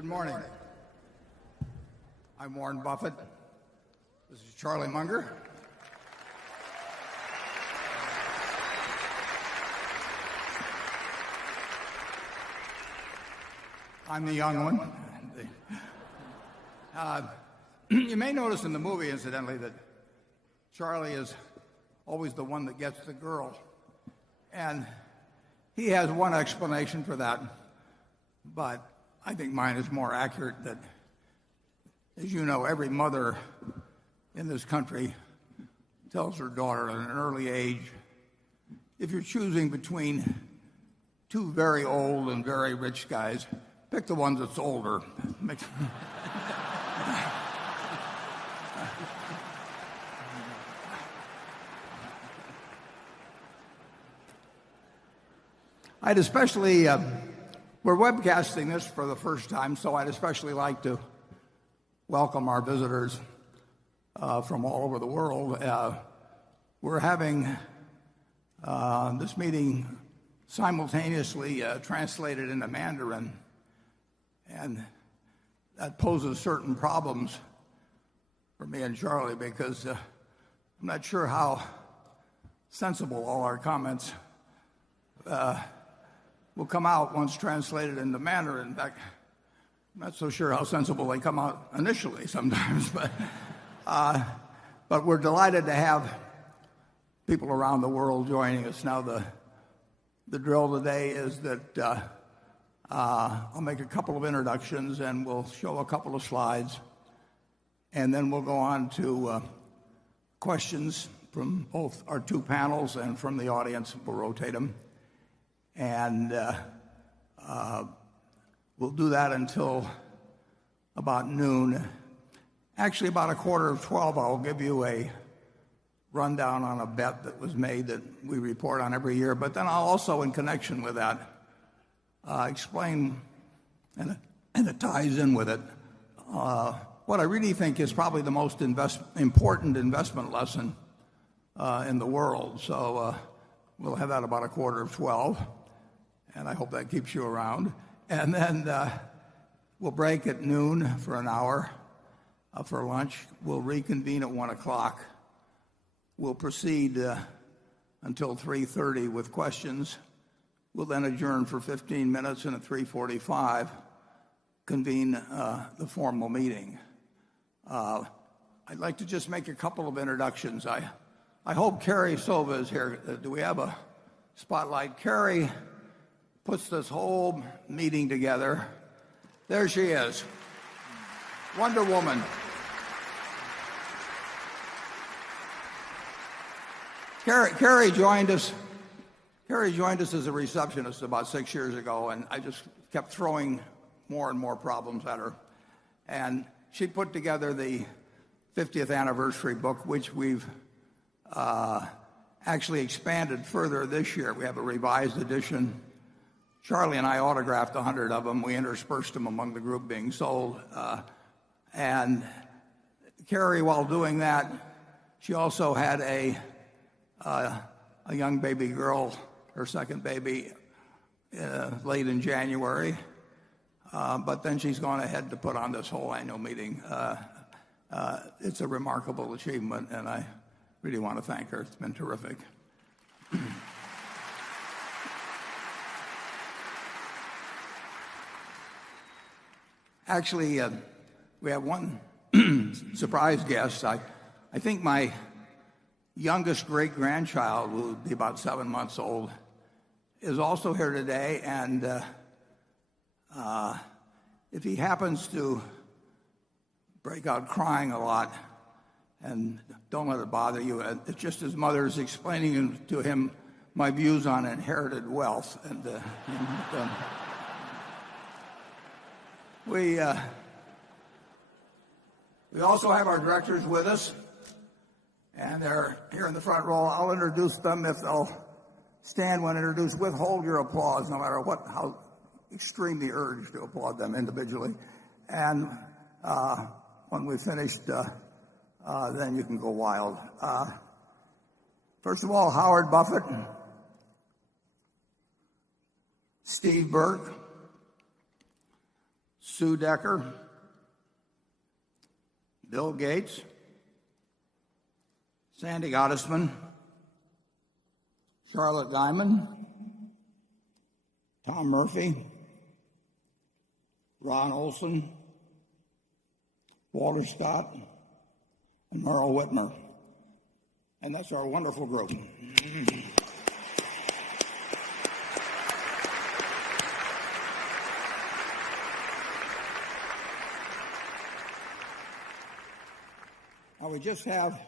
Good morning. I'm Warren Buffett. This is Charlie Munger. I'm the young one. You may notice in the movie, incidentally, that Charlie is always the one that gets the girl. And he has one explanation for that, but I think mine is more accurate. That, as you know, every mother in this country tells her daughter at an early age, if you're choosing between two very old and very rich guys, pick the one that's older. I'd especially, we're webcasting this for the first time, so I'd especially like to welcome our visitors from all over the world. We're having this meeting simultaneously translated into Mandarin, and that poses certain problems for me and Charlie because I'm not sure how sensible all our comments will come out once translated into Mandarin. In fact, I'm not so sure how sensible they come out initially sometimes, but we're delighted to have people around the world joining us. Now, the drill today is that I'll make a couple of introductions and we'll show a couple of slides, and then we'll go on to questions from both our two panels and from the audience. We'll rotate them. And we'll do that until about noon. Actually, about 11:45, I'll give you a rundown on a bet that was made that we report on every year. But then I'll also, in connection with that, explain, and it ties in with it, what I really think is probably the most important investment lesson in the world. So we'll have that about 11:45. And I hope that keeps you around. And then we'll break at noon for an hour for lunch. We'll reconvene at 1 o'clock. We'll proceed until 3:30 with questions. We'll then adjourn for 15 minutes, and at 3:45 convene the formal meeting. I'd like to just make a couple of introductions. I hope Carrie Silva is here. Do we have a spotlight? Carrie puts this whole meeting together. There she is. Wonder Woman. Carrie joined us as a receptionist about 6 years ago, and I just kept throwing more and more problems at her. And she put together the 50th anniversary book, which we've actually expanded further this year. We have a revised edition. Charlie and I autographed 100 of them. We interspersed them among the group being sold. And Carrie, while doing that, she also had a young baby girl, her second baby, late in January. But then she's gone ahead to put on this whole annual meeting. It's a remarkable achievement, and I really want to thank her. It's been terrific. Actually, we have one surprise guest. I think my youngest great-grandchild, who will be about 7 months old, is also here today. And if he happens to break out crying a lot, and don't let it bother you, it's just his mother is explaining to him my views on inherited wealth. And we also have our directors with us, and they're here in the front row. I'll introduce them. If they'll stand when introduced, withhold your applause, no matter how extreme the urge to applaud them individually. And when we've finished, then you can go wild. First of all, Howard Buffett, Steve Burke, Sue Decker, Bill Gates, Sandy Gottesman, Charlotte Diamond, Tom Murphy, Ron Olson, Walter Scott, and Merle Whitmer. And that's our wonderful group. Now we just have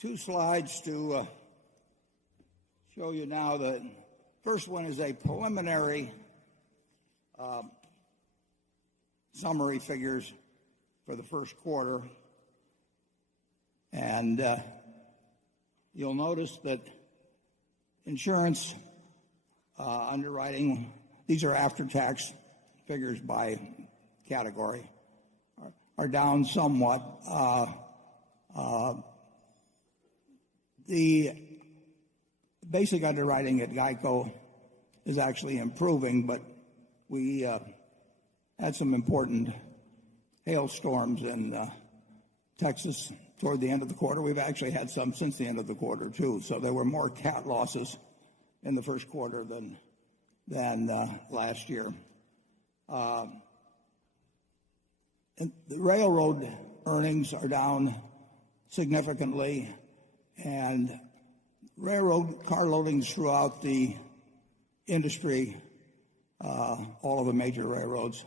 2 slides to show you now. The first one is a preliminary summary figures for the first quarter. And you'll notice that insurance underwriting, these are after-tax figures by category, are down somewhat. The basic underwriting at GEICO is actually improving, but we had some important hailstorms in Texas toward the end of the quarter. We've actually had some since the end of the quarter, too. So there were more cat losses in the first quarter than last year. And the railroad earnings are down significantly, and railroad car loadings throughout the industry, all of the major railroads,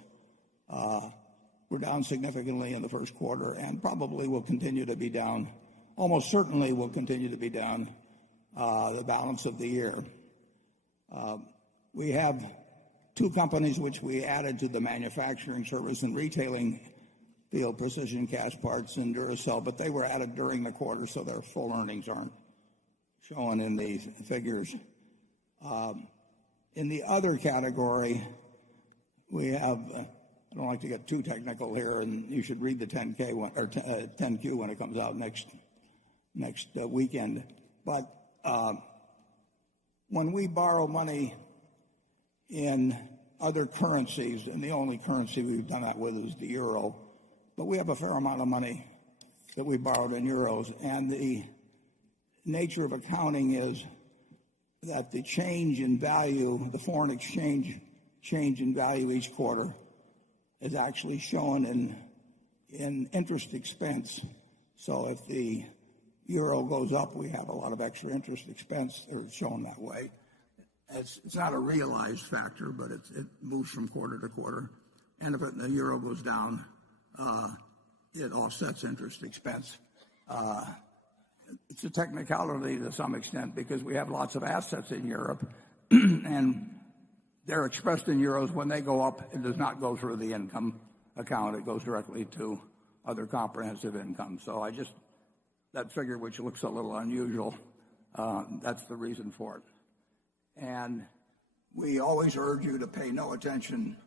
were down significantly in the first quarter and probably will continue to be down, almost certainly will continue to be down the balance of the year. We have 2 companies which we added to the manufacturing service and retailing field, Precision Castparts and Duracell, but they were added during the quarter, so their full earnings aren't shown in these figures. In the other category, we have, I don't like to get too technical here, and you should read the 10Q when it comes out next weekend. But when we borrow money in other currencies, and the only currency we've done that with is the euro, but we have a fair amount of money that we borrowed in euros, and the nature of accounting is that the change in value, the foreign exchange change in value each quarter, is actually shown in interest expense. So if the euro goes up, we have a lot of extra interest expense, or it's shown that way. It's not a realized factor, but it moves from quarter to quarter. And if the euro goes down, it offsets interest expense. It's a technicality to some extent because we have lots of assets in Europe, and they're expressed in euros. When they go up, it does not go through the income account. It goes directly to other comprehensive income. So that figure, which looks a little unusual, that's the reason for it. And we always urge you to pay no attention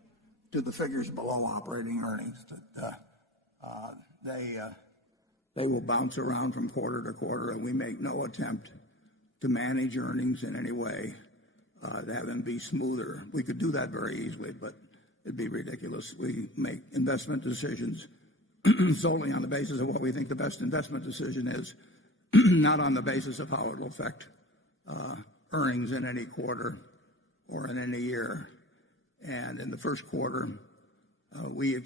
to the figures below operating earnings. They will bounce around from quarter to quarter, and we make no attempt to manage earnings in any way, to have them be smoother. We could do that very easily, but it'd be ridiculous. We make investment decisions solely on the basis of what we think the best investment decision is, not on the basis of how it will affect earnings in any quarter or in any year. And in the first quarter, we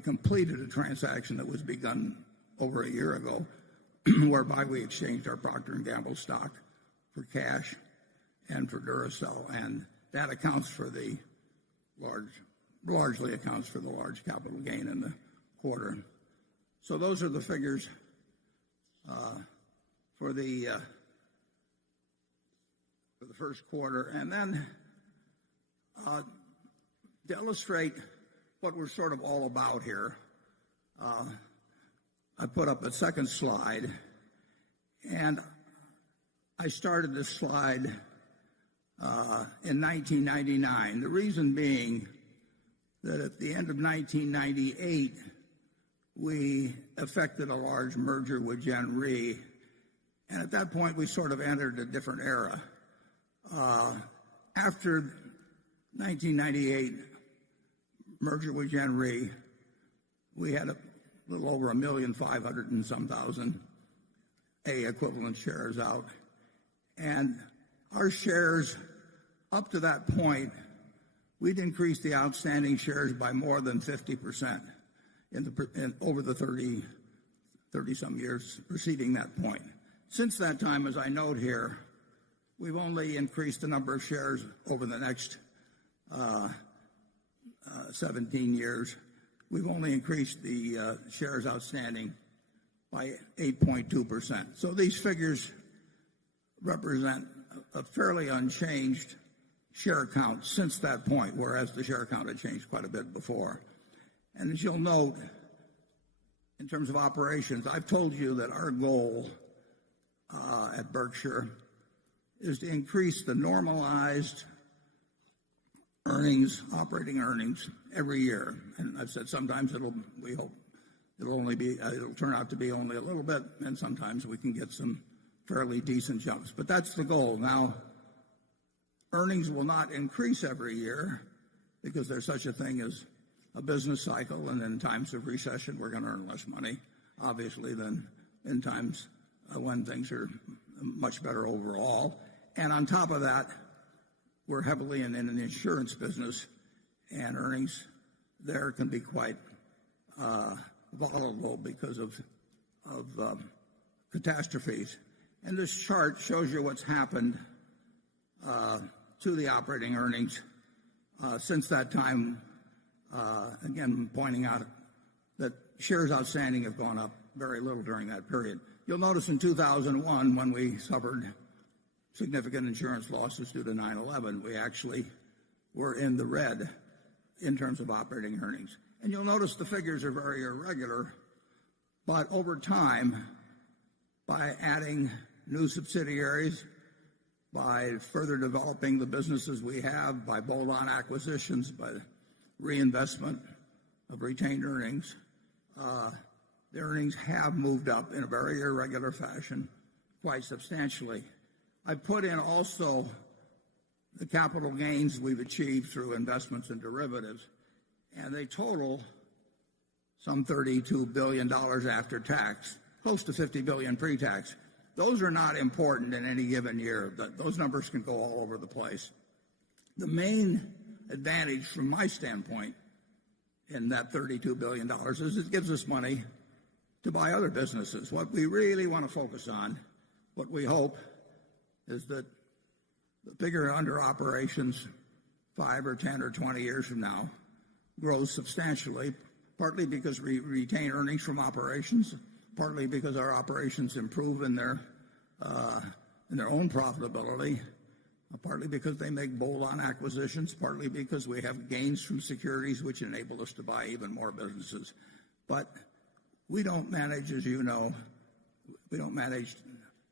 completed a transaction that was begun over a year ago, whereby we exchanged our Procter & Gamble stock for cash and for Duracell, and that accounts for the largely accounts for the large capital gain in the quarter. So those are the figures for the first quarter. And then to illustrate what we're sort of all about here, I put up a second slide, and I started this slide in 1999. The reason being that at the end of 1998, we effected a large merger with Gen Re, and at that point we sort of entered a different era. After 1998, merger with Gen Re, we had a little over 1,500,000 and some thousand A equivalent shares out. And our shares, up to that point, we'd increased the outstanding shares by more than 50% over the 30-some years preceding that point. Since that time, as I note here, we've only increased the number of shares over the next 17 years. We've only increased the shares outstanding by 8.2%. So these figures represent a fairly unchanged share count since that point, whereas the share count had changed quite a bit before. And as you'll note, in terms of operations, I've told you that our goal at Berkshire is to increase the normalized earnings, operating earnings, every year. And I've said sometimes we hope it'll turn out to be only a little bit, and sometimes we can get some fairly decent jumps. But that's the goal. Now, earnings will not increase every year because there's such a thing as a business cycle, and in times of recession, we're going to earn less money, obviously, than in times when things are much better overall. And on top of that, we're heavily in an insurance business, and earnings there can be quite volatile because of catastrophes. And this chart shows you what's happened to the operating earnings since that time. Again, pointing out that shares outstanding have gone up very little during that period. You'll notice in 2001, when we suffered significant insurance losses due to 9/11, we actually were in the red in terms of operating earnings. And you'll notice the figures are very irregular, but over time, by adding new subsidiaries, by further developing the businesses we have, by bolt-on acquisitions, by reinvestment of retained earnings, the earnings have moved up in a very irregular fashion quite substantially. I put in also the capital gains we've achieved through investments in derivatives, and they total some $32 billion after tax, close to $50 billion pre-tax. Those are not important in any given year. Those numbers can go all over the place. The main advantage from my standpoint in that $32 billion is it gives us money to buy other businesses. What we really want to focus on, what we hope, is that the bigger under operations 5 or 10 or 20 years from now grows substantially, partly because we retain earnings from operations, partly because our operations improve in their own profitability, partly because they make bolt-on acquisitions, partly because we have gains from securities which enable us to buy even more businesses. But we don't manage, as you know, we don't manage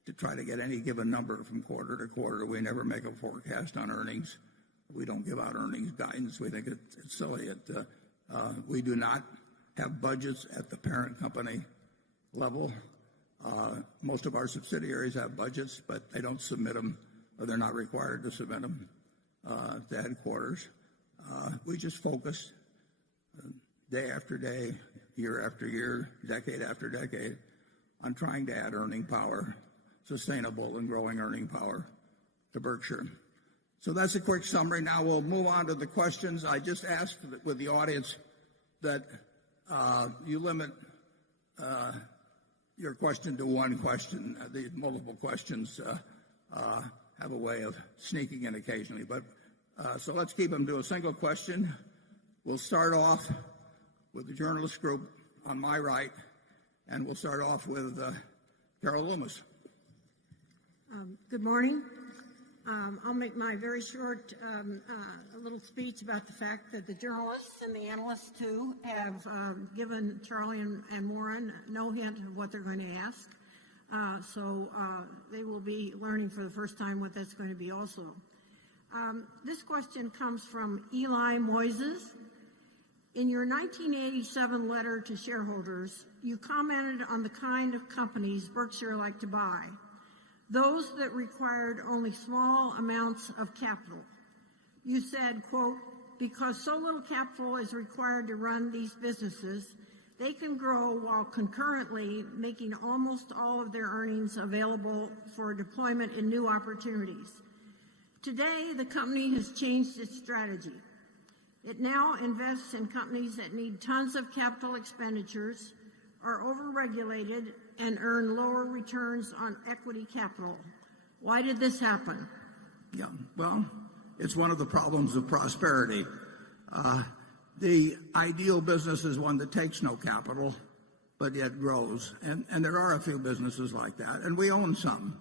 to try to get any given number from quarter to quarter. We never make a forecast on earnings. We don't give out earnings guidance. We think it's silly. We do not have budgets at the parent company level. Most of our subsidiaries have budgets, but they don't submit them, or they're not required to submit them to headquarters. We just focus day after day, year after year, decade after decade on trying to add earning power, sustainable and growing earning power to Berkshire. So that's a quick summary. Now we'll move on to the questions. I just asked with the audience that you limit your question to one question. The multiple questions have a way of sneaking in occasionally. But so let's keep them to a single question. We'll start off with the journalist group on my right, and we'll start off with Carol Loomis. Good morning. I'll make my very short little speech about the fact that the journalists and the analysts, too, have given Charlie and Warren no hint of what they're going to ask. So they will be learning for the first time what that's going to be also. This question comes from Eli Moises. In your 1987 letter to shareholders, you commented on the kind of companies Berkshire liked to buy, those that required only small amounts of capital. You said, quote, because so little capital is required to run these businesses, they can grow while concurrently making almost all of their earnings available for deployment in new opportunities. Today, the company has changed its strategy. It now invests in companies that need tons of capital expenditures, are overregulated, and earn lower returns on equity capital. Why did this happen? Yeah, well, it's one of the problems of prosperity. The ideal business is one that takes no capital, but yet grows. And there are a few businesses like that, and we own some.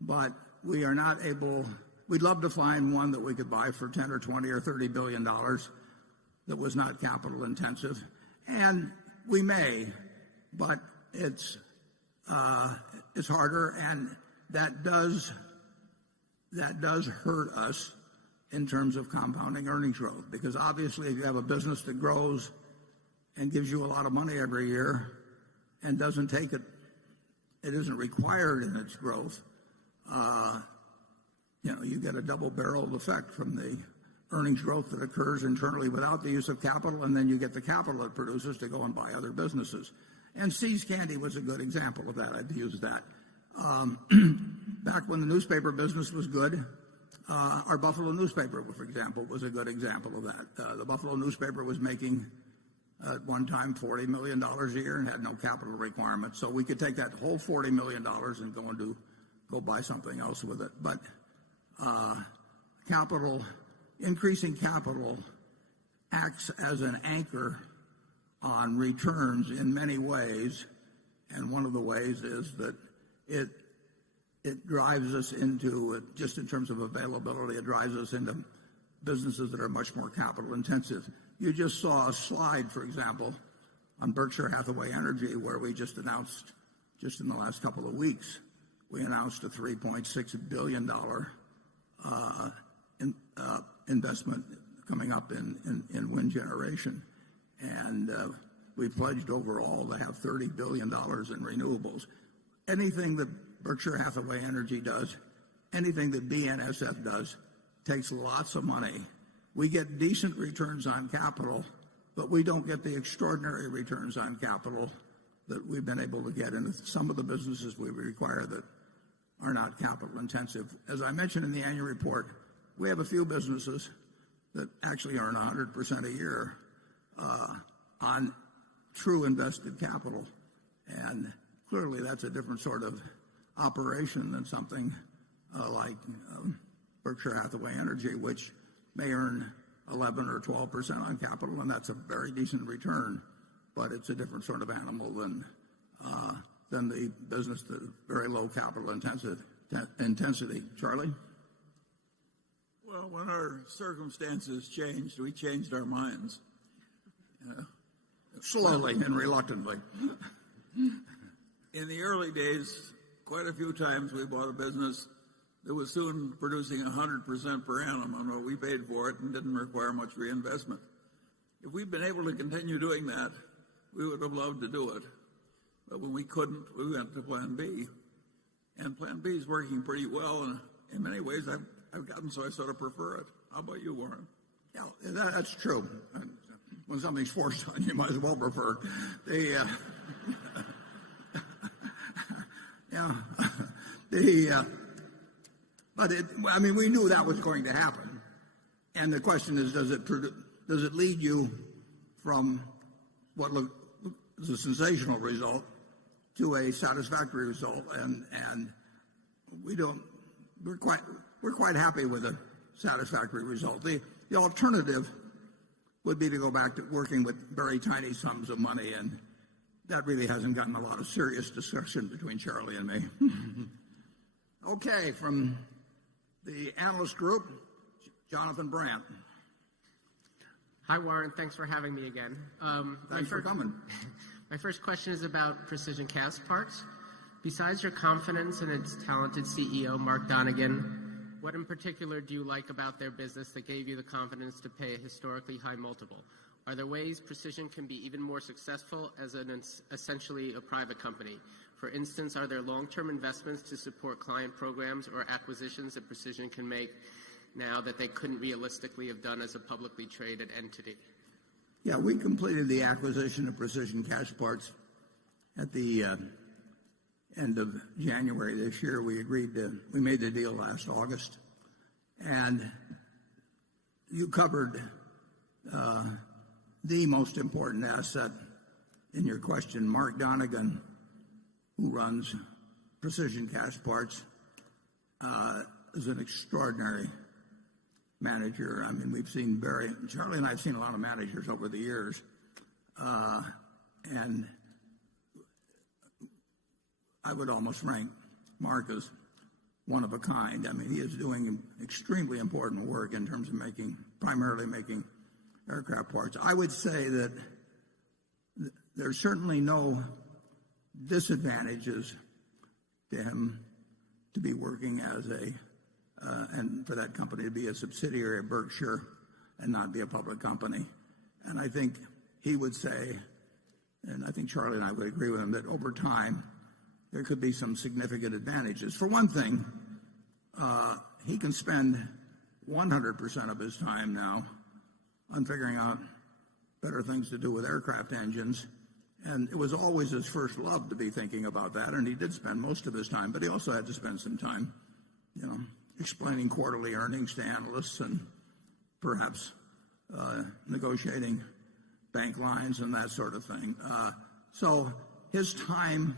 But we are not able, we'd love to find one that we could buy for 10 or 20 or $30 billion that was not capital intensive. And we may, but it's harder, and that does hurt us in terms of compounding earnings growth, because obviously if you have a business that grows and gives you a lot of money every year and doesn't take it, it isn't required in its growth, you get a double-barreled effect from the earnings growth that occurs internally without the use of capital, and then you get the capital it produces to go and buy other businesses. And See's Candy was a good example of that. I'd use that. Back when the newspaper business was good, our Buffalo newspaper, for example, was a good example of that. The Buffalo newspaper was making, at one time, $40 million a year and had no capital requirements. So we could take that whole $40 million and go buy something else with it. But increasing capital acts as an anchor on returns in many ways, and one of the ways is that it drives us into, just in terms of availability, it drives us into businesses that are much more capital intensive. You just saw a slide, for example, on Berkshire Hathaway Energy, where we just announced, just in the last couple of weeks, we announced a $3.6 billion investment coming up in wind generation. And we pledged overall to have $30 billion in renewables. Anything that Berkshire Hathaway Energy does, anything that BNSF does, takes lots of money. We get decent returns on capital, but we don't get the extraordinary returns on capital that we've been able to get in some of the businesses we require that are not capital intensive. As I mentioned in the annual report, we have a few businesses that actually earn 100% a year on true invested capital. And clearly that's a different sort of operation than something like Berkshire Hathaway Energy, which may earn 11 or 12% on capital, and that's a very decent return, but it's a different sort of animal than the business that is very low capital intensity. Charlie? Well, when our circumstances changed, we changed our minds. Slowly and reluctantly. In the early days, quite a few times we bought a business that was soon producing 100% per annum on what we paid for it and didn't require much reinvestment. If we'd been able to continue doing that, we would have loved to do it. But when we couldn't, we went to Plan B. And Plan B is working pretty well, and in many ways I've gotten so I sort of prefer it. How about you, Warren? Yeah, that's true. When something's forced on you, you might as well prefer. We knew that was going to happen, and the question is, does it lead you from what is a sensational result to a satisfactory result? And we're quite happy with a satisfactory result. The alternative would be to go back to working with very tiny sums of money, and that really hasn't gotten a lot of serious discussion between Charlie and me. Okay, from the analyst group, Jonathan Brandt. Hi, Warren. Thanks for having me again. Thanks for coming. My first question is about Precision Castparts. Besides your confidence in its talented CEO, Mark Donegan, what in particular do you like about their business that gave you the confidence to pay a historically high multiple? Are there ways Precision can be even more successful as essentially a private company? For instance, are there long-term investments to support client programs or acquisitions that Precision can make now that they couldn't realistically have done as a publicly traded entity? Yeah, we completed the acquisition of Precision Castparts at the end of January this year. We made the deal last August, and you covered the most important asset in your question. Mark Donegan, who runs Precision Castparts, is an extraordinary manager. I mean, Charlie and I have seen a lot of managers over the years, and I would almost rank Mark as one of a kind. I mean, he is doing extremely important work in terms of primarily making aircraft parts. I would say that there's certainly no disadvantages to him to be working as and for that company to be a subsidiary of Berkshire and not be a public company. And I think he would say, and I think Charlie and I would agree with him, that over time there could be some significant advantages. For one thing, he can spend 100% of his time now on figuring out better things to do with aircraft engines. And it was always his first love to be thinking about that, and he did spend most of his time, but he also had to spend some time, explaining quarterly earnings to analysts and perhaps negotiating bank lines and that sort of thing. So his time,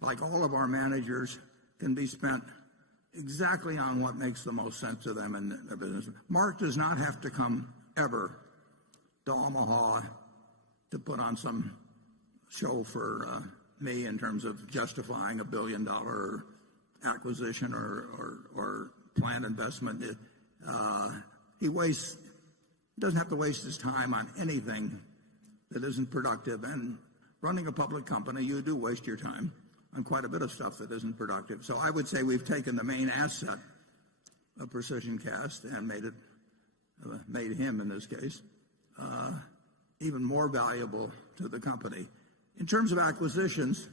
like all of our managers, can be spent exactly on what makes the most sense to them in their business. Mark does not have to come ever to Omaha to put on some show for me in terms of justifying $1 billion acquisition or planned investment. He doesn't have to waste his time on anything that isn't productive. And running a public company, you do waste your time on quite a bit of stuff that isn't productive. So I would say we've taken the main asset of Precision Cast and made him, in this case, even more valuable to the company. In terms of acquisitions,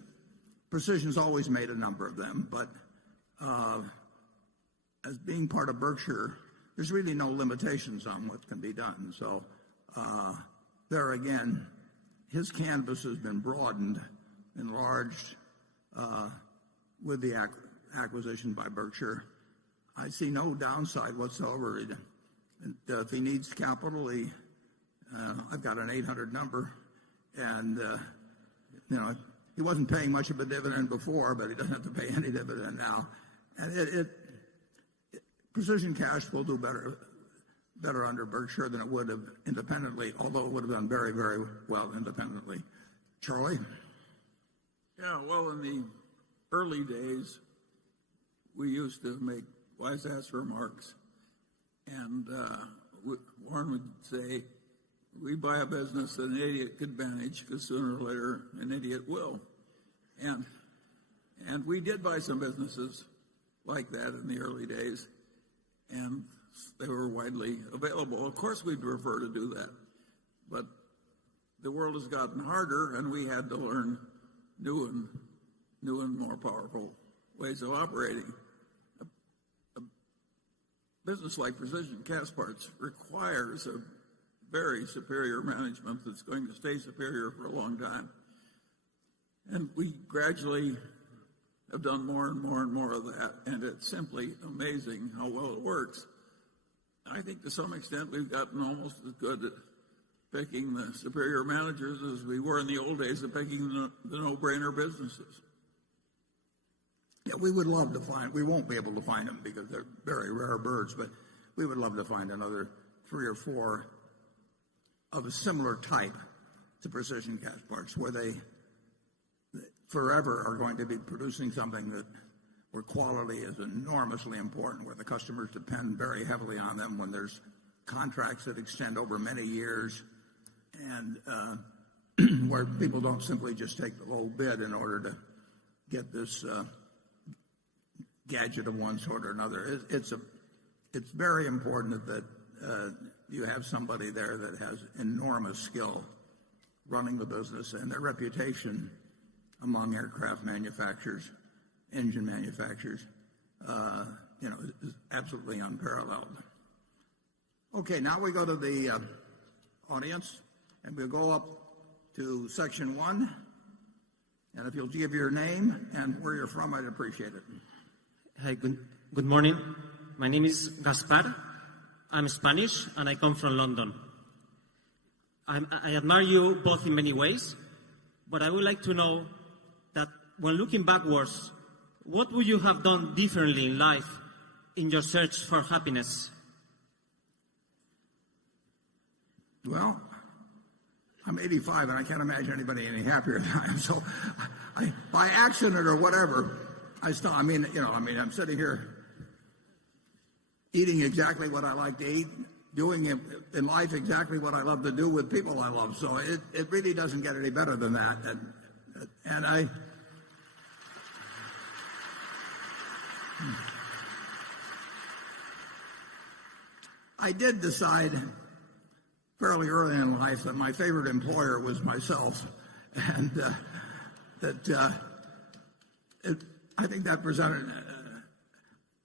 Precision's always made a number of them, but as being part of Berkshire, there's really no limitations on what can be done. So there again, his canvas has been broadened, enlarged with the acquisition by Berkshire. I see no downside whatsoever. If he needs capital, I've got an 800 number, and he wasn't paying much of a dividend before, but he doesn't have to pay any dividend now. And Precision Cash will do better under Berkshire than it would have independently, although it would have done very, very well independently. Charlie? Yeah, well, in the early days, we used to make wise-ass remarks, and Warren would say, we buy a business that an idiot could manage, because sooner or later an idiot will. And we did buy some businesses like that in the early days, and they were widely available. Of course we'd prefer to do that, but the world has gotten harder, and we had to learn new and more powerful ways of operating. A business like Precision Castparts requires a very superior management that's going to stay superior for a long time. And we gradually have done more and more and more of that, and it's simply amazing how well it works. I think to some extent we've gotten almost as good at picking the superior managers as we were in the old days of picking the no-brainer businesses. Yeah, we would love to we won't be able to find them because they're very rare birds, but we would love to find another 3 or 4 of a similar type to Precision Castparts, where they forever are going to be producing something where quality is enormously important, where the customers depend very heavily on them, when there's contracts that extend over many years, and where people don't simply just take the low bid in order to get this gadget of one sort or another. It's very important that you have somebody there that has enormous skill running the business, and their reputation among aircraft manufacturers, engine manufacturers, is absolutely unparalleled. Okay, now we go to the audience, and we'll go up to section 1. And if you'll give your name and where you're from, I'd appreciate it. Hi, good morning. My name is Gaspar. I'm Spanish, and I come from London. I admire you both in many ways, but I would like to know that when looking backwards, what would you have done differently in life in your search for happiness? Well, I'm 85, and I can't imagine anybody any happier than I am. So, by accident or whatever, I'm sitting here eating exactly what I like to eat, doing in life exactly what I love to do with people I love. So it really doesn't get any better than that. And I did decide fairly early in life that my favorite employer was myself, and I think that presented.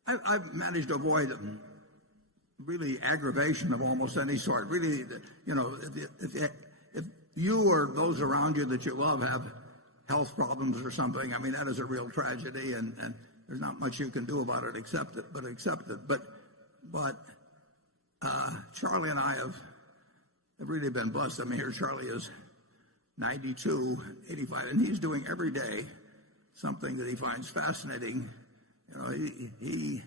I've managed to avoid really aggravation of almost any sort. Really, if you or those around you that you love have health problems or something, I mean, that is a real tragedy, and there's not much you can do about it except it. But Charlie and I have really been blessed. I mean, here Charlie is 92, 85, and he's doing every day something that he finds fascinating. I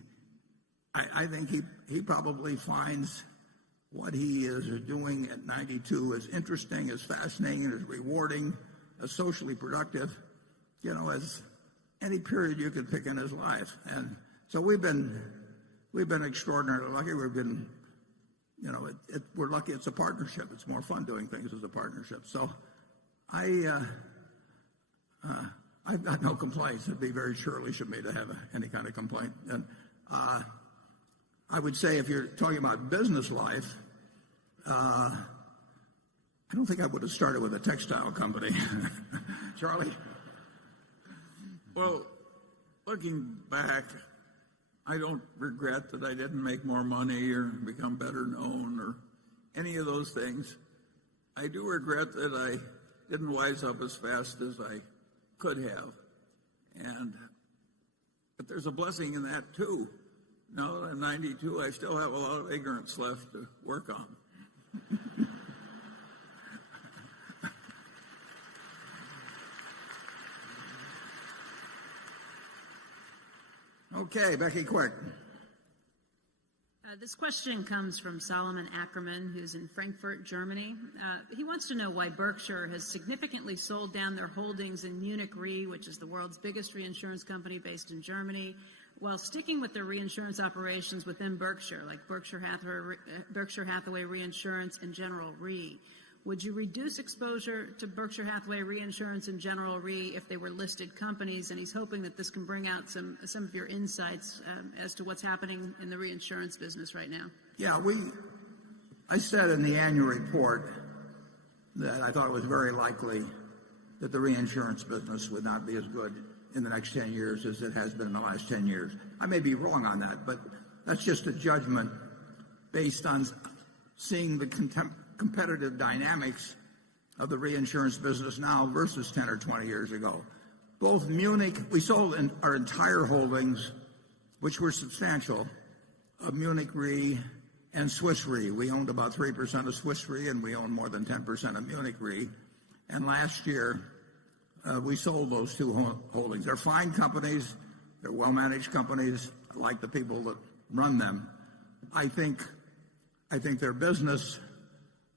think he probably finds what he is doing at 92 as interesting, as fascinating, as rewarding, as socially productive, as any period you could pick in his life. And so we've been extraordinarily lucky. We've been, we're lucky it's a partnership. It's more fun doing things as a partnership. So I've got no complaints. It'd be very churlish of me to have any kind of complaint. And I would say if you're talking about business life, I don't think I would have started with a textile company. Charlie? Well, looking back, I don't regret that I didn't make more money or become better known or any of those things. I do regret that I didn't wise up as fast as I could have. But there's a blessing in that too. Now that I'm 92, I still have a lot of ignorance left to work on. Okay, Becky, quick. This question comes from Solomon Ackerman, who's in Frankfurt, Germany. He wants to know why Berkshire has significantly sold down their holdings in Munich Re, which is the world's biggest reinsurance company based in Germany, while sticking with their reinsurance operations within Berkshire, like Berkshire Hathaway Reinsurance and General Re. Would you reduce exposure to Berkshire Hathaway Reinsurance and General Re if they were listed companies? And he's hoping that this can bring out some of your insights as to what's happening in the reinsurance business right now. Yeah, I said in the annual report that I thought it was very likely that the reinsurance business would not be as good in the next 10 years as it has been in the last 10 years. I may be wrong on that, but that's just a judgment based on seeing the competitive dynamics of the reinsurance business now versus 10 or 20 years ago. Both Munich, we sold our entire holdings, which were substantial, of Munich Re and Swiss Re. We owned about 3% of Swiss Re, and we owned more than 10% of Munich Re. And last year, we sold those two holdings. They're fine companies. They're well-managed companies. I like the people that run them. I think their business,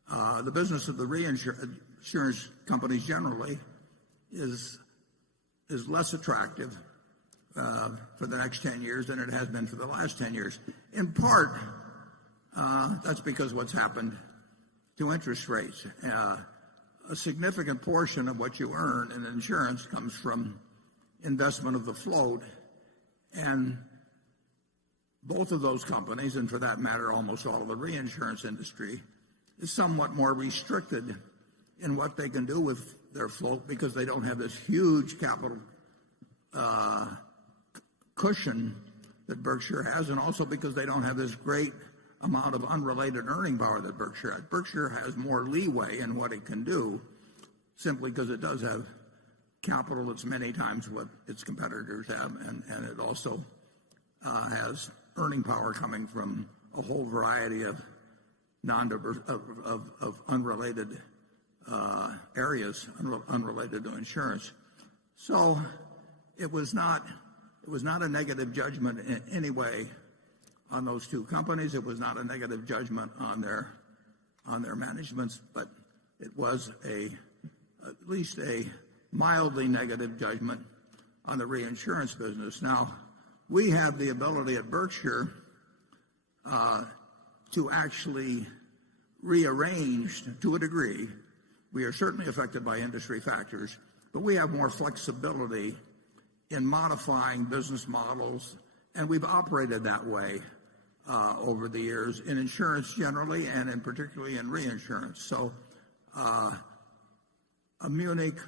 the business of the reinsurance companies generally, is less attractive for the next 10 years than it has been for the last 10 years. In part, that's because what's happened to interest rates. A significant portion of what you earn in insurance comes from investment of the float, and both of those companies, and for that matter almost all of the reinsurance industry, is somewhat more restricted in what they can do with their float because they don't have this huge capital cushion that Berkshire has, and also because they don't have this great amount of unrelated earning power that Berkshire has. Berkshire has more leeway in what it can do simply because it does have capital that's many times what its competitors have, and it also has earning power coming from a whole variety of of unrelated areas, unrelated to insurance. So it was not a negative judgment in any way on those two companies. It was not a negative judgment on their managements, but it was at least a mildly negative judgment on the reinsurance business. Now, we have the ability at Berkshire to actually rearrange to a degree. We are certainly affected by industry factors, but we have more flexibility in modifying business models, and we've operated that way over the years in insurance generally, and in particularly in reinsurance. So a Munich,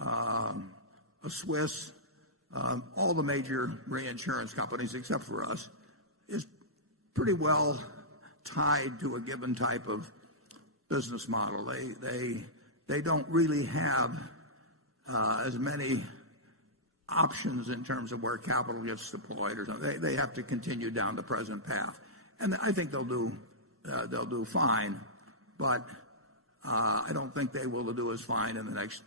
a Swiss, all the major reinsurance companies except for us is pretty well tied to a given type of business model. They don't really have as many options in terms of where capital gets deployed or something. They have to continue down the present path, and I think they'll do fine. But I don't think they will do as fine in the next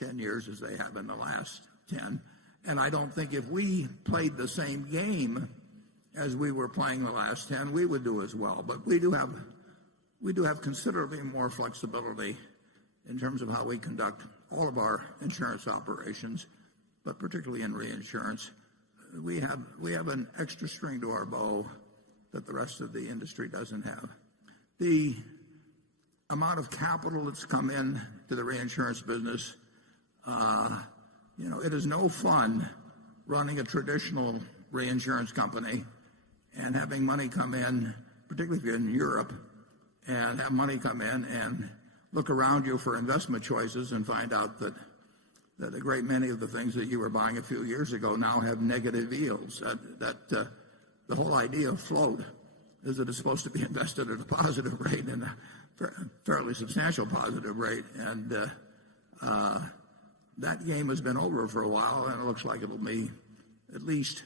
10 years as they have in the last 10. And I don't think if we played the same game as we were playing the last 10, we would do as well. But we do have considerably more flexibility in terms of how we conduct all of our insurance operations, but particularly in reinsurance. We have an extra string to our bow that the rest of the industry doesn't have. The amount of capital that's come in to the reinsurance business, it is no fun running a traditional reinsurance company and having money come in, particularly if you're in Europe, and have money come in and look around you for investment choices and find out that a great many of the things that you were buying a few years ago now have negative yields. The whole idea of float is that it's supposed to be invested at a positive rate, and a fairly substantial positive rate. And that game has been over for a while, and it looks like it'll be at least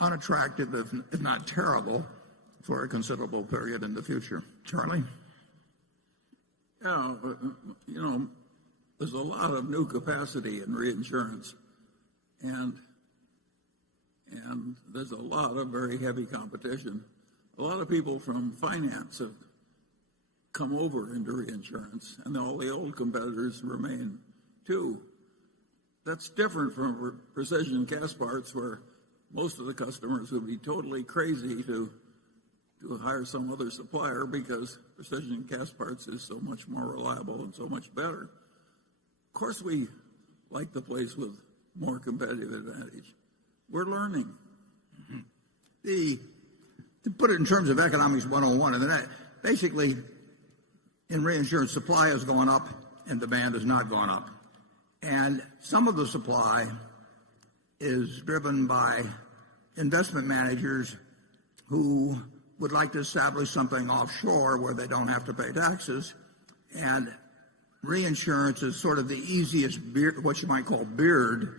unattractive, if not terrible, for a considerable period in the future. Charlie? Yeah, there's a lot of new capacity in reinsurance, and there's a lot of very heavy competition. A lot of people from finance have come over into reinsurance, and all the old competitors remain too. That's different from precision cast parts, where most of the customers would be totally crazy to hire some other supplier because precision cast parts is so much more reliable and so much better. Of course, we like the place with more competitive advantage. We're learning. To put it in terms of economics 101, basically in reinsurance, supply has gone up and demand has not gone up. And some of the supply is driven by investment managers who would like to establish something offshore where they don't have to pay taxes. And reinsurance is sort of the easiest what you might call beard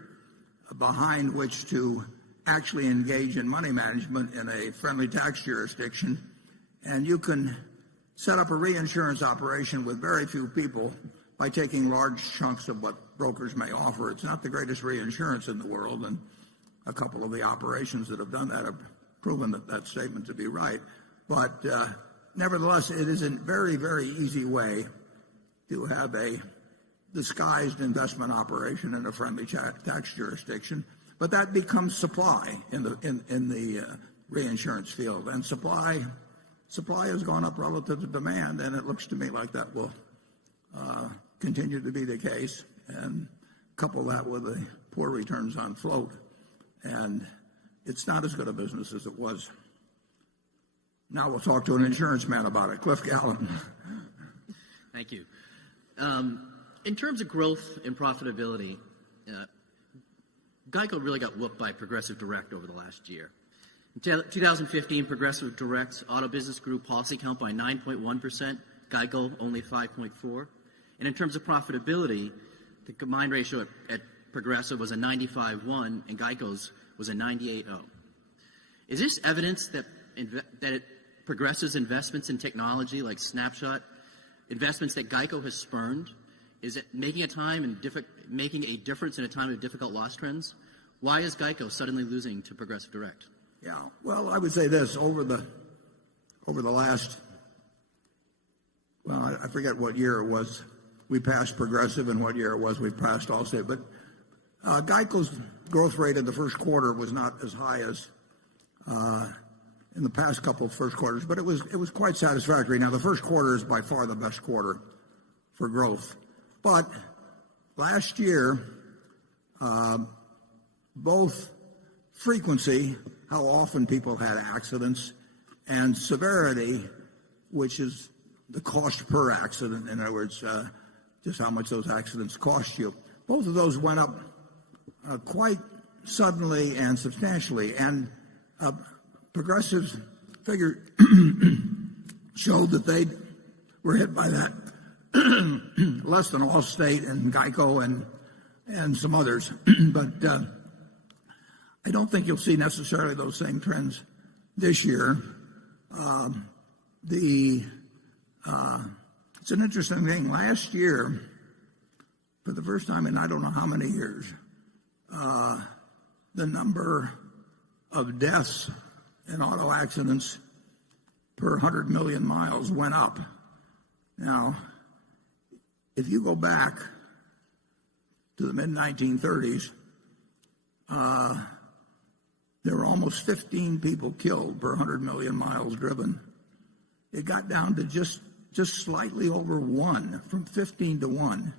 behind which to actually engage in money management in a friendly tax jurisdiction. And you can set up a reinsurance operation with very few people by taking large chunks of what brokers may offer. It's not the greatest reinsurance in the world, and a couple of the operations that have done that have proven that statement to be right. But nevertheless, it is a very, very easy way to have a disguised investment operation in a friendly tax jurisdiction. But that becomes supply in the reinsurance field, and supply has gone up relative to demand, and it looks to me like that will continue to be the case. And couple that with the poor returns on float, and it's not as good a business as it was. Now we'll talk to an insurance man about it. Cliff Gallen. Thank you. In terms of growth and profitability, GEICO really got whooped by Progressive Direct over the last year. In 2015, Progressive Direct auto business grew policy count by 9.1%, GEICO only 5.4%. And in terms of profitability, the combined ratio at Progressive was a 95.1 and GEICO's was a 98.0. Is this evidence that Progressive's investments in technology like Snapshot, investments that GEICO has spurned, is it making a difference in a time of difficult loss trends? Why is GEICO suddenly losing to Progressive Direct? Yeah, well, I would say this over the last, well, I forget what year it was we passed Progressive and what year it was we passed Allstate, but GEICO's growth rate in the first quarter was not as high as in the past couple of first quarters, but it was quite satisfactory. Now, the first quarter is by far the best quarter for growth, but last year, both frequency, how often people had accidents, and severity, which is the cost per accident, in other words, just how much those accidents cost you. Both of those went up quite suddenly and substantially, and Progressive's figure showed that they were hit by that less than Allstate and GEICO and some others. But I don't think you'll see necessarily those same trends this year. It's an interesting thing. Last year, for the first time in I don't know how many years, the number of deaths in auto accidents per 100 million miles went up. Now, if you go back to the mid-1930s, there were almost 15 people killed per 100 million miles driven. It got down to just slightly over 1, from 15 to 1.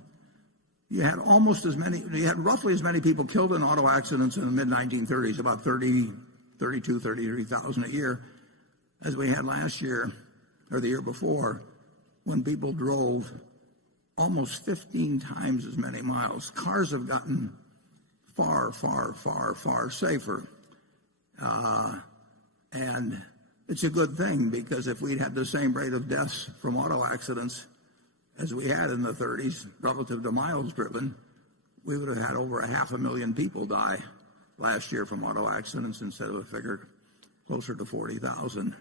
You had roughly as many people killed in auto accidents in the mid-1930s, about 33,000 a year, as we had last year or the year before, when people drove almost 15 times as many miles. Cars have gotten far, far, far, far safer. And it's a good thing, because if we'd had the same rate of deaths from auto accidents as we had in the 30s relative to miles driven, we would have had over 500,000 people die last year from auto accidents instead of a figure closer to 40,000.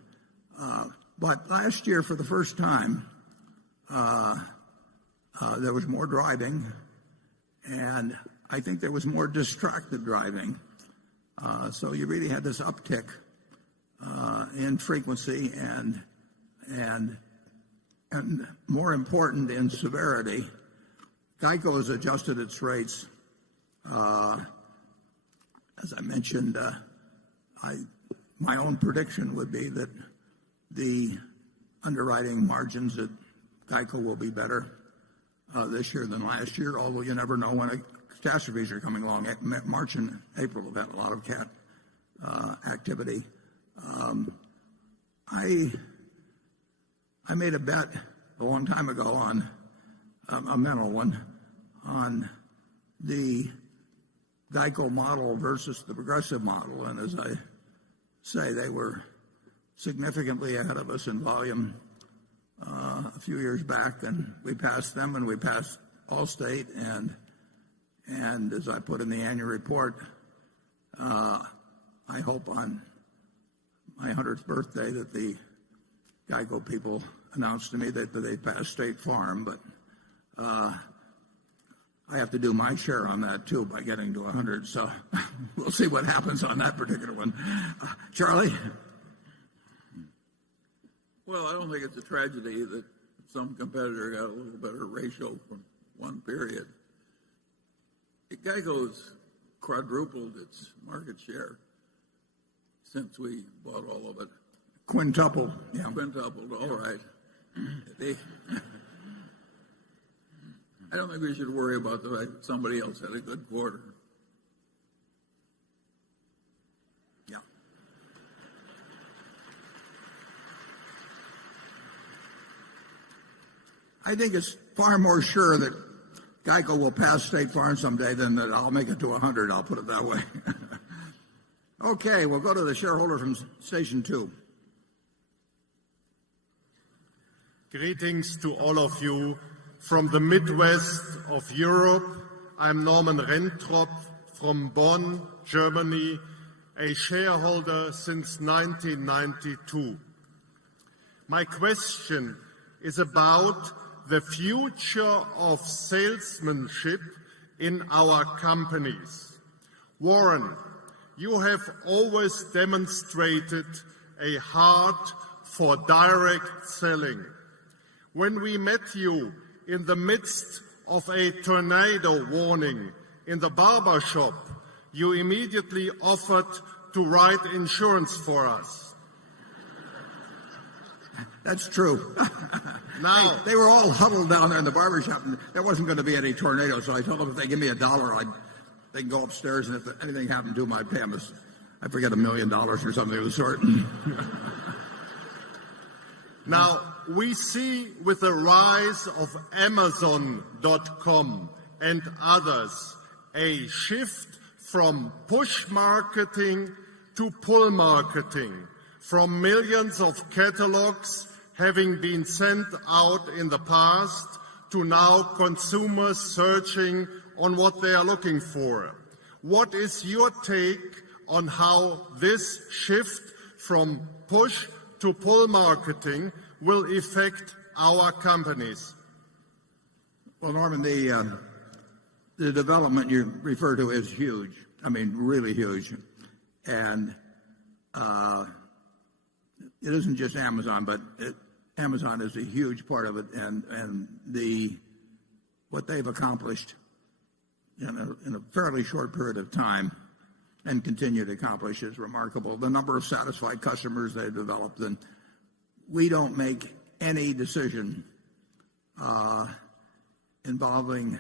But last year, for the first time, there was more driving, and I think there was more distracted driving. So you really had this uptick in frequency and more important, in severity. GEICO has adjusted its rates. As I mentioned, my own prediction would be that the underwriting margins at GEICO will be better this year than last year, although you never know when catastrophes are coming along. March and April have had a lot of cat activity. I made a bet a long time ago on a mental one on the GEICO model versus the Progressive model, and as I say, they were significantly ahead of us in volume a few years back, and we passed them, and we passed Allstate, and as I put in the annual report, I hope on my 100th birthday that the GEICO people announced to me that they passed State Farm, but I have to do my share on that too by getting to 100, so we'll see what happens on that particular one. Charlie? Well, I don't think it's a tragedy that some competitor got a little better ratio from one period. GEICO's quadrupled its market share since we bought all of it. Quintuple. Yeah. Quintupled, all right. I don't think we should worry about the fact that somebody else had a good quarter. Yeah. I think it's far more sure that GEICO will pass State Farm someday than that I'll make it to 100, I'll put it that way. Okay, we'll go to the shareholder from Station 2. Greetings to all of you from the Midwest of Europe. I'm Norman Rentrop from Bonn, Germany, a shareholder since 1992. My question is about the future of salesmanship in our companies. Warren, you have always demonstrated a heart for direct selling. When we met you in the midst of a tornado warning in the barber shop, you immediately offered to write insurance for us. That's true. Now, they were all huddled down there in the barber shop, and there wasn't going to be any tornado, so I told them if they give me $1, they can go upstairs, and if anything happened to them, I'd pay them, I forget, $1 million or something of the sort. Now, we see with the rise of Amazon.com and others a shift from push marketing to pull marketing, from millions of catalogs having been sent out in the past to now consumers searching on what they are looking for. What is your take on how this shift from push to pull marketing will affect our companies? Well, Norman, the development you refer to is huge. I mean, really huge. And it isn't just Amazon, but Amazon is a huge part of it. And what they've accomplished in a fairly short period of time and continue to accomplish is remarkable. The number of satisfied customers they've developed. And we don't make any decision involving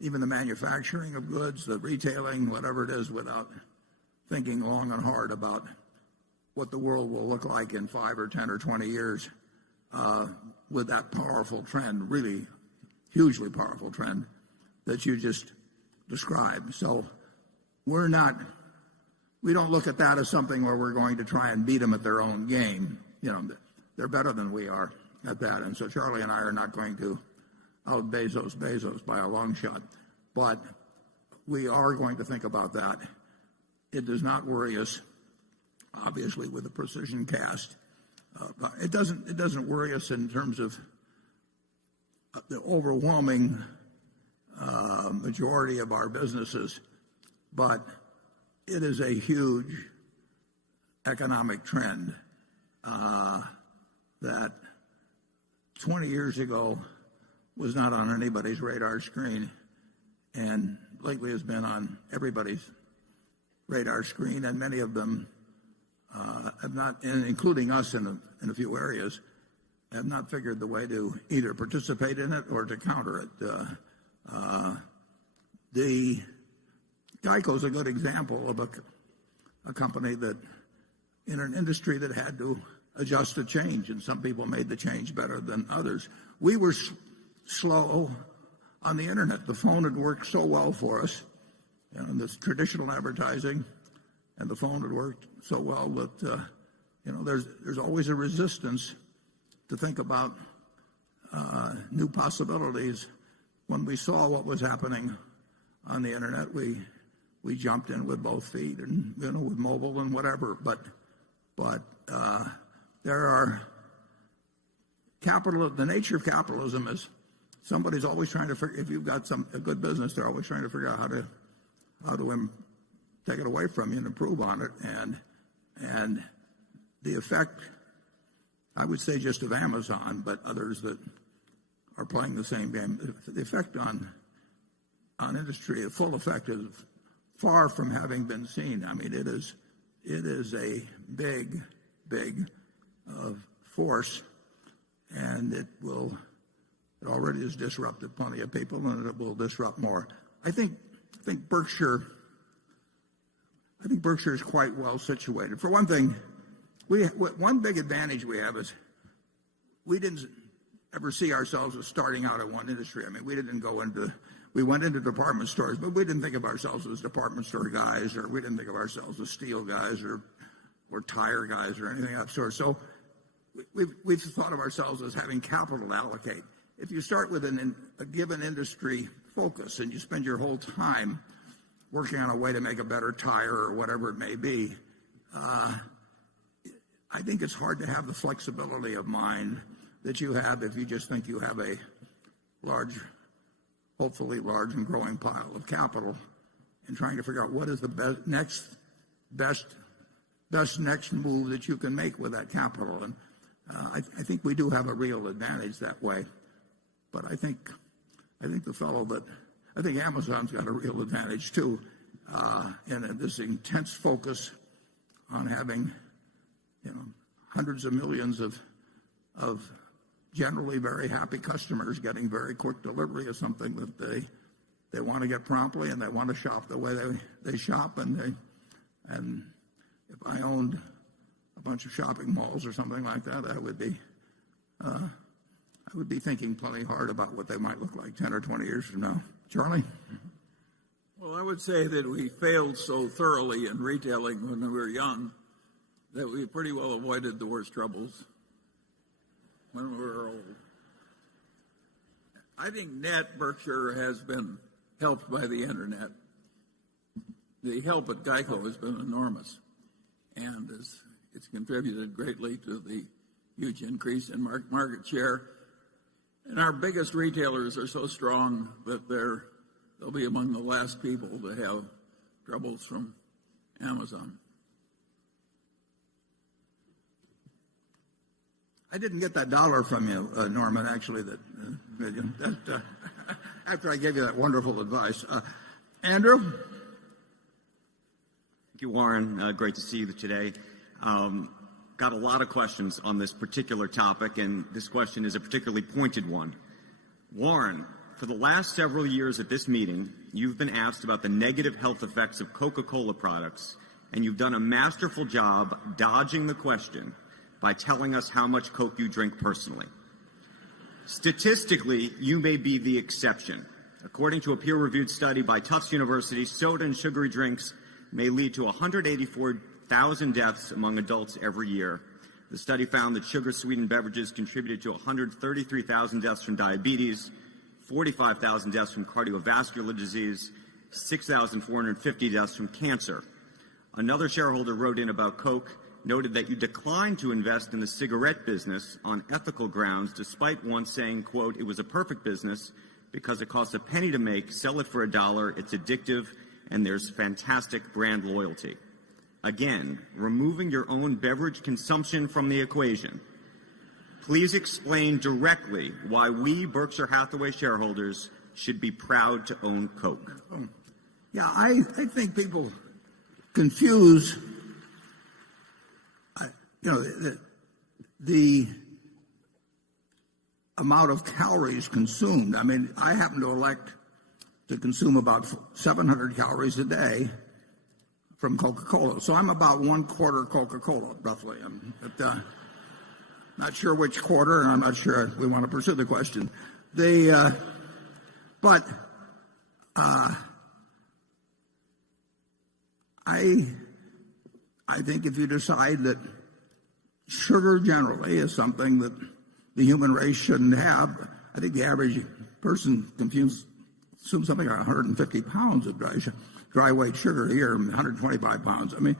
even the manufacturing of goods, the retailing, whatever it is, without thinking long and hard about what the world will look like in 5 or 10 or 20 years with that powerful trend, really hugely powerful trend that you just described. So we don't look at that as something where we're going to try and beat them at their own game. They're better than we are at that. And so Charlie and I are not going to out Bezos by a long shot. But we are going to think about that. It does not worry us, obviously, with the precision cast. It doesn't worry us in terms of the overwhelming majority of our businesses, but it is a huge economic trend that 20 years ago was not on anybody's radar screen, and lately has been on everybody's radar screen, and many of them have not, including us in a few areas, have not figured the way to either participate in it or to counter it. The Geico is a good example of a company that, in an industry that had to adjust to change, and some people made the change better than others. We were slow on the internet. The phone had worked so well for us, and this traditional advertising, and the phone had worked so well that there's always a resistance to think about new possibilities. When we saw what was happening on the internet, we jumped in with both feet, and with mobile and whatever. But there are the nature of capitalism is somebody's always trying to figure. If you've got a good business, they're always trying to figure out how to take it away from you and improve on it. And the effect, I would say, just of Amazon, but others that are playing the same game, the effect on industry, the full effect is far from having been seen. I mean, it is a big force, and it already has disrupted plenty of people, and it will disrupt more. I think Berkshire is quite well situated. For one thing, one big advantage we have is we didn't ever see ourselves as starting out in one industry. I mean, we didn't go into we went into department stores, but we didn't think of ourselves as department store guys, or we didn't think of ourselves as steel guys or tire guys or anything of that sort. So we've thought of ourselves as having capital to allocate. If you start with a given industry focus and you spend your whole time working on a way to make a better tire or whatever it may be, I think it's hard to have the flexibility of mind that you have if you just think you have a hopefully large and growing pile of capital, and trying to figure out what is the best next move that you can make with that capital. And I think we do have a real advantage that way. But I think Amazon's got a real advantage too, in this intense focus on having, hundreds of millions of generally very happy customers getting very quick delivery of something that they want to get promptly, and they want to shop the way they shop. And if I owned a bunch of shopping malls or something like that, I would be thinking plenty hard about what they might look like 10 or 20 years from now. Charlie? Well, I would say that we failed so thoroughly in retailing when we were young that we pretty well avoided the worst troubles when we were old. I think net Berkshire has been helped by the internet. The help at GEICO has been enormous, and it's contributed greatly to the huge increase in market share. And our biggest retailers are so strong that they'll be among the last people to have troubles from Amazon. I didn't get that dollar from you, Norman, actually, after I gave you that wonderful advice. Andrew? Thank you, Warren. Great to see you today. Got a lot of questions on this particular topic, and this question is a particularly pointed one. Warren, for the last several years at this meeting, you've been asked about the negative health effects of Coca-Cola products, and you've done a masterful job dodging the question by telling us how much Coke you drink personally. Statistically, you may be the exception. According to a peer-reviewed study by Tufts University, soda and sugary drinks may lead to 184,000 deaths among adults every year. The study found that sugar-sweetened beverages contributed to 133,000 deaths from diabetes, 45,000 deaths from cardiovascular disease, 6,450 deaths from cancer. Another shareholder wrote in about Coke, noted that you declined to invest in the cigarette business on ethical grounds, despite once saying, quote, it was a perfect business because it costs a penny to make, sell it for $1, it's addictive, and there's fantastic brand loyalty. Again, removing your own beverage consumption from the equation. Please explain directly why we Berkshire Hathaway shareholders should be proud to own Coke. Yeah, I think people confuse the amount of calories consumed. I mean, I happen to elect to consume about 700 calories a day from Coca-Cola. So I'm about 1/4 Coca-Cola, roughly. I'm not sure which quarter, and I'm not sure we want to pursue the question. But I think if you decide that sugar generally is something that the human race shouldn't have, I think the average person consumes something like 150 pounds of dry weight sugar a year, 125 pounds. I mean,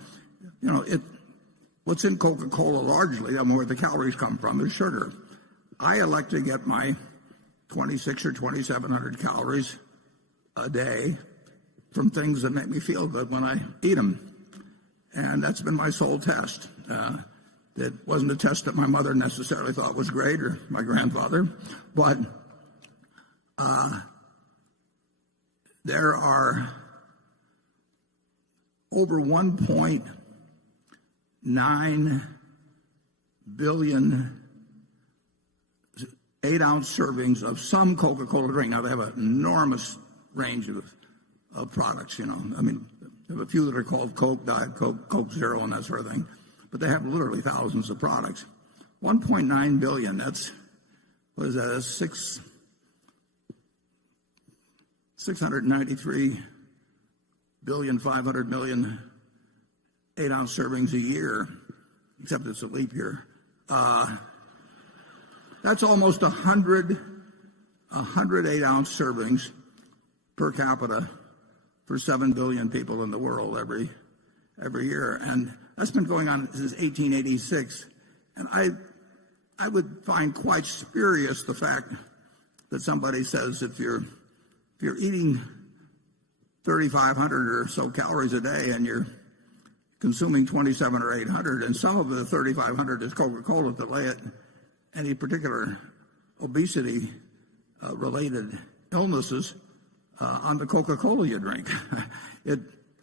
what's in Coca-Cola largely, where the calories come from, is sugar. I elect to get my 2,600 or 2,700 calories a day from things that make me feel good when I eat them. And that's been my sole test. It wasn't a test that my mother necessarily thought was great, or my grandfather, but there are over 1.9 billion 8-ounce servings of some Coca-Cola drink. Now, they have an enormous range of products, I mean, there are a few that are called Coke, Diet Coke, Coke Zero, and that sort of thing. But they have literally thousands of products. 1.9 billion, what is that, that's 693,500,000,000 8-ounce servings a year, except it's a leap year. That's almost 100 8-ounce servings per capita for 7 billion people in the world every year. And that's been going on since 1886. And I would find quite spurious the fact that somebody says if you're eating 3,500 or so calories a day and you're consuming 27 or 800, and some of the 3,500 is Coca-Cola to lay it any particular obesity related illnesses on the Coca-Cola you drink.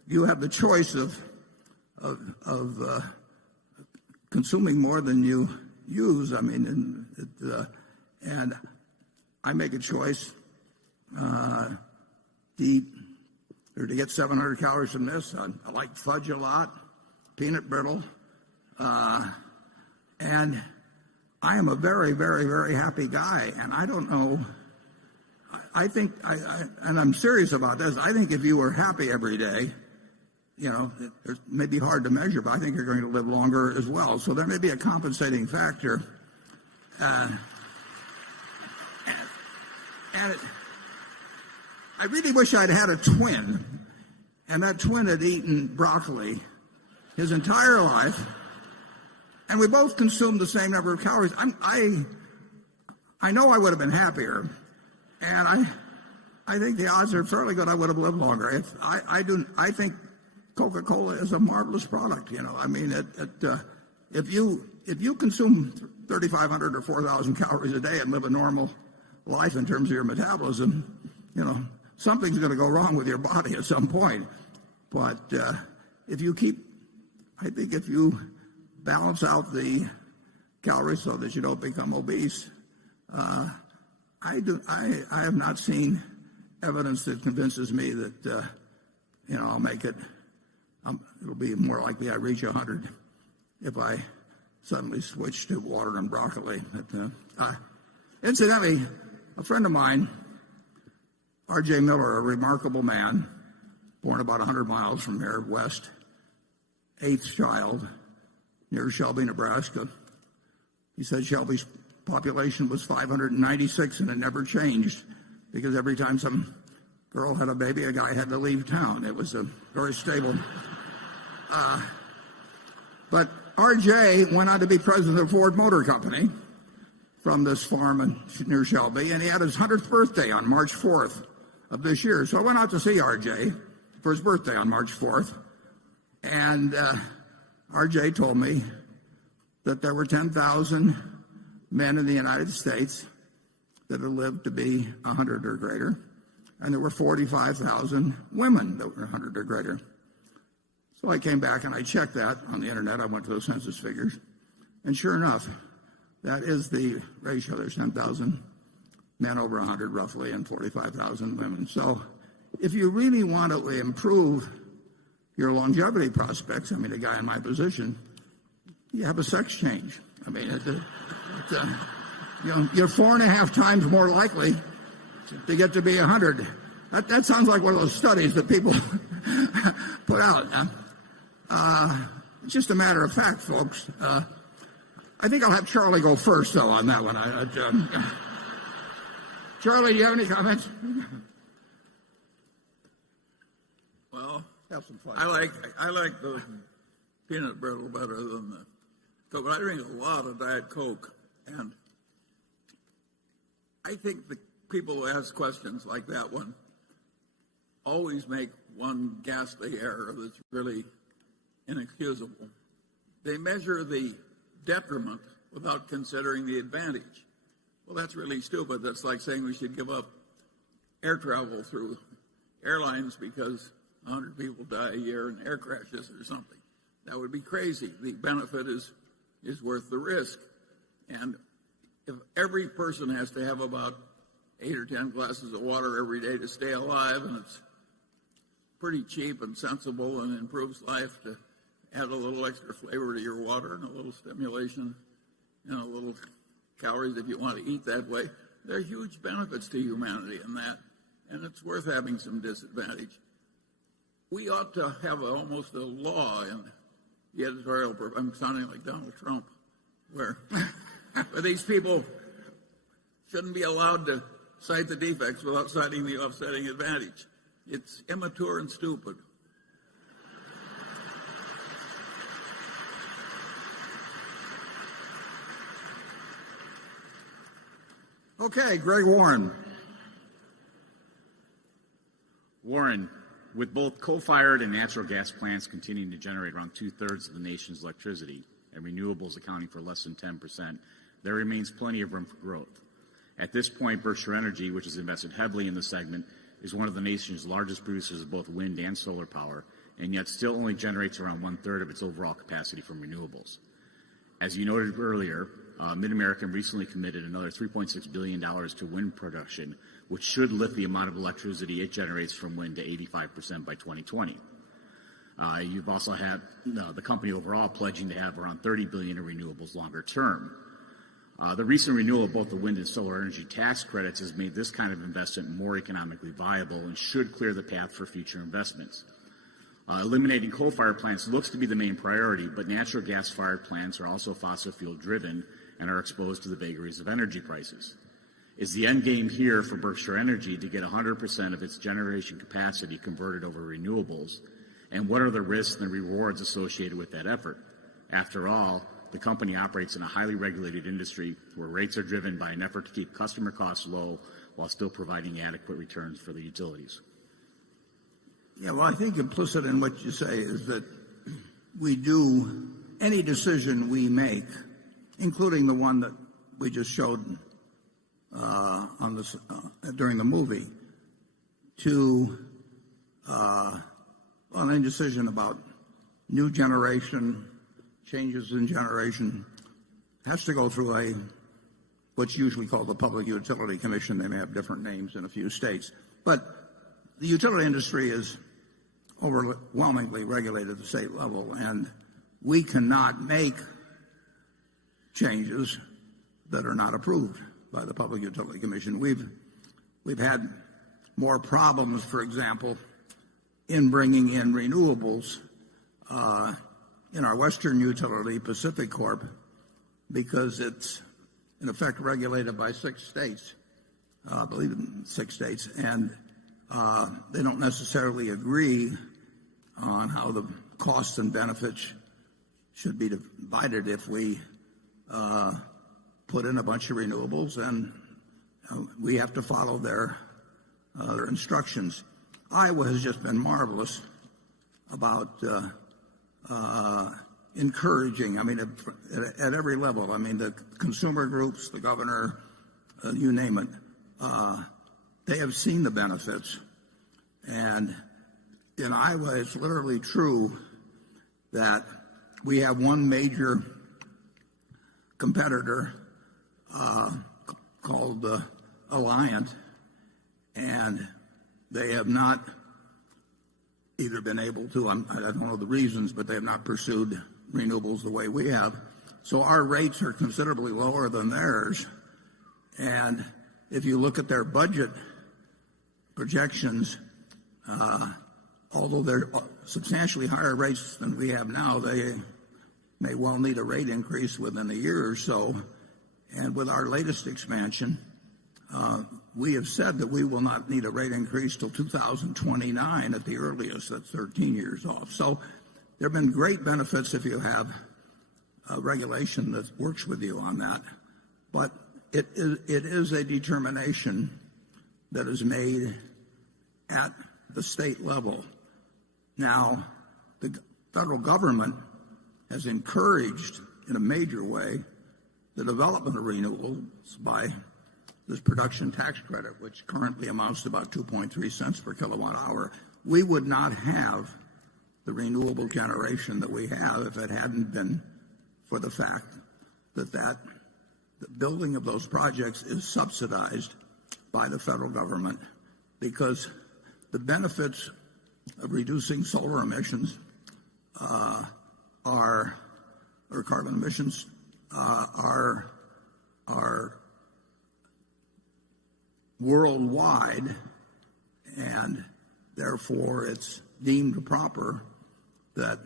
You have the choice of consuming more than you use. I mean, and I make a choice to eat or to get 700 calories from this. I like fudge a lot, peanut brittle, and I am a very, very, very happy guy. And I don't know. I think, and I'm serious about this. I think if you were happy every day, it may be hard to measure, but I think you're going to live longer as well. So there may be a compensating factor. And I really wish I'd had a twin, and that twin had eaten broccoli his entire life, and we both consumed the same number of calories. I know I would have been happier, and I think the odds are fairly good I would have lived longer. I think Coca-Cola is a marvelous product. I mean, if you consume 3,500 or 4,000 calories a day and live a normal life in terms of your metabolism, something's going to go wrong with your body at some point. But if you balance out the calories so that you don't become obese, I have not seen evidence that convinces me that I'll make it. It'll be more likely I reach 100 if I suddenly switch to water and broccoli. Incidentally, a friend of mine, R.J. Miller, a remarkable man, born about 100 miles from here west, 8th child, near Shelby, Nebraska. He said Shelby's population was 596 and it never changed because every time some girl had a baby, a guy had to leave town. It was a very stable. But R.J. went on to be president of Ford Motor Company from this farm near Shelby, and he had his 100th birthday on March 4th of this year. So I went out to see R.J. for his birthday on March 4th, and R.J. told me that there were 10,000 men in the United States that had lived to be 100 or greater, and there were 45,000 women that were 100 or greater. So I came back and I checked that on the internet. I went to the census figures, and sure enough, that is the ratio. There's 10,000 men over 100 roughly and 45,000 women. So if you really want to improve your longevity prospects, I mean, a guy in my position, you have a sex change. I mean, you're 4.5 times more likely to get to be 100. That sounds like one of those studies that people put out. It's just a matter of fact, folks. I think I'll have Charlie go first, though, on that one. Charlie, do you have any comments? Well, have some fun. I like the peanut brittle better than the Coke. But I drink a lot of Diet Coke, and I think the people who ask questions like that one always make one ghastly error that's really inexcusable. They measure the detriment without considering the advantage. Well, that's really stupid. That's like saying we should give up air travel through airlines because 100 people die a year in air crashes or something. That would be crazy. The benefit is worth the risk. And if every person has to have about 8 or 10 glasses of water every day to stay alive, and it's pretty cheap and sensible and improves life to add a little extra flavor to your water and a little stimulation and a little calories if you want to eat that way, there are huge benefits to humanity in that. and it's worth having some disadvantage. We ought to have almost a law in the editorial. I'm sounding like Donald Trump, where these people shouldn't be allowed to cite the defects without citing the offsetting advantage. It's immature and stupid. Okay, Greg Warren. Warren, with both coal-fired and natural gas plants continuing to generate around 2/3 of the nation's electricity and renewables accounting for less than 10%, there remains plenty of room for growth. At this point, Berkshire Energy, which has invested heavily in the segment, is one of the nation's largest producers of both wind and solar power, and yet still only generates around 1/3 of its overall capacity from renewables. As you noted earlier, Mid-American recently committed another $3.6 billion to wind production, which should lift the amount of electricity it generates from wind to 85% by 2020. You've also had the company overall pledging to have around $30 billion in renewables longer term. The recent renewal of both the wind and solar energy tax credits has made this kind of investment more economically viable and should clear the path for future investments. Eliminating coal-fired plants looks to be the main priority, but natural gas-fired plants are also fossil fuel-driven and are exposed to the vagaries of energy prices. Is the end game here for Berkshire Energy to get 100% of its generation capacity converted over renewables? And what are the risks and rewards associated with that effort? After all, the company operates in a highly regulated industry where rates are driven by an effort to keep customer costs low while still providing adequate returns for the utilities. Yeah, well, I think implicit in what you say is that we do any decision we make, including the one that we just showed during the movie, on any decision about new generation, changes in generation, has to go through what's usually called the Public Utility Commission. They may have different names in a few states, but the utility industry is overwhelmingly regulated at the state level, and we cannot make changes that are not approved by the Public Utility Commission. We've had more problems, for example, in bringing in renewables in our western utility, Pacific Corp, because it's in effect regulated by 6 states, I believe in 6 states, and they don't necessarily agree on how the costs and benefits should be divided if we put in a bunch of renewables, and we have to follow their instructions. Iowa has just been marvelous about encouraging, at every level. The consumer groups, the governor, you name it, they have seen the benefits. And in Iowa, it's literally true that we have one major competitor called Alliant, and they have not either been able to, I don't know the reasons, but they have not pursued renewables the way we have. So our rates are considerably lower than theirs. And if you look at their budget projections, although they're substantially higher rates than we have now, they may well need a rate increase within a year or so. And with our latest expansion, we have said that we will not need a rate increase till 2029 at the earliest. That's 13 years off. So there have been great benefits if you have a regulation that works with you on that. But it is a determination that is made at the state level. Now, the federal government has encouraged in a major way the development of renewables by this production tax credit, which currently amounts to about 2.3 cents per kilowatt hour. We would not have the renewable generation that we have if it hadn't been for the fact that the building of those projects is subsidized by the federal government, because the benefits of reducing solar emissions or carbon emissions are worldwide and therefore it's deemed proper that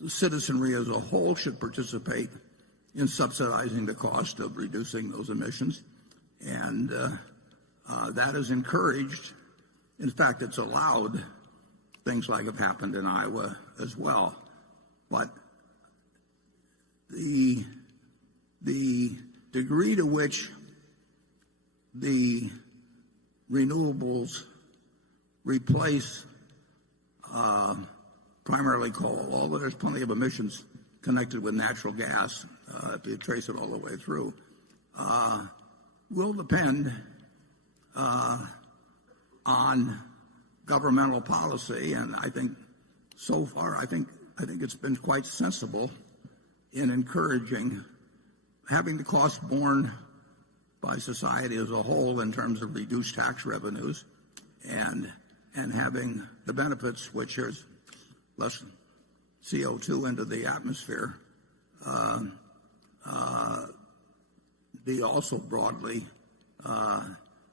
the citizenry as a whole should participate in subsidizing the cost of reducing those emissions. And that is encouraged. In fact, it's allowed. Things like have happened in Iowa as well. But the degree to which the renewables replace primarily coal, although there's plenty of emissions connected with natural gas, if you trace it all the way through, will depend on governmental policy. And I think so far, I think it's been quite sensible in encouraging having the cost borne by society as a whole in terms of reduced tax revenues, and having the benefits, which is less CO2 into the atmosphere, be also broadly,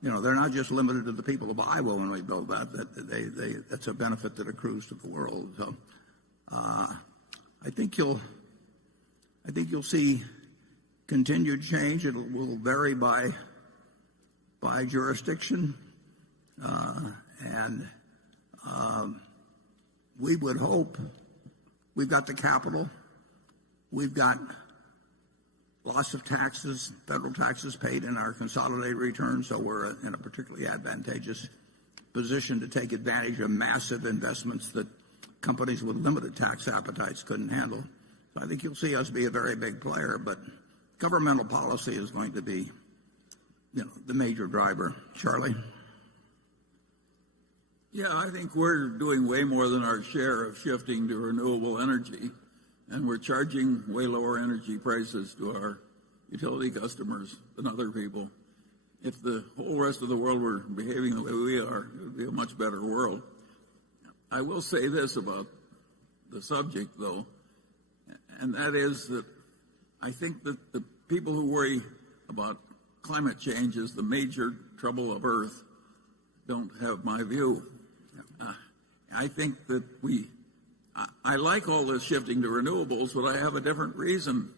they're not just limited to the people of Iowa when we build that. That's a benefit that accrues to the world. So I think you'll see continued change. It will vary by jurisdiction, and we would hope we've got the capital, we've got lots of taxes, federal taxes paid in our consolidated returns, so we're in a particularly advantageous position to take advantage of massive investments that companies with limited tax appetites couldn't handle. So I think you'll see us be a very big player, but governmental policy is going to be, the major driver. Charlie? Yeah, I think we're doing way more than our share of shifting to renewable energy, and we're charging way lower energy prices to our utility customers than other people. If the whole rest of the world were behaving the way we are, it would be a much better world. I will say this about the subject, though, and that is that I think that the people who worry about climate change as the major trouble of Earth don't have my view. I think that I like all this shifting to renewables, but I have a different reason.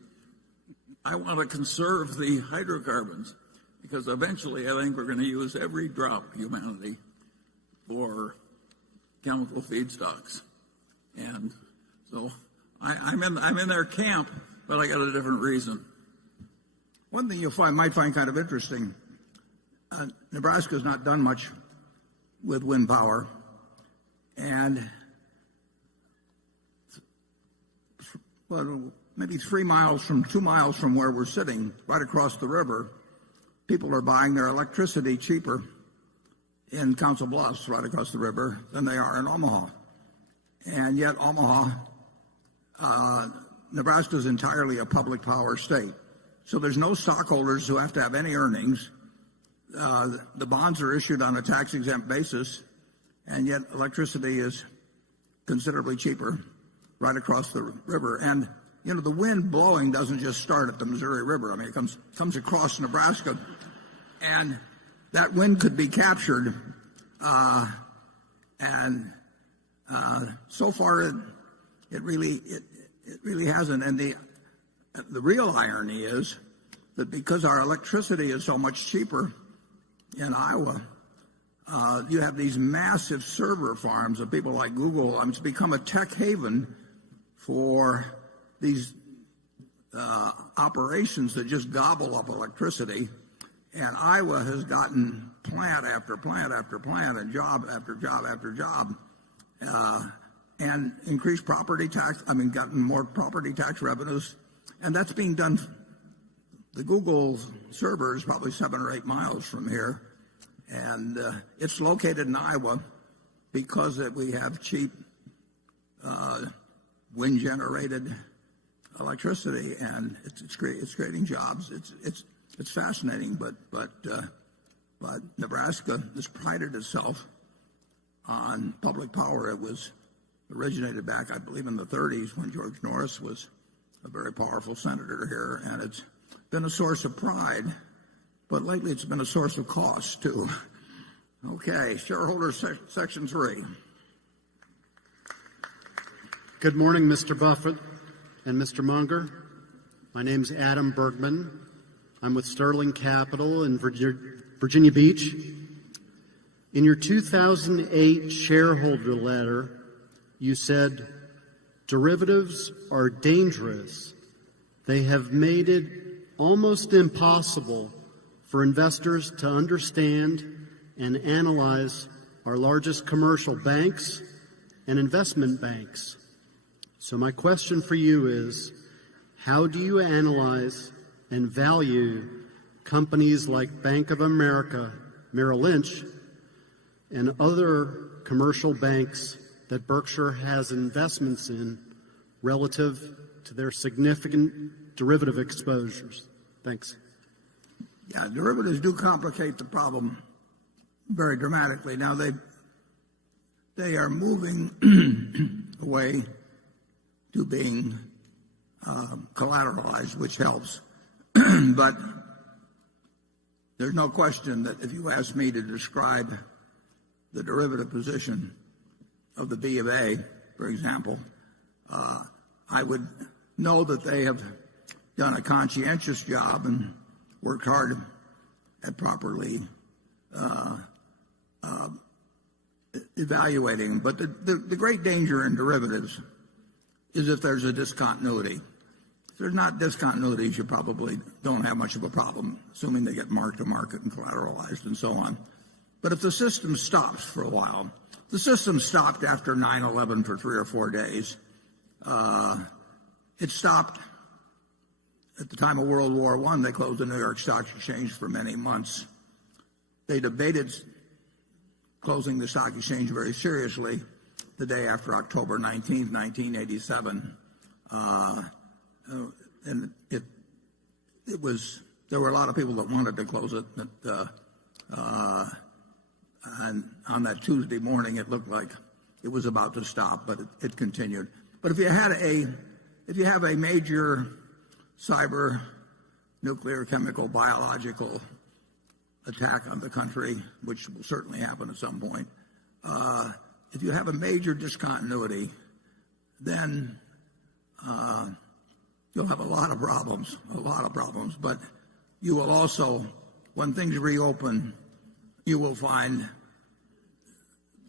I want to conserve the hydrocarbons, because eventually I think we're going to use every drop, humanity, for chemical feedstocks. And so I'm in their camp, but I got a different reason. One thing you might find kind of interesting, Nebraska's not done much with wind power, and maybe 2 miles from where we're sitting, right across the river, people are buying their electricity cheaper in Council Bluffs, right across the river, than they are in Omaha. And yet Omaha, Nebraska is entirely a public power state. So there's no stockholders who have to have any earnings. The bonds are issued on a tax-exempt basis, and yet electricity is considerably cheaper right across the river. And, the wind blowing doesn't just start at the Missouri River. I mean, it comes across Nebraska, and that wind could be captured. So far, it really hasn't. And the real irony is that because our electricity is so much cheaper in Iowa, you have these massive server farms of people like Google. It's become a tech haven for these operations that just gobble up electricity. And Iowa has gotten plant after plant after plant and job after job after job, and increased property tax. Gotten more property tax revenues. And that's being done. The Google server is probably 7 or 8 miles from here. And it's located in Iowa because we have cheap wind-generated electricity, and it's creating jobs. It's fascinating, but Nebraska has prided itself on public power. It was originated back, I believe, in the 30s when George Norris was a very powerful senator here, and it's been a source of pride. But lately, it's been a source of cost too. Okay, shareholder section 3. Good morning, Mr. Buffett and Mr. Munger. My name's Adam Bergman. I'm with Sterling Capital in Virginia Beach. In your 2008 shareholder letter, you said, derivatives are dangerous. They have made it almost impossible for investors to understand and analyze our largest commercial banks and investment banks. So my question for you is, how do you analyze and value companies like Bank of America, Merrill Lynch, and other commercial banks that Berkshire has investments in relative to their significant derivative exposures? Thanks. Yeah, derivatives do complicate the problem very dramatically. Now they are moving away to being collateralized, which helps. But there's no question that if you ask me to describe the derivative position of the B of A, for example, I would know that they have done a conscientious job and worked hard at properly evaluating them. But the great danger in derivatives is if there's a discontinuity. If there's not discontinuities, you probably don't have much of a problem, assuming they get marked to market and collateralized and so on. But if the system stops for a while, the system stopped after 9/11 for 3 or 4 days. It stopped at the time of World War I. They closed the New York Stock Exchange for many months. They debated closing the stock exchange very seriously the day after October 19th, 1987. And it was, there were a lot of people that wanted to close it. And on that Tuesday morning, it looked like it was about to stop, but it continued. But if you have a major cyber, nuclear, chemical, biological attack on the country, which will certainly happen at some point, if you have a major discontinuity, then you'll have a lot of problems. But you will also, when things reopen, you will find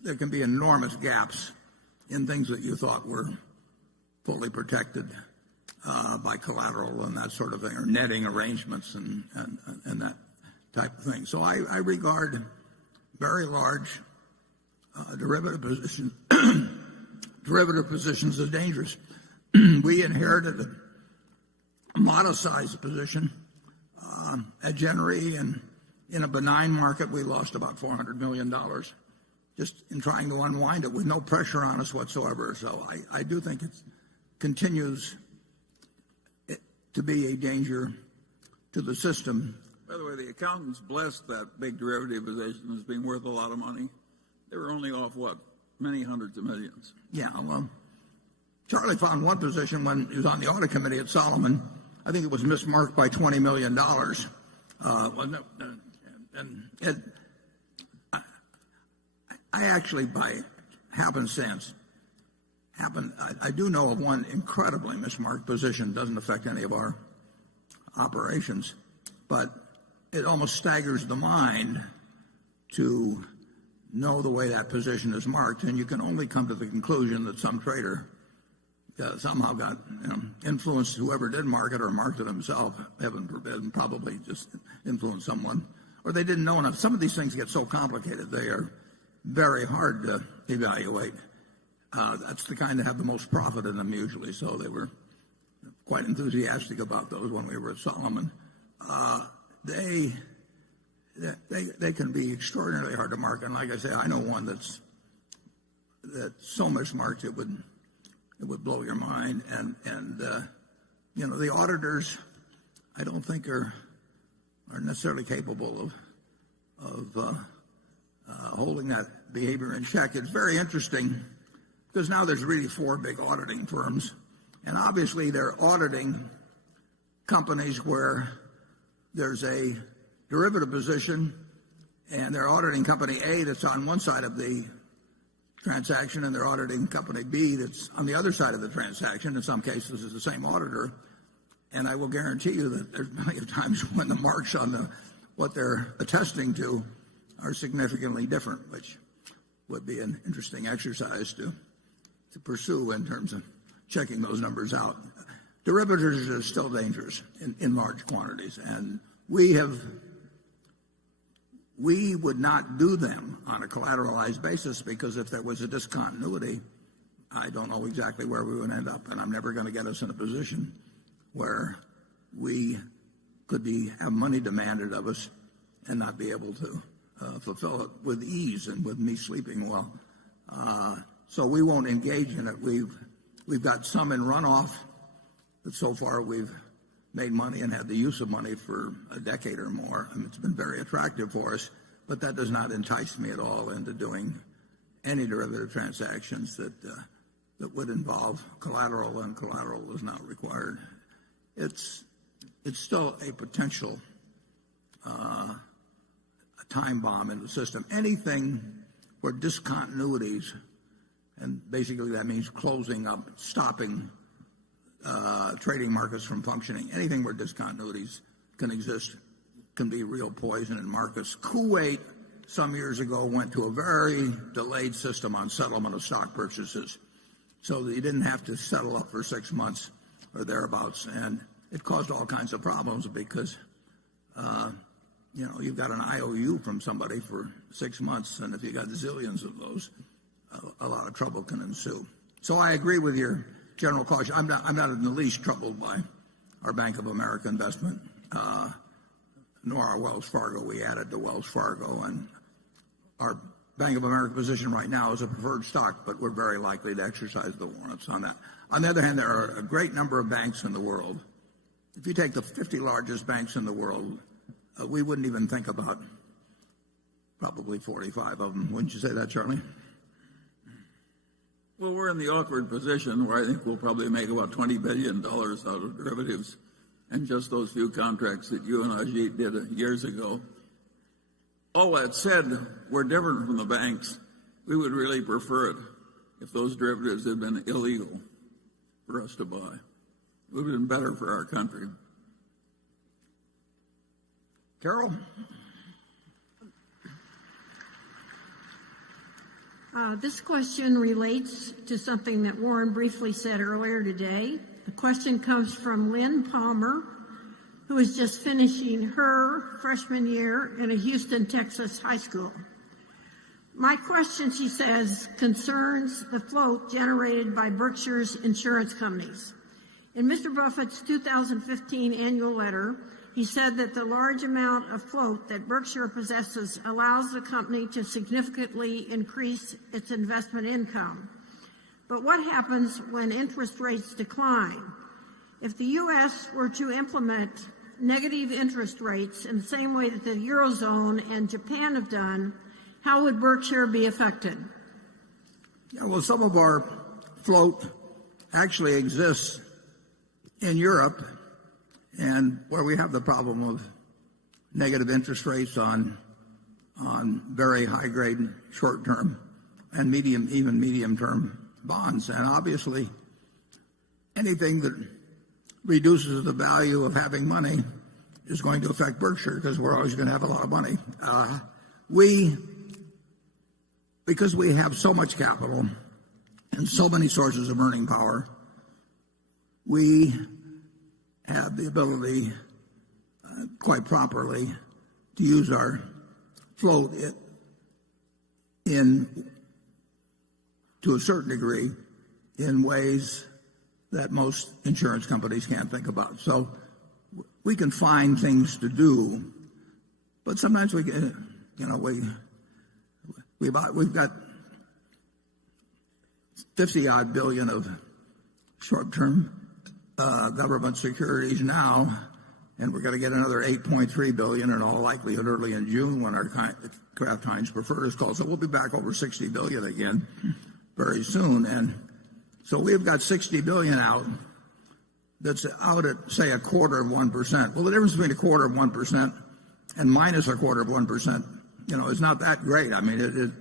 there can be enormous gaps in things that you thought were fully protected by collateral and that sort of thing, or netting arrangements and that type of thing. So I regard very large derivative positions as dangerous. We inherited a modest-sized position at Genery, and in a benign market, we lost about $400 million just in trying to unwind it with no pressure on us whatsoever. So I do think it continues to be a danger to the system. By the way, the accountants blessed that big derivative position as being worth a lot of money. They were only off, what, many hundreds of millions. Yeah, well, Charlie found one position when he was on the audit committee at Solomon. I think it was mismarked by $20 million. And I actually, by happenstance, I do know of one incredibly mismarked position. Doesn't affect any of our operations, but it almost staggers the mind to know the way that position is marked, and you can only come to the conclusion that some trader somehow got influenced whoever did mark it, or marked it himself, heaven forbid, and probably just influenced someone, or they didn't know enough. Some of these things get so complicated, they are very hard to evaluate. That's the kind that have the most profit in them usually, so they were quite enthusiastic about those when we were at Solomon. They can be extraordinarily hard to mark, and like I say, I know one that's so mismarked it would blow your mind. And the auditors, I don't think are necessarily capable of holding that behavior in check. It's very interesting because now there's really 4 big auditing firms, and obviously they're auditing companies where there's a derivative position and they're auditing company A that's on one side of the transaction, and they're auditing company B that's on the other side of the transaction. In some cases, it's the same auditor. And I will guarantee you that there's plenty of times when the marks on what they're attesting to are significantly different, which would be an interesting exercise to pursue in terms of checking those numbers out. Derivatives are still dangerous in large quantities, and we would not do them on a collateralized basis, because if there was a discontinuity, I don't know exactly where we would end up, and I'm never going to get us in a position where we could have money demanded of us and not be able to fulfill it with ease and with me sleeping well. So we won't engage in it. We've got some in runoff, but so far we've made money and had the use of money for a decade or more. And it's been very attractive for us, but that does not entice me at all into doing any derivative transactions that would involve collateral, and collateral is not required. It's still a potential a time bomb in the system. Anything where discontinuities, and basically that means closing up, stopping trading markets from functioning, anything where discontinuities can exist can be real poison in markets. Kuwait, some years ago, went to a very delayed system on settlement of stock purchases, so that you didn't have to settle up for 6 months or thereabouts, and it caused all kinds of problems because you've got an IOU from somebody for 6 months, and if you got zillions of those, a lot of trouble can ensue. So I agree with your general caution. I'm not in the least troubled by our Bank of America investment, nor our Wells Fargo. We added to Wells Fargo, and our Bank of America position right now is a preferred stock, but we're very likely to exercise the warrants on that. On the other hand, there are a great number of banks in the world. If you take the 50 largest banks in the world, we wouldn't even think about probably 45 of them. Wouldn't you say that, Charlie? Well, we're in the awkward position where I think we'll probably make about $20 billion out of derivatives and just those few contracts that you and Ajit did years ago. All that said, we're different from the banks. We would really prefer it if those derivatives had been illegal for us to buy. It would have been better for our country. Carol? This question relates to something that Warren briefly said earlier today. The question comes from Lynn Palmer, who is just finishing her freshman year in a Houston, Texas high school. My question, she says, concerns the float generated by Berkshire's insurance companies. In Mr. Buffett's 2015 annual letter, he said that the large amount of float that Berkshire possesses allows the company to significantly increase its investment income. But what happens when interest rates decline? If the U.S. were to implement negative interest rates in the same way that the Eurozone and Japan have done, how would Berkshire be affected? Yeah, well, some of our float actually exists in Europe, and where we have the problem of negative interest rates on very high-grade short-term and medium-term bonds. And obviously, anything that reduces the value of having money is going to affect Berkshire, because we're always going to have a lot of money. Because we have so much capital and so many sources of earning power, we have the ability, quite properly, to use our float to a certain degree in ways that most insurance companies can't think about. So we can find things to do, but sometimes we've got 50-odd billion of short-term government securities now, and we're going to get another 8.3 billion in all likelihood early in June when our Kraft Heinz preferred is called. So we'll be back over 60 billion again very soon. And so we've got 60 billion out that's out at, say, 1/4 of 1%. Well, the difference between 1/4 of 1% and minus 1/4 of 1% is not that great. I mean,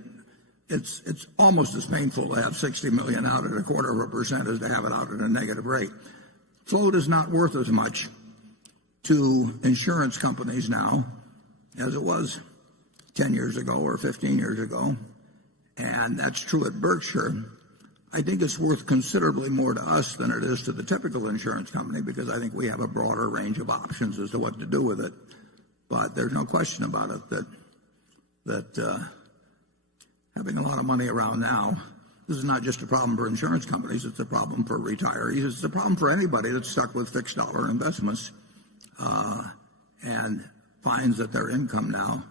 it's almost as painful to have $60 million out at 0.25% as to have it out at a negative rate. Float is not worth as much to insurance companies now as it was 10 years ago or 15 years ago. And that's true at Berkshire. I think it's worth considerably more to us than it is to the typical insurance company because I think we have a broader range of options as to what to do with it. But there's no question about it that having a lot of money around now, this is not just a problem for insurance companies, it's a problem for retirees. It's a problem for anybody that's stuck with fixed dollar investments and finds that their income now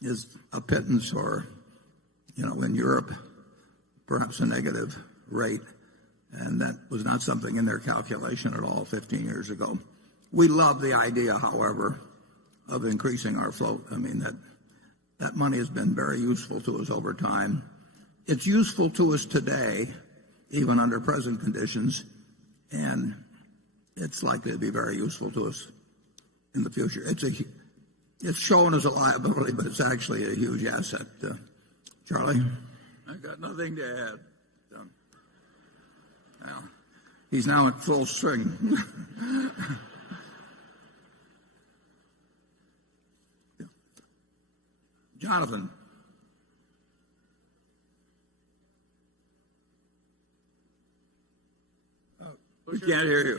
is a pittance or, in Europe, perhaps a negative rate. And that was not something in their calculation at all 15 years ago. We love the idea, however, of increasing our float. I mean, that money has been very useful to us over time. It's useful to us today, even under present conditions, and it's likely to be very useful to us in the future. It's shown as a liability, but it's actually a huge asset. Charlie? I've got nothing to add. Well, he's now at full swing. Jonathan. We can't hear you.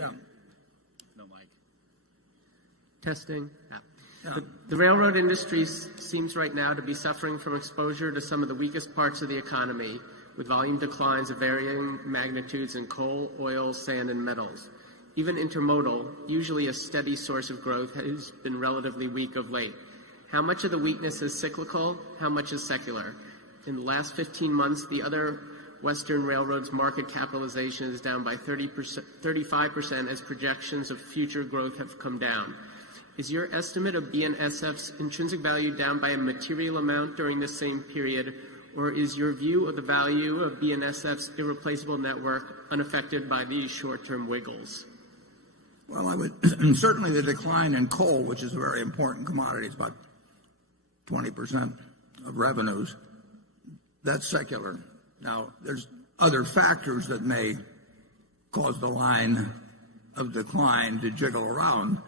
No mic. Testing. The railroad industry seems right now to be suffering from exposure to some of the weakest parts of the economy, with volume declines of varying magnitudes in coal, oil, sand, and metals. Even intermodal, usually a steady source of growth, has been relatively weak of late. How much of the weakness is cyclical? How much is secular? In the last 15 months, the other Western railroads' market capitalization is down by 35% as projections of future growth have come down. Is your estimate of BNSF's intrinsic value down by a material amount during this same period, or is your view of the value of BNSF's irreplaceable network unaffected by these short-term wiggles? Well, I would certainly the decline in coal, which is a very important commodity, it's about 20% of revenues. That's secular. Now, there's other factors that may cause the line of decline to jiggle around.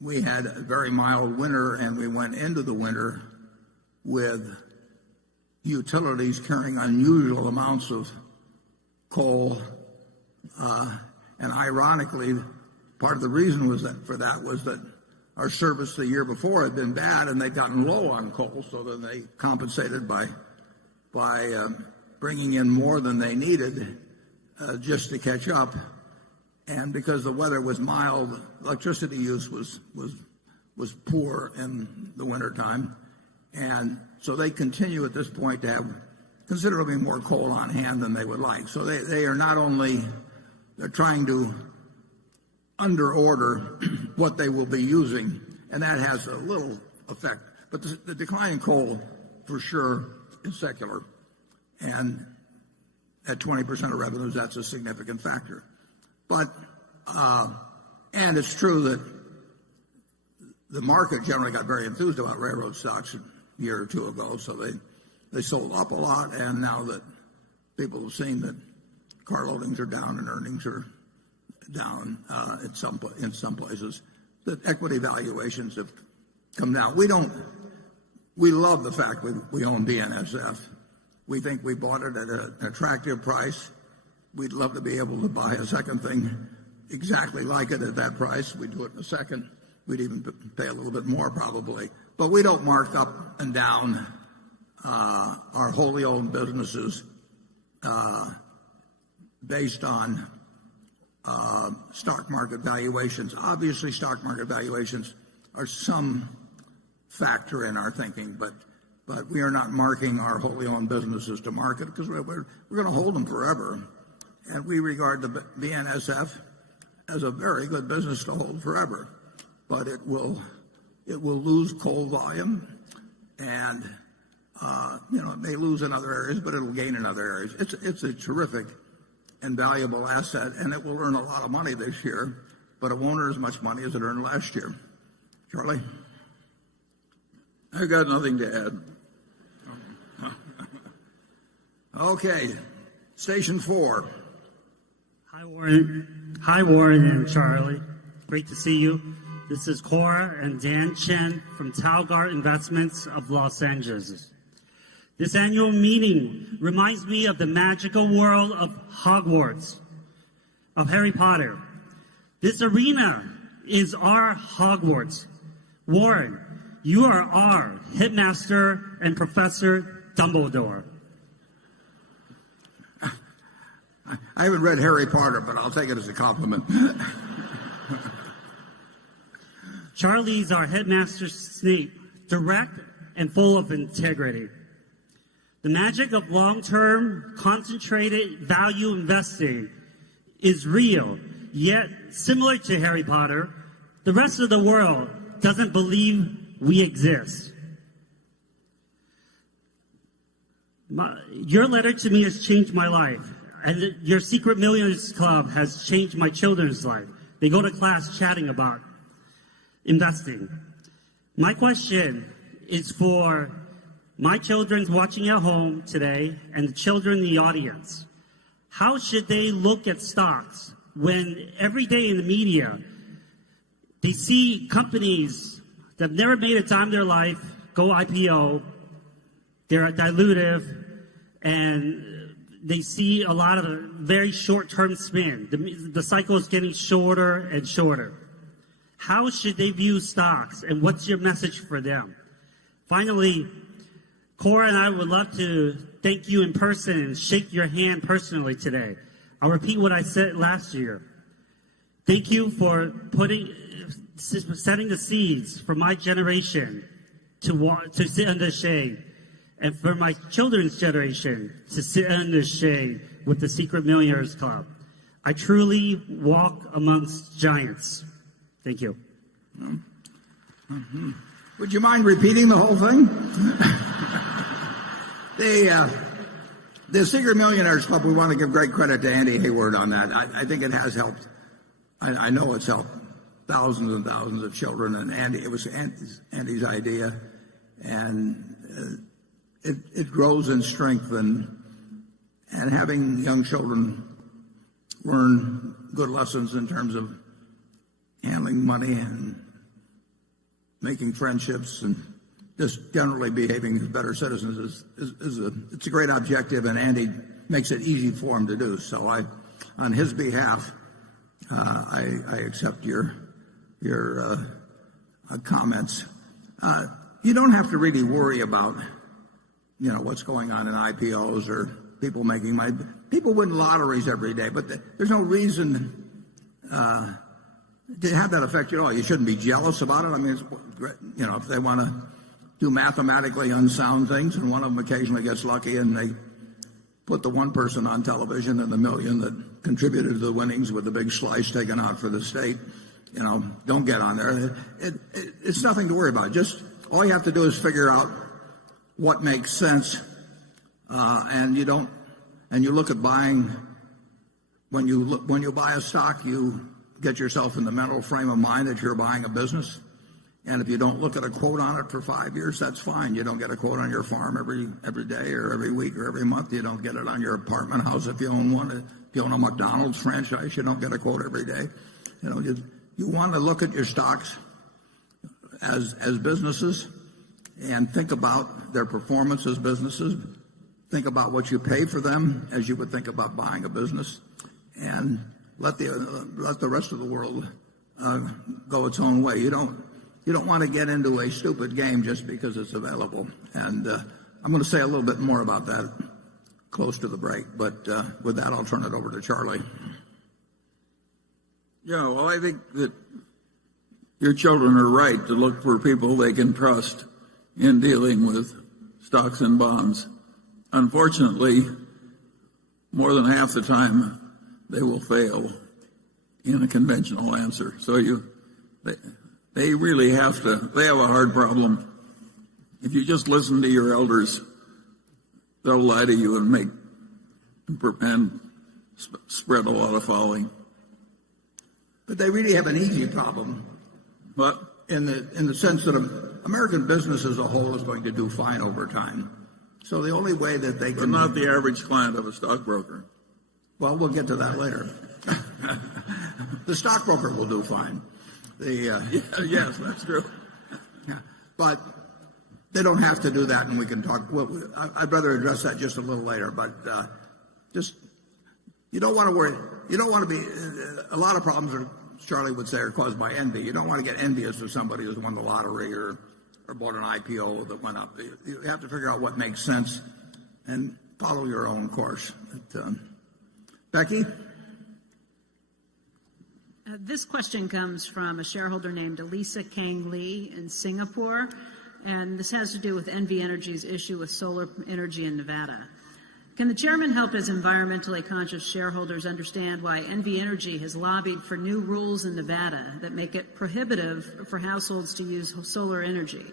We had a very mild winter, and we went into the winter with utilities carrying unusual amounts of coal. And ironically, part of the reason was that our service the year before had been bad, and they'd gotten low on coal, so then they compensated by bringing in more than they needed just to catch up. And because the weather was mild, electricity use was poor in the wintertime. And so they continue at this point to have considerably more coal on hand than they would like. So they are not only, they're trying to underorder what they will be using, and that has a little effect. But the decline in coal, for sure, is secular. And at 20% of revenues, that's a significant factor. But, and it's true that the market generally got very enthused about railroad stocks a year or two ago, so they sold up a lot, and now that people have seen that car loadings are down and earnings are down in some places, that equity valuations have come down. We love the fact we own BNSF. We think we bought it at an attractive price. We'd love to be able to buy a second thing exactly like it at that price. We'd do it in a second. We'd even pay a little bit more probably. But we don't mark up and down our wholly owned businesses based on stock market valuations. Obviously, stock market valuations are some factor in our thinking, but we are not marking our wholly owned businesses to market because we're going to hold them forever. And we regard the BNSF as a very good business to hold forever. But it will lose coal volume, and it may lose in other areas, but it'll gain in other areas. It's a terrific and valuable asset, and it will earn a lot of money this year, but it won't earn as much money as it earned last year. Charlie? I've got nothing to add. Okay, station 4. Hi, Warren and Charlie. Great to see you. This is Cora and Dan Chen from Talgard Investments of Los Angeles. This annual meeting reminds me of the magical world of Hogwarts, of Harry Potter. This arena is our Hogwarts. Warren, you are our headmaster and Professor Dumbledore. I haven't read Harry Potter, but I'll take it as a compliment. Charlie's our headmaster Snape, direct and full of integrity. The magic of long-term, concentrated value investing is real, yet similar to Harry Potter, the rest of the world doesn't believe we exist. Your letter to me has changed my life, and your Secret Millionaires Club has changed my children's life. They go to class chatting about investing. My question is for my children watching at home today and the children in the audience. How should they look at stocks when every day in the media they see companies that have never made a dime in their life go IPO, they're dilutive, and they see a lot of very short-term spin. The cycle is getting shorter and shorter. How should they view stocks, and what's your message for them? Finally, Cora and I would love to thank you in person and shake your hand personally today. I'll repeat what I said last year. Thank you for setting the seeds for my generation to sit under shade, and for my children's generation to sit under shade with the Secret Millionaires Club. I truly walk amongst giants. Thank you. Mm-hmm. Would you mind repeating the whole thing? The Secret Millionaires Club, we want to give great credit to Andy Hayward on that. I think it has helped. I know it's helped thousands and thousands of children, and it was Andy's idea, and it grows in strength, and having young children learn good lessons in terms of handling money and making friendships and just generally behaving as better citizens it's a great objective, and Andy makes it easy for him to do. So on his behalf, I accept your comments. You don't have to really worry about what's going on in IPOs or people making money. People win lotteries every day, but there's no reason to have that affect you at all. You shouldn't be jealous about it. I mean, if they want to do mathematically unsound things, and one of them occasionally gets lucky and they put the one person on television in the million that contributed to the winnings with a big slice taken out for the state, don't get on there. It's nothing to worry about. Just all you have to do is figure out what makes sense, and you look at buying. When you buy a stock, you get yourself in the mental frame of mind that you're buying a business. And if you don't look at a quote on it for 5 years, that's fine. You don't get a quote on your farm every day or every week or every month. You don't get it on your apartment house if you own one. If you own a McDonald's franchise, you don't get a quote every day. You want to look at your stocks as businesses and think about their performance as businesses. Think about what you pay for them as you would think about buying a business, and let the rest of the world go its own way. You don't want to get into a stupid game just because it's available. And I'm going to say a little bit more about that close to the break. But with that, I'll turn it over to Charlie. Yeah, well, I think that your children are right to look for people they can trust in dealing with stocks and bonds. Unfortunately, more than half the time, they will fail in a conventional answer. So they really they have a hard problem. If you just listen to your elders, they'll lie to you and spread a lot of folly. But they really have an easy problem. But in the sense that American business as a whole is going to do fine over time. So the only way that they They're can... not the average client of a stockbroker. Well, we'll get to that later. The stockbroker will do fine. Yes, that's true. But they don't have to do that, and we can talk. Well, I'd rather address that just a little later. But just you don't want to worry. You don't want to be. A lot of problems are, Charlie would say, are caused by envy. You don't want to get envious of somebody who's won the lottery or bought an IPO that went up. You have to figure out what makes sense and follow your own course. Becky? This question comes from a shareholder named Elisa Kang Lee in Singapore, and this has to do with NV Energy's issue with solar energy in Nevada. Can the chairman help his environmentally conscious shareholders understand why NV Energy has lobbied for new rules in Nevada that make it prohibitive for households to use solar energy?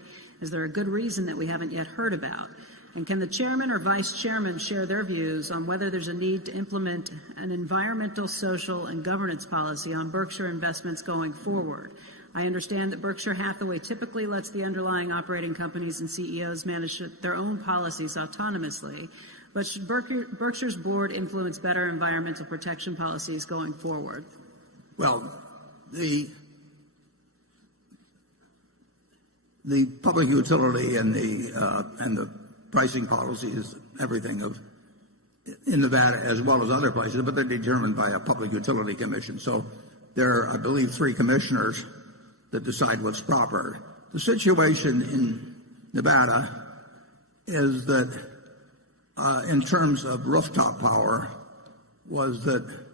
Is there a good reason that we haven't yet heard about? And can the chairman or vice chairman share their views on whether there's a need to implement an environmental, social, and governance policy on Berkshire investments going forward? I understand that Berkshire Hathaway typically lets the underlying operating companies and CEOs manage their own policies autonomously, but should Berkshire's board influence better environmental protection policies going forward? Well, the public utility and the pricing policies, everything in Nevada as well as other places, but they're determined by a public utility commission. So there are, I believe, 3 commissioners that decide what's proper. The situation in Nevada is that in terms of rooftop power was that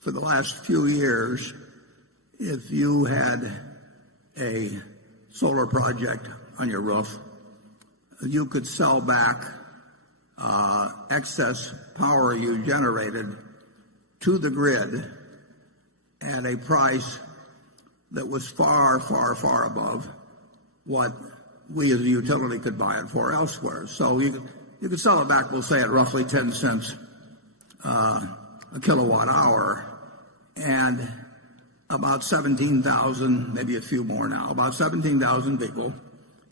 for the last few years, if you had a solar project on your roof, you could sell back excess power you generated to the grid at a price that was far, far, far above what we as a utility could buy it for elsewhere. So you could sell it back, we'll say, at roughly 10 cents a kilowatt hour, and about 17,000, maybe a few more now, about 17,000 people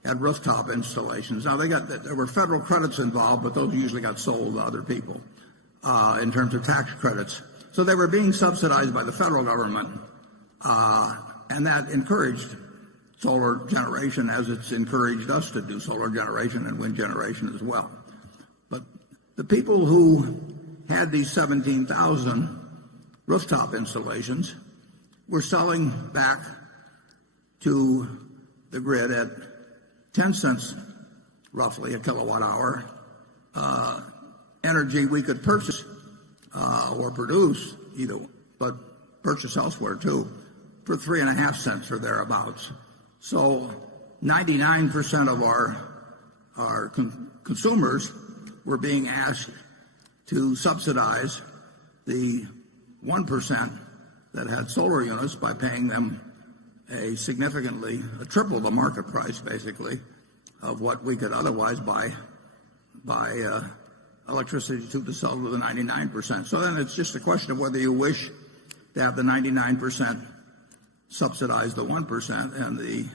had rooftop installations. Now there were federal credits involved, but those usually got sold to other people in terms of tax credits. So they were being subsidized by the federal government, and that encouraged solar generation as it's encouraged us to do solar generation and wind generation as well. But the people who had these 17,000 rooftop installations were selling back to the grid at 10 cents roughly a kilowatt hour energy we could purchase or produce either, but purchase elsewhere too, for 3.5 cents or thereabouts. So 99% of our consumers were being asked to subsidize the 1% that had solar units by paying them a triple the market price, basically, of what we could otherwise buy electricity to sell to the 99%. So then it's just a question of whether you wish to have the 99% subsidize the 1%. And the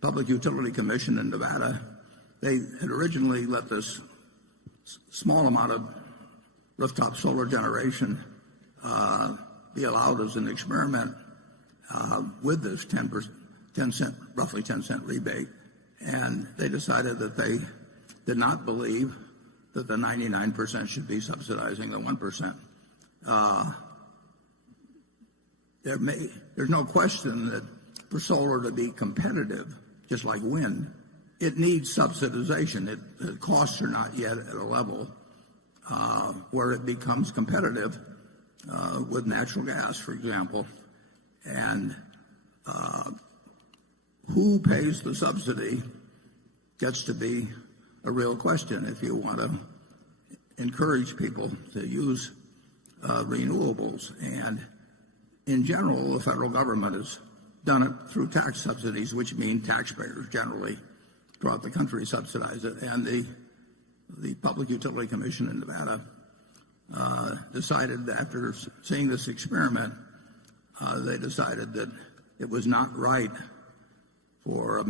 Public Utility Commission in Nevada, they had originally let this small amount of rooftop solar generation be allowed as an experiment with this roughly 10 cent rebate. And they decided that they did not believe that the 99% should be subsidizing the 1%. There's no question that for solar to be competitive, just like wind, it needs subsidization. The costs are not yet at a level where it becomes competitive with natural gas, for example. And who pays the subsidy gets to be a real question if you want to encourage people to use renewables. And in general, the federal government has done it through tax subsidies, which mean taxpayers generally throughout the country subsidize it. And the Public Utility Commission in Nevada decided, after seeing this experiment, they decided that it was not right for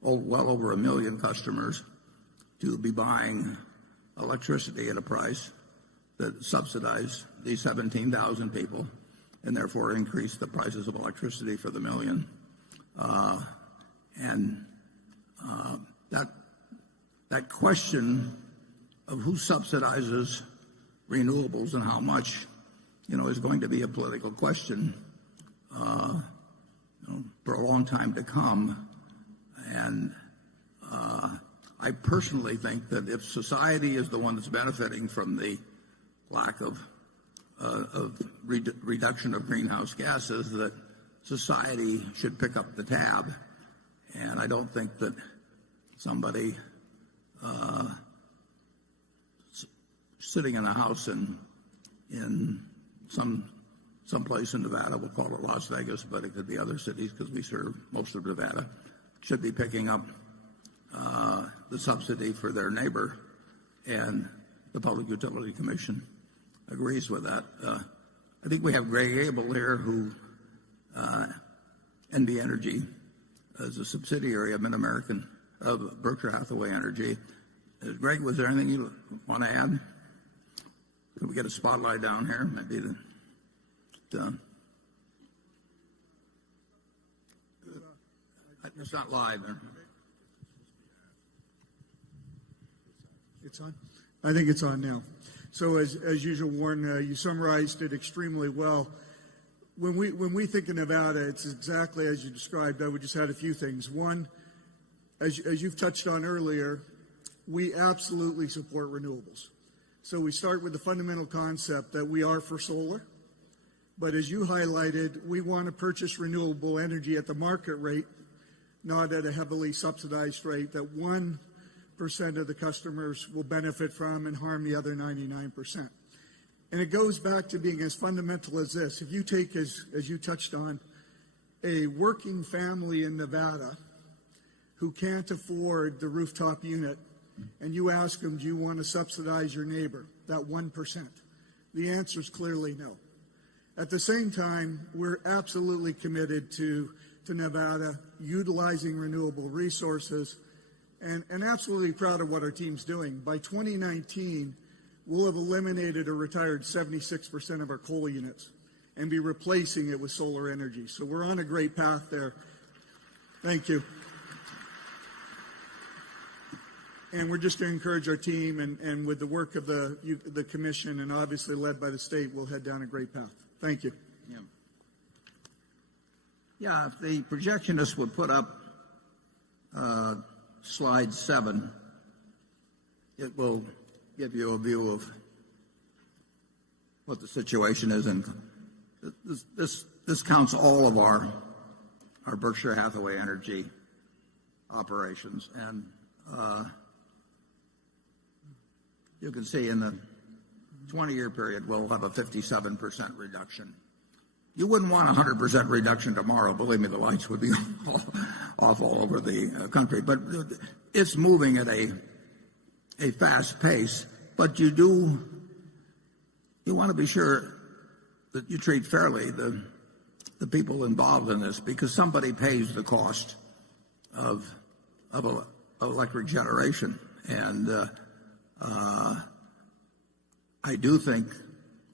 well over 1 million customers to be buying electricity at a price that subsidized these 17,000 people and therefore increased the prices of electricity for the million. That question of who subsidizes renewables and how much, is going to be a political question for a long time to come. And I personally think that if society is the one that's benefiting from the lack of reduction of greenhouse gases, that society should pick up the tab. And I don't think that somebody sitting in a house in some place in Nevada, we'll call it Las Vegas, but it could be other cities because we serve most of Nevada, should be picking up the subsidy for their neighbor, and the Public Utility Commission agrees with that. I think we have Greg Abel here, who NB Energy is a subsidiary of of Berkshire Hathaway Energy. Greg, was there anything you want to add? Can we get a spotlight down here? Maybe it's not live. It's on? I think it's on now. So as usual, Warren, you summarized it extremely well. When we think of Nevada, it's exactly as you described. I would just add a few things. One, as you've touched on earlier, we absolutely support renewables. So we start with the fundamental concept that we are for solar. But as you highlighted, we want to purchase renewable energy at the market rate, not at a heavily subsidized rate that 1% of the customers will benefit from and harm the other 99%. And it goes back to being as fundamental as this. If you take, as you touched on, a working family in Nevada who can't afford the rooftop unit, and you ask them, do you want to subsidize your neighbor, that 1%? The answer is clearly no. At the same time, we're absolutely committed to Nevada utilizing renewable resources, and absolutely proud of what our team's doing. By 2019, we'll have eliminated or retired 76% of our coal units and be replacing it with solar energy. So we're on a great path there. Thank you. And we're just going to encourage our team, and with the work of the commission and obviously led by the state, we'll head down a great path. Thank you. Yeah, if the projectionist would put up slide 7, it will give you a view of what the situation is. And this counts all of our Berkshire Hathaway Energy operations. And you can see in the 20-year period, we'll have a 57% reduction. You wouldn't want a 100% reduction tomorrow. Believe me, the lights would be off all over the country. But it's moving at a fast pace. But you want to be sure that you treat fairly the people involved in this, because somebody pays the cost of electric generation. And I do think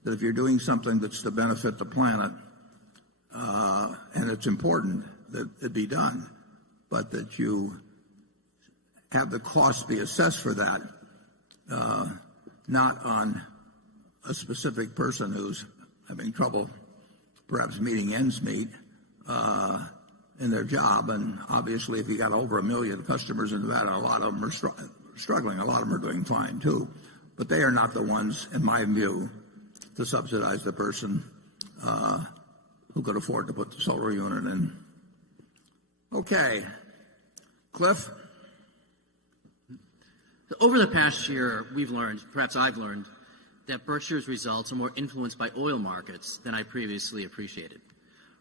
that if you're doing something that's to benefit the planet, and it's important that it be done, but that you have the cost be assessed for that, not on a specific person who's having trouble perhaps meeting ends meet in their job. And obviously, if you got over 1 million customers in Nevada, a lot of them are struggling. A lot of them are doing fine, too. But they are not the ones, in my view, to subsidize the person who could afford to put the solar unit in. Okay. Cliff? Over the past year, we've learned, perhaps I've learned, that Berkshire's results are more influenced by oil markets than I previously appreciated.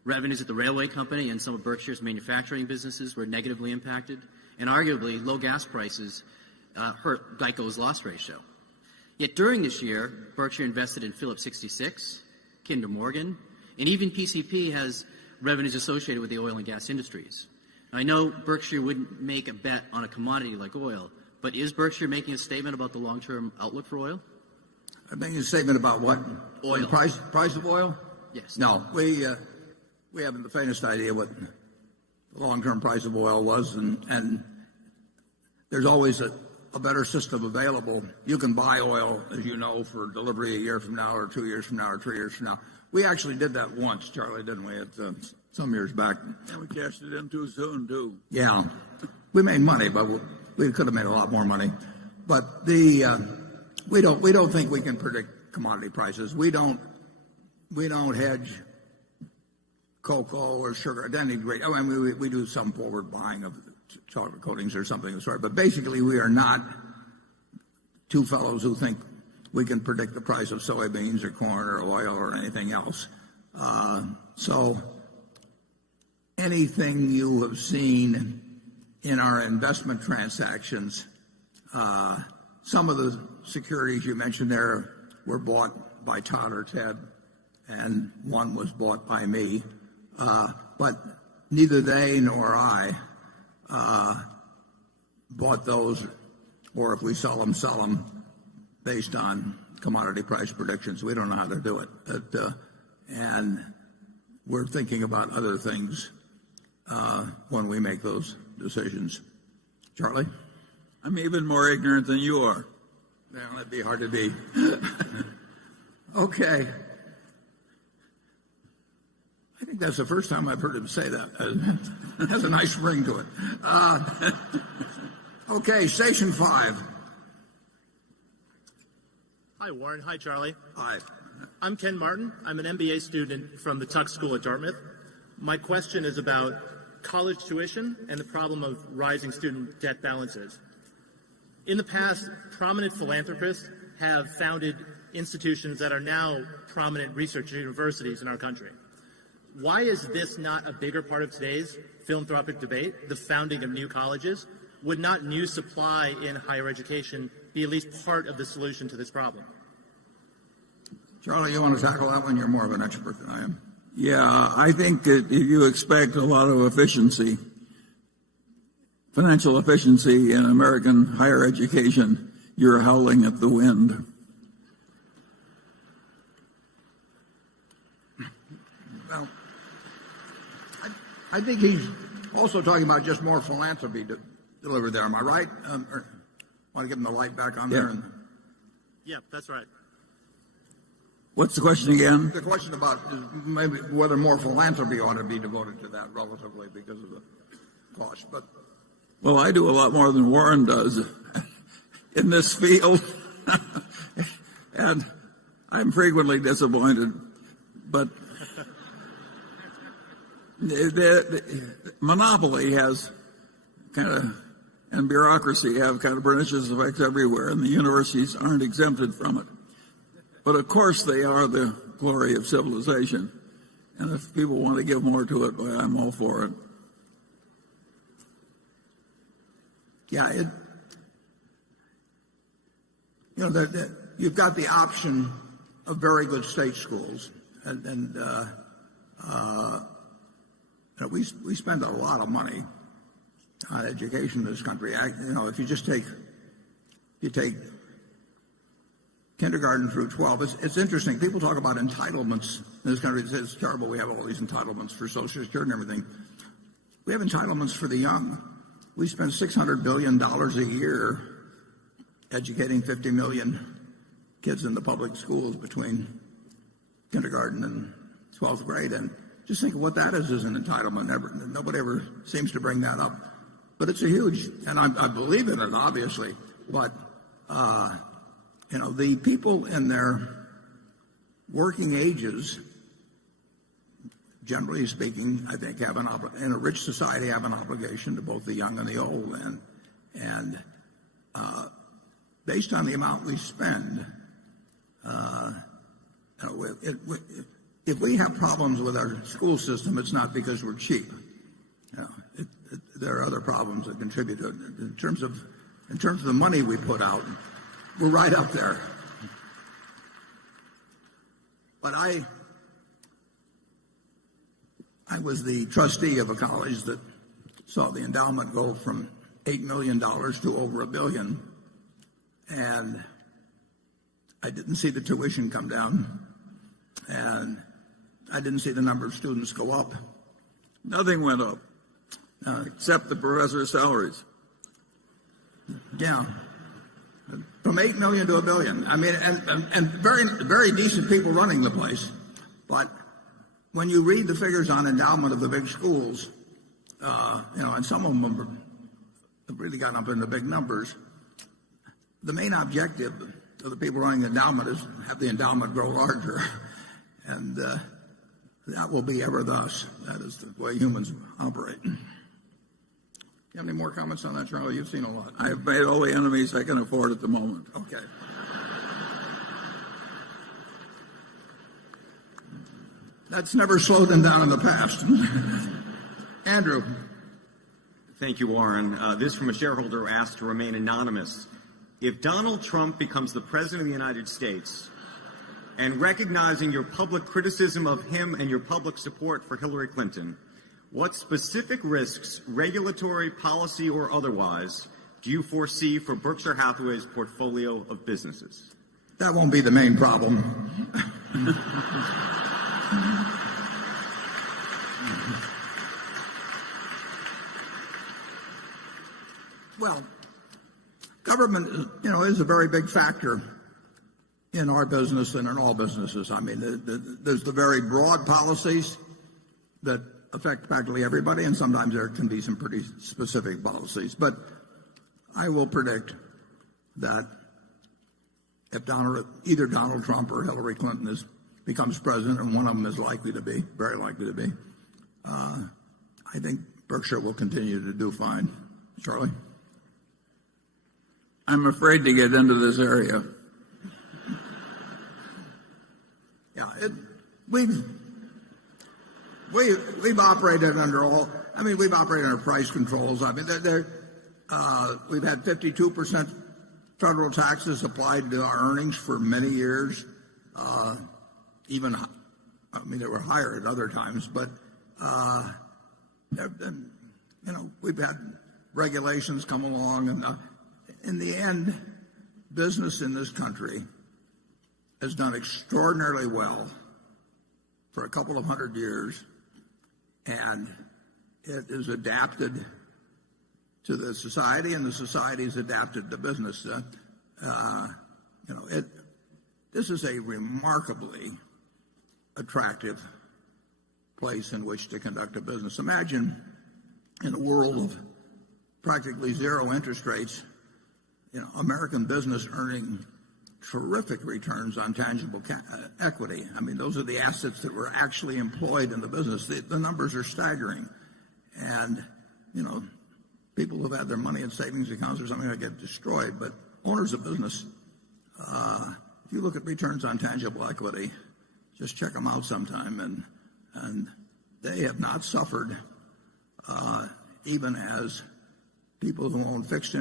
Revenues at the railway company and some of Berkshire's manufacturing businesses were negatively impacted, and arguably low gas prices hurt GEICO's loss ratio. Yet during this year, Berkshire invested in Phillips 66, Kinder Morgan, and even PCP has revenues associated with the oil and gas industries. I know Berkshire wouldn't make a bet on a commodity like oil, but is Berkshire making a statement about the long-term outlook for oil? I'm making a statement about what? Oil. The price of oil? Yes. No, we haven't the faintest idea what the long-term price of oil was, and there's always a better system available. You can buy oil, as you know, for delivery a year from now, or 2 years from now, or 3 years from now. We actually did that once, Charlie, didn't we? At some years back. And we cashed it in too soon, too. Yeah, we made money, but we could have made a lot more money. But we don't think we can predict commodity prices. We don't hedge cocoa or sugar at any rate. I mean, we do some forward buying of chocolate coatings or something of the sort. But basically, we are not two fellows who think we can predict the price of soybeans or corn or oil or anything else. So anything you have seen in our investment transactions, some of the securities you mentioned there were bought by Todd or Ted, and one was bought by me. But neither they nor I bought those, or if we sell them based on commodity price predictions. We don't know how to do it. And we're thinking about other things when we make those decisions. Charlie? I'm even more ignorant than you are. Well, that'd be hard to be. Okay. I think that's the first time I've heard him say that. It has a nice ring to it. Okay, station 5. Hi, Warren. Hi, Charlie. Hi. I'm Ken Martin. I'm an MBA student from the Tuck School at Dartmouth. My question is about college tuition and the problem of rising student debt balances. In the past, prominent philanthropists have founded institutions that are now prominent research universities in our country. Why is this not a bigger part of today's philanthropic debate, the founding of new colleges? Would not new supply in higher education be at least part of the solution to this problem? Charlie, you want to tackle that one? You're more of an expert than I am. Yeah, I think that if you expect a lot of efficiency, financial efficiency in American higher education, you're howling at the wind. Well, I think he's also talking about just more philanthropy delivered there. Am I right? Or want to give him the light back on there? Yeah, that's right. What's the question again? The question about is maybe whether more philanthropy ought to be devoted to that relatively because of the cost. But well, I do a lot more than Warren does in this field, and I'm frequently disappointed. But the monopoly has and bureaucracy have kind of pernicious effects everywhere, and the universities aren't exempted from it. But of course they are the glory of civilization. And if people want to give more to it, well, I'm all for it. Yeah, you've got the option of very good state schools, and we spend a lot of money on education in this country. If you take kindergarten through 12, it's interesting. People talk about entitlements in this country. It's terrible. We have all these entitlements for Social Security and everything. We have entitlements for the young. We spend $600 billion a year educating 50 million kids in the public schools between kindergarten and 12th grade. And just think of what that is as an entitlement. Nobody ever seems to bring that up. But it's a huge, and I believe in it, obviously. But, the people in their working ages, generally speaking, I think in a rich society have an obligation to both the young and the old. And based on the amount we spend, if we have problems with our school system, it's not because we're cheap. There are other problems that contribute to it. In terms of the money we put out, we're right up there. But I was the trustee of a college that saw the endowment go from $8 million to over $1 billion, and I didn't see the tuition come down, and I didn't see the number of students go up. Nothing went up, except the professors' salaries. Yeah. From 8 million to 1 billion. I mean, and very, very decent people running the place. But when you read the figures on endowment of the big schools, and some of them have really gotten up into big numbers, the main objective of the people running the endowment is to have the endowment grow larger. And that will be ever thus. That is the way humans operate. You have any more comments on that, Charlie? You've seen a lot. I've made all the enemies I can afford at the moment. Okay. That's never slowed them down in the past. Andrew. Thank you, Warren. This from a shareholder who asked to remain anonymous. If Donald Trump becomes the President of the United States, and recognizing your public criticism of him and your public support for Hillary Clinton, what specific risks, regulatory, policy, or otherwise, do you foresee for Berkshire Hathaway's portfolio of businesses? That won't be the main problem. Well, government, is a very big factor in our business and in all businesses. I mean, there's the very broad policies that affect practically everybody, and sometimes there can be some pretty specific policies. But I will predict that if either Donald Trump or Hillary Clinton becomes president, and one of them is likely to be, very likely to be, I think Berkshire will continue to do fine. Charlie? I'm afraid to get into this area. Yeah, we've operated under we've operated under price controls. I mean, we've had 52% federal taxes applied to our earnings for many years. They were higher at other times, but we've had regulations come along, and in the end, business in this country has done extraordinarily well for a couple of hundred years, and it is adapted to the society, and the society is adapted to business. This is a remarkably attractive place in which to conduct a business. Imagine in a world of practically zero interest rates, American business earning terrific returns on tangible equity. I mean, those are the assets that were actually employed in the business. The numbers are staggering. And, people who've had their money in savings accounts or something that get destroyed. But owners of business, if you look at returns on tangible equity, just check them out sometime. And they have not suffered, even as people who own fixed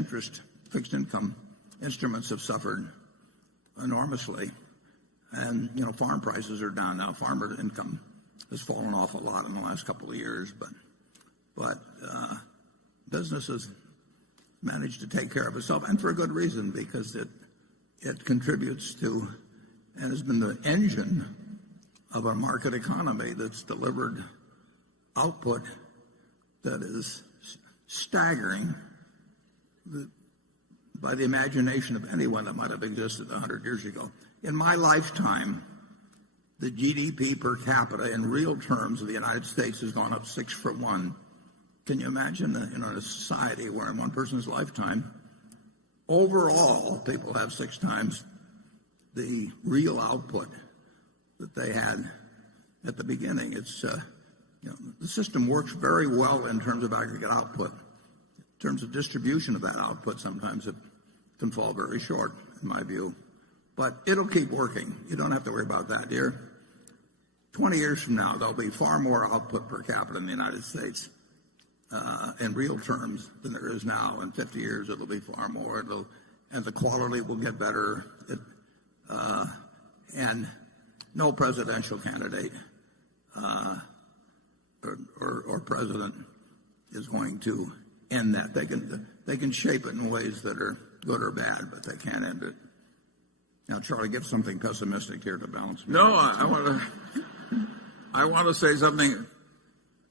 income instruments have suffered enormously. And, farm prices are down now. Farmer income has fallen off a lot in the last couple of years, but businesses managed to take care of itself, and for a good reason, because it contributes to and has been the engine of a market economy that's delivered output that is staggering by the imagination of anyone that might have existed 100 years ago. In my lifetime, the GDP per capita in real terms of the United States has gone up 6 for 1. Can you imagine that in a society where in one person's lifetime, overall, people have 6 times the real output that they had at the beginning? It's the system works very well in terms of aggregate output. In terms of distribution of that output, sometimes it can fall very short, in my view. But it'll keep working. You don't have to worry about that, dear. 20 years from now, there'll be far more output per capita in the United States in real terms than there is now. In 50 years, it'll be far more. And the quality will get better. And no presidential candidate or president is going to end that. They can shape it in ways that are good or bad, but they can't end it. Now, Charlie, give something pessimistic here to balance. No, I want to say something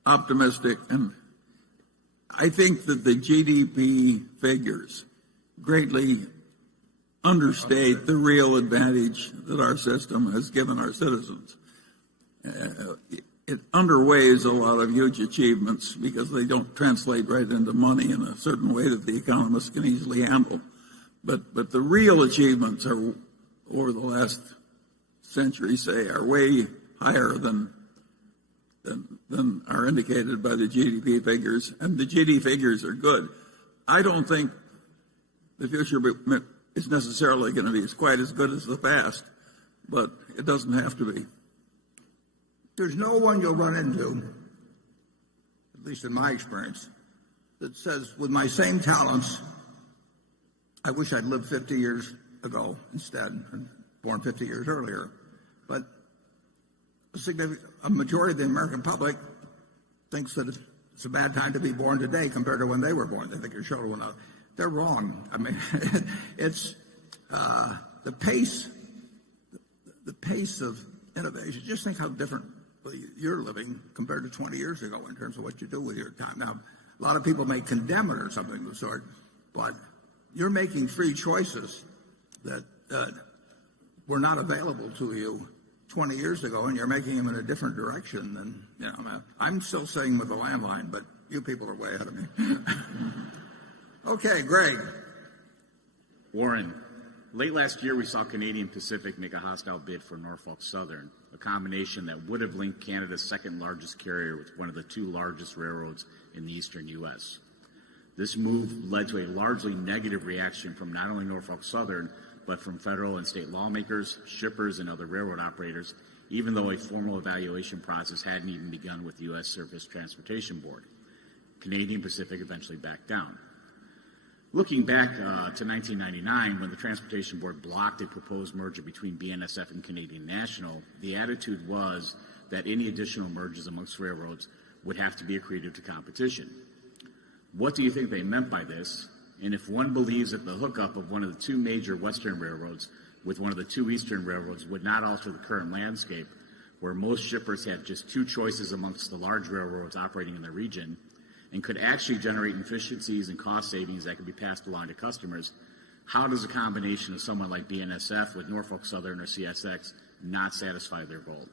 optimistic, and I think that the GDP figures greatly understate the real advantage that our system has given our citizens. It underweighs a lot of huge achievements because they don't translate right into money in a certain way that the economists can easily handle. But the real achievements are, over the last century, say, are way higher than are indicated by the GDP figures, and the GDP figures are good. I don't think the future is necessarily going to be quite as good as the past, but it doesn't have to be. There's no one you'll run into, at least in my experience, that says, with my same talents, I wish I'd lived 50 years ago instead, and born 50 years earlier. But a majority of the American public thinks that it's a bad time to be born today compared to when they were born. They think your children went out. They're wrong. I mean, it's the pace of innovation. Just think how different you're living compared to 20 years ago in terms of what you do with your time. Now, a lot of people may condemn it or something of the sort, but you're making free choices that were not available to you 20 years ago, and you're making them in a different direction than, I'm still saying with the landline, but you people are way ahead of me. Okay, Greg. Warren, late last year we saw Canadian Pacific make a hostile bid for Norfolk Southern, a combination that would have linked Canada's second largest carrier with one of the two largest railroads in the eastern U.S. This move led to a largely negative reaction from not only Norfolk Southern, but from federal and state lawmakers, shippers, and other railroad operators, even though a formal evaluation process hadn't even begun with the U.S. Surface Transportation Board. Canadian Pacific eventually backed down. Looking back to 1999, when the Transportation Board blocked a proposed merger between BNSF and Canadian National, the attitude was that any additional mergers amongst railroads would have to be accretive to competition. What do you think they meant by this? And if one believes that the hookup of one of the two major western railroads with one of the two eastern railroads would not alter the current landscape, where most shippers have just two choices amongst the large railroads operating in the region, and could actually generate efficiencies and cost savings that could be passed along to customers, how does a combination of someone like BNSF with Norfolk Southern or CSX not satisfy their goal?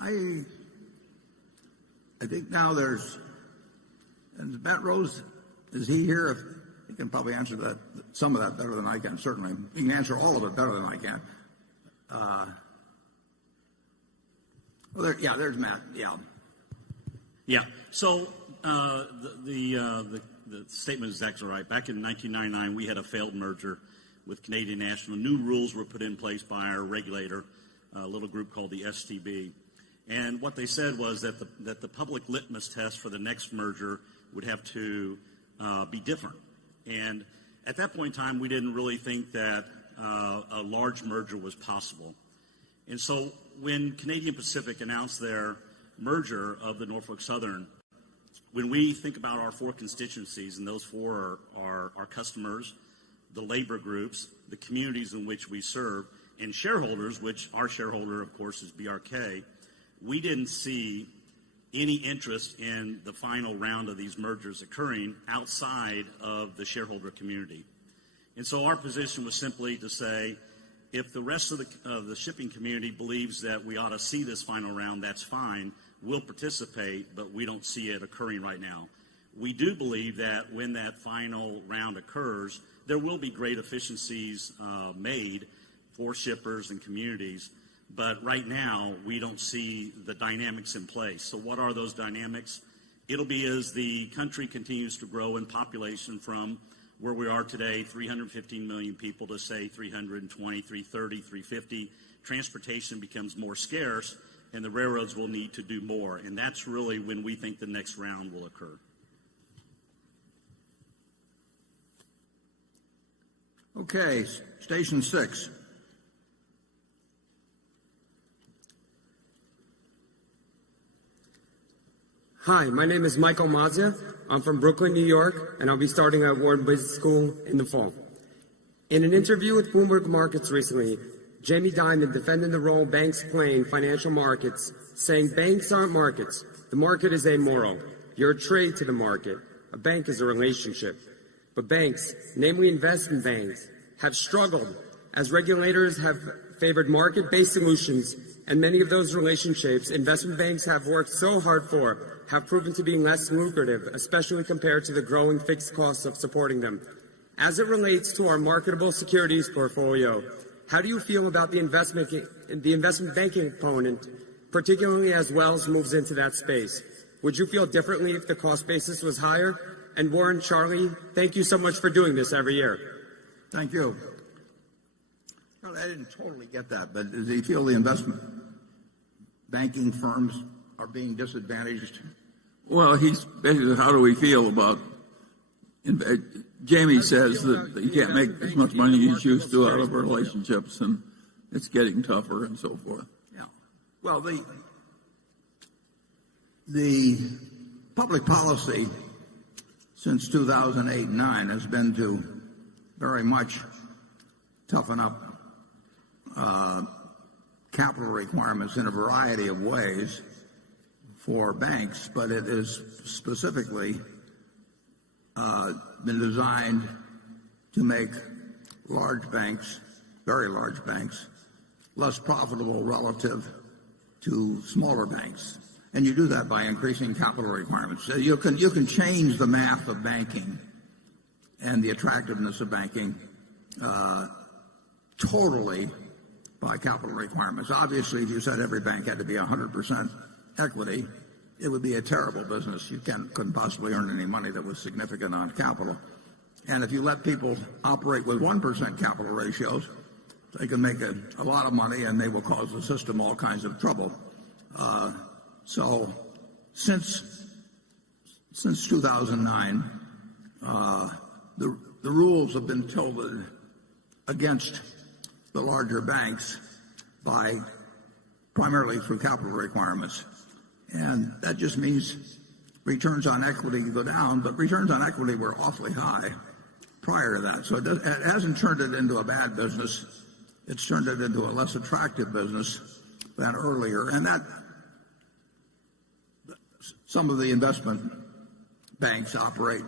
I think now and Matt Rose, is he here? He can probably answer that, some of that better than I can, certainly. He can answer all of it better than I can. There's Matt, Yeah, so the statement is exactly right. Back in 1999, we had a failed merger with Canadian National. New rules were put in place by our regulator, a little group called the STB. And what they said was that the public litmus test for the next merger would have to be different. And at that point in time, we didn't really think that a large merger was possible. And so when Canadian Pacific announced their merger of the Norfolk Southern, when we think about our four constituencies, and those four are our customers, the labor groups, the communities in which we serve, and shareholders, which our shareholder, of course, is BRK, we didn't see any interest in the final round of these mergers occurring outside of the shareholder community. And so our position was simply to say, if the rest of the shipping community believes that we ought to see this final round, that's fine. We'll participate, but we don't see it occurring right now. We do believe that when that final round occurs, there will be great efficiencies made for shippers and communities. But right now, we don't see the dynamics in place. So what are those dynamics? It'll be as the country continues to grow in population from where we are today, 315 million people, to say 320, 330, 350. Transportation becomes more scarce, and the railroads will need to do more. And that's really when we think the next round will occur. Okay, Station 6. Hi, my name is Michael Mazia. I'm from Brooklyn, New York, and I'll be starting at Wharton Business School in the fall. In an interview with Bloomberg Markets recently, Jamie Dimon defended the role banks play in financial markets, saying banks aren't markets. The market is amoral. You're a trade to the market. A bank is a relationship. But banks, namely investment banks, have struggled as regulators have favored market-based solutions, and many of those relationships investment banks have worked so hard for have proven to be less lucrative, especially compared to the growing fixed costs of supporting them. As it relates to our marketable securities portfolio, how do you feel about the investment banking component, particularly as Wells moves into that space? Would you feel differently if the cost basis was higher? And Warren, Charlie, thank you so much for doing this every year. Thank you. Well, I didn't totally get that, but does he feel the investment banking firms are being disadvantaged? Well, he's basically, how do we feel about Jamie says that you can't make as much money as you used to out of relationships, and it's getting tougher and so forth. Yeah. Well, the public policy since 2008-9 has been to very much toughen up capital requirements in a variety of ways for banks, but it is specifically been designed to make large banks, very large banks, less profitable relative to smaller banks. And you do that by increasing capital requirements. So you can change the math of banking and the attractiveness of banking totally by capital requirements. Obviously, if you said every bank had to be 100% equity, it would be a terrible business. You couldn't possibly earn any money that was significant on capital. And if you let people operate with 1% capital ratios, they can make a lot of money, and they will cause the system all kinds of trouble. So since 2009, the rules have been tilted against the larger banks primarily through capital requirements. And that just means returns on equity go down, but returns on equity were awfully high prior to that. So it hasn't turned it into a bad business. It's turned it into a less attractive business than earlier. And that some of the investment banks operate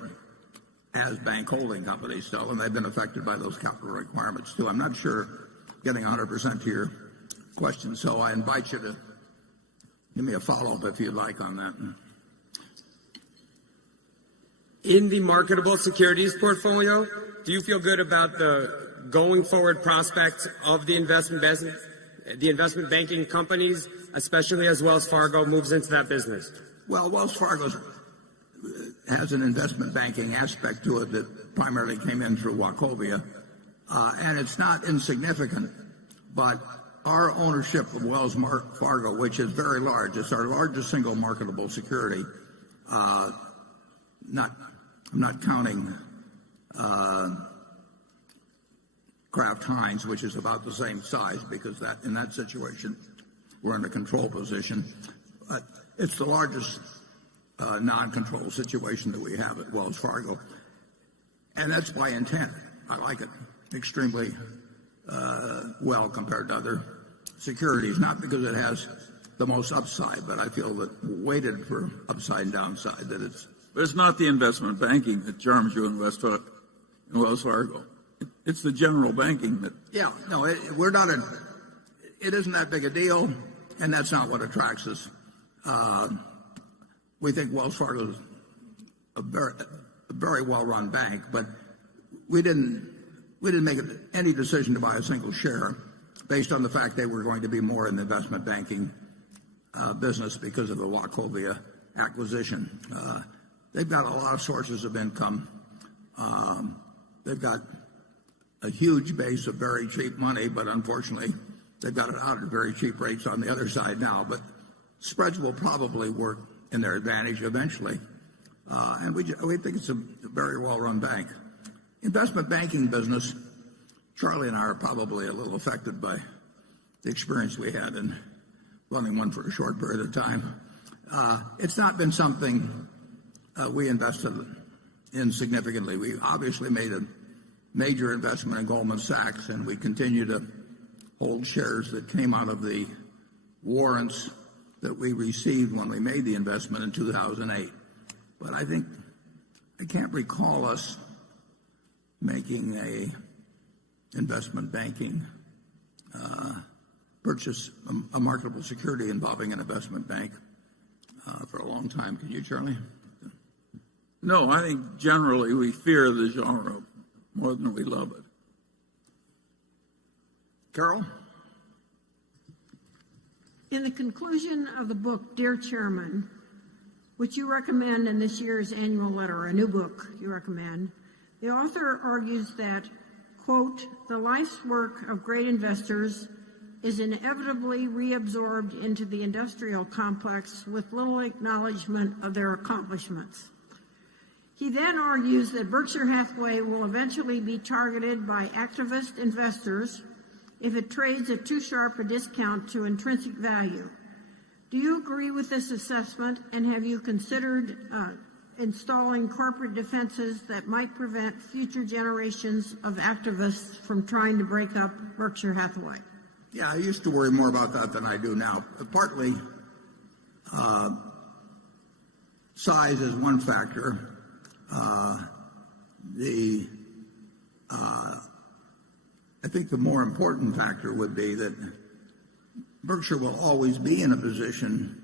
as bank holding companies still, and they've been affected by those capital requirements too. I'm not sure getting 100% to your question, so I invite you to give me a follow-up if you'd like on that. In the marketable securities portfolio, do you feel good about the going forward prospects of the investment banking companies, especially as Wells Fargo moves into that business? Well, Wells Fargo has an investment banking aspect to it that primarily came in through Wachovia, and it's not insignificant, but our ownership of Wells Fargo, which is very large, it's our largest single marketable security. I'm not counting Kraft Heinz, which is about the same size, because in that situation we're in a control position. But it's the largest non-control situation that we have at Wells Fargo, and that's by intent. I like it extremely well compared to other securities, not because it has the most upside, but I feel that weighted for upside and downside that it's. But it's not the investment banking that charms you in Wells Fargo. It's the general banking that. Yeah, no, we're not it isn't that big a deal, and that's not what attracts us. We think Wells Fargo is a very well-run bank, but we didn't make any decision to buy a single share based on the fact they were going to be more in the investment banking business because of the Wachovia acquisition. They've got a lot of sources of income. They've got a huge base of very cheap money, but unfortunately they've got it out at very cheap rates on the other side now. But spreads will probably work in their advantage eventually. And we think it's a very well-run bank. Investment banking business, Charlie and I are probably a little affected by the experience we had in running one for a short period of time. It's not been something we invested in significantly. We obviously made a major investment in Goldman Sachs, and we continue to hold shares that came out of the warrants that we received when we made the investment in 2008. But I can't recall us making a investment banking purchase a marketable security involving an investment bank for a long time. Can you, Charlie? No, I think generally we fear the genre more than we love it. Carol? In the conclusion of the book, Dear Chairman, which you recommend in this year's annual letter, a new book you recommend, the author argues that, quote, the life's work of great investors is inevitably reabsorbed into the industrial complex with little acknowledgement of their accomplishments. He then argues that Berkshire Hathaway will eventually be targeted by activist investors if it trades at too sharp a discount to intrinsic value. Do you agree with this assessment, and have you considered installing corporate defenses that might prevent future generations of activists from trying to break up Berkshire Hathaway? Yeah, I used to worry more about that than I do now. Partly, size is one factor. I think the more important factor would be that Berkshire will always be in a position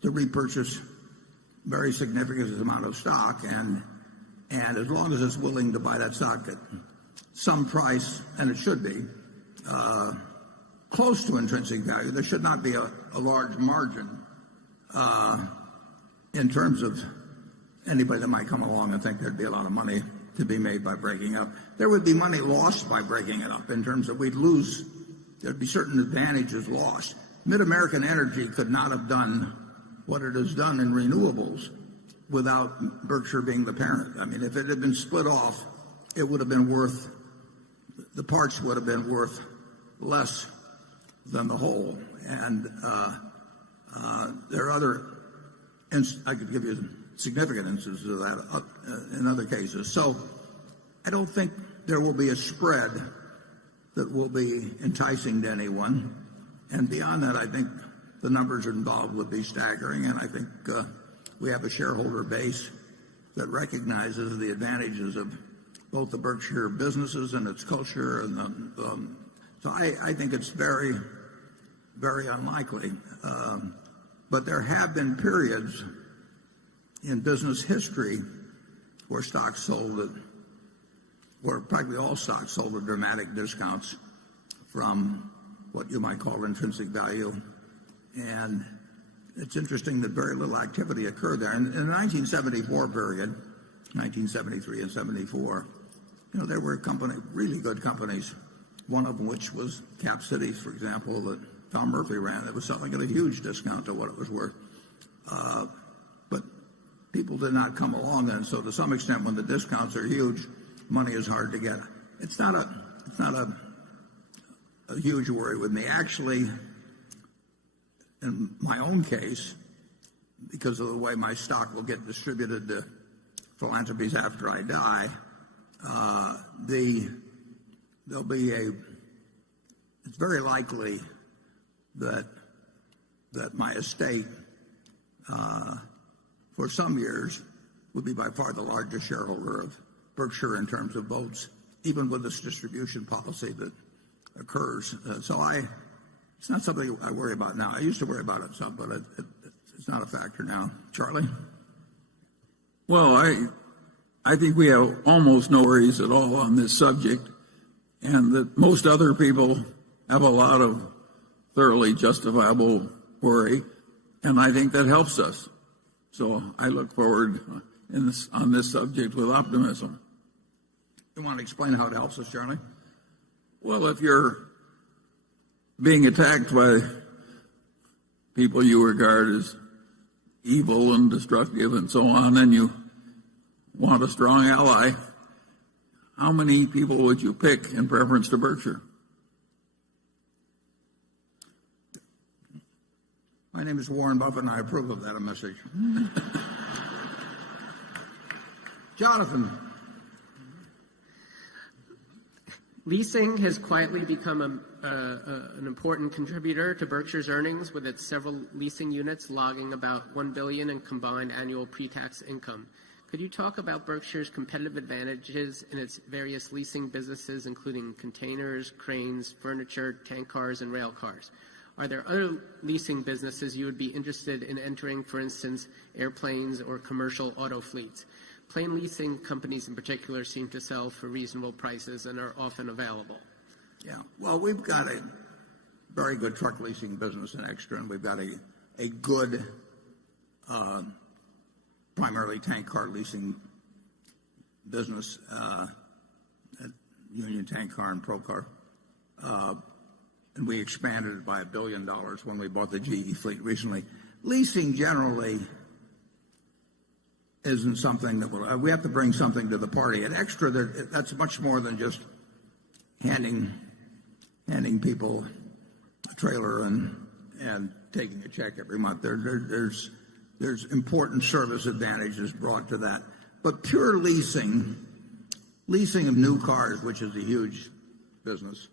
to repurchase very significant amount of stock, and as long as it's willing to buy that stock at some price, and it should be, close to intrinsic value, there should not be a large margin in terms of anybody that might come along and think there'd be a lot of money to be made by breaking up. There would be money lost by breaking it up in terms of there'd be certain advantages lost. Mid-American Energy could not have done what it has done in renewables without Berkshire being the parent. I mean, if it had been split off, it would have been the parts would have been worth less than the whole. And there are I could give you significant instances of that in other cases. So I don't think there will be a spread that will be enticing to anyone. And beyond that, I think the numbers involved would be staggering. And I think we have a shareholder base that recognizes the advantages of both the Berkshire businesses and its culture. And so I think it's very, very unlikely. But there have been periods in business history where stocks sold where practically all stocks sold at dramatic discounts from what you might call intrinsic value. And it's interesting that very little activity occurred there. And in the 1974 period, 1973 and 74, there were really good companies, one of which was Cap Cities, for example, that Tom Murphy ran. It was selling at a huge discount to what it was worth. But people did not come along then. So to some extent, when the discounts are huge, money is hard to get. It's not a huge worry with me. Actually, in my own case, because of the way my stock will get distributed to philanthropies after I die, it's very likely that my estate for some years would be by far the largest shareholder of Berkshire in terms of votes, even with this distribution policy that occurs. It's not something I worry about now. I used to worry about it some, but it's not a factor now. Charlie? Well, I think we have almost no worries at all on this subject, and that most other people have a lot of thoroughly justifiable worry, and I think that helps us. So I look forward on this subject with optimism. You want to explain how it helps us, Charlie? Well, if you're being attacked by people you regard as evil and destructive and so on, and you want a strong ally, how many people would you pick in preference to Berkshire? My name is Warren Buffett, and I approve of that message. Jonathan. Leasing has quietly become an important contributor to Berkshire's earnings, with its several leasing units logging about $1 billion in combined annual pre-tax income. Could you talk about Berkshire's competitive advantages in its various leasing businesses, including containers, cranes, furniture, tank cars, and rail cars? Are there other leasing businesses you would be interested in entering, for instance, airplanes or commercial auto fleets? Plane leasing companies in particular seem to sell for reasonable prices and are often available. Yeah, well, we've got a very good truck leasing business in Extra, and we've got a good primarily tank car leasing business at Union Tank Car and Procar. And we expanded it by $1 billion when we bought the GE fleet recently. Leasing generally isn't something that we have to bring something to the party. At Extra, that's much more than just handing people a trailer and taking a check every month. There's important service advantages brought to that. But pure leasing of new cars, which is a huge business,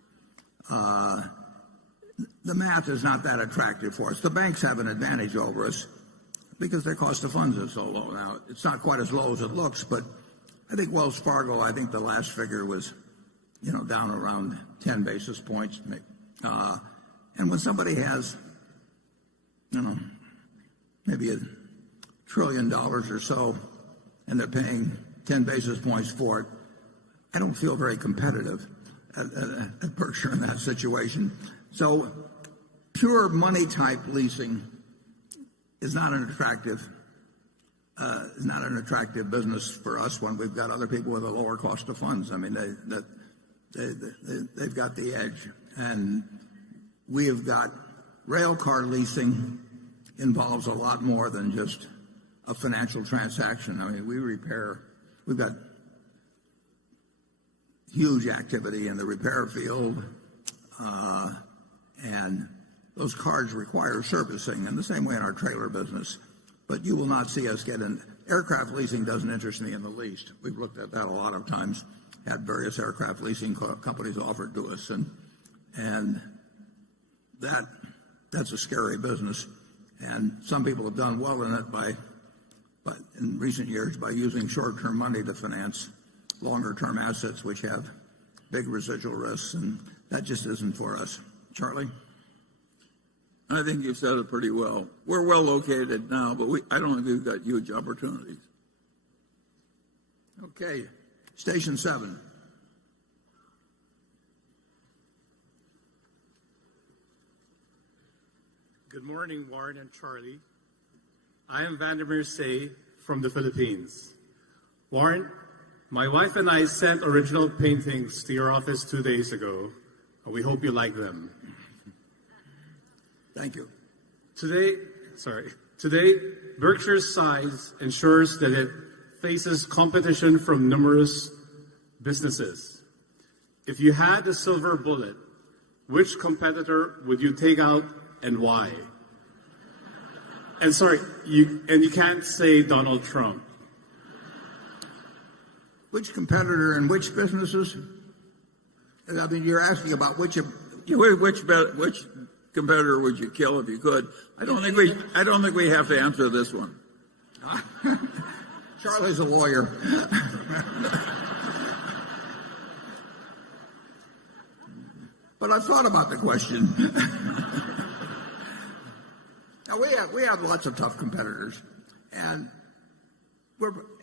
the math is not that attractive for us. The banks have an advantage over us because their cost of funds is so low now. It's not quite as low as it looks, but I think Wells Fargo, I think the last figure was, down around 10 basis points. And when somebody has, maybe $1 trillion or so, and they're paying 10 basis points for it, I don't feel very competitive at Berkshire in that situation. So pure money type leasing is not an attractive business for us when we've got other people with a lower cost of funds. I mean, they've got the edge, and we have got rail car leasing involves a lot more than just a financial transaction. I mean, we've got huge activity in the repair field, and those cars require servicing in the same way in our trailer business. But you will not see us get in. Aircraft leasing doesn't interest me in the least. We've looked at that a lot of times, had various aircraft leasing companies offered to us, and that's a scary business. And some people have done well in it in recent years by using short-term money to finance longer-term assets which have big residual risks, and that just isn't for us. Charlie? I think you've said it pretty well. We're well located now, but I don't think we've got huge opportunities. Okay. Station 7. Good morning, Warren and Charlie. I am Vandermeer Say from the Philippines. Warren, my wife and I sent original paintings to your office 2 days ago, and we hope you like them. Thank you. Today, Berkshire's size ensures that it faces competition from numerous businesses. If you had a silver bullet, which competitor would you take out and why? And you can't say Donald Trump. Which competitor and which businesses? I mean, you're asking about which competitor would you kill if you could? I don't think we have to answer this one. Charlie's a lawyer. But I've thought about the question. Now we have lots of tough competitors, and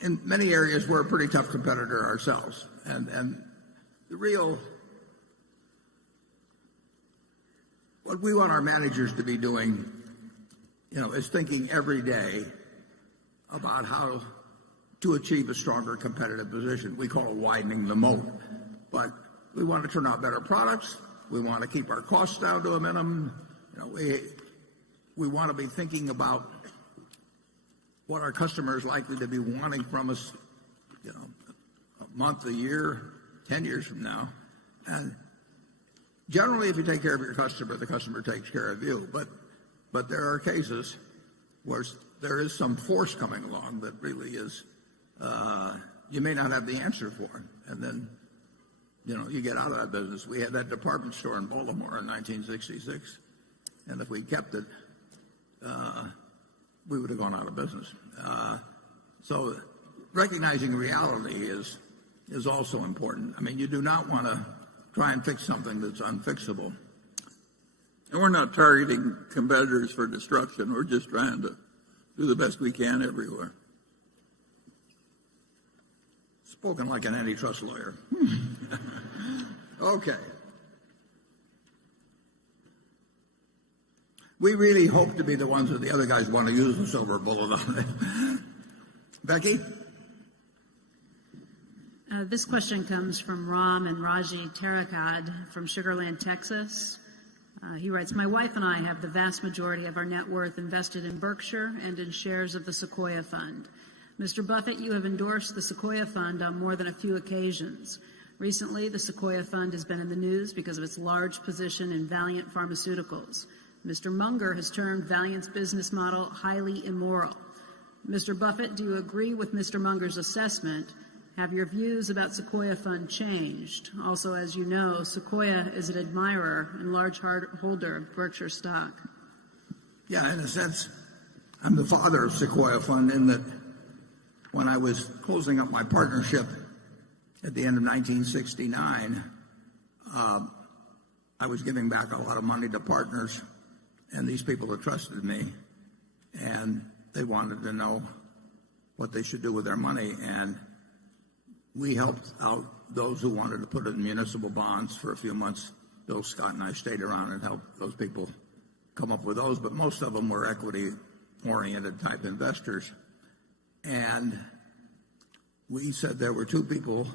in many areas we're a pretty tough competitor ourselves. And what we want our managers to be doing, is thinking every day about how to achieve a stronger competitive position. We call it widening the moat. But we want to turn out better products. We want to keep our costs down to a minimum. We want to be thinking about what our customers are likely to be wanting from us, a month, a year, 10 years from now. And generally, if you take care of your customer, the customer takes care of you. But But there are cases where there is some force coming along that really is, you may not have the answer for, and then, you get out of that business. We had that department store in Baltimore in 1966, and if we kept it, we would have gone out of business. So recognizing reality is also important. I mean, you do not want to try and fix something that's unfixable. And we're not targeting competitors for destruction. We're just trying to do the best we can everywhere. Spoken like an antitrust lawyer. Okay. We really hope to be the ones that the other guys want to use the silver bullet on. Becky? This question comes from Ram and Raji Tarakad from Sugar Land, Texas. He writes, my wife and I have the vast majority of our net worth invested in Berkshire and in shares of the Sequoia Fund. Mr. Buffett, you have endorsed the Sequoia Fund on more than a few occasions. Recently, the Sequoia Fund has been in the news because of its large position in Valiant Pharmaceuticals. Mr. Munger has termed Valiant's business model highly immoral. Mr. Buffett, do you agree with Mr. Munger's assessment? Have your views about Sequoia Fund changed? Also, as you know, Sequoia is an admirer and large holder of Berkshire stock. Yeah, in a sense, I'm the father of Sequoia Fund in that when I was closing up my partnership at the end of 1969, I was giving back a lot of money to partners, and these people had trusted me, and they wanted to know what they should do with their money, and we helped out those who wanted to put it in municipal bonds for a few months. Bill Scott and I stayed around and helped those people come up with those, but most of them were equity-oriented type investors. And we said there were two people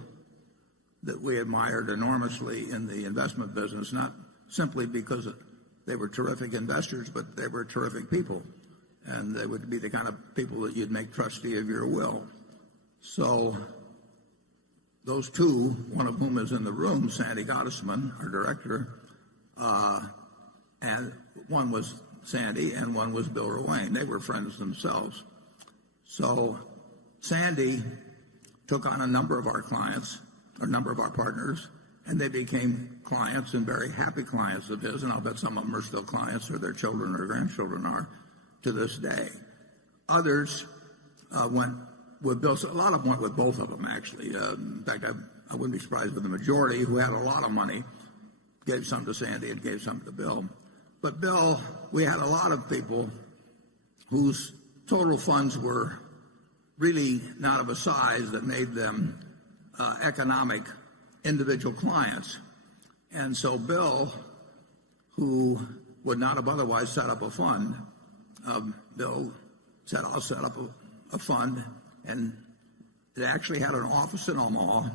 that we admired enormously in the investment business, not simply because they were terrific investors, but they were terrific people. And they would be the kind of people that you'd make trustee of your will. So those two, one of whom is in the room, Sandy Gottesman, our director, and one was Sandy and one was Bill Ruane. They were friends themselves. So Sandy took on a number of our clients, a number of our partners, and they became clients and very happy clients of his, and I'll bet some of them are still clients or their children or grandchildren are to this day. Others went with Bill. A lot of them went with both of them, actually. In fact, I wouldn't be surprised if the majority who had a lot of money gave some to Sandy and gave some to Bill. But Bill, we had a lot of people whose total funds were really not of a size that made them economic individual clients. And so Bill, who would not have otherwise set up a fund, Bill said, I'll set up a fund, and it actually had an office in Omaha.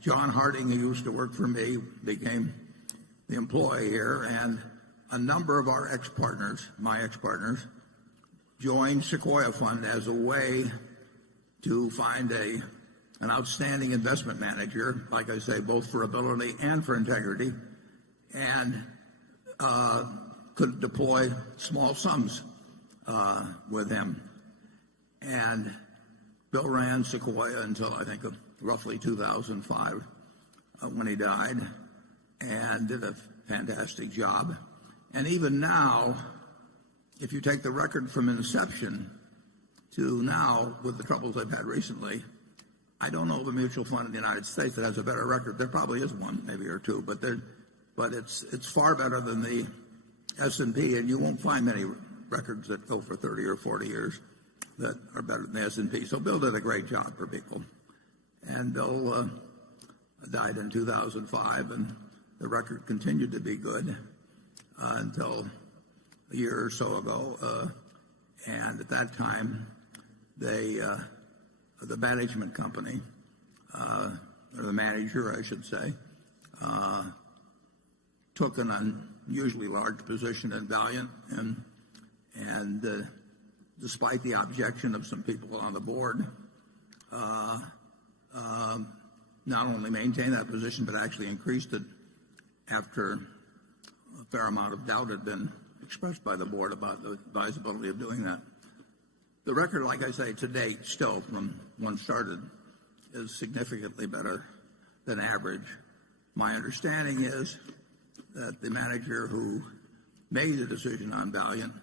John Harding, who used to work for me, became the employee here, and a number of our ex-partners, my ex-partners, joined Sequoia Fund as a way to find an outstanding investment manager, like I say, both for ability and for integrity, and could deploy small sums with him. And Bill ran Sequoia until, I think, roughly 2005 when he died, and did a fantastic job. And even now, if you take the record from inception to now, with the troubles I've had recently, I don't know of a mutual fund in the United States that has a better record. There probably is one, maybe or two, but it's far better than the S&P, and you won't find many records that go for 30 or 40 years that are better than the S&P. So Bill did a great job for people. And Bill died in 2005, and the record continued to be good until a year or so ago. And at that time, the management company, or the manager, I should say, took an unusually large position in Valiant, and despite the objection of some people on the board, not only maintained that position, but actually increased it after a fair amount of doubt had been expressed by the board about the advisability of doing that. The record, like I say, to date, still from when started, is significantly better than average. My understanding is that the manager who made the decision on Valiant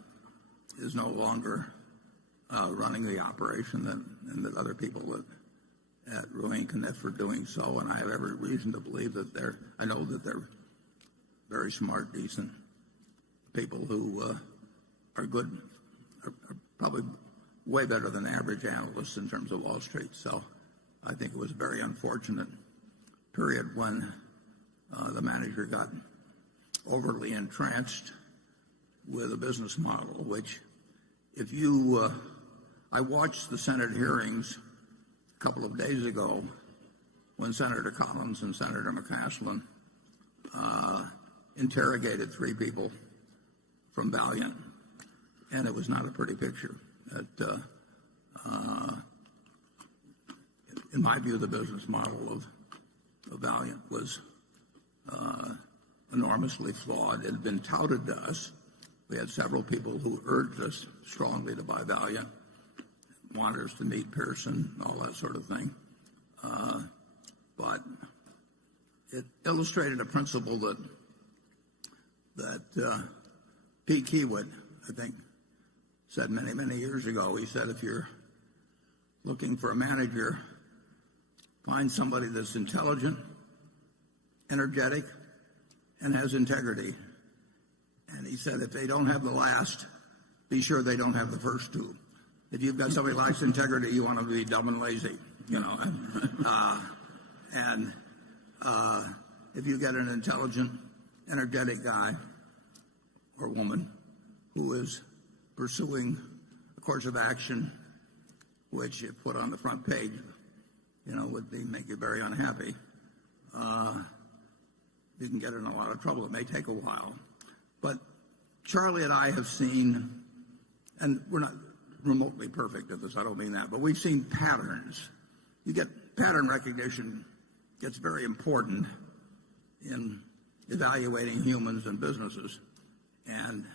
is no longer running the operation, and that other people at Ruane Cunniff are doing so, and I have every reason to believe that I know that they're very smart, decent people who are good, are probably way better than average analysts in terms of Wall Street. So I think it was a very unfortunate period when the manager got overly entranced with a business model, which if you, I watched the Senate hearings a couple of days ago when Senator Collins and Senator McCaslin interrogated three people from Valiant, and it was not a pretty picture. In my view, the business model of Valiant was enormously flawed. It had been touted to us. We had several people who urged us strongly to buy Valiant, wanted us to meet Pearson, all that sort of thing. But it illustrated a principle that Pete Keywood, I think, said many, many years ago. He said, if you're looking for a manager, find somebody that's intelligent, energetic, and has integrity. And he said, if they don't have the last, be sure they don't have the first two. If you've got somebody who lacks integrity, you want them to be dumb and lazy, you know. And if you get an intelligent, energetic guy or woman who is pursuing a course of action which, if put on the front page, you know, would make you very unhappy, you can get in a lot of trouble. It may take a while. But Charlie and I have seen, and we're not remotely perfect at this, I don't mean that, but we've seen patterns. You get pattern recognition gets very important in evaluating humans and businesses. And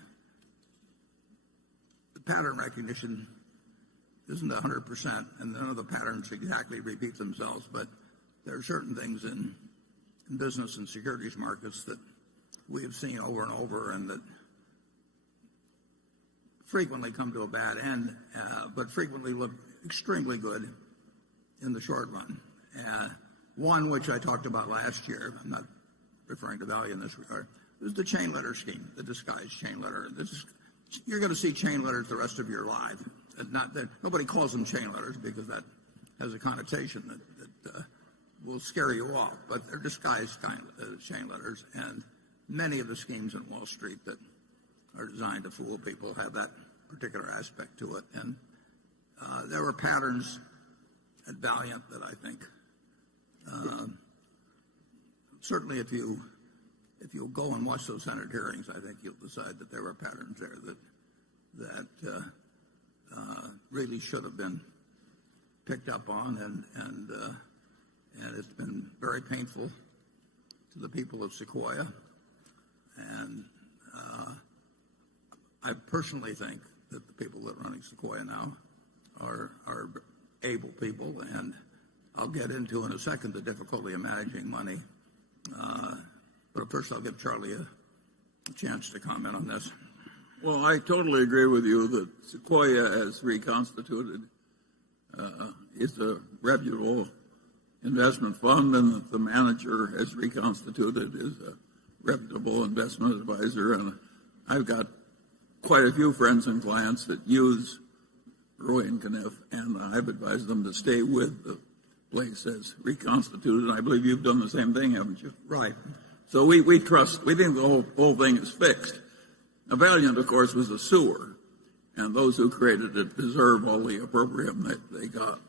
the pattern recognition isn't 100%, and none of the patterns exactly repeat themselves, but there are certain things in business and securities markets that we have seen over and over and that frequently come to a bad end, but frequently look extremely good in the short run. One which I talked about last year, I'm not referring to Valiant in this regard, is the chain letter scheme, the disguised chain letter. You're going to see chain letters the rest of your life. Nobody calls them chain letters because that has a connotation that will scare you off, but they're disguised chain letters, and many of the schemes in Wall Street that are designed to fool people have that particular aspect to it. And there were patterns at Valiant that I think certainly if you go and watch those Senate hearings, I think you'll decide that there were patterns there that really should have been picked up on, and it's been very painful to the people of Sequoia. And I personally think that the people that are running Sequoia now are able people, and I'll get into in a second the difficulty of managing money. But first I'll give Charlie a chance to comment on this. Well, I totally agree with you that Sequoia, as reconstituted, is a reputable investment fund, and that the manager, as reconstituted, is a reputable investment advisor. And I've got quite a few friends and clients that use Ruane Cunniff, and I've advised them to stay with the place as reconstituted. And I believe you've done the same thing, haven't you? Right. So we trust, we think the whole thing is fixed. Now, Valiant, of course, was a sewer, and those who created it deserve all the opprobrium that they got.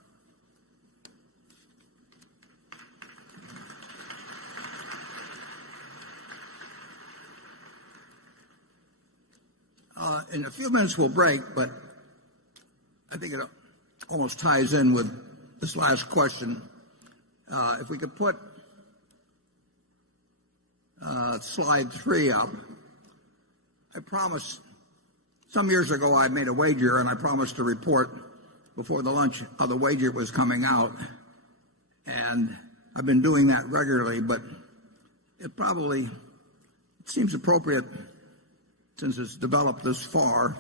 In a few minutes we'll break, but I think it almost ties in with this last question. If we could put slide 3 up. I promised some years ago I made a wager, and I promised to report before the lunch how the wager was coming out. And I've been doing that regularly, but it seems appropriate, since it's developed this far,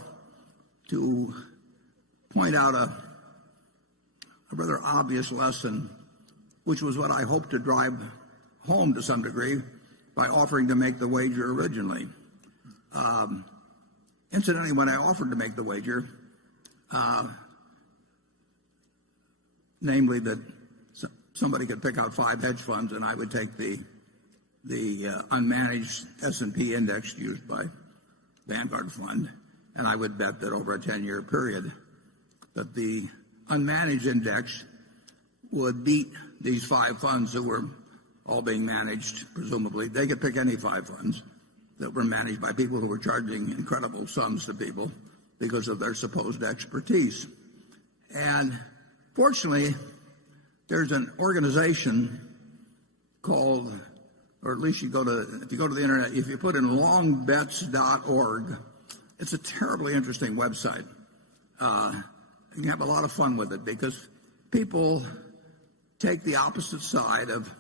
to point out a rather obvious lesson, which was what I hoped to drive home to some degree by offering to make the wager originally. Incidentally, when I offered to make the wager, namely that somebody could pick out 5 hedge funds and I would take the unmanaged S&P index used by Vanguard Fund, and I would bet that over a 10-year period that the unmanaged index would beat these 5 funds that were all being managed, presumably. They could pick any 5 funds that were managed by people who were charging incredible sums to people because of their supposed expertise. And fortunately, there's an organization called, or at least if you go to the internet, if you put in longbets.org, it's a terribly interesting website. You can have a lot of fun with it because people take the opposite side of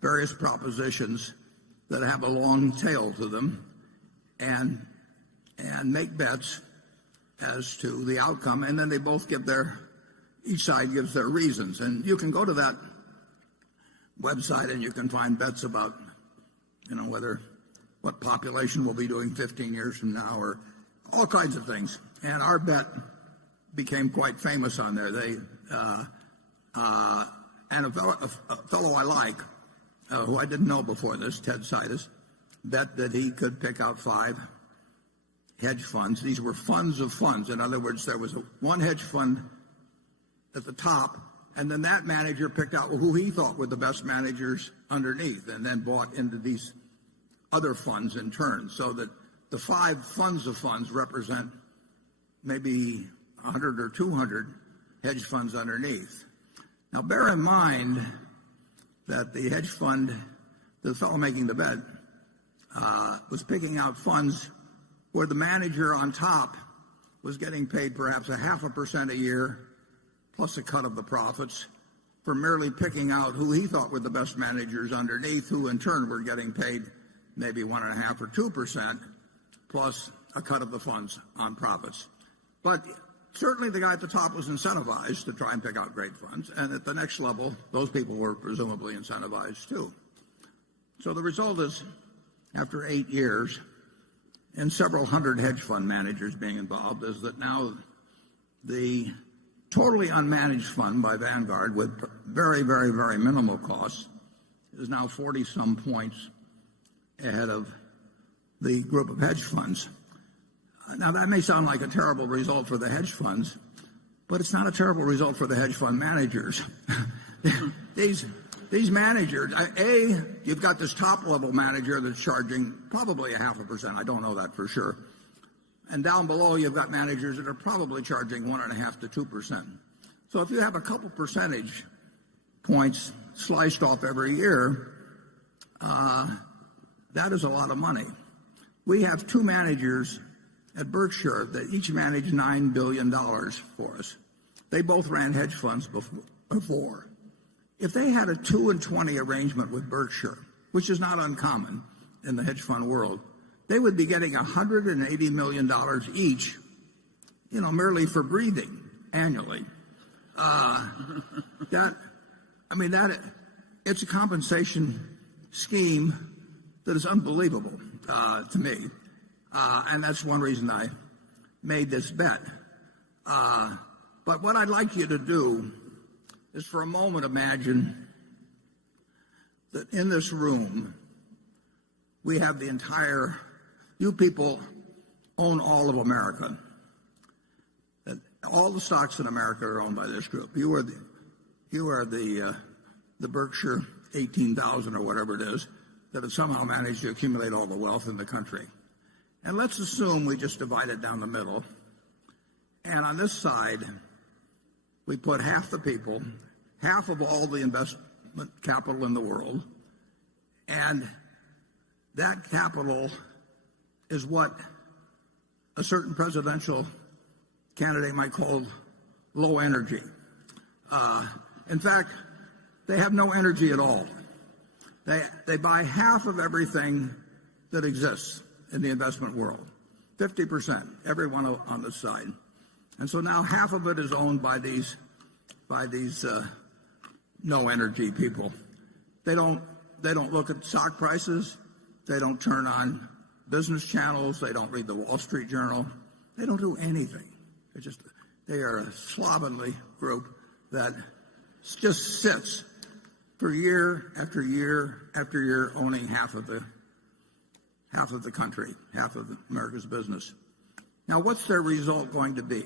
various propositions that have a long tail to them and make bets as to the outcome, and then they both give each side gives their reasons. And you can go to that website and you can find bets about, what population will be doing 15 years from now, or all kinds of things. And our bet became quite famous on there. And a fellow I like, who I didn't know before this, Ted Seides, bet that he could pick out 5 hedge funds. These were funds of funds. In other words, there was one hedge fund at the top, and then that manager picked out who he thought were the best managers underneath, and then bought into these other funds in turn, so that the 5 funds of funds represent maybe 100 or 200 hedge funds underneath. Now, bear in mind that the hedge fund, the fellow making the bet, was picking out funds where the manager on top was getting paid perhaps 0.5% a year, plus a cut of the profits, for merely picking out who he thought were the best managers underneath, who in turn were getting paid maybe 1.5 or 2%, plus a cut of the funds on profits. But certainly the guy at the top was incentivized to try and pick out great funds, and at the next level, those people were presumably incentivized too. So the result is, after 8 years, and several hundred hedge fund managers being involved, is that now the totally unmanaged fund by Vanguard, with very, very, very minimal costs, is now 40-some points ahead of the group of hedge funds. Now, that may sound like a terrible result for the hedge funds, but it's not a terrible result for the hedge fund managers. These managers, you've got this top-level manager that's charging probably 0.5%. I don't know that for sure. And down below, you've got managers that are probably charging 1.5 to 2%. So if you have a couple percentage points sliced off every year, that is a lot of money. We have 2 managers at Berkshire that each managed $9 billion for us. They both ran hedge funds before. If they had a 2-and-20 arrangement with Berkshire, which is not uncommon in the hedge fund world, they would be getting $180 million each, merely for breathing annually. It's a compensation scheme that is unbelievable to me. And that's one reason I made this bet. But what I'd like you to do is for a moment imagine that in this room we have the entire, you people own all of America. That all the stocks in America are owned by this group. You are the Berkshire 18,000 or whatever it is that have somehow managed to accumulate all the wealth in the country. And let's assume we just divide it down the middle. And on this side, we put half the people, half of all the investment capital in the world, and that capital is what a certain presidential candidate might call low energy. In fact, they have no energy at all. They buy half of everything that exists in the investment world, 50%, everyone on the side. And so now half of it is owned by these no energy people. They don't look at stock prices. They don't turn on business channels. They don't read the Wall Street Journal. They don't do anything. They are a slovenly group that just sits for year after year after year owning half of the country, half of America's business. Now, what's their result going to be?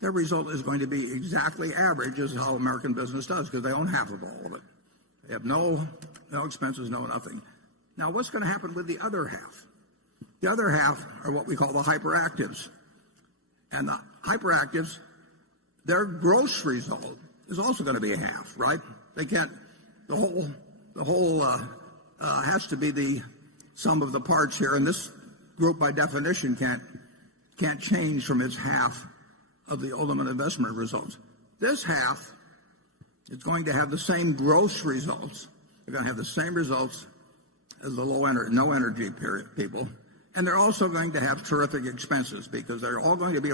Their result is going to be exactly average as how American business does, because they own half of all of it. They have no expenses, no nothing. Now, what's going to happen with the other half? The other half are what we call the hyperactives. And the hyperactives, their gross result is also going to be a half, right? They can't, the whole has to be the sum of the parts here, and this group by definition can't change from its half of the ultimate investment results. This half is going to have the same gross results. They're going to have the same results as the no energy people. And they're also going to have terrific expenses, because they're all going to be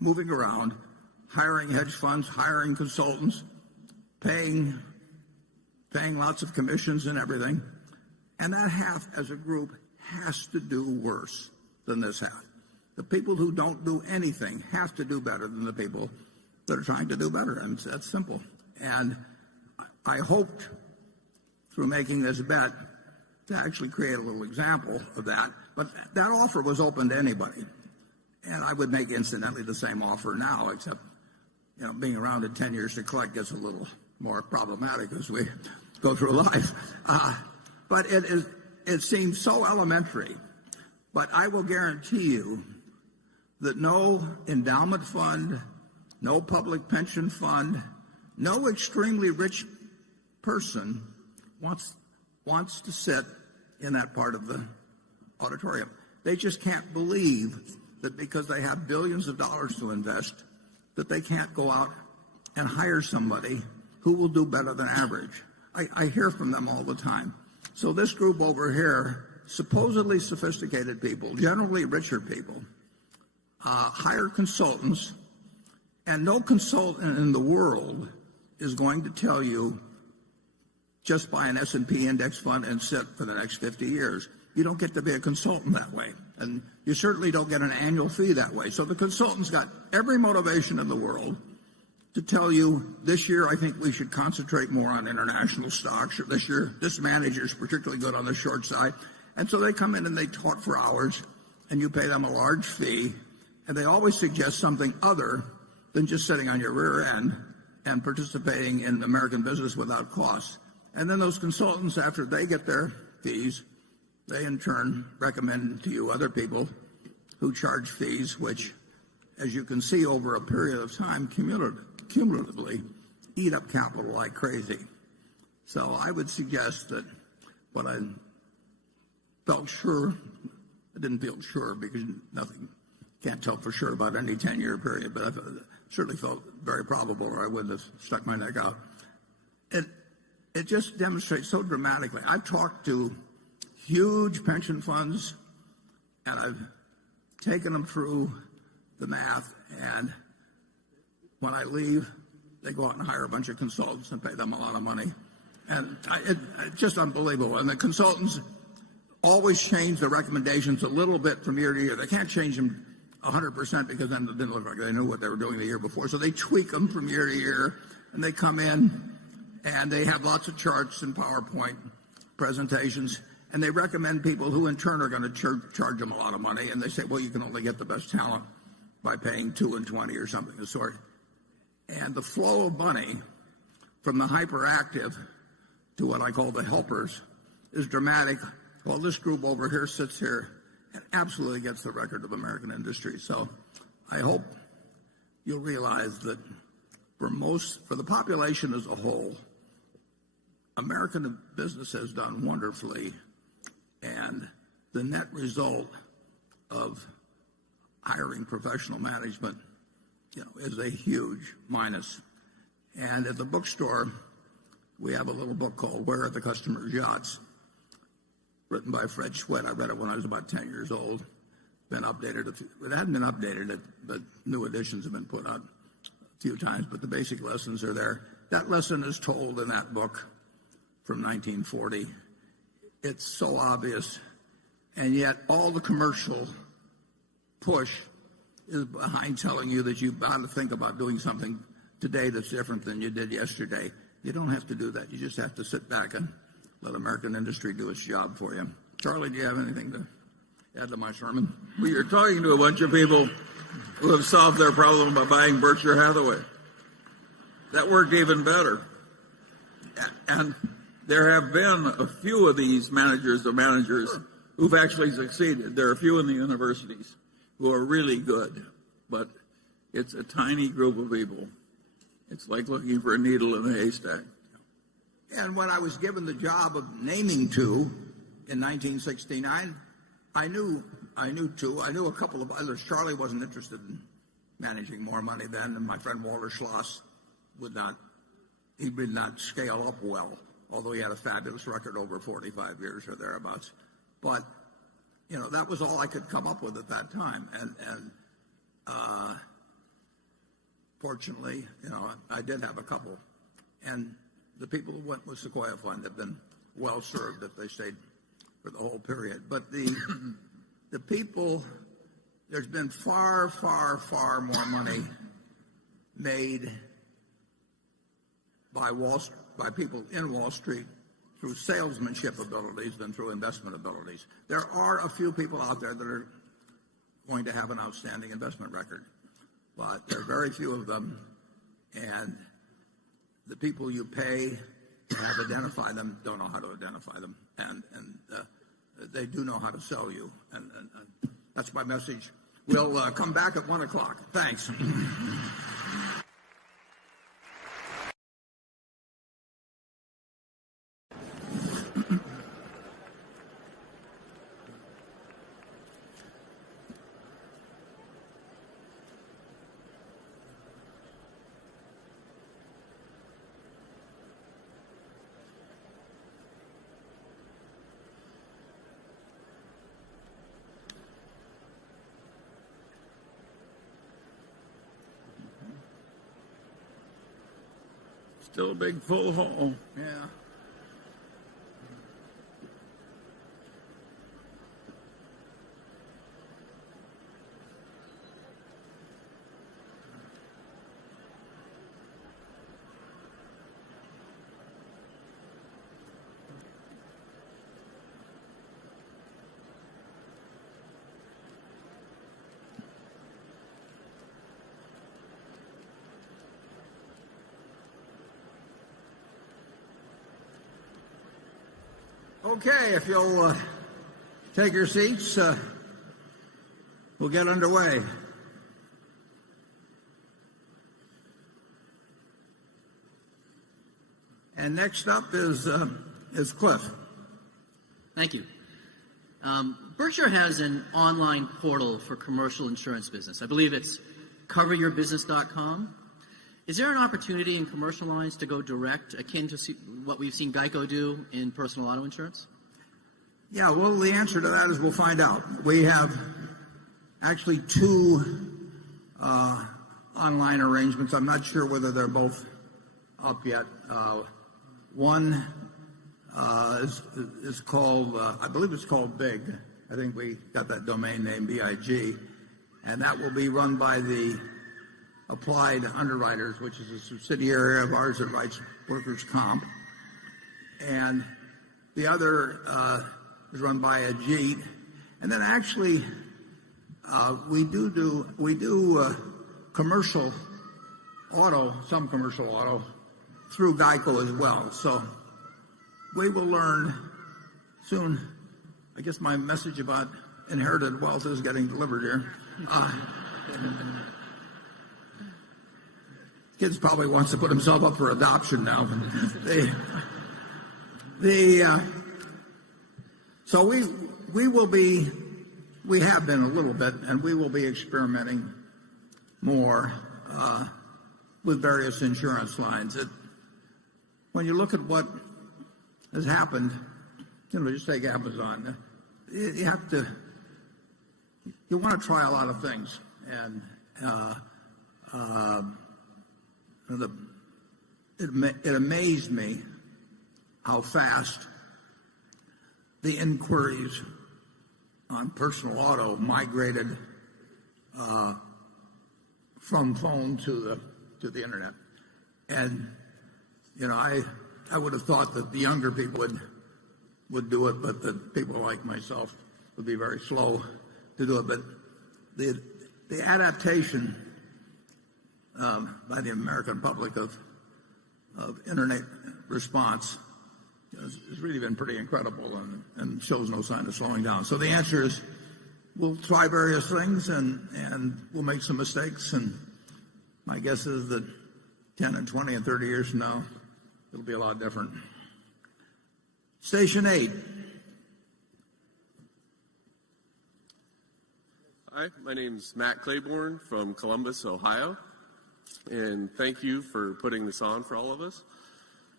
moving around, hiring hedge funds, hiring consultants, paying lots of commissions and everything. And that half as a group has to do worse than this half. The people who don't do anything have to do better than the people that are trying to do better. And that's simple. And I hoped through making this bet to actually create a little example of that. But that offer was open to anybody. And I would make incidentally the same offer now, except, being around in 10 years to collect gets a little more problematic as we go through life. But it seems so elementary. But I will guarantee you that no endowment fund, no public pension fund, no extremely rich person wants to sit in that part of the auditorium. They just can't believe that because they have billions of dollars to invest, that they can't go out and hire somebody who will do better than average. I hear from them all the time. So this group over here, supposedly sophisticated people, generally richer people, hire consultants, and no consultant in the world is going to tell you just buy an S&P index fund and sit for the next 50 years. You don't get to be a consultant that way, and you certainly don't get an annual fee that way. So the consultant's got every motivation in the world to tell you, this year I think we should concentrate more on international stocks, or this year this manager's particularly good on the short side. And so they come in and they talk for hours, and you pay them a large fee, and they always suggest something other than just sitting on your rear end and participating in American business without cost. And then those consultants, after they get their fees, they in turn recommend to you other people who charge fees, which, as you can see over a period of time, cumulatively eat up capital like crazy. So I would suggest that what I felt sure, I didn't feel sure because nothing, can't tell for sure about any 10-year period, but I certainly felt very probable, or I wouldn't have stuck my neck out. It just demonstrates so dramatically. I've talked to huge pension funds, and I've taken them through the math, and when I leave, they go out and hire a bunch of consultants and pay them a lot of money. And it's just unbelievable. And the consultants always change the recommendations a little bit from year to year. They can't change them 100% because then it didn't look like they knew what they were doing the year before. So they tweak them from year to year, and they come in, and they have lots of charts and PowerPoint presentations, and they recommend people who in turn are going to charge them a lot of money. And they say, well, you can only get the best talent by paying 2 and 20 or something of the sort. And the flow of money from the hyperactive to what I call the helpers is dramatic. Well, this group over here sits here and absolutely gets the record of American industry. So I hope you'll realize that for the population as a whole, American business has done wonderfully, and the net result of hiring professional management, is a huge minus. And at the bookstore, we have a little book called Where Are the Customer's Yachts? Written by Fred Schwett. I read it when I was about 10 years old. Been updated. It hadn't been updated, but new editions have been put out a few times. But the basic lessons are there. That lesson is told in that book from 1940. It's so obvious. And yet all the commercial push is behind telling you that you've got to think about doing something today that's different than you did yesterday. You don't have to do that. You just have to sit back and let American industry do its job for you. Charlie, do you have anything to add to my sermon? Well, you're talking to a bunch of people who have solved their problem by buying Berkshire Hathaway. That worked even better. And there have been a few of these managers of managers who've actually succeeded. There are a few in the universities who are really good, but it's a tiny group of people. It's like looking for a needle in a haystack. And when I was given the job of naming two in 1969, I knew two. I knew a couple of others. Charlie wasn't interested in managing more money then, and my friend Walter Schloss would not scale up well, although he had a fabulous record over 45 years or thereabouts. But, that was all I could come up with at that time. And fortunately, I did have a couple. And the people who went with Sequoia Fund have been well served if they stayed for the whole period. But the people, there's been far, far, far more money made by people in Wall Street through salesmanship abilities than through investment abilities. There are a few people out there that are going to have an outstanding investment record, but there are very few of them, and the people you pay to have identify them don't know how to identify them, and they do know how to sell you, and that's my message. We'll come back at 1 o'clock. Thanks. Still a big full hall. Yeah. Okay, if you'll take your seats, we'll get underway. And next up is Cliff. Thank you. Berkshire has an online portal for commercial insurance business. I believe it's coveryourbusiness.com. Is there an opportunity in commercial lines to go direct, akin to what we've seen Geico do in personal auto insurance? Yeah, well, the answer to that is we'll find out. We have actually two online arrangements. I'm not sure whether they're both up yet. One is called, I believe it's called BIG. I think we got that domain name, BIG. And that will be run by the Applied Underwriters, which is a subsidiary of ours that writes workers' comp. And the other is run by Ajit. And then actually, we do commercial auto, some commercial auto, through Geico as well. So we will learn soon. I guess my message about inherited wealth is getting delivered here. Kids probably wants to put himself up for adoption now. So we will be we have been a little bit, and we will be experimenting more with various insurance lines. When you look at what has happened, just take Amazon. You want to try a lot of things, and it amazed me how fast the inquiries on personal auto migrated from phone to the internet. And I would have thought that the younger people would do it, but that people like myself would be very slow to do it. But the adaptation by the American public of internet response has really been pretty incredible and shows no sign of slowing down. So the answer is we'll try various things and we'll make some mistakes. And my guess is that 10 and 20 and 30 years from now, it'll be a lot different. Station 8. Hi, my name's Matt Claiborne from Columbus, Ohio, and thank you for putting this on for all of us.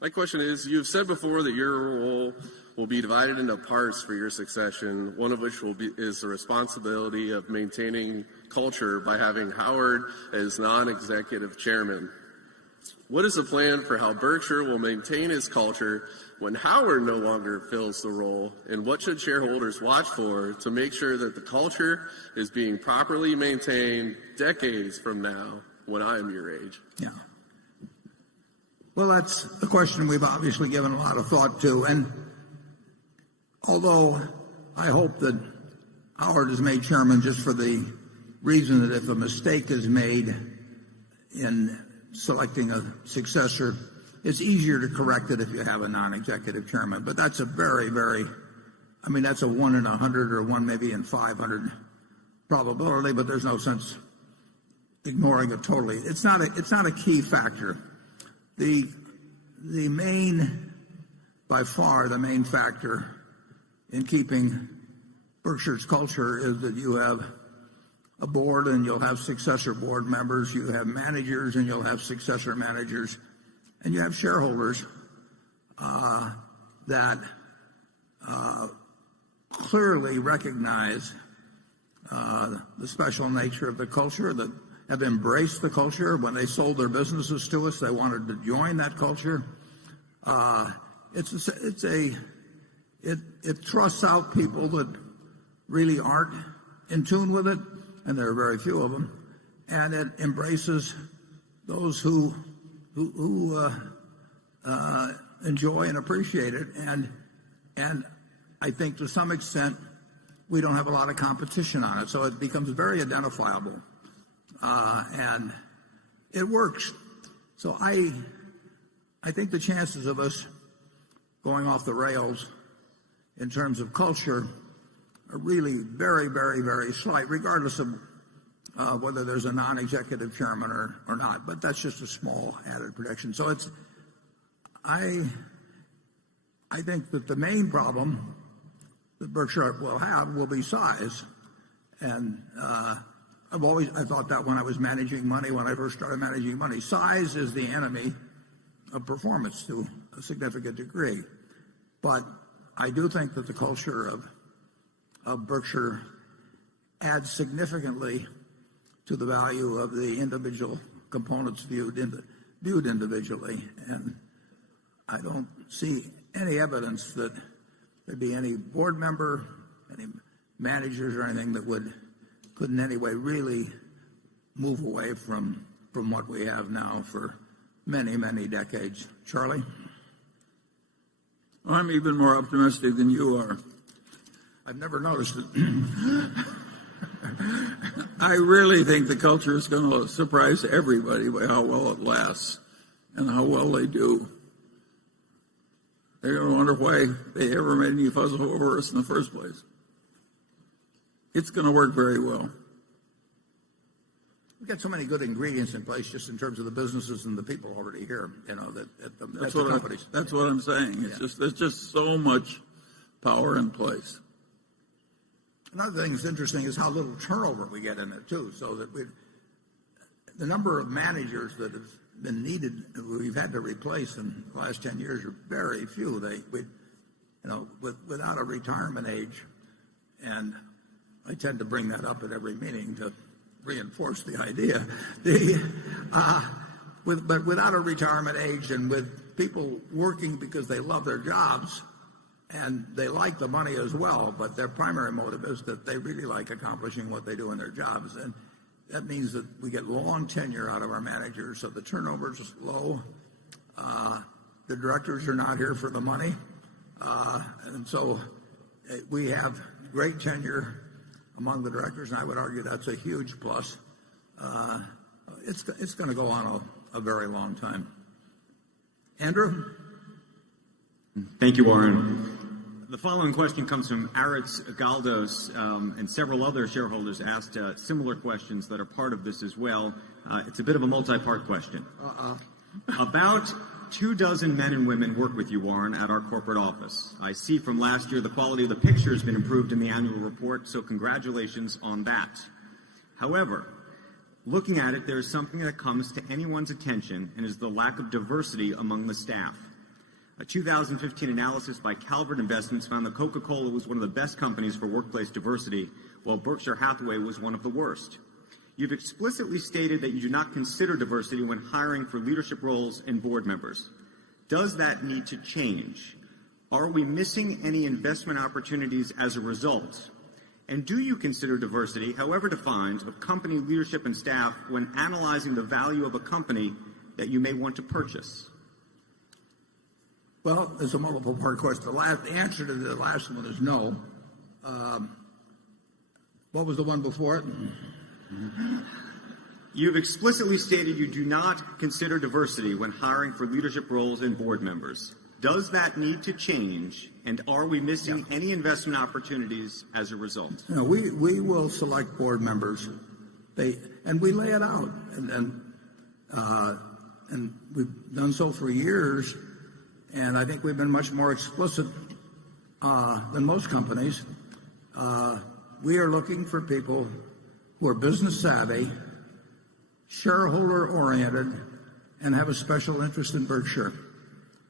My question is, you've said before that your role will be divided into parts for your succession, one of which is the responsibility of maintaining culture by having Howard as non-executive chairman. What is the plan for how Berkshire will maintain its culture when Howard no longer fills the role, and what should shareholders watch for to make sure that the culture is being properly maintained decades from now when I'm your age? Yeah. Well, that's a question we've obviously given a lot of thought to, and although I hope that Howard is made chairman just for the reason that if a mistake is made in selecting a successor, it's easier to correct it if you have a non-executive chairman. But that's a very, that's a 1 in 100 or 1 maybe in 500 probability, but there's no sense ignoring it totally. It's not a key factor. By far the main factor in keeping Berkshire's culture is that you have a board and you'll have successor board members, you have managers and you'll have successor managers, and you have shareholders that clearly recognize the special nature of the culture, that have embraced the culture. When they sold their businesses to us, they wanted to join that culture. It thrusts out people that really aren't in tune with it, and there are very few of them, and it embraces those who enjoy and appreciate it. And I think to some extent we don't have a lot of competition on it, so it becomes very identifiable. And it works. So I think the chances of us going off the rails in terms of culture are really very, very, very slight, regardless of whether there's a non-executive chairman or not. But that's just a small added prediction. So I think that the main problem that Berkshire will have will be size. And I thought that when I was managing money, when I first started managing money, size is the enemy of performance to a significant degree. But I do think that the culture of Berkshire adds significantly to the value of the individual components viewed individually. And I don't see any evidence that there'd be any board member, any managers or anything that could in any way really move away from what we have now for many, many decades. Charlie? I'm even more optimistic than you are. I've never noticed it. I really think the culture is going to surprise everybody by how well it lasts and how well they do. They're going to wonder why they ever made any fuss over us in the first place. It's going to work very well. We've got so many good ingredients in place just in terms of the businesses and the people already here, That's what I'm saying. There's just so much power in place. Another thing that's interesting is how little turnover we get in it too. So that the number of managers that have been needed, we've had to replace in the last 10 years are very few. Without a retirement age, and I tend to bring that up at every meeting to reinforce the idea. But without a retirement age and with people working because they love their jobs and they like the money as well, but their primary motive is that they really like accomplishing what they do in their jobs. And that means that we get long tenure out of our managers, so the turnover is low. The directors are not here for the money. And so we have great tenure among the directors, and I would argue that's a huge plus. It's going to go on a very long time. Andrew? Thank you, Warren. The following question comes from Aritz Galdos, and several other shareholders asked similar questions that are part of this as well. It's a bit of a multi-part question. About 24 men and women work with you, Warren, at our corporate office. I see from last year the quality of the picture has been improved in the annual report, so congratulations on that. However, looking at it, there is something that comes to anyone's attention, and is the lack of diversity among the staff. A 2015 analysis by Calvert Investments found that Coca-Cola was one of the best companies for workplace diversity, while Berkshire Hathaway was one of the worst. You've explicitly stated that you do not consider diversity when hiring for leadership roles and board members. Does that need to change? Are we missing any investment opportunities as a result? And do you consider diversity, however defined, of company leadership and staff when analyzing the value of a company that you may want to purchase? Well, it's a multiple-part question. The answer to the last one is no. What was the one before it? You've explicitly stated you do not consider diversity when hiring for leadership roles and board members. Does that need to change, and are we missing any investment opportunities as a result? No, we will select board members, and we lay it out, and we've done so for years, and I think we've been much more explicit than most companies. We are looking for people who are business savvy, shareholder oriented, and have a special interest in Berkshire.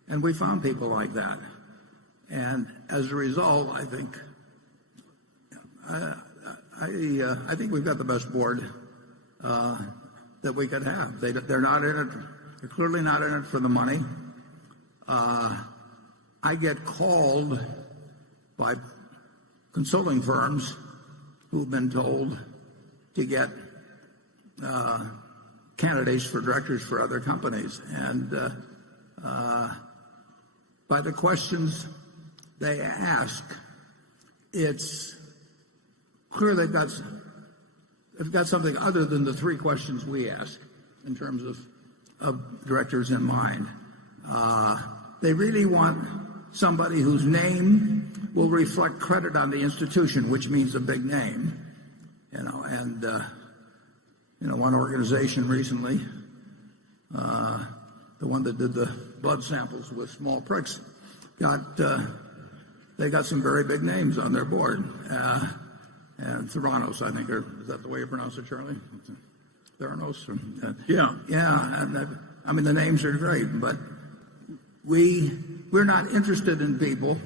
And we found people like that. And as a result, I think we've got the best board that we could have. They're not in it. They're clearly not in it for the money. I get called by consulting firms who've been told to get candidates for directors for other companies. And by the questions they ask, it's clear they've got something other than the three questions we ask in terms of directors in mind. They really want somebody whose name will reflect credit on the institution, which means a big name. One organization recently, the one that did the blood samples with small pricks, they got some very big names on their board. And Theranos, I think, is that the way you pronounce it, Charlie? Theranos? Yeah. Yeah, and the names are great, but we're not interested in people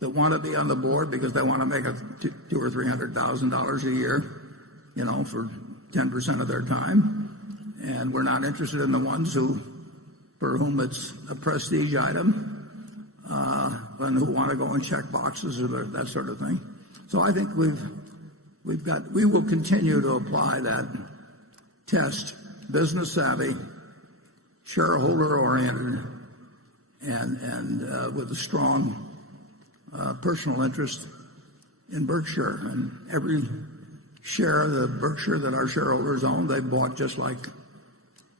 that want to be on the board because they want to make $200,000 or $300,000 a year, for 10% of their time. And we're not interested in the ones for whom it's a prestige item, and who want to go and check boxes or that sort of thing. So I think we will continue to apply that test: business savvy, shareholder oriented, and with a strong personal interest in Berkshire. And every share of the Berkshire that our shareholders own, they bought just like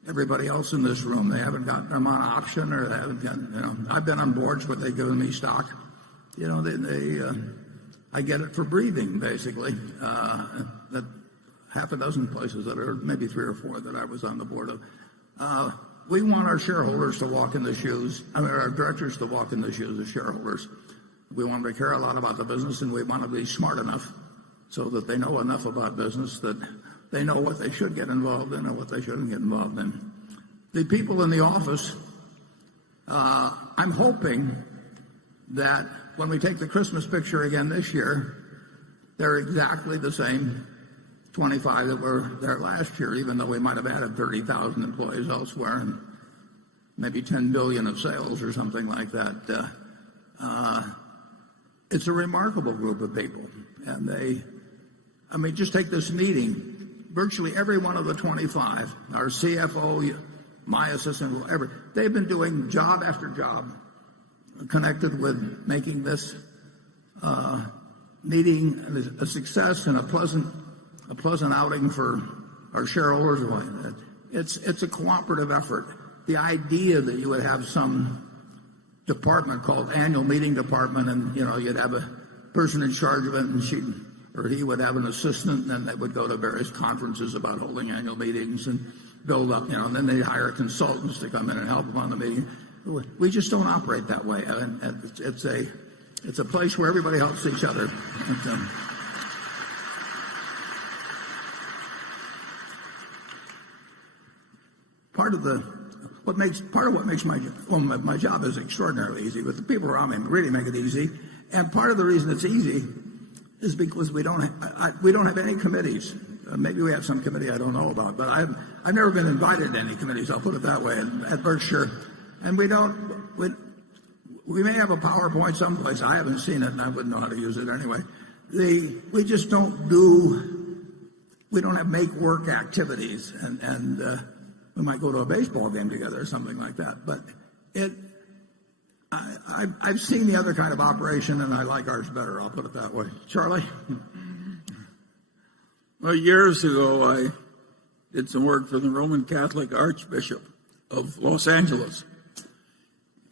everybody else in this room. They haven't gotten them on option, or they haven't gotten, I've been on boards where they've given me stock. I get it for breathing, basically. That half a dozen places that are maybe 3 or 4 that I was on the board of. We want our shareholders to walk in the shoes, our directors to walk in the shoes of shareholders. We want them to care a lot about the business, and we want to be smart enough so that they know enough about business that they know what they should get involved in and what they shouldn't get involved in. The people in the office, I'm hoping that when we take the Christmas picture again this year, they're exactly the same 25 that were there last year, even though we might have added 30,000 employees elsewhere and maybe 10 billion of sales or something like that. It's a remarkable group of people. And just take this meeting. Virtually every one of the 25, our CFO, my assistant, they've been doing job after job connected with making this meeting a success and a pleasant outing for our shareholders. It's a cooperative effort. The idea that you would have some department called annual meeting department, and you'd have a person in charge of it, and he would have an assistant, and then they would go to various conferences about holding annual meetings and build up, and then they hire consultants to come in and help them on the meeting. We just don't operate that way. And it's a place where everybody helps each other. Part of what makes my job is extraordinarily easy, but the people around me really make it easy. And part of the reason it's easy is because we don't have any committees. Maybe we have some committee I don't know about, but I've never been invited to any committees. I'll put it that way at Berkshire. And we may have a PowerPoint someplace. I haven't seen it, and I wouldn't know how to use it anyway. We just don't have make work activities, and we might go to a baseball game together or something like that. But I've seen the other kind of operation, and I like ours better. I'll put it that way. Charlie? Well, years ago, I did some work for the Roman Catholic Archbishop of Los Angeles.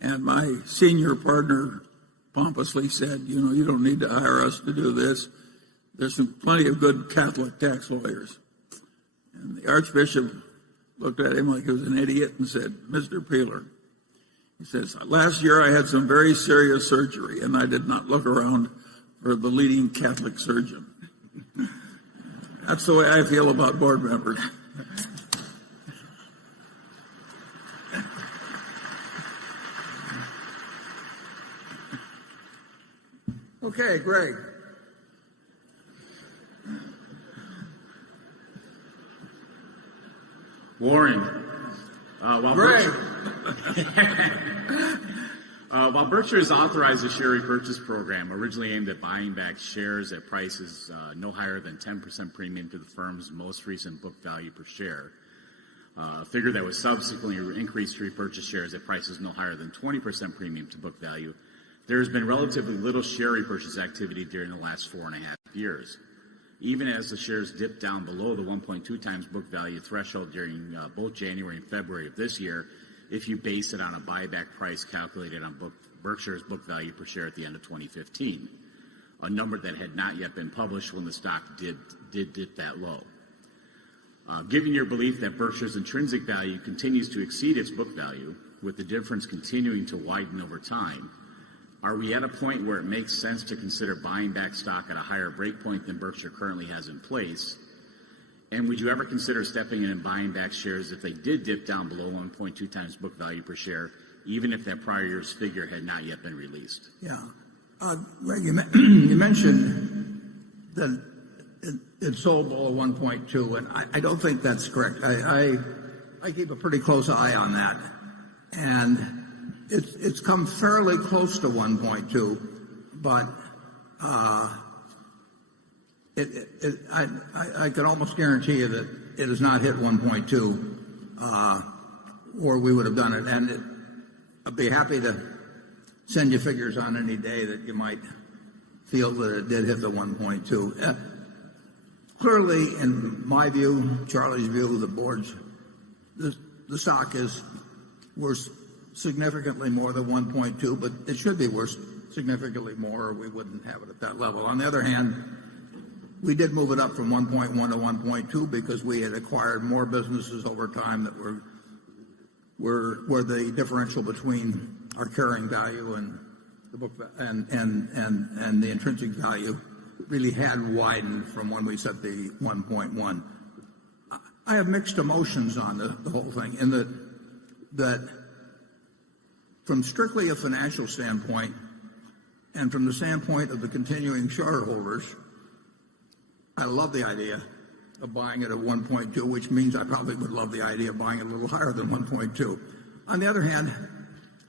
And my senior partner pompously said, you don't need to hire us to do this. There's plenty of good Catholic tax lawyers. And the Archbishop looked at him like he was an idiot and said, Mr. Peeler, he says, last year I had some very serious surgery, and I did not look around for the leading Catholic surgeon. That's the way I feel about board members. Okay, Greg. Warren, while Berkshire has authorized a share repurchase program originally aimed at buying back shares at prices no higher than 10% premium to the firm's most recent book value per share, a figure that was subsequently increased to repurchase shares at prices no higher than 20% premium to book value, there has been relatively little share repurchase activity during the last 4.5 years. Even as the shares dipped down below the 1.2 times book value threshold during both January and February of this year, if you base it on a buyback price calculated on Berkshire's book value per share at the end of 2015, a number that had not yet been published when the stock did dip that low. Given your belief that Berkshire's intrinsic value continues to exceed its book value, with the difference continuing to widen over time, are we at a point where it makes sense to consider buying back stock at a higher breakpoint than Berkshire currently has in place? And would you ever consider stepping in and buying back shares if they did dip down below 1.2 times book value per share, even if that prior year's figure had not yet been released? Yeah. Greg, you mentioned that it sold below 1.2, and I don't think that's correct. I keep a pretty close eye on that. And it's come fairly close to 1.2, but I can almost guarantee you that it has not hit 1.2, or we would have done it. And I'd be happy to send you figures on any day that you might feel that it did hit the 1.2. Clearly, in my view, Charlie's view, the board's, the stock is worth significantly more than 1.2, but it should be worth significantly more, or we wouldn't have it at that level. On the other hand, we did move it up from 1.1 to 1.2 because we had acquired more businesses over time that were the differential between our carrying value and the book and the intrinsic value really had widened from when we set the 1.1. I have mixed emotions on the whole thing, in that from strictly a financial standpoint and from the standpoint of the continuing shareholders, I love the idea of buying it at 1.2, which means I probably would love the idea of buying it a little higher than 1.2. On the other hand,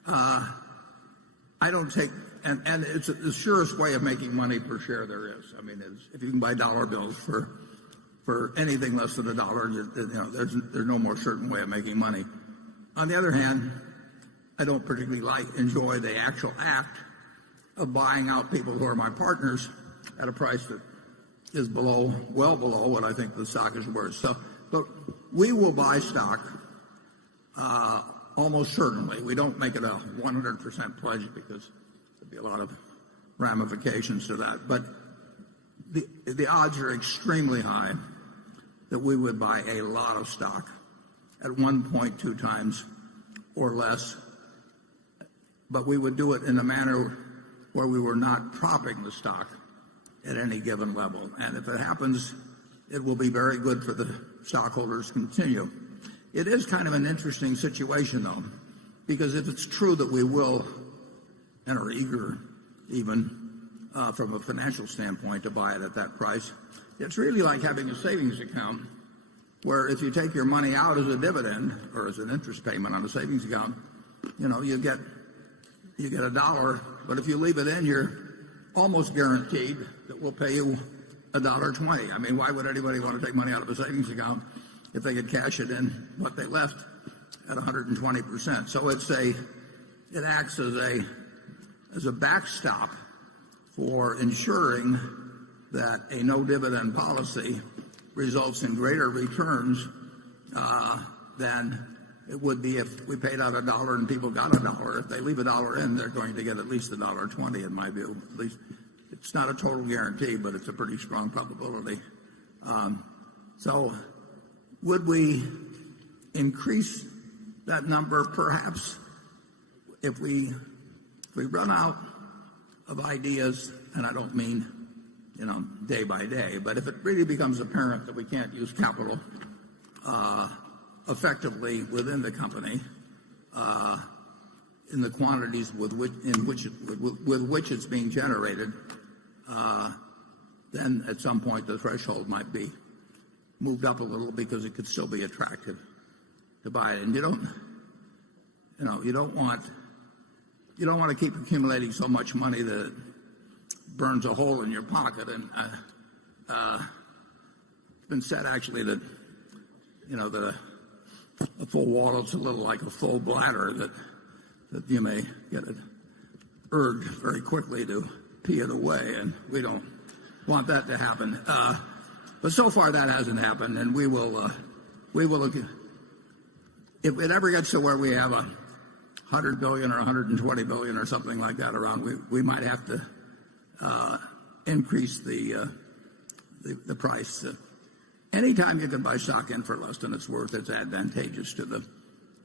I don't take, and it's the surest way of making money per share there is. I mean, if you can buy dollar bills for anything less than $1, there's no more certain way of making money. On the other hand, I don't particularly enjoy the actual act of buying out people who are my partners at a price that is well below what I think the stock is worth. So, but we will buy stock almost certainly. We don't make it a 100% pledge because there'd be a lot of ramifications to that. But the odds are extremely high that we would buy a lot of stock at 1.2 times or less. But we would do it in a manner where we were not propping the stock at any given level. And if it happens, it will be very good for the stockholders to continue. It is kind of an interesting situation, though, because if it's true that we will, and are eager even from a financial standpoint to buy it at that price, it's really like having a savings account where if you take your money out as a dividend or as an interest payment on a savings account, you get $1, but if you leave it in, you're almost guaranteed that we'll pay you $1.20. I mean, why would anybody want to take money out of a savings account if they could cash it in what they left at 120%? So it acts as a backstop for ensuring that a no dividend policy results in greater returns than it would be if we paid out $1 and people got $1. If they leave $1 in, they're going to get at least $1.20, in my view. At least it's not a total guarantee, but it's a pretty strong probability. So would we increase that number? Perhaps if we run out of ideas, and I don't mean day by day, but if it really becomes apparent that we can't use capital effectively within the company in the quantities with which it's being generated, then at some point the threshold might be moved up a little because it could still be attractive to buy it. And you don't want to keep accumulating so much money that it burns a hole in your pocket. And it's been said actually that that a full wallet's a little like a full bladder, that you may get an urge very quickly to pee it away, and we don't want that to happen. But so far that hasn't happened, and we will look at, if it ever gets to where we have $100 billion or $120 billion or something like that around, we might have to increase the price. Anytime you can buy stock in for less than it's worth, it's advantageous to the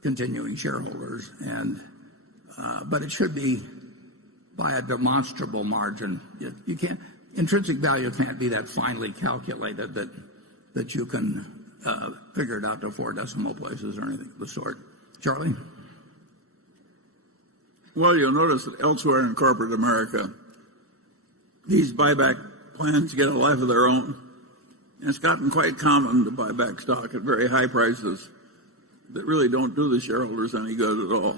continuing shareholders, but it should be by a demonstrable margin. You can't, intrinsic value can't be that finely calculated that you can figure it out to 4 decimal places or anything of the sort. Charlie? Well, you'll notice that elsewhere in corporate America, these buyback plans get a life of their own. And it's gotten quite common to buy back stock at very high prices that really don't do the shareholders any good at all.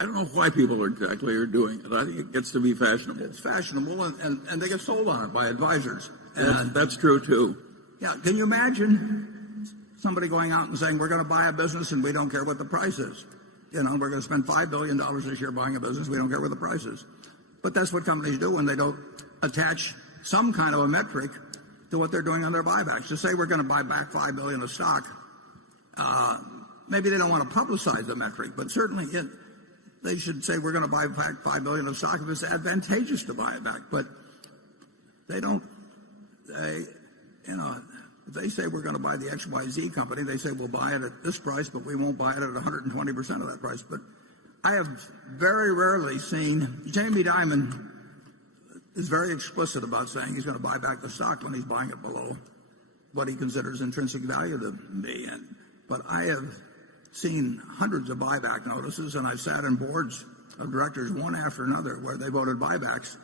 I don't know why people exactly are doing it. I think it gets to be fashionable. It's fashionable, and they get sold on it by advisors. And that's true, too. Yeah, can you imagine somebody going out and saying, we're going to buy a business and we don't care what the price is? We're going to spend $5 billion this year buying a business, we don't care what the price is. But that's what companies do when they don't attach some kind of a metric to what they're doing on their buybacks. To say we're going to buy back $5 billion of stock, maybe they don't want to publicize the metric, but certainly they should say we're going to buy back $5 billion of stock if it's advantageous to buy it back. But they don't. If they say we're going to buy the XYZ company, they say we'll buy it at this price, but we won't buy it at 120% of that price. But I have very rarely seen Jamie Dimon is very explicit about saying he's going to buy back the stock when he's buying it below what he considers intrinsic value to be. But I have seen hundreds of buyback notices, and I've sat in boards of directors one after another where they voted buybacks,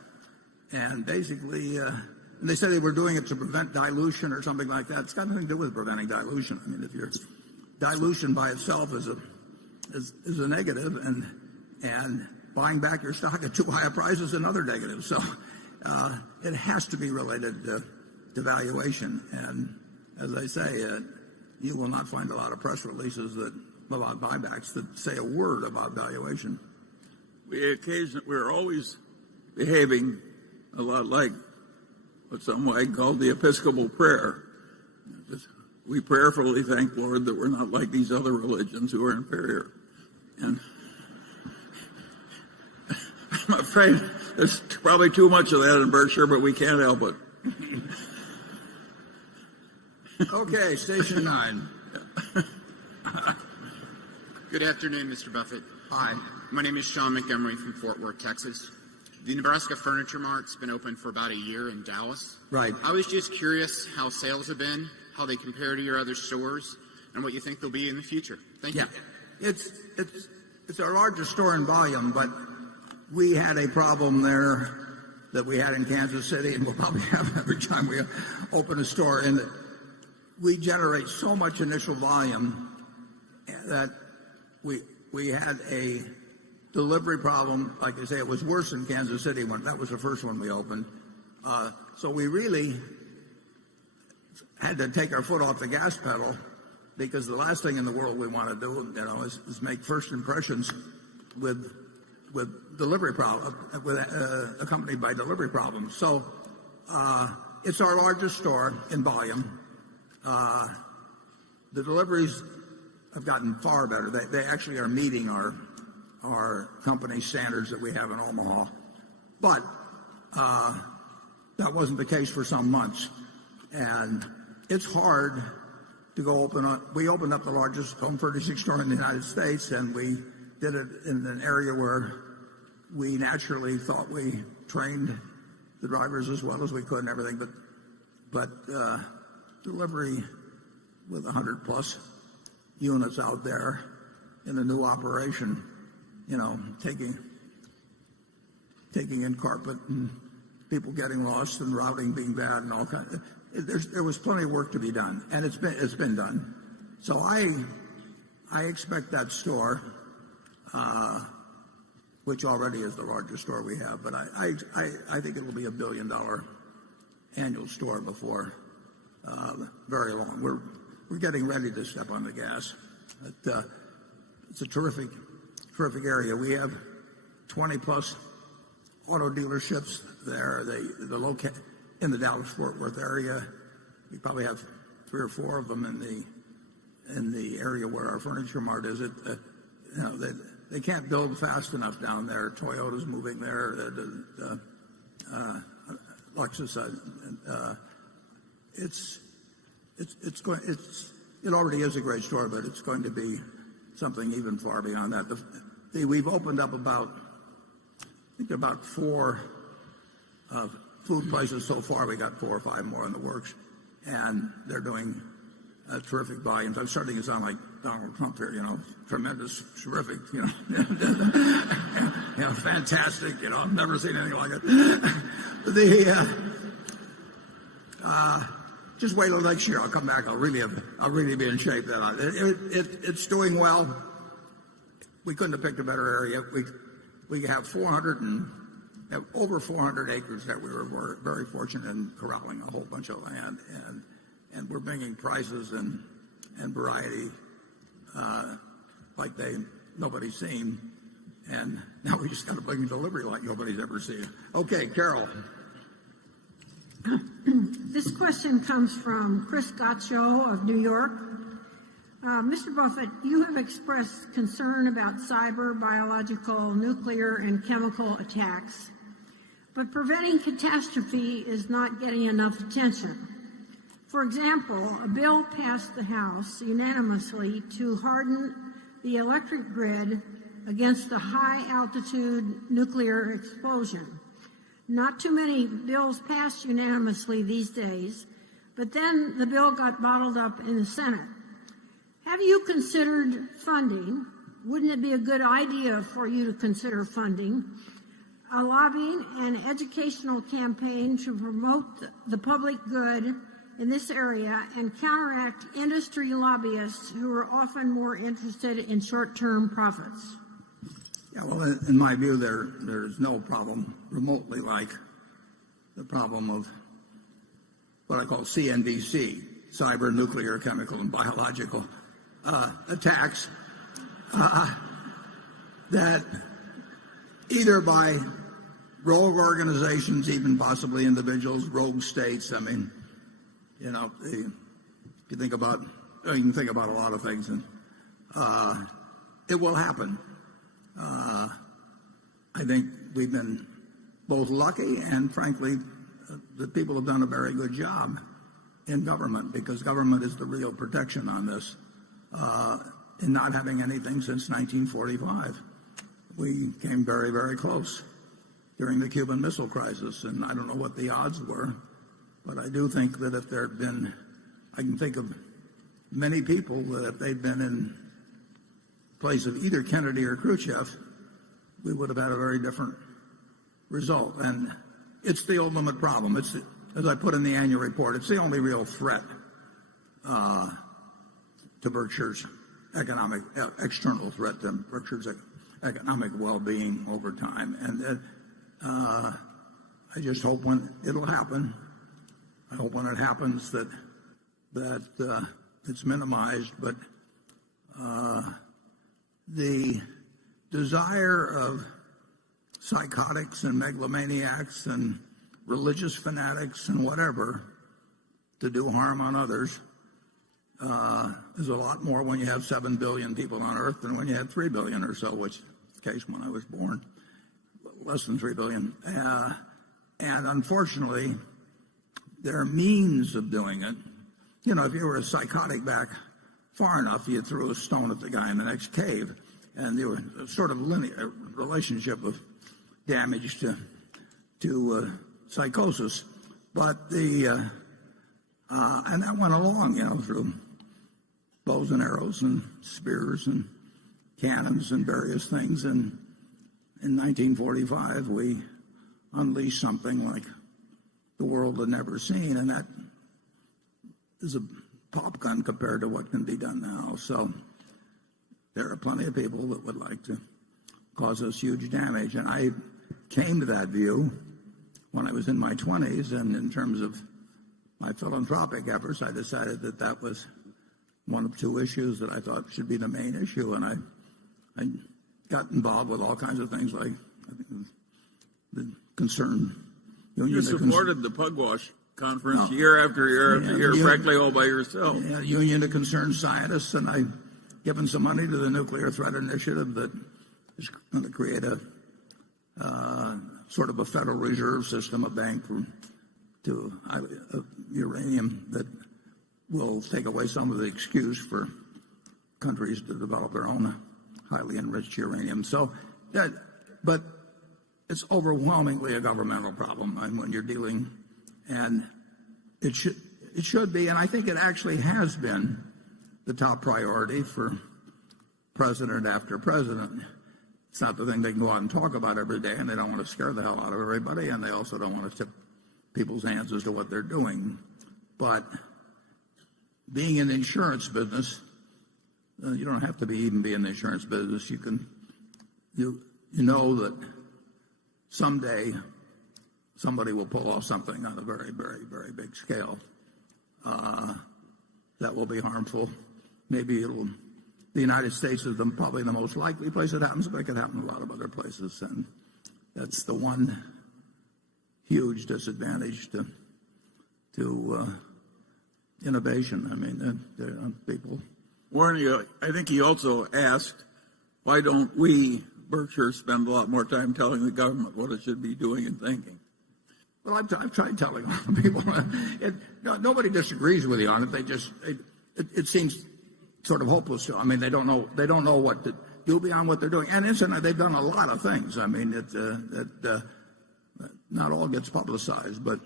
and basically, and they said they were doing it to prevent dilution or something like that. It's got nothing to do with preventing dilution. I mean, if your dilution by itself is a negative, and buying back your stock at too high a price is another negative. So it has to be related to valuation. And as I say, you will not find a lot of press releases about buybacks that say a word about valuation. We're always behaving a lot like what some might call the Episcopal prayer. We prayerfully thank Lord that we're not like these other religions who are inferior. And I'm afraid there's probably too much of that in Berkshire, but we can't help it. Okay, station 9. Good afternoon, Mr. Buffett. Hi. My name is Sean Montgomery from Fort Worth, Texas. The Nebraska Furniture Mart's been open for about a year in Dallas. Right. I was just curious how sales have been, how they compare to your other stores, and what you think they'll be in the future. Thank you. It's our largest store in volume, but we had a problem there that we had in Kansas City, and we'll probably have every time we open a store, in that we generate so much initial volume that we had a delivery problem. Like I say, it was worse in Kansas City when that was the first one we opened. So we really had to take our foot off the gas pedal, because the last thing in the world we want to do, is make first impressions with delivery problem, accompanied by delivery problems. So it's our largest store in volume. The deliveries have gotten far better. They actually are meeting our company standards that we have in Omaha. But that wasn't the case for some months. And it's hard to go open up. We opened up the largest home furnishing store in the United States, and we did it in an area where we naturally thought we trained the drivers as well as we could and everything. But delivery with 100 plus units out there in a new operation, taking in carpet and people getting lost and routing being bad and all kinds of, there was plenty of work to be done, and it's been done. So I expect that store, which already is the largest store we have, but I think it will be $1 billion annual store before very long. We're getting ready to step on the gas. It's a terrific area. We have 20 plus auto dealerships there. The locate in the Dallas-Fort Worth area. We probably have 3 or 4 of them in the area where our Furniture Mart is. They can't build fast enough down there. Toyota's moving there. Lexus. It already is a great store, but it's going to be something even far beyond that. We've opened up about 4 food places so far. We got 4 or 5 more in the works, and they're doing terrific volumes. I'm starting to sound like Donald Trump here, tremendous, terrific, fantastic. I've never seen anything like it. Just wait till next year. I'll come back. I'll really be in shape then. It's doing well. We couldn't have picked a better area. We have over 400 acres that we were very fortunate in corralling a whole bunch of land, and we're bringing prices and variety like nobody's seen, and now we just got to bring delivery like nobody's ever seen. Okay, Carol. This question comes from Chris Gotcho of New York. Mr. Buffett, you have expressed concern about cyber, biological, nuclear, and chemical attacks, but preventing catastrophe is not getting enough attention. For example, a bill passed the House unanimously to harden the electric grid against a high-altitude nuclear explosion. Not too many bills passed unanimously these days, but then the bill got bottled up in the Senate. Have you considered funding? Wouldn't it be a good idea for you to consider funding a lobbying and educational campaign to promote the public good in this area and counteract industry lobbyists who are often more interested in short-term profits? Yeah, well, in my view, there's no problem remotely like the problem of what I call CNBC, cyber, nuclear, chemical, and biological attacks that either by rogue organizations, even possibly individuals, rogue states. I mean, you know, if you think about, you can think about a lot of things, and it will happen. I think we've been both lucky and, frankly, the people have done a very good job in government, because government is the real protection on this. In not having anything since 1945. We came very, very close during the Cuban Missile Crisis, and I don't know what the odds were, but I do think that if there had been, I can think of many people that if they'd been in place of either Kennedy or Khrushchev, we would have had a very different result. And it's the ultimate problem. It's, as I put in the annual report, it's the only real threat to Berkshire's external threat to Berkshire's economic well-being over time. And I just hope when it'll happen, I hope when it happens that it's minimized. But the desire of psychotics and megalomaniacs and religious fanatics and whatever to do harm on others is a lot more when you have 7 billion people on Earth than when you had 3 billion or so, which is the case when I was born, less than 3 billion. And unfortunately, there are means of doing it. You know, if you were a psychotic back far enough, you threw a stone at the guy in the next cave, and there was a sort of linear relationship of damage to psychosis. But and that went along, you know, through bows and arrows and spears and cannons and various things. And in 1945, we unleashed something like the world had never seen, and that is a pop gun compared to what can be done now. So there are plenty of people that would like to cause us huge damage. And I came to that view when I was in my 20s, and in terms of my philanthropic efforts, I decided that that was one of two issues that I thought should be the main issue. And I got involved with all kinds of things like the concern. You supported the Pugwash Conference year after year after year, frankly, all by yourself. Yeah, Union of Concerned Scientists, and I've given some money to the Nuclear Threat Initiative that is going to create a sort of a Federal Reserve System, a bank to uranium that will take away some of the excuse for countries to develop their own highly enriched uranium. So, but it's overwhelmingly a governmental problem when you're dealing, and it should be, and I think it actually has been the top priority for president after president. It's not the thing they can go out and talk about every day, and they don't want to scare the hell out of everybody, and they also don't want to tip people's hands as to what they're doing. But being in the insurance business, you don't have to even be in the insurance business. You know that someday somebody will pull off something on a very, very, very big scale that will be harmful. Maybe the United States is probably the most likely place it happens, but it could happen in a lot of other places. And that's the one huge disadvantage to innovation. I mean, there are people. Warren, I think he also asked, why don't we, Berkshire, spend a lot more time telling the government what it should be doing and thinking? Well, I've tried telling people. Nobody disagrees with you on it. They just it seems sort of hopeless to them. I mean, they don't know what to do beyond what they're doing. And incidentally, they've done a lot of things. I mean, not all gets publicized, but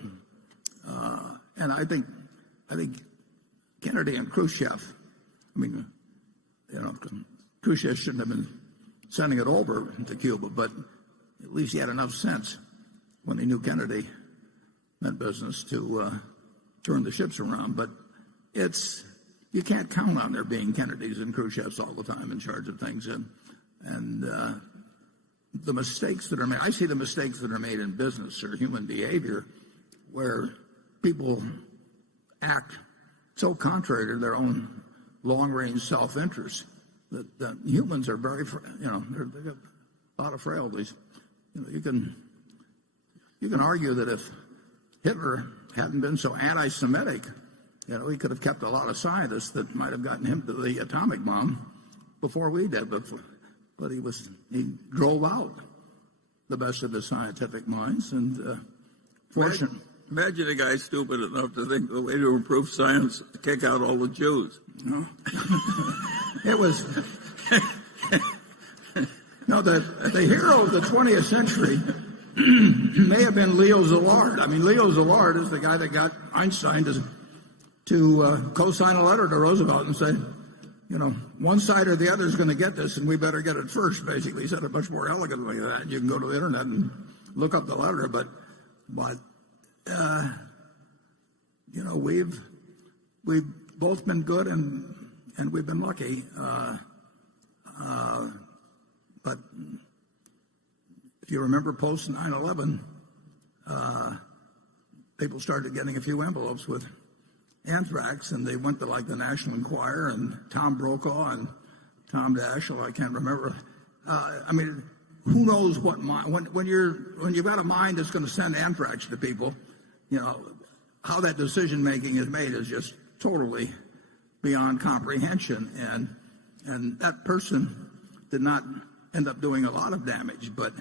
and I think Kennedy and Khrushchev, I mean, Khrushchev shouldn't have been sending it over to Cuba, but at least he had enough sense when he knew Kennedy meant business to turn the ships around. But you can't count on there being Kennedys and Khrushchevs all the time in charge of things, and the mistakes that are made. I see the mistakes that are made in business or human behavior, where people act so contrary to their own long-range self-interest that humans are very, they've got a lot of frailties. You can argue that if Hitler hadn't been so anti-Semitic, he could have kept a lot of scientists that might have gotten him to the atomic bomb before we did. But he drove out the best of his scientific minds, and fortunately. Imagine a guy stupid enough to think the way to improve science is to kick out all the Jews. No. It was the hero of the 20th century may have been Leo Szilard. I mean, Leo Szilard is the guy that got Einstein to co-sign a letter to Roosevelt and say, one side or the other is going to get this, and we better get it first. Basically, he said it much more elegantly than that. You can go to the internet and look up the letter, but we've both been good and we've been lucky. But if you remember post 9/11, people started getting a few envelopes with anthrax, and they went to like the National Enquirer and Tom Brokaw and Tom Daschle. I can't remember. I mean, who knows what mind when you've got a mind that's going to send anthrax to people, how that decision making is made is just totally beyond comprehension. And that person did not end up doing a lot of damage, but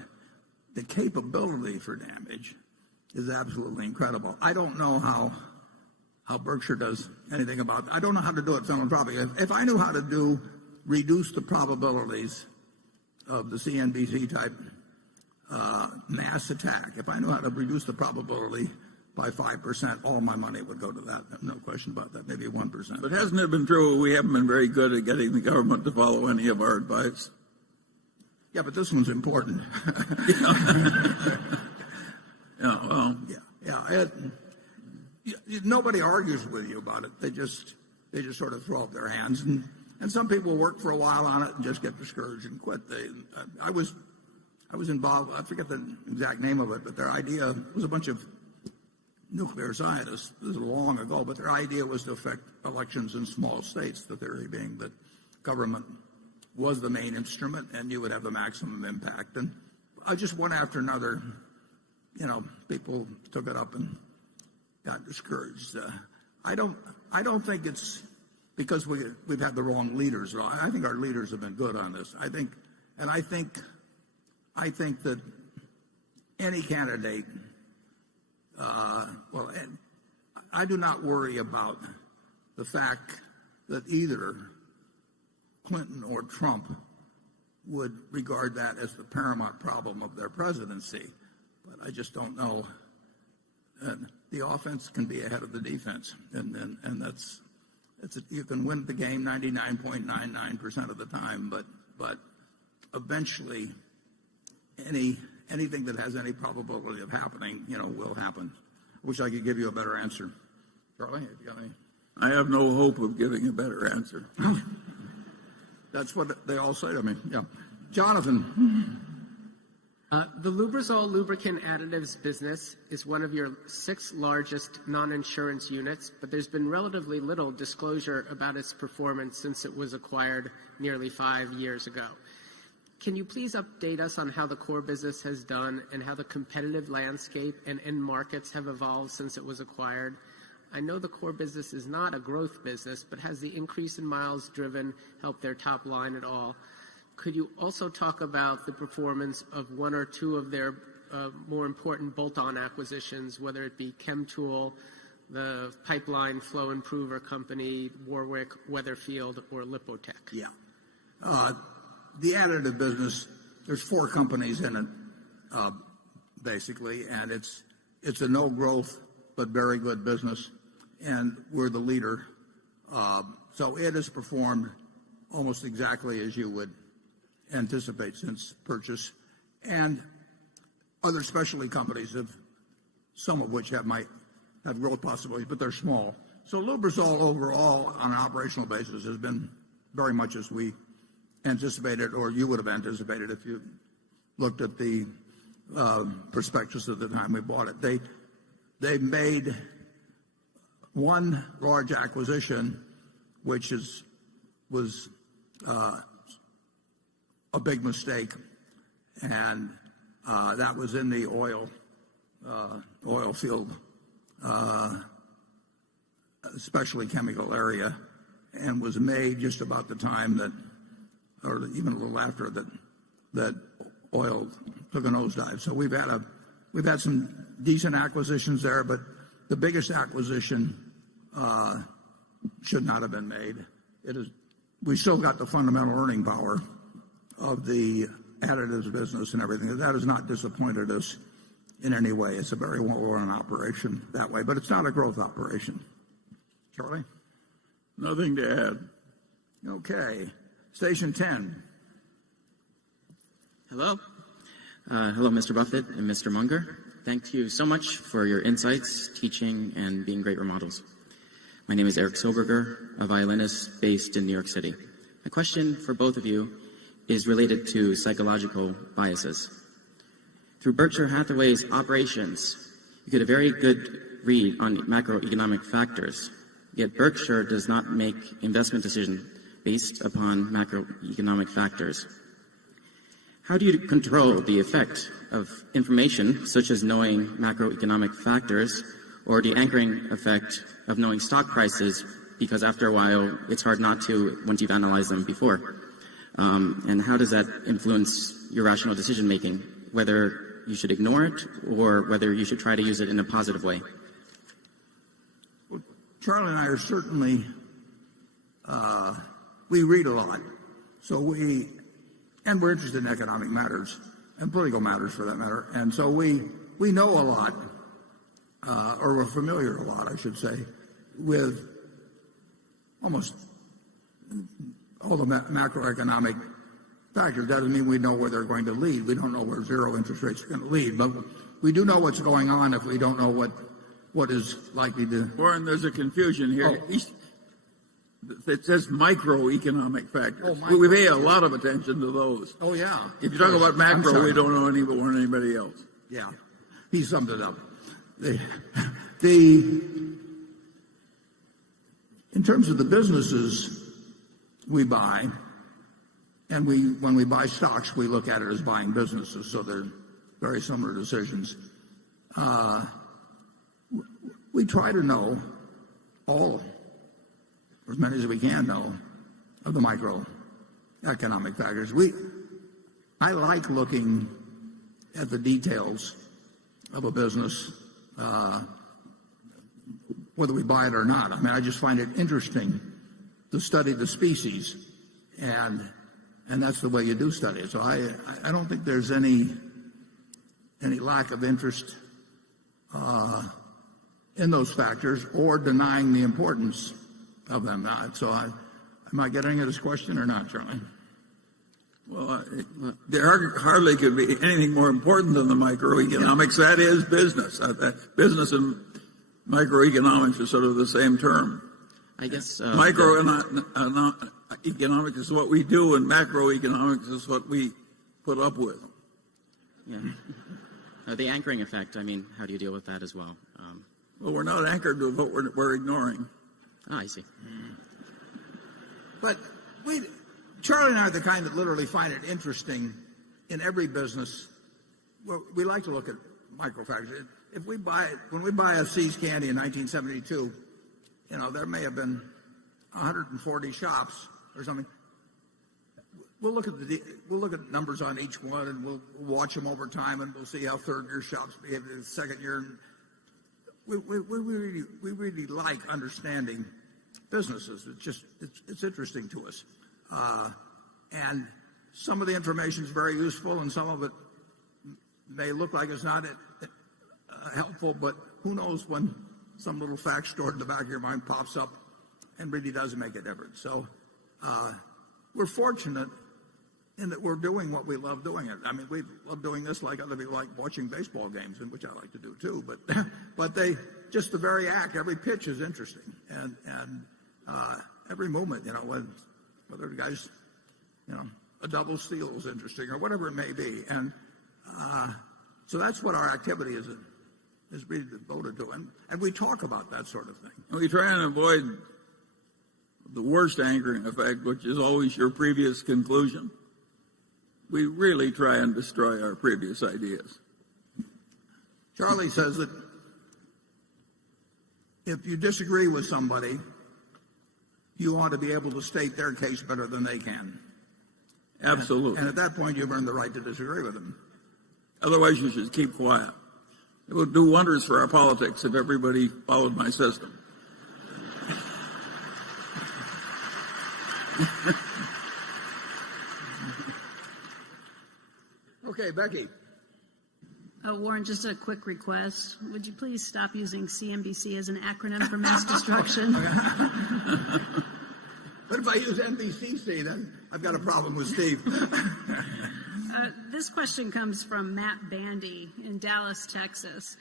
the capability for damage is absolutely incredible. I don't know how Berkshire does anything about it. I don't know how to do it philanthropically. If I knew how to reduce the probabilities of the CNBC type mass attack, if I knew how to reduce the probability by 5%, all my money would go to that. No question about that. Maybe 1%. But hasn't it been true we haven't been very good at getting the government to follow any of our advice? Yeah, but this one's important. Nobody argues with you about it. They just sort of throw up their hands, and some people work for a while on it and just get discouraged and quit. I was involved. I forget the exact name of it, but their idea was a bunch of nuclear scientists. This was long ago, but their idea was to affect elections in small states. The theory being that government was the main instrument, and you would have the maximum impact. And just one after another, people took it up and got discouraged. I don't think it's because we've had the wrong leaders. I think our leaders have been good on this. I think that any candidate. I do not worry about the fact that either Clinton or Trump would regard that as the paramount problem of their presidency. But I just don't know. And the offense can be ahead of the defense, and you can win the game 99.99% of the time, but eventually anything that has any probability of happening, will happen. I wish I could give you a better answer. Charlie, have you got any? I have no hope of giving a better answer. That's what they all say to me. Yeah. Jonathan. The Lubrizol lubricant additives business is one of your 6 largest non-insurance units, but there's been relatively little disclosure about its performance since it was acquired nearly 5 years ago. Can you please update us on how the core business has done and how the competitive landscape and end markets have evolved since it was acquired? I know the core business is not a growth business, but has the increase in miles driven helped their top line at all? Could you also talk about the performance of one or two of their more important bolt-on acquisitions, whether it be ChemTool, the pipeline flow improver company, Warwick, Weatherfield, or Lipotech? Yeah. The additive business, there's 4 companies in it. basically, and it's a no growth but very good business, and we're the leader. So it has performed almost exactly as you would anticipate since purchase, and other specialty companies have, some of which might have growth possibilities, but they're small. So Lubrizol overall, on an operational basis, has been very much as we anticipated, or you would have anticipated if you looked at the prospectus at the time we bought it. They made one large acquisition, which was a big mistake, and that was in the oil field, especially chemical area, and was made just about the time that, or even a little after that oil took a nosedive. So we've had some decent acquisitions there, but the biggest acquisition should not have been made. We still got the fundamental earning power of the additives business and everything. That has not disappointed us in any way. It's a very well-run operation that way, but it's not a growth operation. Charlie? Nothing to add. Okay. Station 10. Hello. Hello, Mr. Buffett and Mr. Munger. Thank you so much for your insights, teaching, and being great role models. My name is Eric Soberger, a violinist based in New York City. My question for both of you is related to psychological biases. Through Berkshire Hathaway's operations, you get a very good read on macroeconomic factors, yet Berkshire does not make investment decisions based upon macroeconomic factors. How do you control the effect of information, such as knowing macroeconomic factors, or the anchoring effect of knowing stock prices, because after a while, it's hard not to once you've analyzed them before? And how does that influence your rational decision-making, whether you should ignore it or whether you should try to use it in a positive way? Well, Charlie and I are certainly, we read a lot. So and we're interested in economic matters and political matters for that matter. And so we know a lot, or we're familiar a lot, I should say, with almost all the macroeconomic factors. Doesn't mean we know where they're going to lead. We don't know where zero interest rates are going to lead, but we do know what's going on if we don't know what is likely to. Warren, there's a confusion here. It says microeconomic factors. We pay a lot of attention to those. Oh, yeah. If you talk about macro, we don't know any but anybody else. Yeah. He summed it up. In terms of the businesses we buy, and when we buy stocks, we look at it as buying businesses, so they're very similar decisions. We try to know all, or as many as we can know, of the microeconomic factors. I like looking at the details of a business, whether we buy it or not. I mean, I just find it interesting to study the species, and that's the way you do study it. So I don't think there's any lack of interest in those factors or denying the importance of them. So am I getting at this question or not, Charlie? Well, there hardly could be anything more important than the microeconomics. That is business. Business and microeconomics are sort of the same term. I guess microeconomics is what we do, and macroeconomics is what we put up with. Yeah. The anchoring effect, I mean, how do you deal with that as well? Well, we're not anchored to what we're ignoring. I see. But Charlie and I are the kind that literally find it interesting in every business. Well, we like to look at microfactors. When we buy a See's Candy in 1972, there may have been 140 shops or something. We'll look at numbers on each one, and we'll watch them over time, and we'll see how third-year shops behave in the second year. We really like understanding businesses. It's interesting to us, and some of the information is very useful, and some of it may look like it's not helpful, but who knows when some little fact stored in the back of your mind pops up and really does make a difference. So we're fortunate in that we're doing what we love doing it. I mean, we love doing this like other people like watching baseball games, and which I like to do too. But they just the very act, every pitch is interesting, and every movement, whether the guy's, a double steal is interesting or whatever it may be, and so that's what our activity is really devoted to, and we talk about that sort of thing. We try and avoid the worst anchoring effect, which is always your previous conclusion. We really try and destroy our previous ideas. Charlie says that if you disagree with somebody, you ought to be able to state their case better than they can. Absolutely. And at that point, you've earned the right to disagree with them. Otherwise, you should keep quiet. It would do wonders for our politics if everybody followed my system. Okay, Becky. Warren, just a quick request. Would you please stop using CNBC as an acronym for mass destruction? But if I use NBCC, then I've got a problem with Steve. This question comes from Matt Bandy in Dallas, Texas.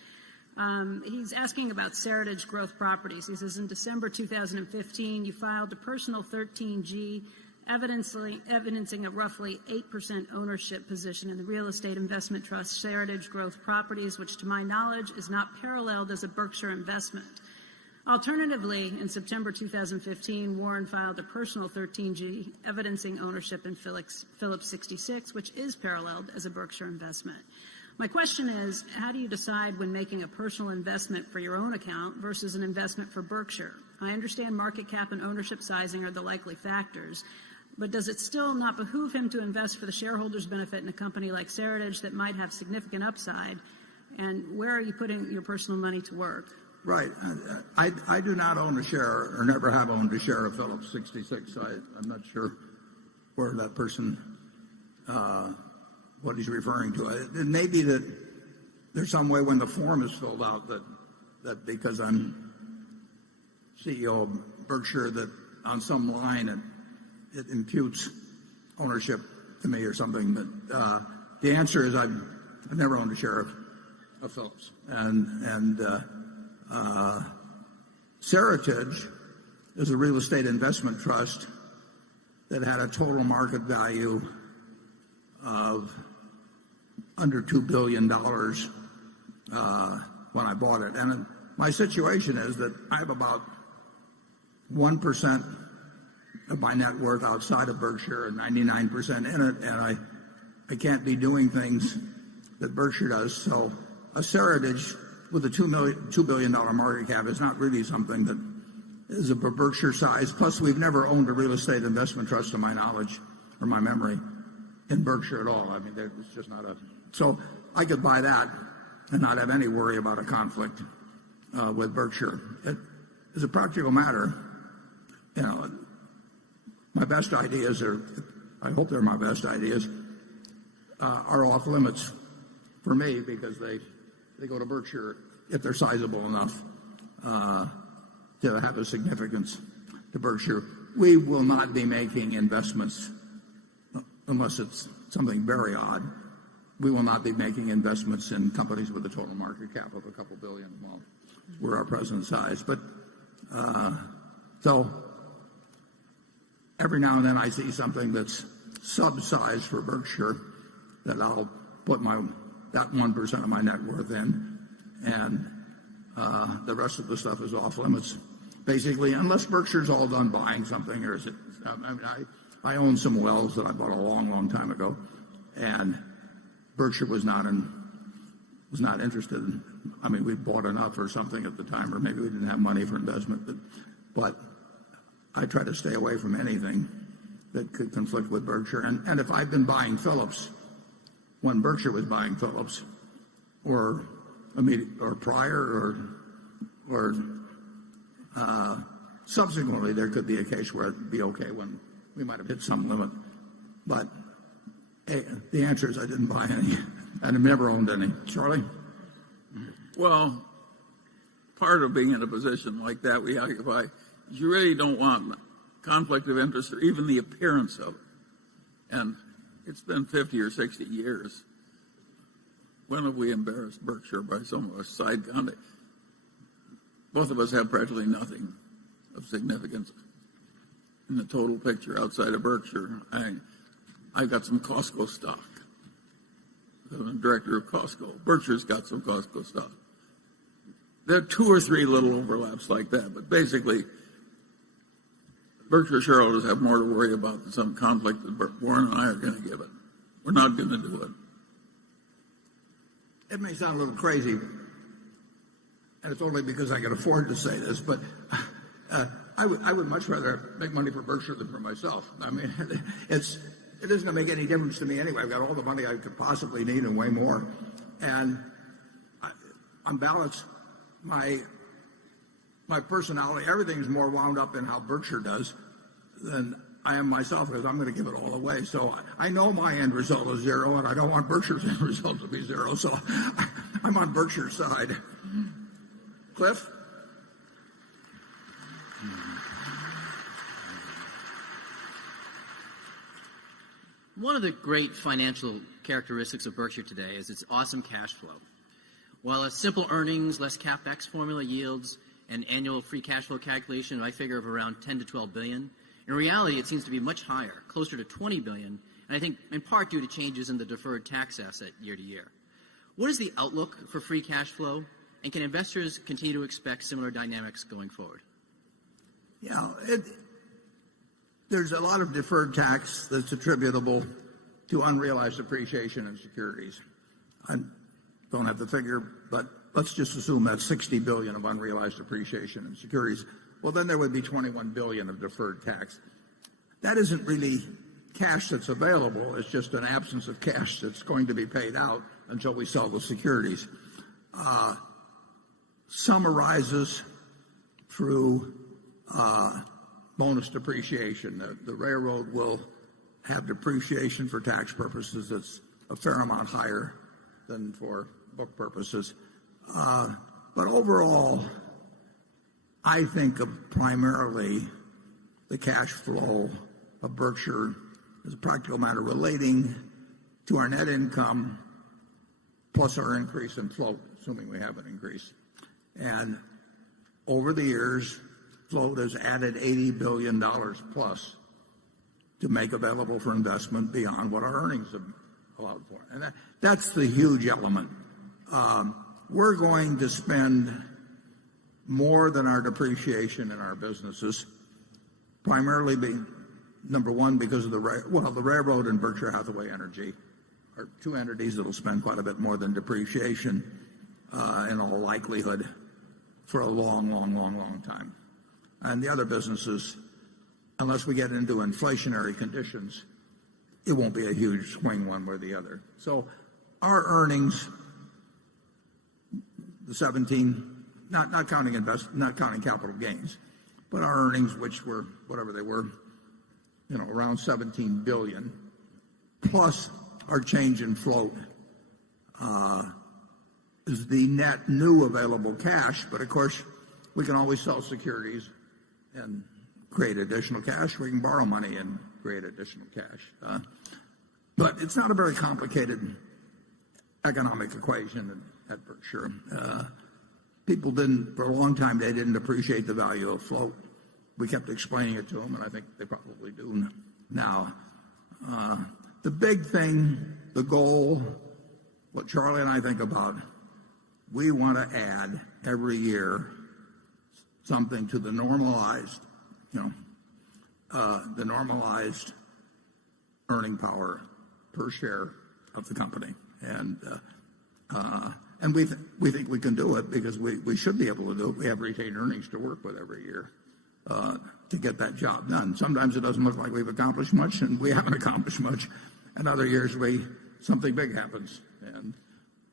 He's asking about Seritage Growth Properties. He says, in December 2015, you filed a personal 13G evidencing a roughly 8% ownership position in the real estate investment trust Seritage Growth Properties, which to my knowledge is not paralleled as a Berkshire investment. Alternatively, in September 2015, Warren filed a personal 13G evidencing ownership in Phillips 66, which is paralleled as a Berkshire investment. My question is, how do you decide when making a personal investment for your own account versus an investment for Berkshire? I understand market cap and ownership sizing are the likely factors, but does it still not behoove him to invest for the shareholders' benefit in a company like Seritage that might have significant upside? And where are you putting your personal money to work? Right. I do not own a share, or never have owned a share of Phillips 66. I'm not sure where that person, what he's referring to. It may be that there's some way when the form is filled out that because I'm CEO of Berkshire, that on some line it imputes ownership to me or something. But the answer is I've never owned a share of Phillips. And Seritage is a real estate investment trust that had a total market value of under $2 billion when I bought it. And my situation is that I have about 1% of my net worth outside of Berkshire and 99% in it, and I can't be doing things that Berkshire does. So a Seritage with a $2 billion market cap is not really something that is of a Berkshire size. Plus, we've never owned a real estate investment trust to my knowledge or my memory in Berkshire at all. I mean, it's just not a... So I could buy that and not have any worry about a conflict with Berkshire. As a practical matter, my best ideas I hope they're my best ideas, are off limits for me because they go to Berkshire if they're sizable enough to have a significance to Berkshire. We will not be making investments unless it's something very odd. We will not be making investments in companies with a total market cap of a couple billion. Well, we're our present size. But so every now and then I see something that's sub-sized for Berkshire that I'll put that 1% of my net worth in, and the rest of the stuff is off limits, basically, unless Berkshire's all done buying something. Or I own some wells that I bought a long, long time ago, and Berkshire was not interested in. I mean, we bought enough or something at the time, or maybe we didn't have money for investment, but I try to stay away from anything that could conflict with Berkshire. And if I've been buying Phillips when Berkshire was buying Phillips, or prior, or subsequently, there could be a case where it'd be okay when we might have hit some limit. But The answer is I didn't buy any, and I've never owned any. Charlie? Well, part of being in a position like that we occupy is you really don't want conflict of interest or even the appearance of it. And it's been 50 or 60 years. When have we embarrassed Berkshire by some of us side conduct? Both of us have practically nothing of significance in the total picture outside of Berkshire. I've got some Costco stock. I'm a director of Costco. Berkshire's got some Costco stock. There are 2 or 3 little overlaps like that, but basically, Berkshire shareholders have more to worry about than some conflict that Warren and I are going to give it. We're not going to do it. It may sound a little crazy, and it's only because I can afford to say this, but I would much rather make money for Berkshire than for myself. I mean, it isn't going to make any difference to me anyway. I've got all the money I could possibly need and way more. And on balance, my personality, everything's more wound up in how Berkshire does than I am myself, because I'm going to give it all away. So I know my end result is 0, and I don't want Berkshire's end result to be 0. So I'm on Berkshire's side. Cliff? One of the great financial characteristics of Berkshire today is its awesome cash flow. While a simple earnings, less CapEx formula yields an annual free cash flow calculation, I figure of around 10 to 12 billion. In reality, it seems to be much higher, closer to 20 billion, and I think in part due to changes in the deferred tax asset year to year. What is the outlook for free cash flow, and can investors continue to expect similar dynamics going forward? Yeah, there's a lot of deferred tax that's attributable to unrealized appreciation in securities. I don't have the figure, but let's just assume that's 60 billion of unrealized appreciation in securities. Well, then there would be 21 billion of deferred tax. That isn't really cash that's available. It's just an absence of cash that's going to be paid out until we sell the securities. Some arises through bonus depreciation. The railroad will have depreciation for tax purposes that's a fair amount higher than for book purposes. But overall, I think of primarily the cash flow of Berkshire as a practical matter relating to our net income plus our increase in float, assuming we have an increase. And over the years, float has added $80 billion plus to make available for investment beyond what our earnings have allowed for. And that's the huge element. We're going to spend more than our depreciation in our businesses, primarily being, number one, because of the railroad and Berkshire Hathaway Energy are 2 entities that will spend quite a bit more than depreciation in all likelihood for a long time. And the other businesses, unless we get into inflationary conditions, it won't be a huge swing one way or the other. So our earnings, the 17, not counting capital gains, but our earnings, which were whatever they were, around 17 billion, plus our change in float, is the net new available cash. But of course, we can always sell securities and create additional cash. We can borrow money and create additional cash. But it's not a very complicated economic equation at Berkshire. People didn't, for a long time, they didn't appreciate the value of float. We kept explaining it to them, and I think they probably do now. The big thing, the goal, what Charlie and I think about, we want to add every year something to the normalized, the normalized earning power per share of the company. And we think we can do it because we should be able to do it. We have retained earnings to work with every year to get that job done. Sometimes it doesn't look like we've accomplished much, and we haven't accomplished much. And other years, something big happens, and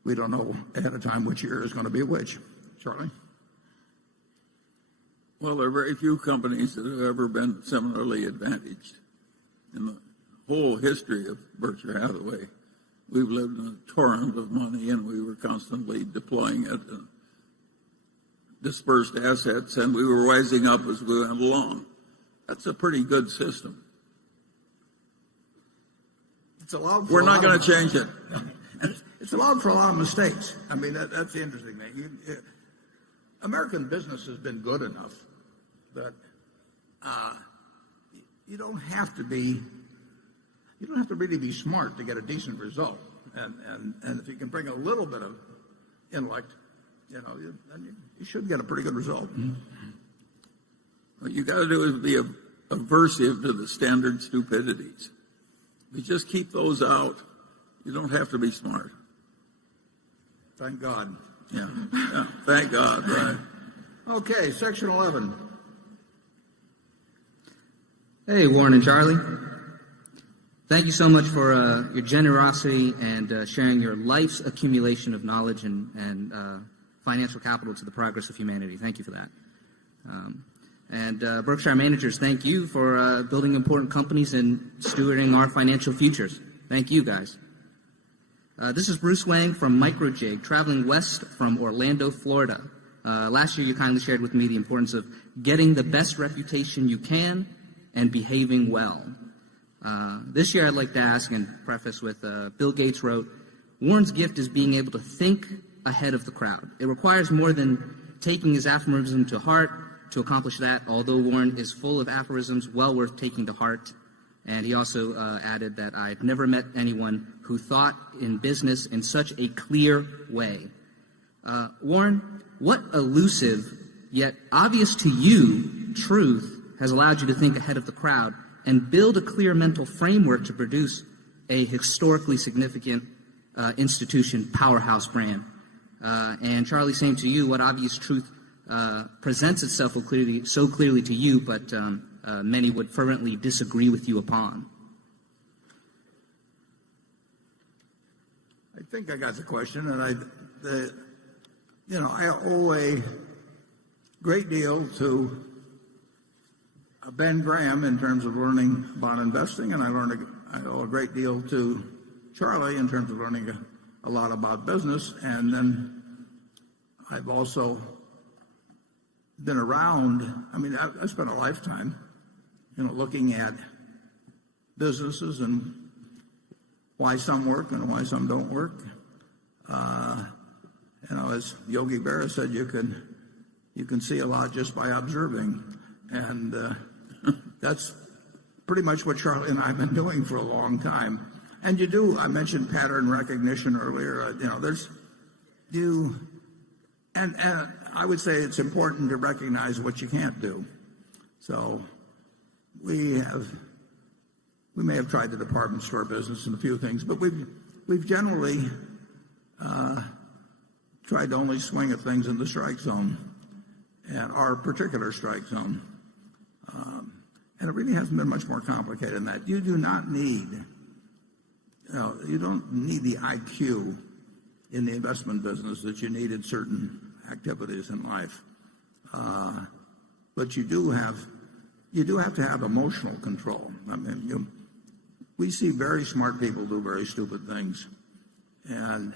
we don't know ahead of time which year is going to be which. Charlie? Well, there are very few companies that have ever been similarly advantaged in the whole history of Berkshire Hathaway, we've lived in a torrent of money, and we were constantly deploying it in dispersed assets, and we were rising up as we went along. That's a pretty good system. It's allowed. We're not going to change it. It's allowed for a lot of mistakes. I mean, that's the interesting thing. American business has been good enough that you don't have to really be smart to get a decent result. And if you can bring a little bit of intellect, then you should get a pretty good result. Mm-hmm. What you got to do is be aversive to the standard stupidities. If you just keep those out, you don't have to be smart. Thank God. Yeah. Thank God. Right. Okay, section 11. Hey, Warren and Charlie. Thank you so much for your generosity and sharing your life's accumulation of knowledge and financial capital to the progress of humanity. Thank you for that. And Berkshire managers, thank you for building important companies and stewarding our financial futures. Thank you, guys. This is Bruce Wang from Microjig, traveling west from Orlando, Florida. Last year, you kindly shared with me the importance of getting the best reputation you can and behaving well. This year, I'd like to ask and preface with Bill Gates wrote, Warren's gift is being able to think ahead of the crowd. It requires more than taking his aphorism to heart to accomplish that, although Warren is full of aphorisms well worth taking to heart. And he also added that I've never met anyone who thought in business in such a clear way. Warren, what elusive yet obvious to you truth has allowed you to think ahead of the crowd and build a clear mental framework to produce a historically significant institution, powerhouse brand? And Charlie, same to you, what obvious truth presents itself so clearly to you, but many would fervently disagree with you upon? I think I got the question, and I owe a great deal to Ben Graham in terms of learning about investing, and I owe a great deal to Charlie in terms of learning a lot about business, and then I've also been around. I mean, I've spent a lifetime, looking at businesses and why some work and why some don't work. As Yogi Berra said, you can see a lot just by observing, and that's pretty much what Charlie and I have been doing for a long time. And you do. I mentioned pattern recognition earlier. And I would say it's important to recognize what you can't do. So we may have tried the department store business and a few things, but we've generally tried to only swing at things in the strike zone, and our particular strike zone. And it really hasn't been much more complicated than that. You do not need, you don't need the IQ in the investment business that you need in certain activities in life. But you do have to have emotional control. I mean, we see very smart people do very stupid things, and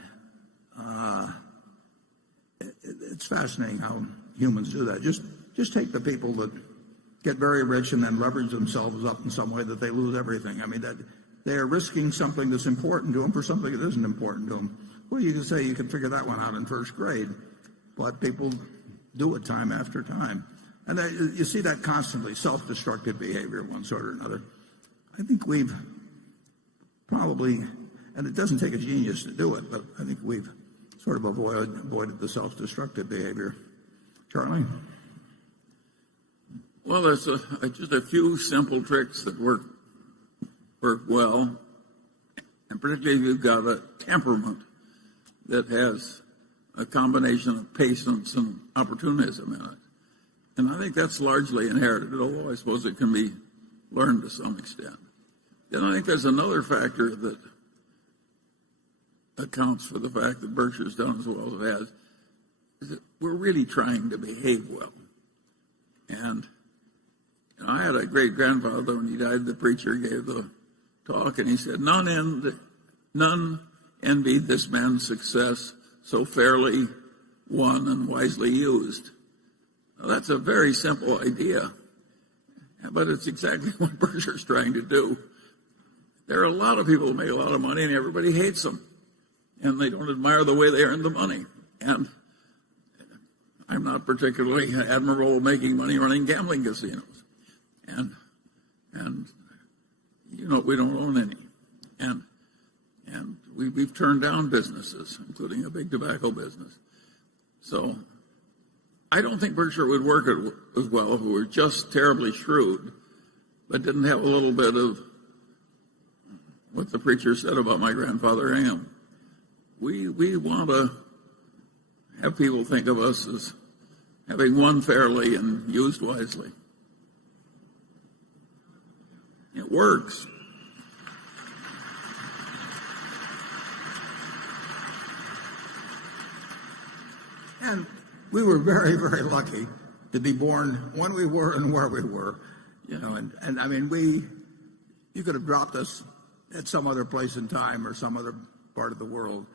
it's fascinating how humans do that. Just take the people that get very rich and then leverage themselves up in some way that they lose everything. I mean, that they are risking something that's important to them for something that isn't important to them. Well, you can say you can figure that one out in first grade, but people do it time after time. And you see that constantly, self-destructive behavior of one sort or another. I think we've probably, and it doesn't take a genius to do it, but I think we've sort of avoided the self-destructive behavior. Charlie? Well, there's just a few simple tricks that work well, and particularly if you've got a temperament that has a combination of patience and opportunism in it. And I think that's largely inherited, although I suppose it can be learned to some extent. Then I think there's another factor that accounts for the fact that Berkshire's done as well as it has, is that we're really trying to behave well. And I had a great-grandfather, when he died, the preacher gave the talk, and he said, none envied this man's success so fairly won and wisely used. Now, that's a very simple idea, but it's exactly what Berkshire's trying to do. There are a lot of people who make a lot of money, and everybody hates them, and they don't admire the way they earn the money. And I'm not particularly admirable at making money running gambling casinos, and we don't own any, and we've turned down businesses, including a big tobacco business. So I don't think Berkshire would work as well if we were just terribly shrewd, but didn't have a little bit of what the preacher said about my grandfather Ham. We want to have people think of us as having won fairly and used wisely. It works. And we were very, very lucky to be born when we were and where we were, and I mean, you could have dropped us at some other place in time or some other part of the world,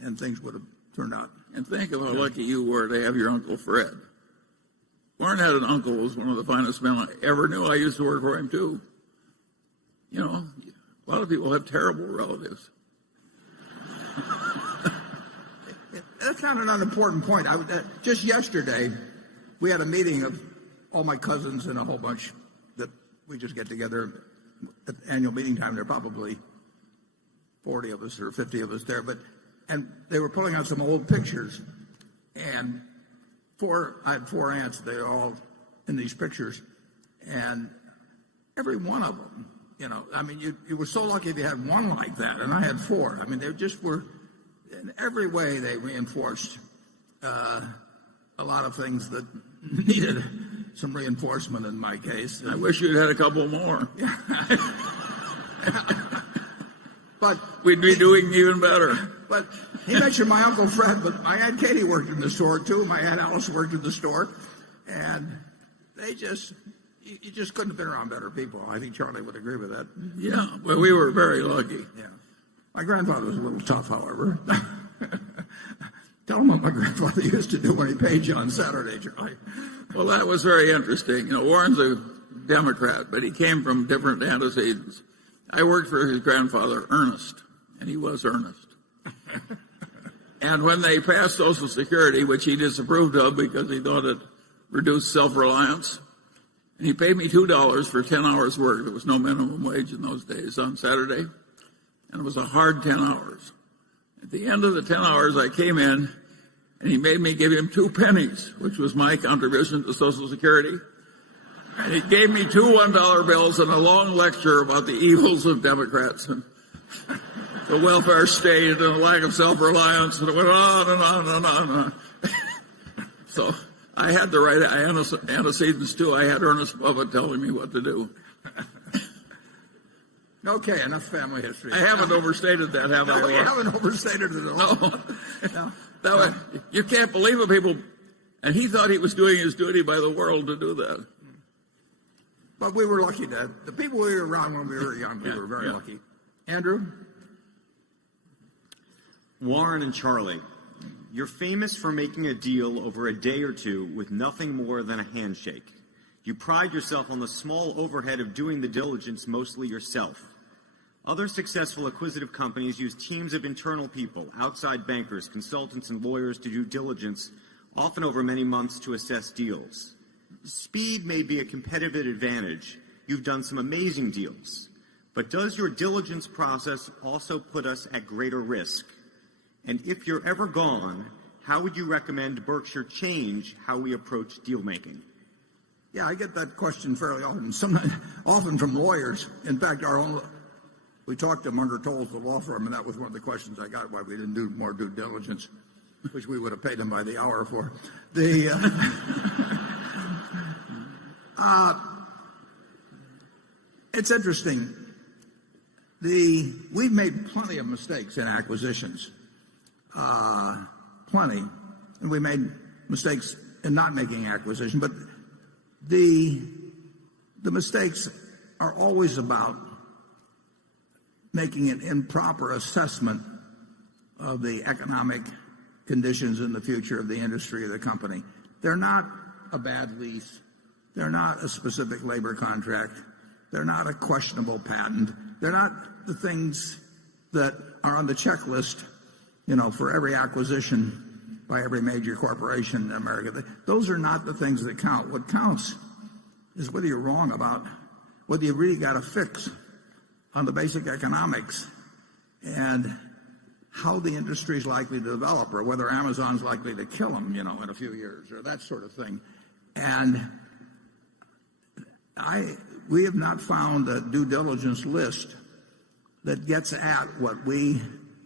and things would have turned out. And think of how lucky you were to have your Uncle Fred. Warren had an uncle who was one of the finest men I ever knew. I used to work for him, too. A lot of people have terrible relatives. That's not an unimportant point. Just yesterday, we had a meeting of all my cousins and a whole bunch that we just get together at annual meeting time. There are probably 40 of us or 50 of us there, and they were pulling out some old pictures, and I had 4 aunts. They're all in these pictures, and every one of them, I mean, you were so lucky if you had one like that, and I had 4. I mean, they just were, in every way, they reinforced a lot of things that needed some reinforcement in my case. I wish you'd had a couple more. But we'd be doing even better. But he mentioned my Uncle Fred, but my Aunt Katie worked in the store, too. My Aunt Alice worked in the store. And you just couldn't have been around better people. I think Charlie would agree with that. Yeah, well, we were very lucky. Yeah. My grandfather was a little tough, however. Tell him what my grandfather used to do when he paid you on Saturday, Charlie. Well, that was very interesting. Warren's a Democrat, but he came from different antecedents. I worked for his grandfather, Ernest, and he was earnest. And when they passed Social Security, which he disapproved of because he thought it reduced self-reliance, and he paid me $2 for 10 hours' work. There was no minimum wage in those days on Saturday, and it was a hard 10 hours. At the end of the 10 hours, I came in, and he made me give him 2 pennies, which was my contribution to Social Security. And he gave me 2 $1 bills and a long lecture about the evils of Democrats and the welfare state and the lack of self-reliance, and it went on and on and on and on. So I had the right antecedents, too. I had Ernest Buffett telling me what to do. Okay, enough family history. I haven't overstated that, have I? No, you haven't overstated it at all. No. You can't believe it, people. And he thought he was doing his duty by the world to do that. But we were lucky that the people we were around when we were young, we were very lucky. Andrew? Warren and Charlie, you're famous for making a deal over a day or two with nothing more than a handshake. You pride yourself on the small overhead of doing the diligence mostly yourself. Other successful acquisitive companies use teams of internal people, outside bankers, consultants, and lawyers to do diligence, often over many months, to assess deals. Speed may be a competitive advantage. You've done some amazing deals. But does your diligence process also put us at greater risk? And if you're ever gone, how would you recommend Berkshire change how we approach deal making? Yeah, I get that question fairly often, often from lawyers. In fact, we talked to Munger Tolles, the law firm, and that was one of the questions I got, why we didn't do more due diligence, which we would have paid them by the hour for. It's interesting. We've made plenty of mistakes in acquisitions, plenty, and we made mistakes in not making acquisition. But the mistakes are always about making an improper assessment of the economic conditions in the future of the industry or the company. They're not a bad lease. They're not a specific labor contract. They're not a questionable patent. They're not the things that are on the checklist, for every acquisition by every major corporation in America. Those are not the things that count. What counts is whether you're wrong about whether you really got a fix on the basic economics and how the industry is likely to develop, or whether Amazon's likely to kill them, in a few years, or that sort of thing. And we have not found a due diligence list that gets at what we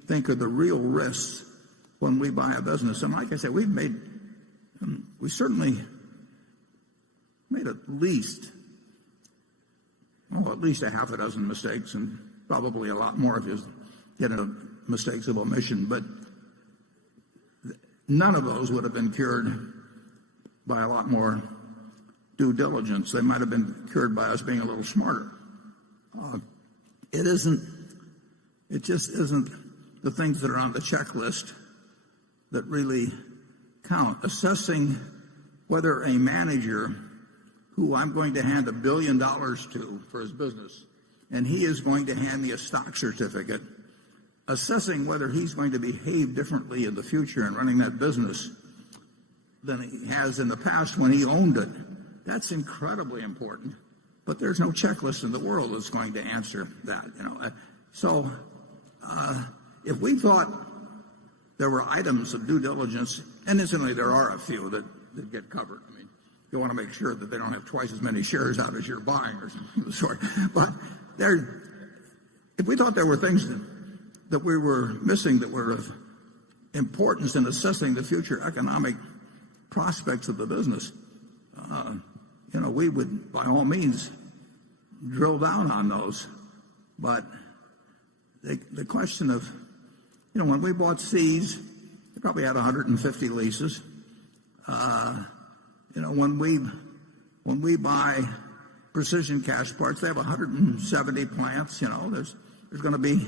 think are the real risks when we buy a business. And like I said, we certainly made at least a half a dozen mistakes, and probably a lot more if you get into mistakes of omission. But none of those would have been cured by a lot more due diligence. They might have been cured by us being a little smarter. It just isn't the things that are on the checklist that really count. Assessing whether a manager who I'm going to hand $1 billion to for his business, and he is going to hand me a stock certificate, assessing whether he's going to behave differently in the future in running that business than he has in the past when he owned it. That's incredibly important. But there's no checklist in the world that's going to answer that. So if we thought there were items of due diligence, and incidentally there are a few that get covered. I mean, you want to make sure that they don't have twice as many shares out as you're buying or something of the sort. But if we thought there were things that we were missing that were of importance in assessing the future economic prospects of the business, we would by all means drill down on those. But the question of, when we bought Seas, they probably had 150 leases. When we buy Precision Cash Parts, they have 170 plants. There's going to be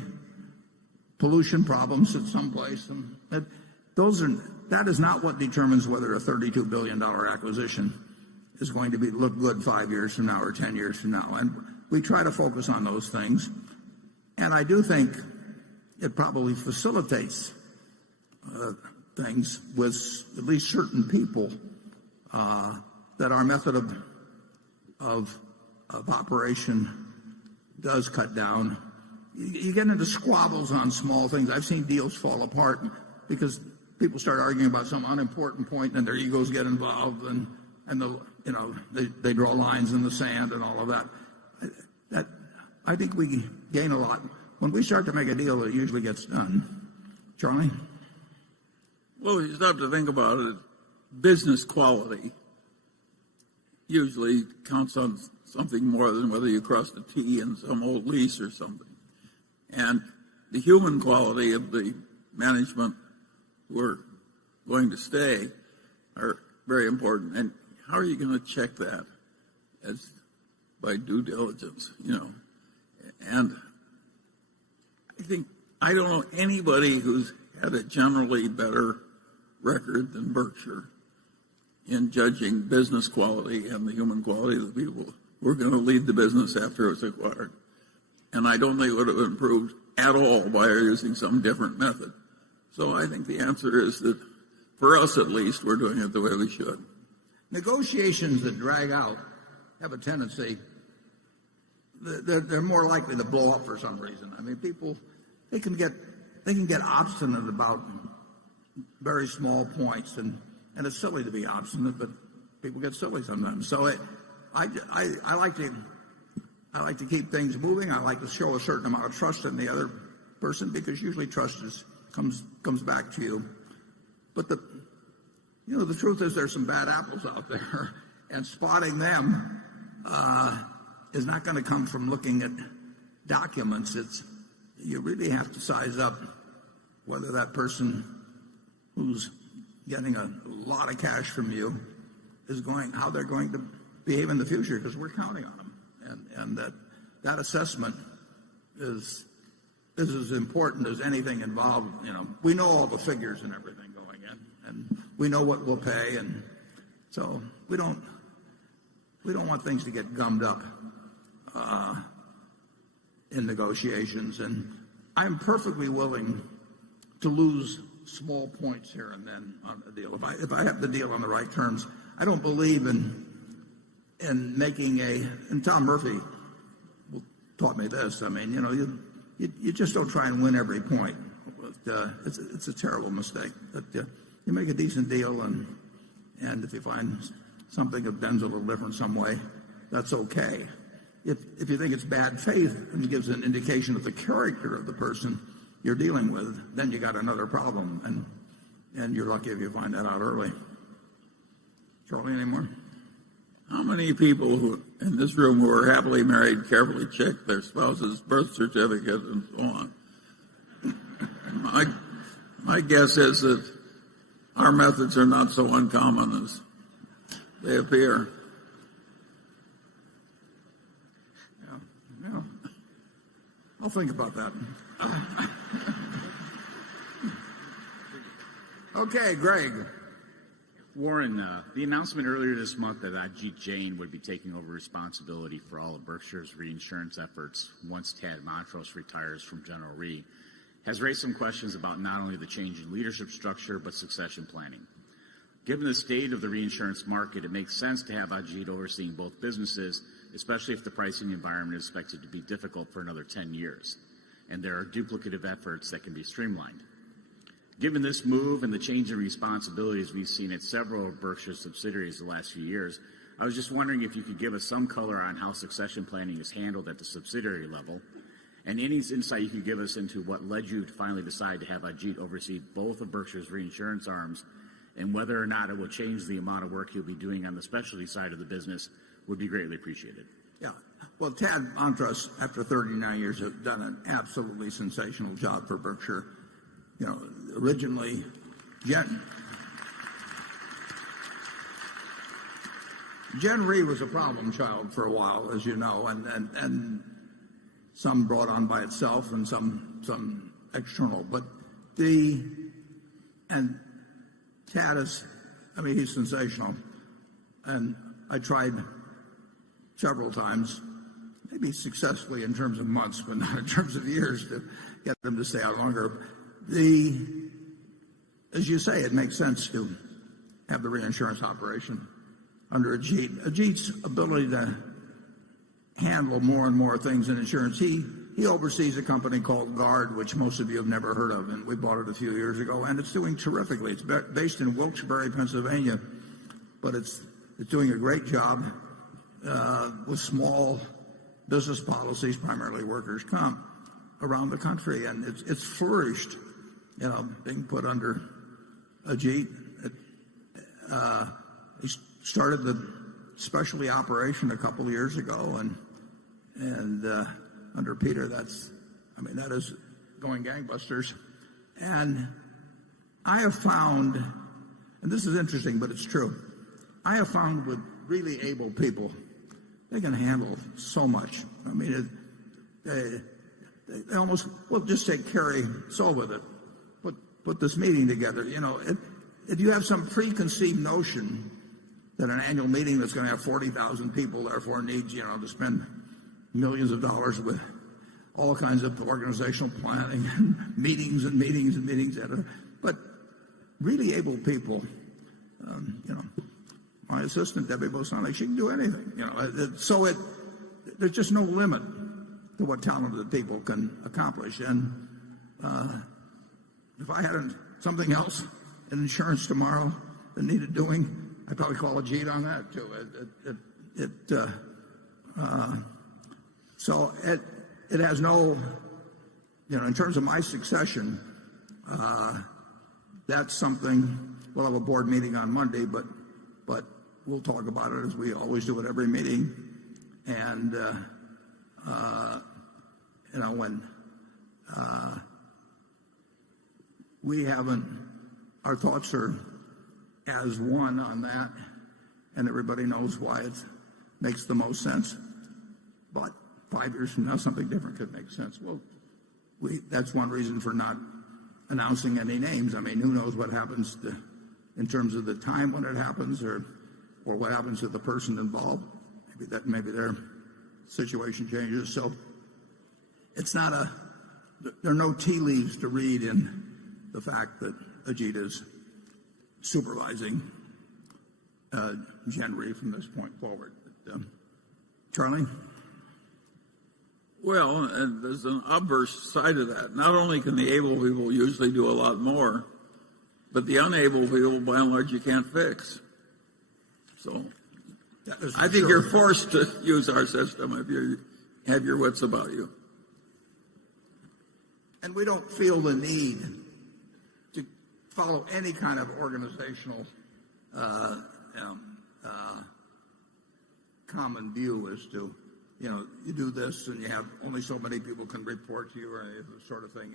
pollution problems at some place, and that is not what determines whether a $32 billion acquisition is going to look good 5 years from now or 10 years from now. And we try to focus on those things. And I do think it probably facilitates things with at least certain people that our method of operation does cut down. You get into squabbles on small things. I've seen deals fall apart because people start arguing about some unimportant point, and their egos get involved, and they draw lines in the sand and all of that. I think we gain a lot when we start to make a deal. It usually gets done. Charlie? Well, you start to think about it. Business quality usually counts on something more than whether you crossed a T in some old lease or something. And the human quality of the management who are going to stay are very important. And how are you going to check that? As by due diligence, And I don't know anybody who's had a generally better record than Berkshire in judging business quality and the human quality of the people who are going to lead the business after it's acquired. And I don't think it would have improved at all by using some different method. So I think the answer is that, for us at least, we're doing it the way we should. Negotiations that drag out have a tendency, they're more likely to blow up for some reason. I mean, people, they can get obstinate about very small points, and it's silly to be obstinate, but people get silly sometimes. So I like to keep things moving. I like to show a certain amount of trust in the other person, because usually trust comes back to you. But the truth is there's some bad apples out there, and spotting them is not going to come from looking at documents. You really have to size up whether that person who's getting a lot of cash from you how they're going to behave in the future, because we're counting on them. And that assessment is is as important as anything involved. We know all the figures and everything going in, and we know what we'll pay, and so we don't want things to get gummed up in negotiations. And I'm perfectly willing to lose small points here and then on the deal if I have the deal on the right terms. I don't believe in making and Tom Murphy taught me this. I mean, you just don't try and win every point. It's a terrible mistake. But you make a decent deal, and if you find something that bends a little different some way, that's okay. If you think it's bad faith and gives an indication of the character of the person you're dealing with, then you got another problem, and you're lucky if you find that out early. Charlie, any more? How many people in this room who are happily married carefully check their spouse's birth certificate and so on? My guess is that our methods are not so uncommon as they appear. Yeah. I'll think about that. Okay, Greg. Warren, the announcement earlier this month that Ajit Jain would be taking over responsibility for all of Berkshire's reinsurance efforts once Tad Montross retires from General Re has raised some questions about not only the change in leadership structure but succession planning. Given the state of the reinsurance market, it makes sense to have Ajit overseeing both businesses, especially if the pricing environment is expected to be difficult for another 10 years, and there are duplicative efforts that can be streamlined. Given this move and the change in responsibilities we've seen at several of Berkshire's subsidiaries the last few years, I was just wondering if you could give us some color on how succession planning is handled at the subsidiary level, and any insight you could give us into what led you to finally decide to have Ajit oversee both of Berkshire's reinsurance arms, and whether or not it will change the amount of work he'll be doing on the specialty side of the business would be greatly appreciated. Yeah. Well, Tad Montross, after 39 years, has done an absolutely sensational job for Berkshire. Originally, Gen Re was a problem child for a while, as you know, and some brought on by itself and some external. But Tad he's sensational. And I tried several times, maybe successfully in terms of months, but not in terms of years, to get them to stay out longer. As you say, it makes sense to have the reinsurance operation under Ajit. Ajit's ability to handle more and more things in insurance. He oversees a company called Guard, which most of you have never heard of, and we bought it a few years ago, and it's doing terrifically. It's based in Wilkes-Barre, Pennsylvania, but it's doing a great job with small business policies, primarily workers' comp, around the country, and it's flourished, being put under Ajit. He started the specialty operation a couple of years ago, and under Peter, that is going gangbusters. And I have found, and this is interesting, but it's true, I have found with really able people, they can handle so much. They almost, just take Kerry Soul with it. Put this meeting together. If you have some preconceived notion that an annual meeting that's going to have 40,000 people therefore needs, to spend millions of dollars with all kinds of organizational planning and meetings and meetings and meetings, but really able people, my assistant, Debbie Bosani, she can do anything. So there's just no limit to what talented people can accomplish. And if I had something else in insurance tomorrow that needed doing, I'd probably call Ajit on that too. So it has no, in terms of my succession, that's something. We'll have a board meeting on Monday, but we'll talk about it as we always do at every meeting. And when we haven't, our thoughts are as one on that, and everybody knows why it makes the most sense. But 5 years from now, something different could make sense. We'll that's one reason for not announcing any names. I mean, who knows what happens in terms of the time when it happens, or what happens to the person involved. Maybe their situation changes. So there are no tea leaves to read in the fact that Ajit is supervising Gen Re from this point forward. Charlie? Well, and there's an obverse side of that. Not only can the able people usually do a lot more, but the unable people, by and large, you can't fix. So I think you're forced to use our system if you have your wits about you. And we don't feel the need to follow any kind of organizational common view as to, you do this and you have only so many people can report to you, or any of the sort of thing.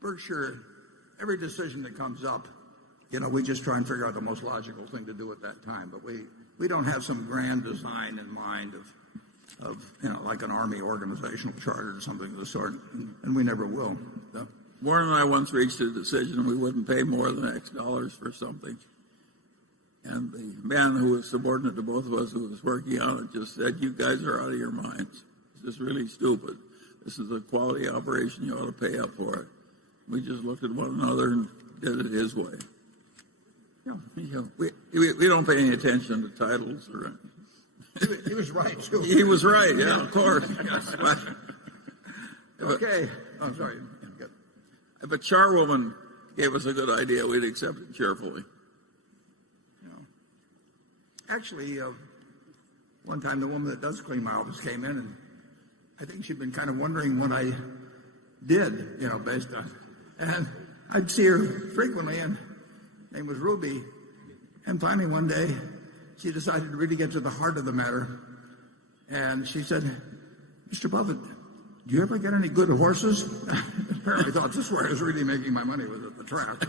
Berkshire, every decision that comes up, we just try and figure out the most logical thing to do at that time. But we don't have some grand design in mind of like an army organizational charter or something of the sort, and we never will. Warren and I once reached a decision we wouldn't pay more than X dollars for something. And the man who was subordinate to both of us who was working on it just said, "You guys are out of your minds. This is really stupid. This is a quality operation. You ought to pay up for it." We just looked at one another and did it his way. We don't pay any attention to titles or anything. He was right, too. He was right, yeah, of course. Yes. Okay. I'm sorry. If a charwoman gave us a good idea, we'd accept it cheerfully. Actually, one time the woman that does clean my office came in, and I think she'd been kind of wondering what I did, based on. And I'd see her frequently, and her name was Ruby. And finally one day, she decided to really get to the heart of the matter. And she said, "Mr. Buffett, do you ever get any good horses?" Apparently thought this is where I was really making my money, was at the track.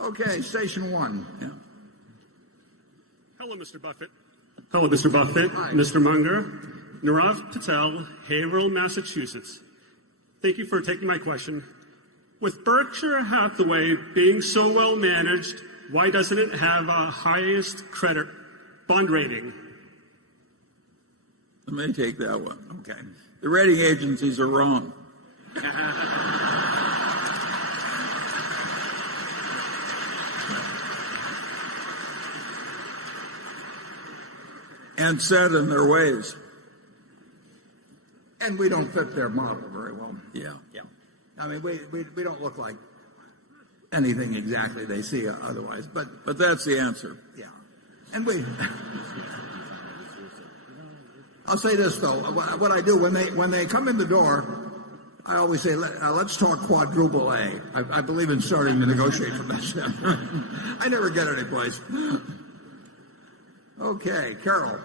Okay, station one. Yeah. Hello, Mr. Buffett. Hello, Mr. Buffett. Hi. Mr. Munger. Nirav Patel, Haverhill, Massachusetts. Thank you for taking my question. With Berkshire Hathaway being so well managed, why doesn't it have a highest credit bond rating? Let me take that one. Okay. The rating agencies are wrong. And set in their ways. And we don't fit their model very well. Yeah. I mean, we don't look like anything exactly they see otherwise. But that's the answer. Yeah. And I'll say this, though. What I do when they come in the door, I always say, let's talk quadruple A. I believe in starting to negotiate from that standpoint. I never get any place. Okay, Carol.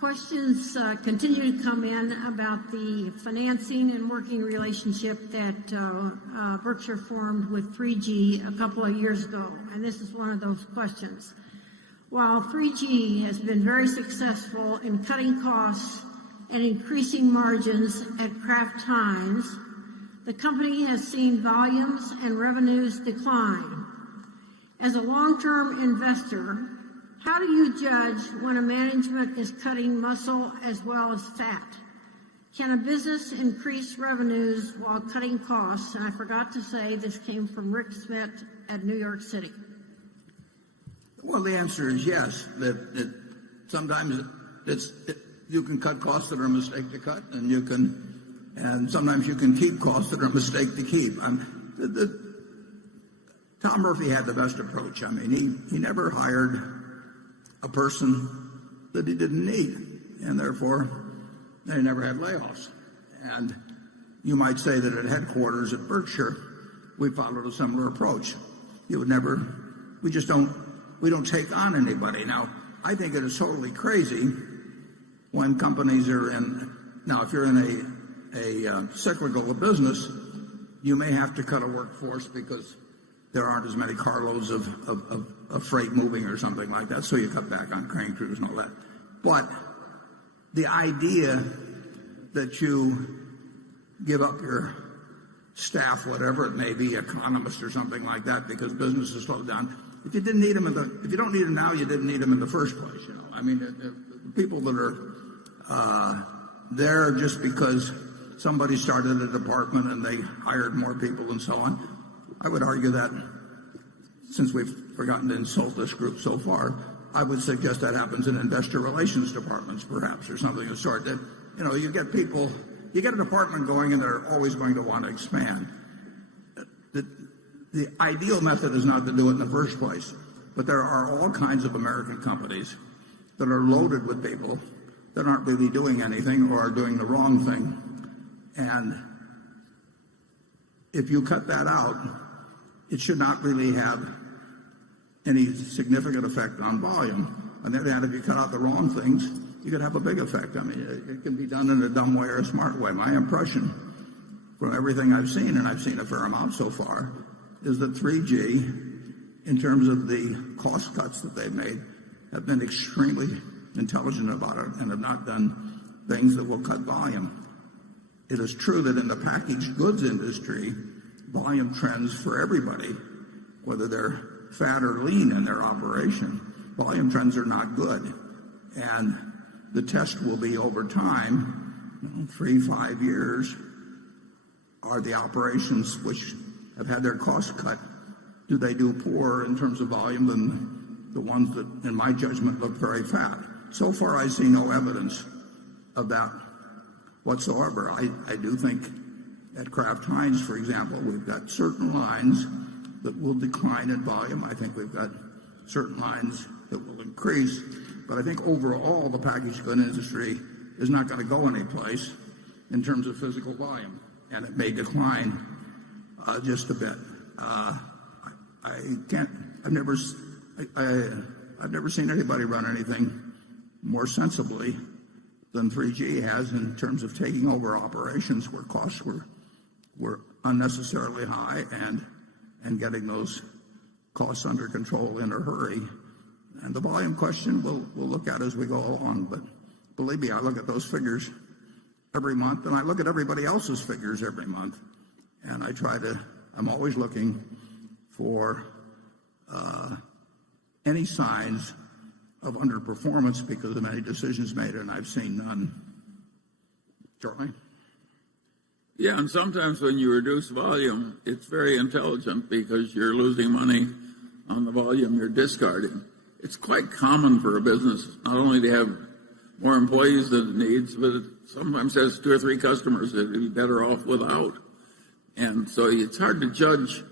Questions continue to come in about the financing and working relationship that Berkshire formed with 3G a couple of years ago, and this is one of those questions. While 3G has been very successful in cutting costs and increasing margins at Kraft Heinz, the company has seen volumes and revenues decline. As a long-term investor, how do you judge when a management is cutting muscle as well as fat? Can a business increase revenues while cutting costs? And I forgot to say this came from Rick Smith at New York City. Well, the answer is yes. That sometimes you can cut costs that are a mistake to cut, and sometimes you can keep costs that are a mistake to keep. Tom Murphy had the best approach. I mean, he never hired a person that he didn't need, and therefore they never had layoffs. And you might say that at headquarters at Berkshire, we followed a similar approach. We don't take on anybody. Now, I think it is totally crazy when companies are now if you're in a cyclical business, you may have to cut a workforce because there aren't as many carloads of freight moving or something like that, so you cut back on crane crews and all that. But the idea that you give up your staff, whatever it may be, economists or something like that, because business has slowed down. If you didn't need them if you don't need them now, you didn't need them in the first place. I mean, the people that are there just because somebody started a department and they hired more people and so on. I would argue that, since we've forgotten to insult this group so far, I would suggest that happens in investor relations departments, perhaps, or something of the sort. That, you get people, you get a department going and they're always going to want to expand. The ideal method is not to do it in the first place, but there are all kinds of American companies that are loaded with people that aren't really doing anything or are doing the wrong thing. And if you cut that out, it should not really have any significant effect on volume. On the other hand, if you cut out the wrong things, you could have a big effect. I mean, it can be done in a dumb way or a smart way. My impression from everything I've seen, and I've seen a fair amount so far, is that 3G, in terms of the cost cuts that they've made, have been extremely intelligent about it and have not done things that will cut volume. It is true that in the packaged goods industry, volume trends for everybody, whether they're fat or lean in their operation, volume trends are not good. And the test will be over time, 3-5 years, are the operations which have had their costs cut, do they do poorer in terms of volume than the ones that, in my judgment, look very fat? So far, I see no evidence of that whatsoever. I do think at Kraft Heinz, for example, we've got certain lines that will decline in volume. I think we've got certain lines that will increase. But I think overall, the packaged goods industry is not going to go anyplace in terms of physical volume, and it may decline just a bit. I've never seen anybody run anything more sensibly than 3G has in terms of taking over operations where costs were unnecessarily high and getting those costs under control in a hurry. And the volume question we'll look at as we go along. But believe me, I look at those figures every month, and I look at everybody else's figures every month. And I'm always looking for any signs of underperformance because of any decisions made, and I've seen none. Charlie? Yeah, and sometimes when you reduce volume, it's very intelligent because you're losing money on the volume you're discarding. It's quite common for a business not only to have more employees than it needs, but it sometimes has 2 or 3 customers that would be better off without. And so it's hard to judge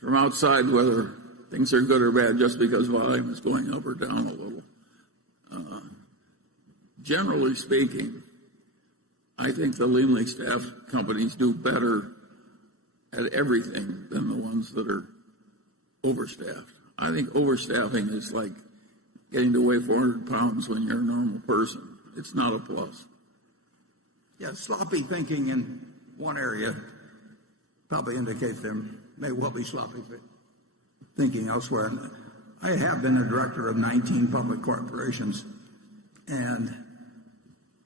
from outside whether things are good or bad just because volume is going up or down a little. Generally speaking, I think the leanly staffed companies do better at everything than the ones that are overstaffed. I think overstaffing is like getting to weigh 400 pounds when you're a normal person. It's not a plus. Yeah, sloppy thinking in one area probably indicates there may well be sloppy thinking elsewhere. I have been a director of 19 public corporations, and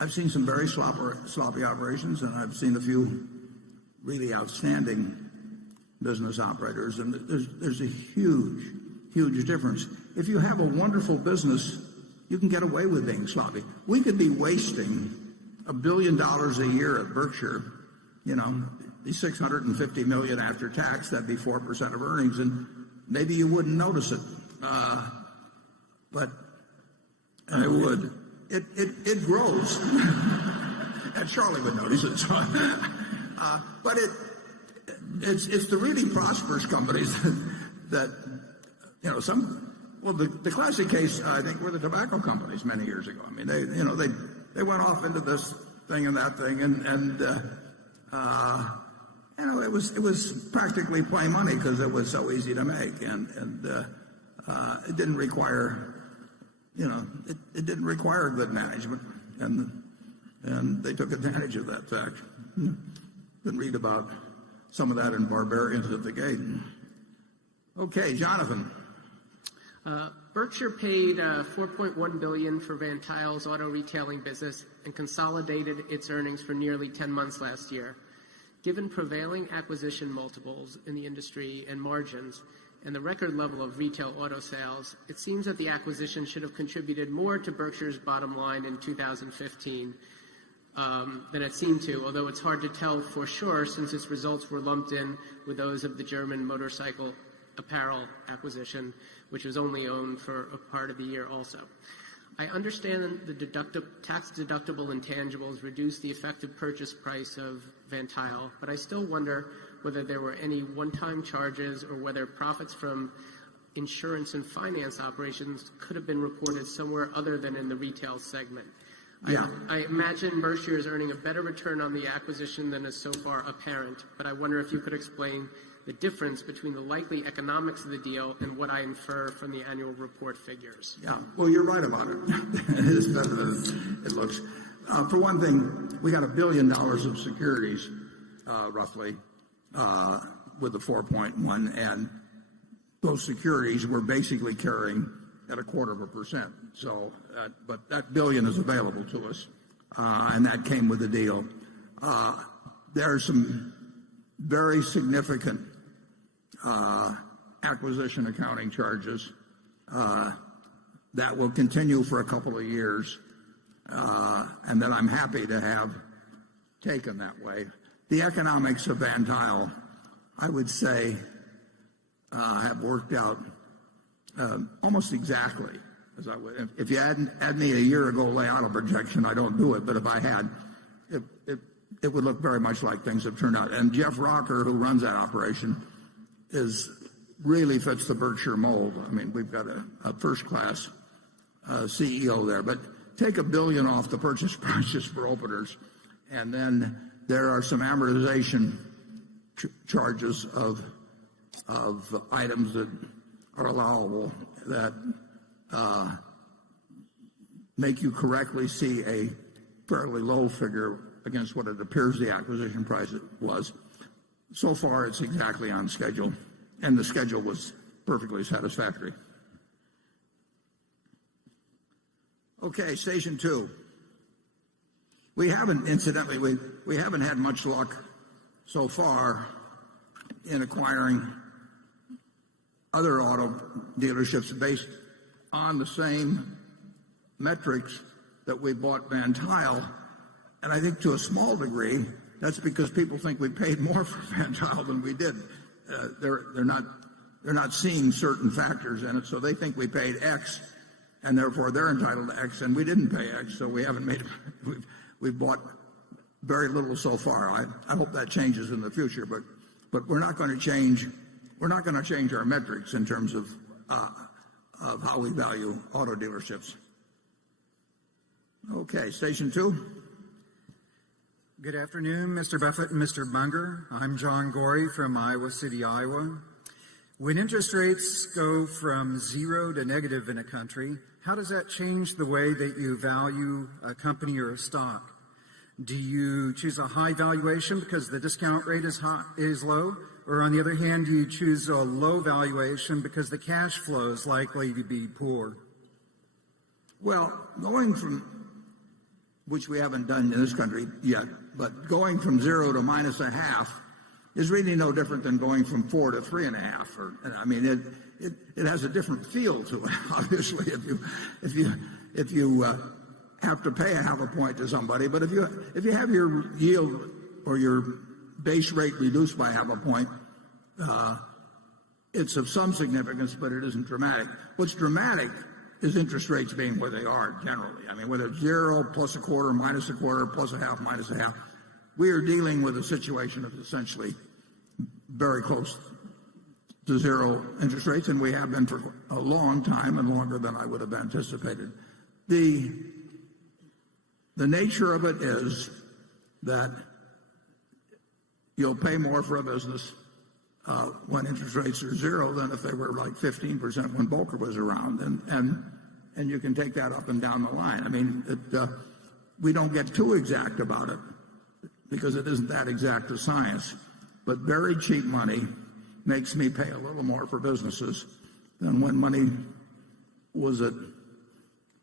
I've seen some very sloppy operations, and I've seen a few really outstanding business operators, and there's a huge difference. If you have a wonderful business, you can get away with being sloppy. We could be wasting $1 billion a year at Berkshire, the $650 million after tax, that'd be 4% of earnings, and maybe you wouldn't notice it. But I would. It grows. And Charlie would notice it. So, but it's the really prosperous companies that the classic case, I think, were the tobacco companies many years ago. I mean, they went off into this thing and that thing, and it was practically play money because it was so easy to make, and it didn't require, it didn't require good management, and they took advantage of that fact. You can read about some of that in Barbarians at the Gate. Okay, Jonathan. Berkshire paid $4.1 billion for Van Tile's auto retailing business and consolidated its earnings for nearly 10 months last year. Given prevailing acquisition multiples in the industry and margins and the record level of retail auto sales, it seems that the acquisition should have contributed more to Berkshire's bottom line in 2015 than it seemed to, although it's hard to tell for sure since its results were lumped in with those of the German motorcycle apparel acquisition, which was only owned for a part of the year also. I understand the tax-deductible intangibles reduced the effective purchase price of Van Tile, but I still wonder whether there were any one-time charges or whether profits from insurance and finance operations could have been reported somewhere other than in the retail segment. Yeah. I imagine Berkshire is earning a better return on the acquisition than is so far apparent, but I wonder if you could explain the difference between the likely economics of the deal and what I infer from the annual report figures. Yeah, well, you're right about it. It is better than it looks. For one thing, we got $1 billion of securities, roughly, with the 4.1, and those securities were basically carrying at 0.25%. So, but that billion is available to us, and that came with the deal. There are some very significant acquisition accounting charges that will continue for a couple of years, and that I'm happy to have taken that way. The economics of Van Tile, I would say, have worked out almost exactly as I would. If you had me a year ago lay out a projection, I don't do it, but if I had, it would look very much like things have turned out. And Jeff Rocker, who runs that operation, really fits the Berkshire mold. I mean, we've got a first-class CEO there. But take $1 billion off the purchase prices for openers, and then there are some amortization charges of items that are allowable that make you correctly see a fairly low figure against what it appears the acquisition price was. So far, it's exactly on schedule, and the schedule was perfectly satisfactory. Okay, station 2. We haven't, incidentally, we haven't had much luck so far in acquiring other auto dealerships based on the same metrics that we bought Van Tile. And I think to a small degree, that's because people think we paid more for Van Tile than we did. They're not seeing certain factors in it, so they think we paid X, and therefore they're entitled to X, and we didn't pay X, so we haven't made. We've bought very little so far. I hope that changes in the future, but we're not going to change. We're not going to change our metrics in terms of how we value auto dealerships. Okay, station 2. Good afternoon, Mr. Buffett and Mr. Munger. I'm John Gorey from Iowa City, Iowa. When interest rates go from zero to negative in a country, how does that change the way that you value a company or a stock? Do you choose a high valuation because the discount rate is low? Or on the other hand, do you choose a low valuation because the cash flow is likely to be poor? Well, going from, which we haven't done in this country yet, but going from 0 to -0.5 is really no different than going from 4 to 3.5. I mean, it has a different feel to it. Obviously, if you have to pay 0.5 point to somebody, but if you have your yield or your base rate reduced by 0.5 point, it's of some significance, but it isn't dramatic. What's dramatic is interest rates being where they are generally. I mean, whether it's 0, +0.25, -0.25, +0.5, -0.5, we are dealing with a situation that's essentially very close to zero interest rates, and we have been for a long time and longer than I would have anticipated. The nature of it is that you'll pay more for a business when interest rates are zero than if they were like 15% when Volcker was around, and you can take that up and down the line. I mean, we don't get too exact about it because it isn't that exact a science, but very cheap money makes me pay a little more for businesses than when money was at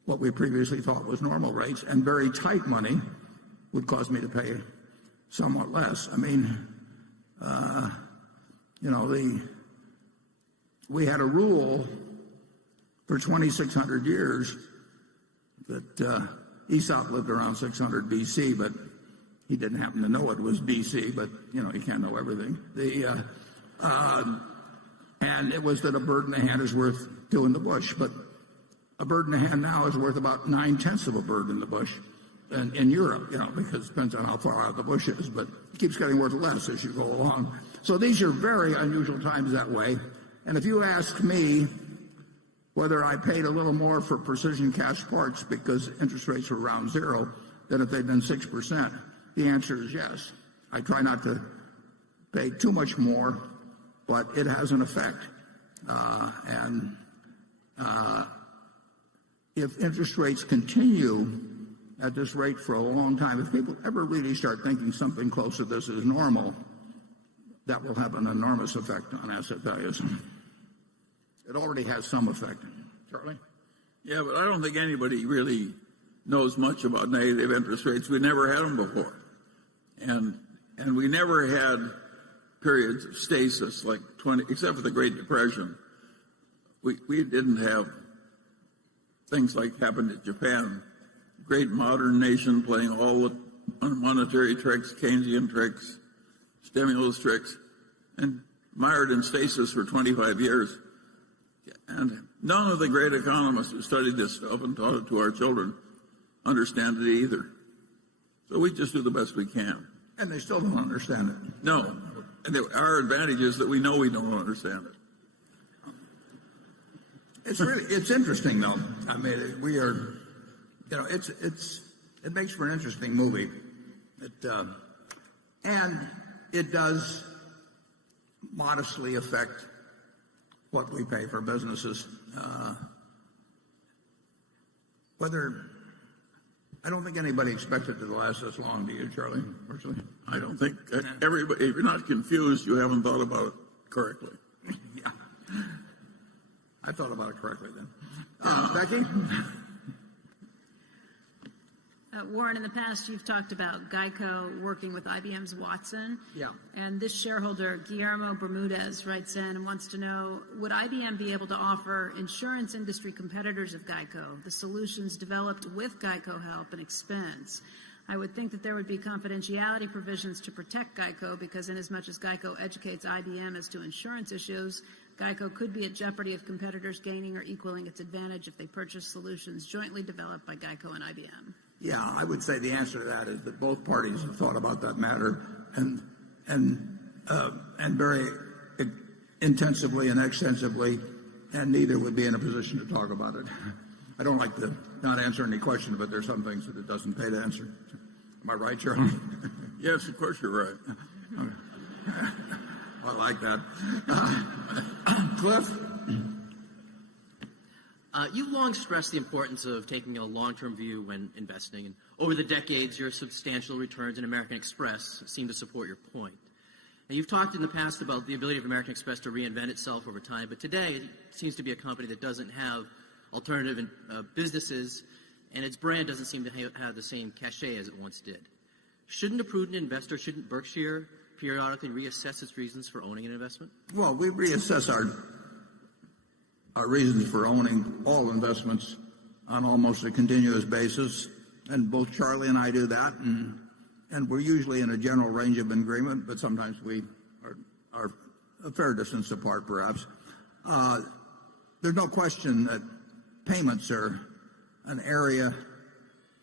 what we previously thought was normal rates, and very tight money would cause me to pay somewhat less. I mean, we had a rule for 2,600 years that Aesop lived around 600 BC, but he didn't happen to know it was BC, but, you can't know everything. And it was that a bird in the hand is worth two in the bush, but a bird in the hand now is worth about 9/10 of a bird in the bush in Europe, because it depends on how far out the bush is, but it keeps getting worth less as you go along. So these are very unusual times that way. And if you ask me whether I paid a little more for precision cast parts because interest rates were around zero than if they'd been 6%, the answer is yes. I try not to pay too much more, but it has an effect. If interest rates continue at this rate for a long time, if people ever really start thinking something close to this is normal, that will have an enormous effect on asset values. It already has some effect. Charlie? Yeah, but I don't think anybody really knows much about negative interest rates. We never had them before. And we never had periods of stasis like except for the Great Depression. We didn't have things like happened in Japan. Great modern nation playing all the monetary tricks, Keynesian tricks, stimulus tricks, and mired in stasis for 25 years. And none of the great economists who studied this stuff and taught it to our children understand it either. So we just do the best we can. And they still don't understand it. No. And our advantage is that we know we don't understand it. It's interesting though. I mean, we are, it makes for an interesting movie. And it does modestly affect what we pay for businesses. I don't think anybody expected it to last this long, do you, Charlie? Virtually? I don't think everybody, if you're not confused, you haven't thought about it correctly. Yeah. I thought about it correctly then. Becky? Warren, in the past, you've talked about GEICO working with IBM's Watson. Yeah. And this shareholder, Guillermo Bermudez, writes in and wants to know, would IBM be able to offer insurance industry competitors of GEICO the solutions developed with GEICO help and expense? I would think that there would be confidentiality provisions to protect GEICO because inasmuch as GEICO educates IBM as to insurance issues, GEICO could be at jeopardy of competitors gaining or equaling its advantage if they purchase solutions jointly developed by GEICO and IBM. Yeah, I would say the answer to that is that both parties have thought about that matter and very intensively and extensively, and neither would be in a position to talk about it. I don't like to not answer any questions, but there's some things that it doesn't pay to answer. Am I right, Charlie? Yes, of course you're right. I like that. Cliff? You've long stressed the importance of taking a long-term view when investing, and over the decades, your substantial returns in American Express seem to support your point. And you've talked in the past about the ability of American Express to reinvent itself over time, but today it seems to be a company that doesn't have alternative businesses, and its brand doesn't seem to have the same cachet as it once did. Shouldn't Berkshire periodically reassess its reasons for owning an investment? Well, we reassess our reasons for owning all investments on almost a continuous basis, and both Charlie and I do that, and we're usually in a general range of agreement, but sometimes we are a fair distance apart, perhaps. There's no question that payments are an area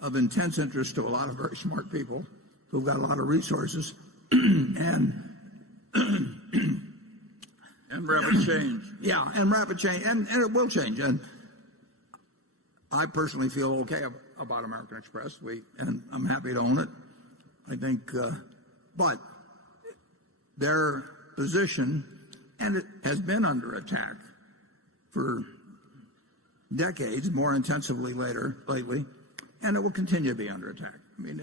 of intense interest to a lot of very smart people who've got a lot of resources, and rapid change. Yeah, and rapid change, and it will change. And I personally feel okay about American Express. And I'm happy to own it. I think, but their position, and it has been under attack for decades, more intensively lately, and it will continue to be under attack. I mean,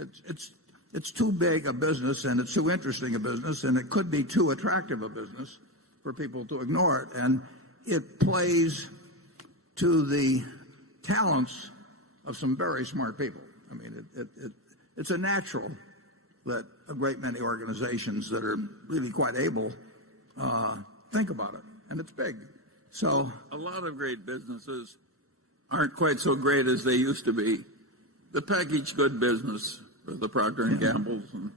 it's too big a business, and it's too interesting a business, and it could be too attractive a business for people to ignore it. And it plays to the talents of some very smart people. I mean, it's a natural that a great many organizations that are really quite able think about it, and it's big. So a lot of great businesses aren't quite so great as they used to be. The packaged good business, the Procter and Gamble's and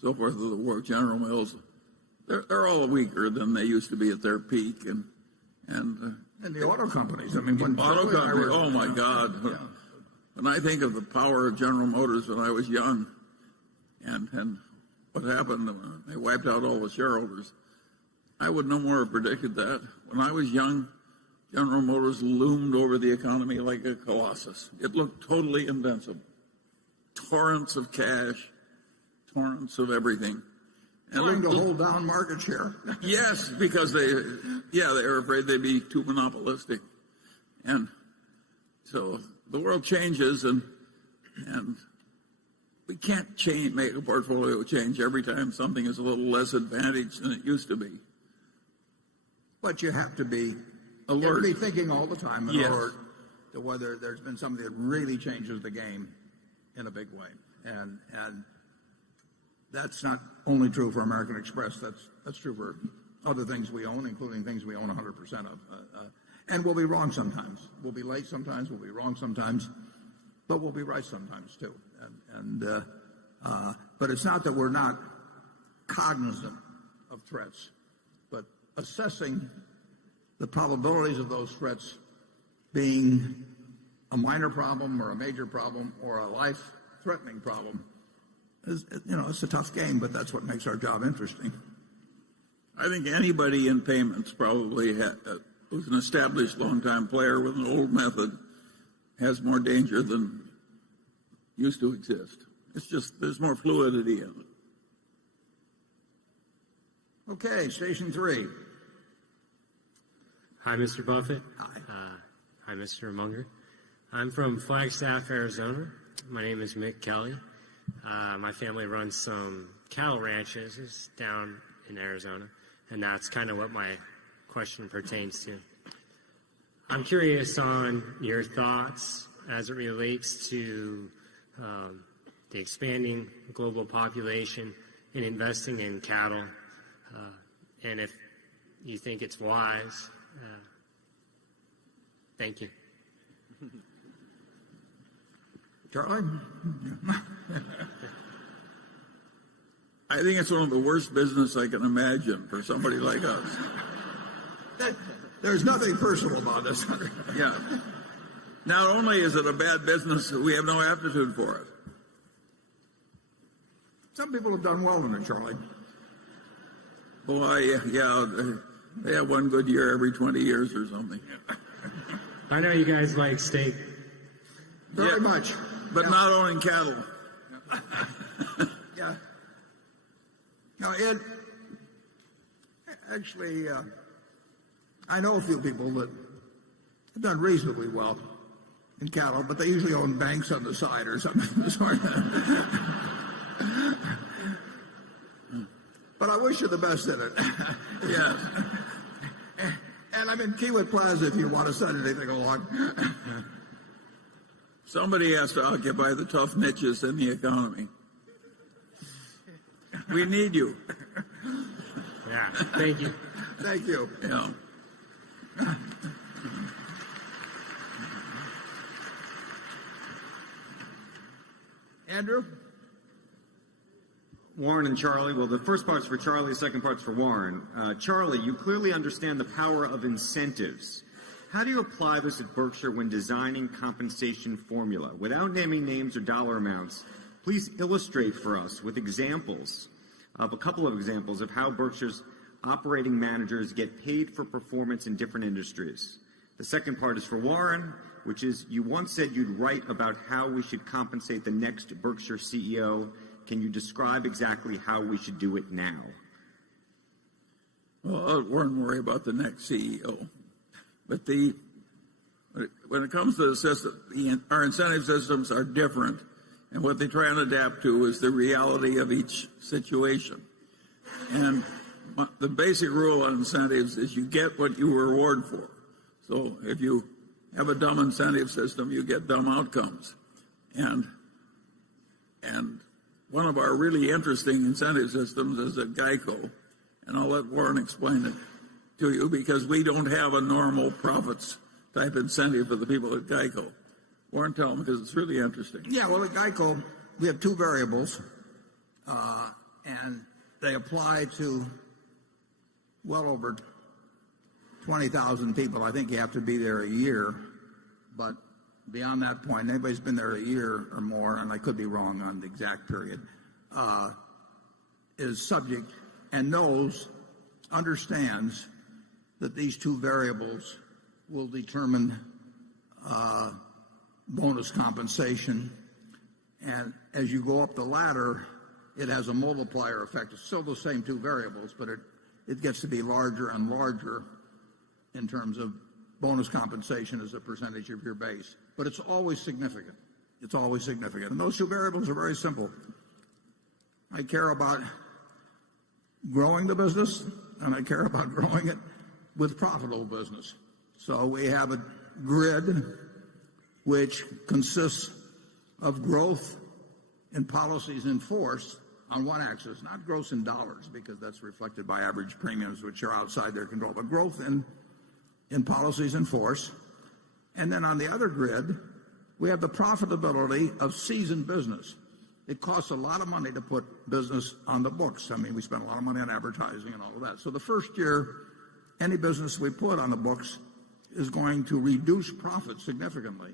so forth, the General Mills, they're all weaker than they used to be at their peak, and the auto companies. I mean, when auto companies. Oh my God! Yeah. When I think of the power of General Motors when I was young, and what happened, they wiped out all the shareholders. I would no more have predicted that. When I was young, General Motors loomed over the economy like a colossus. It looked totally invincible. Torrents of cash, torrents of everything. And trying to hold down market share. Yes, because they were afraid they'd be too monopolistic. And so the world changes, and we can't make a portfolio change every time something is a little less advantaged than it used to be. But you have to be alert. You have to be thinking all the time and Yes. alert to whether there's been something that really changes the game in a big way. And that's not only true for American Express. That's true for other things we own, including things we own 100% of. And we'll be wrong sometimes. We'll be late sometimes. We'll be wrong sometimes. But we'll be right sometimes too. But it's not that we're not cognizant of threats, but assessing the probabilities of those threats being a minor problem or a major problem or a life-threatening problem. It's a tough game, but that's what makes our job interesting. I think anybody in payments probably who's an established long-time player with an old method has more danger than used to exist. It's just there's more fluidity in it. Okay, station 3. Hi, Mr. Buffett. Hi. Hi, Mr. Munger. I'm from Flagstaff, Arizona. My name is Mick Kelly. My family runs some cattle ranches down in Arizona, and that's kind of what my question pertains to. I'm curious on your thoughts as it relates to the expanding global population and investing in cattle, and if you think it's wise. Thank you. Charlie? I think it's one of the worst business I can imagine for somebody like us. There's nothing personal about this. Yeah. Not only is it a bad business, we have no aptitude for it. Some people have done well in it, Charlie. Boy, yeah, they have one good year every 20 years or something. I know you guys like steak. Very much. But not owning cattle. Yeah. No, Ed, actually, I know a few people that have done reasonably well in cattle, but they usually own banks on the side or something. But I wish you the best in it. Yeah. And I'm in Kiewit Plaza if you want to send anything along. Somebody has to occupy the tough niches in the economy. We need you. Yeah, thank you. Thank you. Yeah. Andrew? Warren and Charlie. Well, the first part's for Charlie, the second part's for Warren. Charlie, you clearly understand the power of incentives. How do you apply this at Berkshire when designing compensation formula? Without naming names or dollar amounts, please illustrate for us with examples of a couple of examples of how Berkshire's operating managers get paid for performance in different industries. The second part is for Warren, which is you once said you'd write about how we should compensate the next Berkshire CEO. Can you describe exactly how we should do it now? Well, I wouldn't worry about the next CEO. But when it comes to the system, our incentive systems are different, and what they try and adapt to is the reality of each situation. And the basic rule on incentives is you get what you reward for. So if you have a dumb incentive system, you get dumb outcomes. And one of our really interesting incentive systems is at GEICO, and I'll let Warren explain it to you because we don't have a normal profits type incentive for the people at GEICO. Warren, tell them because it's really interesting. Yeah, well, at GEICO, we have two variables, and they apply to well over 20,000 people. I think you have to be there a year, but beyond that point, anybody's been there a year or more, and I could be wrong on the exact period, is subject and understands that these two variables will determine bonus compensation. And as you go up the ladder, it has a multiplier effect. It's still the same two variables, but it gets to be larger and larger in terms of bonus compensation as a percentage of your base. But it's always significant. It's always significant. And those two variables are very simple. I care about growing the business, and I care about growing it with profitable business. So we have a grid which consists of growth in policies in force on one axis, not growth in dollars, because that's reflected by average premiums, which are outside their control, but growth in policies in force. And then on the other grid, we have the profitability of seasoned business. It costs a lot of money to put business on the books. I mean, we spend a lot of money on advertising and all of that. So the first year, any business we put on the books is going to reduce profit significantly.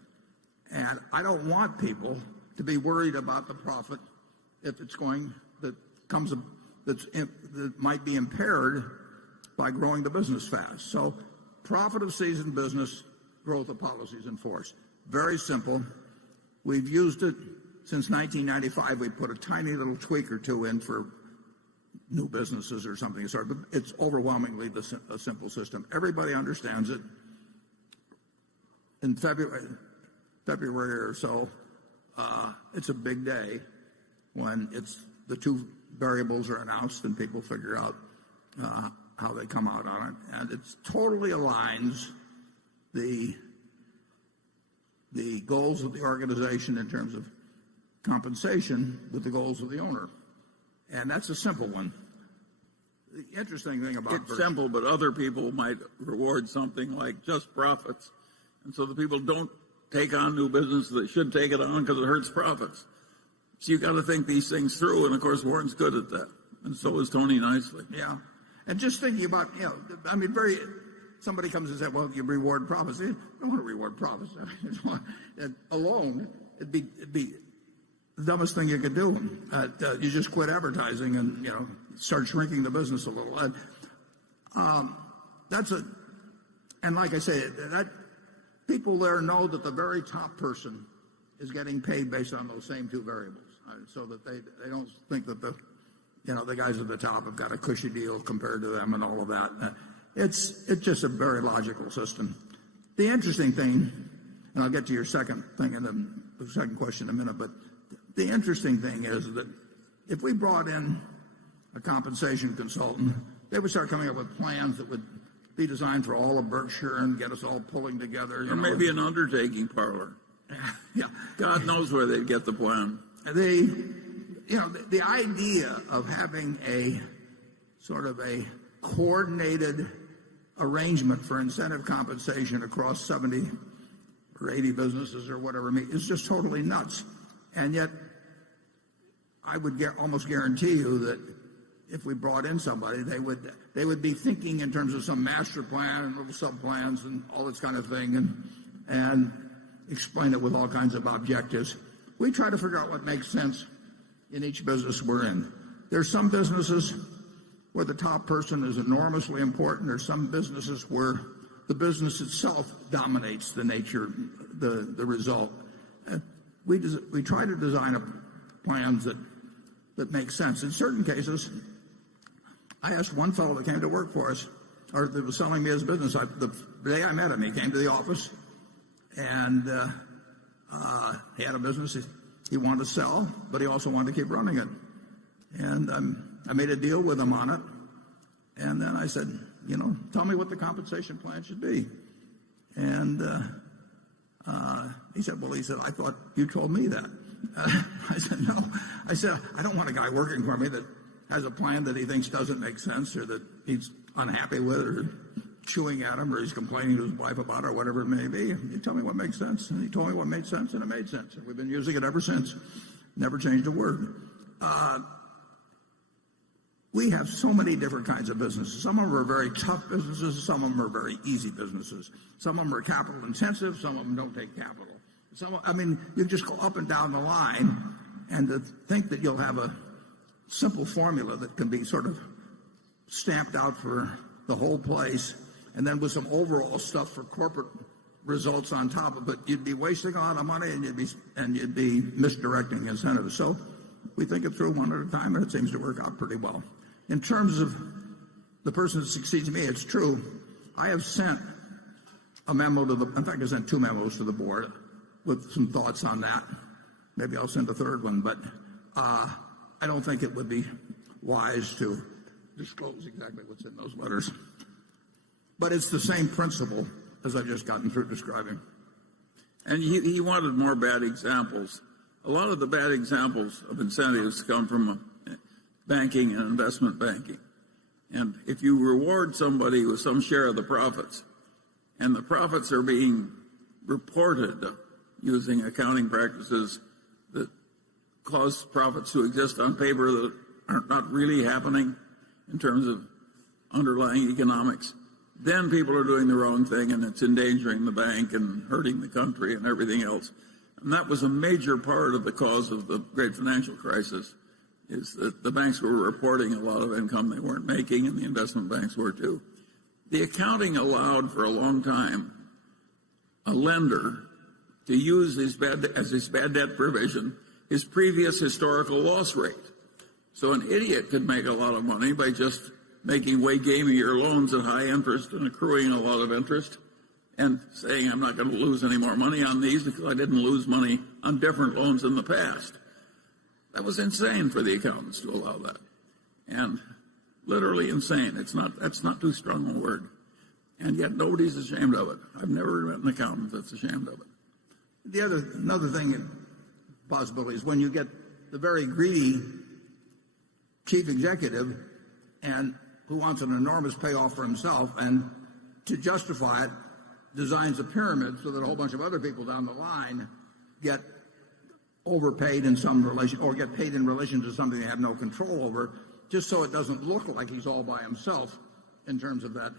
And I don't want people to be worried about the profit if it's going that might be impaired by growing the business fast. So profit of seasoned business, growth of policies in force. Very simple. We've used it since 1995. We put a tiny little tweak or two in for new businesses or something. But it's overwhelmingly a simple system. Everybody understands it. In February or so, it's a big day when the two variables are announced and people figure out how they come out on it. And it totally aligns the goals of the organization in terms of compensation with the goals of the owner. And that's a simple one. The interesting thing about it's simple, but other people might reward something like just profits. And so the people don't take on new business. They should take it on because it hurts profits. So you got to think these things through. And of course, Warren's good at that. And so is Tony nicely. Yeah. And just thinking about, somebody comes and says, well, you reward profits. You don't want to reward profits. Alone, it'd be the dumbest thing you could do. You just quit advertising and, start shrinking the business a little. And like I say, people there know that the very top person is getting paid based on those same two variables, so that they don't think that the guys at the top have got a cushy deal compared to them and all of that. It's just a very logical system. The interesting thing, and I'll get to your second thing and then the second question in a minute, but the interesting thing is that if we brought in a compensation consultant, they would start coming up with plans that would be designed for all of Berkshire and get us all pulling together. Or maybe an undertaking parlor. Yeah. God knows where they'd get the plan. The idea of having a sort of a coordinated arrangement for incentive compensation across 70 or 80 businesses or whatever is just totally nuts. And yet, I would almost guarantee you that if we brought in somebody, they would be thinking in terms of some master plan and little sub-plans and all this kind of thing and explain it with all kinds of objectives. We try to figure out what makes sense in each business we're in. There's some businesses where the top person is enormously important. There's some businesses where the business itself dominates the nature, the result. We try to design plans that make sense. In certain cases, I asked one fellow that came to work for us, or that was selling me his business. The day I met him, he came to the office, and he had a business he wanted to sell, but he also wanted to keep running it. And I made a deal with him on it, and then I said, tell me what the compensation plan should be. And He said, I thought you told me that. I said, no. I said, I don't want a guy working for me that has a plan that he thinks doesn't make sense or that he's unhappy with or chewing at him or he's complaining to his wife about it or whatever it may be. You tell me what makes sense. And he told me what made sense, and it made sense. And we've been using it ever since. Never changed a word. We have so many different kinds of businesses. Some of them are very tough businesses. Some of them are very easy businesses. Some of them are capital intensive. Some of them don't take capital. You just go up and down the line, and to think that you'll have a simple formula that can be sort of stamped out for the whole place, and then with some overall stuff for corporate results on top of it, you'd be wasting a lot of money and you'd be misdirecting incentives. So we think it through one at a time, and it seems to work out pretty well. In terms of the person that succeeds me, it's true. I have sent a memo in fact, I sent 2 memos to the board with some thoughts on that. Maybe I'll send a third one, but I don't think it would be wise to disclose exactly what's in those letters. But it's the same principle as I've just gotten through describing. And he wanted more bad examples. A lot of the bad examples of incentives come from banking and investment banking. And if you reward somebody with some share of the profits, and the profits are being reported using accounting practices that cause profits to exist on paper that are not really happening in terms of underlying economics, then people are doing the wrong thing, and it's endangering the bank and hurting the country and everything else. And that was a major part of the cause of the great financial crisis, is that the banks were reporting a lot of income they weren't making, and the investment banks were too. The accounting allowed for a long time a lender to use his bad debt provision his previous historical loss rate. So an idiot could make a lot of money by just making way gamier loans at high interest and accruing a lot of interest and saying, I'm not going to lose any more money on these because I didn't lose money on different loans in the past. That was insane for the accountants to allow that. And literally insane. That's not too strong a word. And yet nobody's ashamed of it. I've never met an accountant that's ashamed of it. Another thing, possibility, is when you get the very greedy chief executive and who wants an enormous payoff for himself, and to justify it, designs a pyramid so that a whole bunch of other people down the line get overpaid in some relation, or get paid in relation to something they have no control over, just so it doesn't look like he's all by himself in terms of that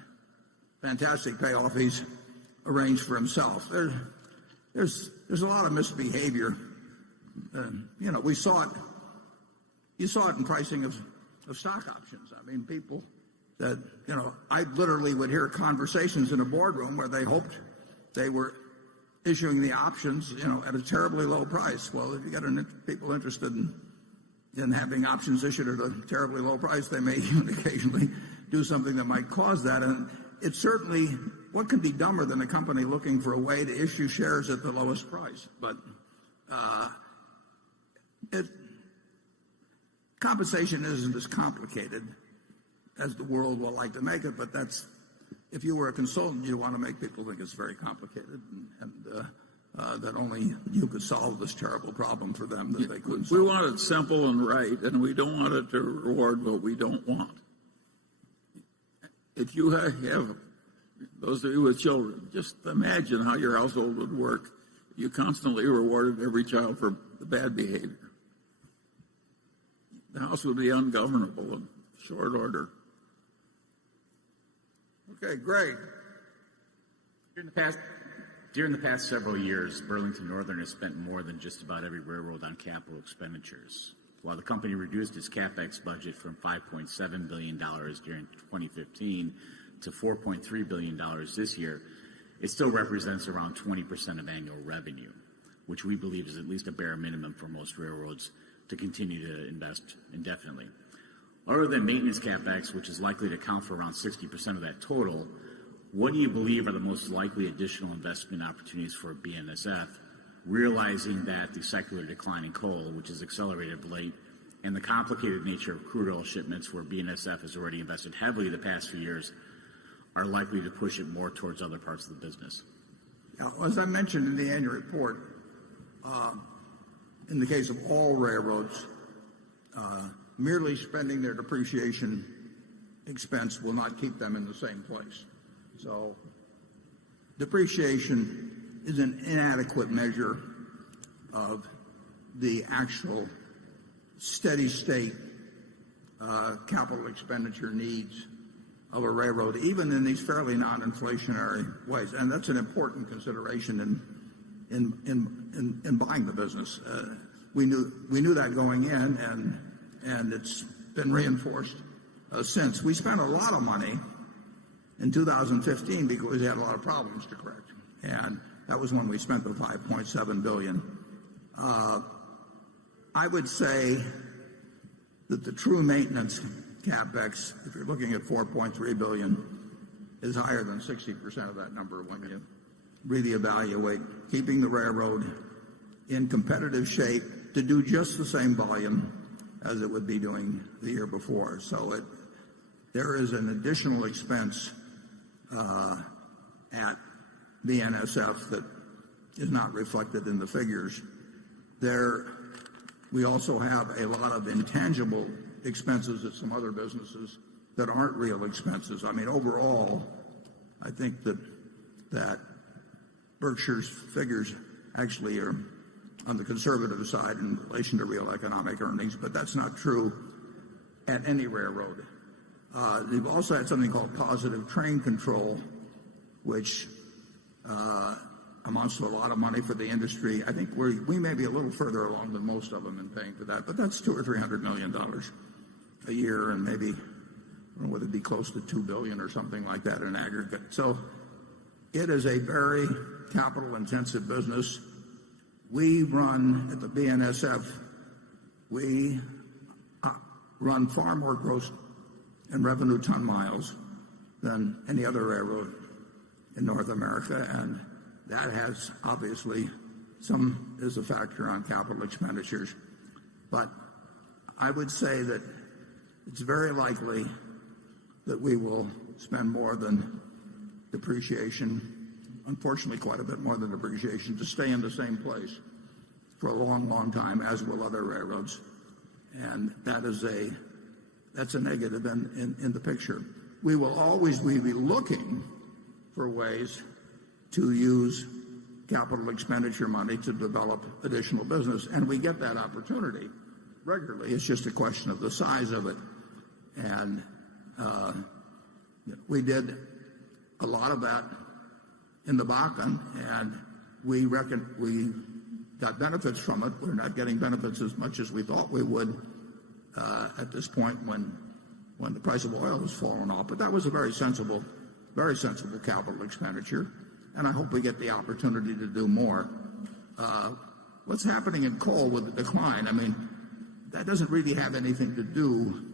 fantastic payoff he's arranged for himself. There's a lot of misbehavior. We saw it. You saw it in pricing of stock options. I mean, people that, I literally would hear conversations in a boardroom where they hoped they were issuing the options, at a terribly low price. Well, if you got people interested in having options issued at a terribly low price, they may even occasionally do something that might cause that. And it's certainly, what could be dumber than a company looking for a way to issue shares at the lowest price? But compensation isn't as complicated as the world will like to make it, but if you were a consultant, you want to make people think it's very complicated and that only you could solve this terrible problem for them that they couldn't solve. We want it simple and right, and we don't want it to reward what we don't want. If you have those of you with children, just imagine how your household would work if you constantly rewarded every child for the bad behavior. The house would be ungovernable in short order. Okay, great. During the past several years, Burlington Northern has spent more than just about every railroad on capital expenditures. While the company reduced its CapEx budget from $5.7 billion during 2015 to $4.3 billion this year, it still represents around 20% of annual revenue, which we believe is at least a bare minimum for most railroads to continue to invest indefinitely. Other than maintenance CapEx, which is likely to account for around 60% of that total, what do you believe are the most likely additional investment opportunities for BNSF, realizing that the secular decline in coal, which has accelerated of late, and the complicated nature of crude oil shipments, where BNSF has already invested heavily the past few years, are likely to push it more towards other parts of the business? Now, as I mentioned in the annual report, in the case of all railroads, merely spending their depreciation expense will not keep them in the same place. So depreciation is an inadequate measure of the actual steady state capital expenditure needs of a railroad, even in these fairly non-inflationary ways. And that's an important consideration in buying the business. We knew that going in, and it's been reinforced since. We spent a lot of money in 2015 because we had a lot of problems to correct, and that was when we spent the $5.7 billion. I would say that the true maintenance CapEx, if you're looking at $4.3 billion, is higher than 60% of that number when you really evaluate keeping the railroad in competitive shape to do just the same volume as it would be doing the year before. So there is an additional expense at BNSF that is not reflected in the figures. We also have a lot of intangible expenses at some other businesses that aren't real expenses. I mean, overall, I think that Berkshire's figures actually are on the conservative side in relation to real economic earnings, but that's not true at any railroad. They've also had something called positive train control, which amounts to a lot of money for the industry. I think we may be a little further along than most of them in paying for that, but that's $200 or $300 million a year, and maybe, I don't know whether it'd be close to $2 billion or something like that in aggregate. So it is a very capital-intensive business. We run at the BNSF, we run far more gross and revenue ton miles than any other railroad in North America, and that has obviously is a factor on capital expenditures. But I would say that it's very likely that we will spend more than depreciation, unfortunately quite a bit more than depreciation, to stay in the same place for a long, long time, as will other railroads. And that's a negative in the picture. We will always be looking for ways to use capital expenditure money to develop additional business, and we get that opportunity regularly. It's just a question of the size of it. And we did a lot of that in the Bakken, and we got benefits from it. We're not getting benefits as much as we thought we would at this point when the price of oil has fallen off. But that was a very sensible capital expenditure, and I hope we get the opportunity to do more. What's happening in coal with the decline, I mean, that doesn't really have anything to do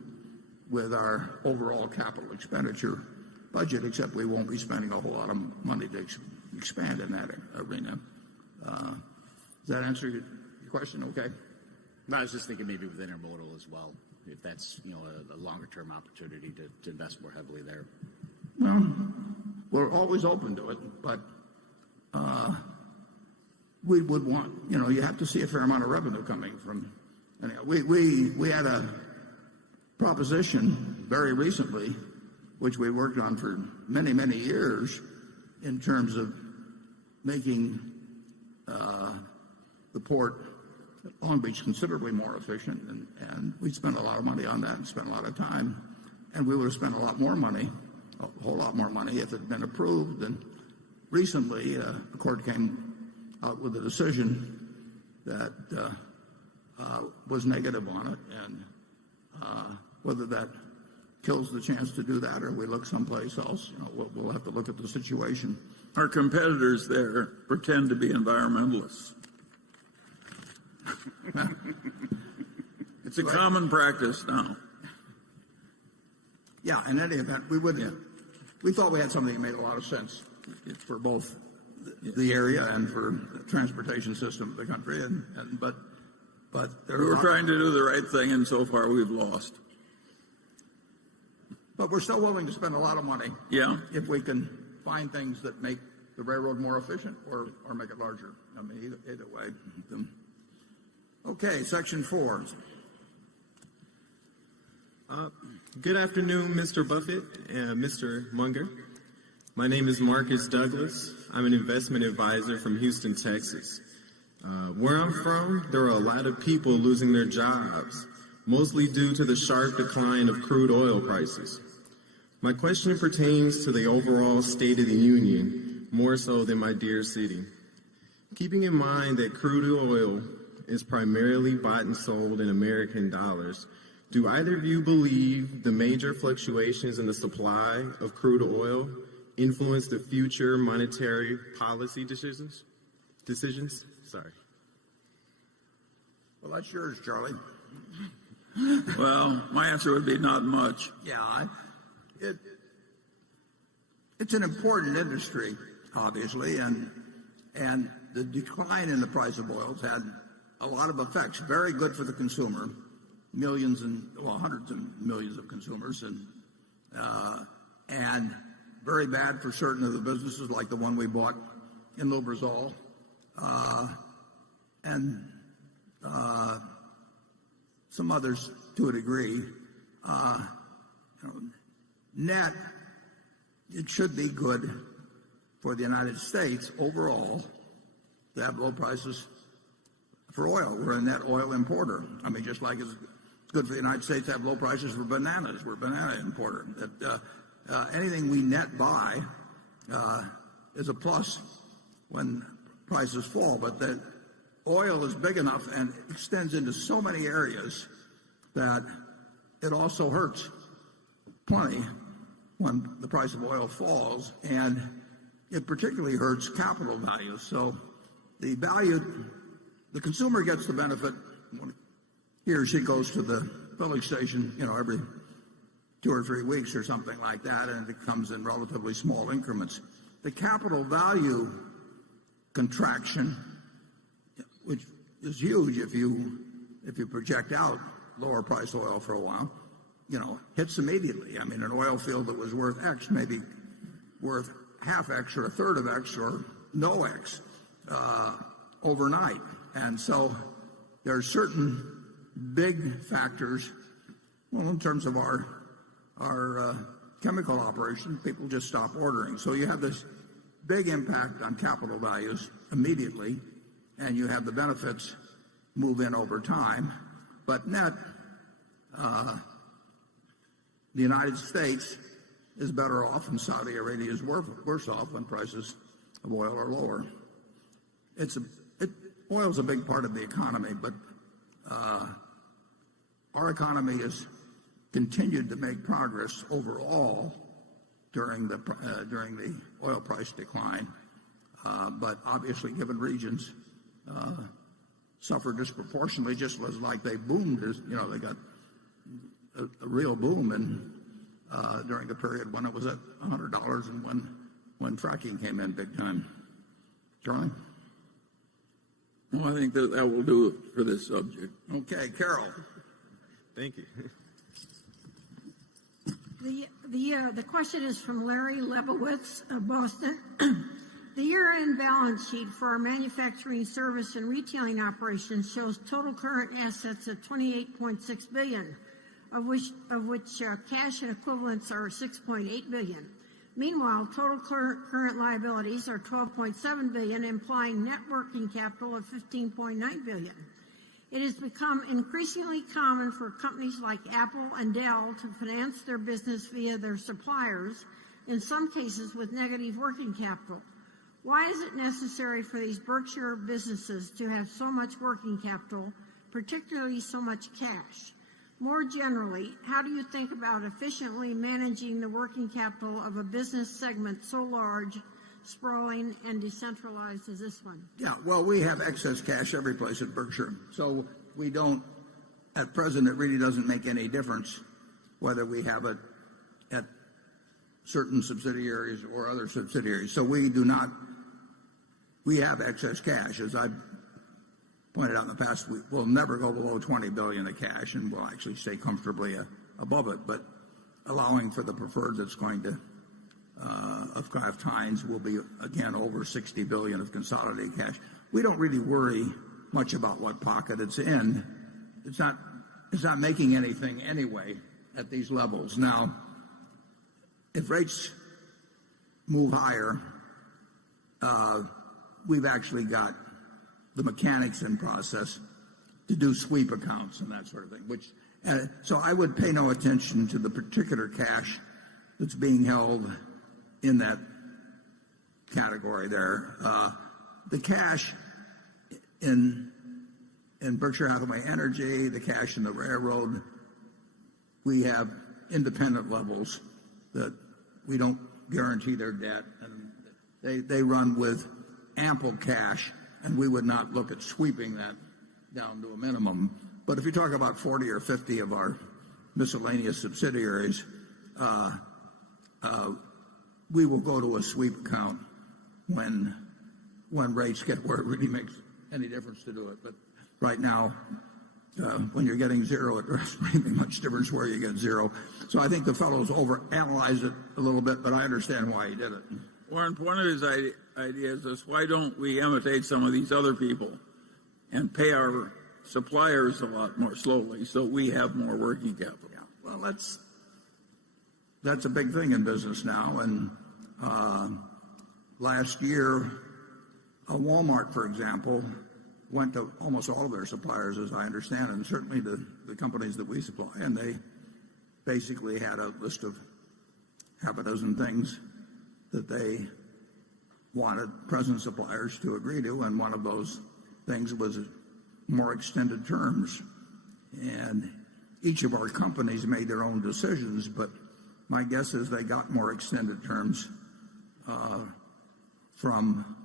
with our overall capital expenditure budget, except we won't be spending a whole lot of money to expand in that arena. Does that answer your question okay? No, I was just thinking maybe with intermodal as well, if that's a longer term opportunity to invest more heavily there. Well, we're always open to it, but we would want, you have to see a fair amount of revenue coming from. We had a proposition very recently, which we worked on for many, many years, in terms of making the port at Long Beach considerably more efficient, and we spent a lot of money on that and spent a lot of time, and we would have spent a lot more money, a whole lot more money, if it had been approved. And recently, the court came out with a decision that was negative on it, and whether that kills the chance to do that or we look someplace else, we'll have to look at the situation. Our competitors there pretend to be environmentalists. It's a common practice now. Yeah, in any event, we thought we had something that made a lot of sense for both the area and for the transportation system of the country, but we were trying to do the right thing, and so far we've lost. But we're still willing to spend a lot of money if we can find things that make the railroad more efficient or make it larger. I mean, either way. Okay, section 4. Good afternoon, Mr. Buffett and Mr. Munger. My name is Marcus Douglas. I'm an investment advisor from Houston, Texas. Where I'm from, there are a lot of people losing their jobs, mostly due to the sharp decline of crude oil prices. My question pertains to the overall state of the union, more so than my dear city. Keeping in mind that crude oil is primarily bought and sold in American dollars, do either of you believe the major fluctuations in the supply of crude oil influence the future monetary policy decisions? Sorry. Well, that's yours, Charlie. Well, my answer would be not much. Yeah, it's an important industry, obviously, and the decline in the price of oil has had a lot of effects. Very good for the consumer, millions and hundreds of millions of consumers, and very bad for certain of the businesses, like the one we bought in Lubrizol, and some others to a degree. Net, it should be good for the United States overall to have low prices for oil. We're a net oil importer. I mean, just like it's good for the United States to have low prices for bananas. We're a banana importer. Anything we net buy is a plus when prices fall. But the oil is big enough and extends into so many areas that it also hurts plenty when the price of oil falls, and it particularly hurts capital values. So the consumer gets the benefit when he or she goes to the filling station, every 2 or 3 weeks or something like that, and it comes in relatively small increments. The capital value contraction, which is huge if you project out lower price oil for a while, hits immediately. I mean, an oil field that was worth X may be worth half X or a third of X or no X overnight. And so there are certain big factors. Well, in terms of our chemical operation, people just stop ordering. So you have this big impact on capital values immediately, and you have the benefits move in over time. But net, the United States is better off, and Saudi Arabia is worse off when prices of oil are lower. Oil is a big part of the economy, but our economy has continued to make progress overall during the oil price decline. But obviously, given regions suffer disproportionately, just was like they boomed. They got a real boom during the period when it was at $100 and when fracking came in big time. Charlie? Well, I think that will do it for this subject. Okay, Carol. Thank you. The question is from Larry Lebowitz of Boston. The year-end balance sheet for our manufacturing, service, and retailing operations shows total current assets of $28.6 billion, of which cash and equivalents are $6.8 billion. Meanwhile, total current liabilities are $12.7 billion, implying net working capital of $15.9 billion. It has become increasingly common for companies like Apple and Dell to finance their business via their suppliers, in some cases with negative working capital. Why is it necessary for these Berkshire businesses to have so much working capital, particularly so much cash? More generally, how do you think about efficiently managing the working capital of a business segment so large, sprawling, and decentralized as this one? Yeah, well, we have excess cash every place at Berkshire. So we don't, at present, it really doesn't make any difference whether we have it at certain subsidiaries or other subsidiaries. So we have excess cash. As I've pointed out in the past, we'll never go below $20 billion of cash, and we'll actually stay comfortably above it. But allowing for the preferred that's going to of Kraft Heinz will be again over $60 billion of consolidated cash. We don't really worry much about what pocket it's in. It's not making anything anyway at these levels. Now, if rates move higher, we've actually got the mechanics in process to do sweep accounts and that sort of thing. So I would pay no attention to the particular cash that's being held in that category there. The cash in Berkshire Hathaway Energy, the cash in the railroad, we have independent levels that we don't guarantee their debt, and they run with ample cash, and we would not look at sweeping that down to a minimum. But if you talk about 40 or 50 of our miscellaneous subsidiaries, we will go to a sweep account when rates get where it really makes any difference to do it. But right now, when you're getting zero, it doesn't really make much difference where you get zero. So I think the fellows overanalyzed it a little bit, but I understand why he did it. Warren, one of his ideas is, why don't we imitate some of these other people and pay our suppliers a lot more slowly so we have more working capital? Yeah. Well, that's a big thing in business now. And last year, Walmart, for example, went to almost all of their suppliers, as I understand, and certainly the companies that we supply, and they basically had a list of half a dozen things that they wanted present suppliers to agree to, and one of those things was more extended terms. And each of our companies made their own decisions, but my guess is they got more extended terms from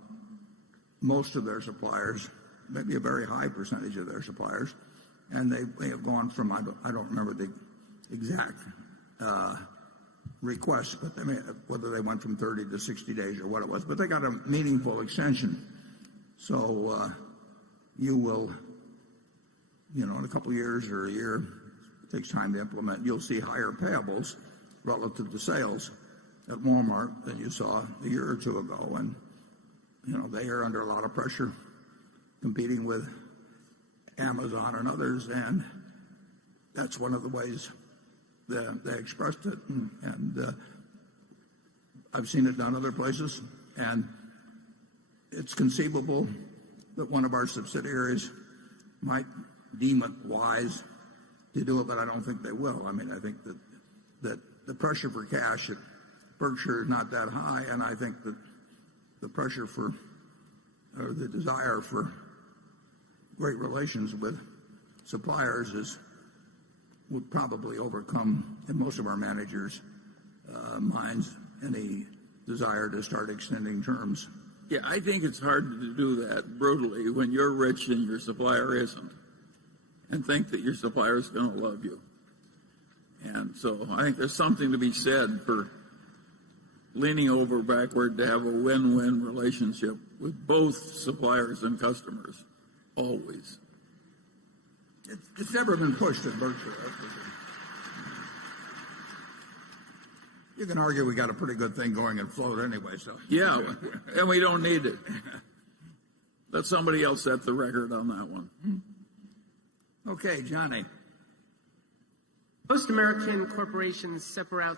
most of their suppliers, maybe a very high percentage of their suppliers, and they may have gone from, I don't remember the exact requests, but whether they went from 30 to 60 days or what it was, but they got a meaningful extension. So you will, in a couple of years or a year, it takes time to implement, you'll see higher payables relative to sales at Walmart than you saw a year or two ago. And, they are under a lot of pressure competing with Amazon and others, and that's one of the ways that they expressed it. And I've seen it done other places, and it's conceivable that one of our subsidiaries might deem it wise to do it, but I don't think they will. I mean, I think that the pressure for cash at Berkshire is not that high, and I think that the pressure or the desire for great relations with suppliers would probably overcome, in most of our managers' minds, any desire to start extending terms. Yeah, I think it's hard to do that brutally when you're rich and your supplier isn't, and think that your supplier is going to love you. And so I think there's something to be said for leaning over backward to have a win-win relationship with both suppliers and customers, always. It's never been pushed at Berkshire. You can argue we got a pretty good thing going in float anyway, so. Yeah, and we don't need it. Let somebody else set the record on that one. Okay, Johnny. Most American corporations separate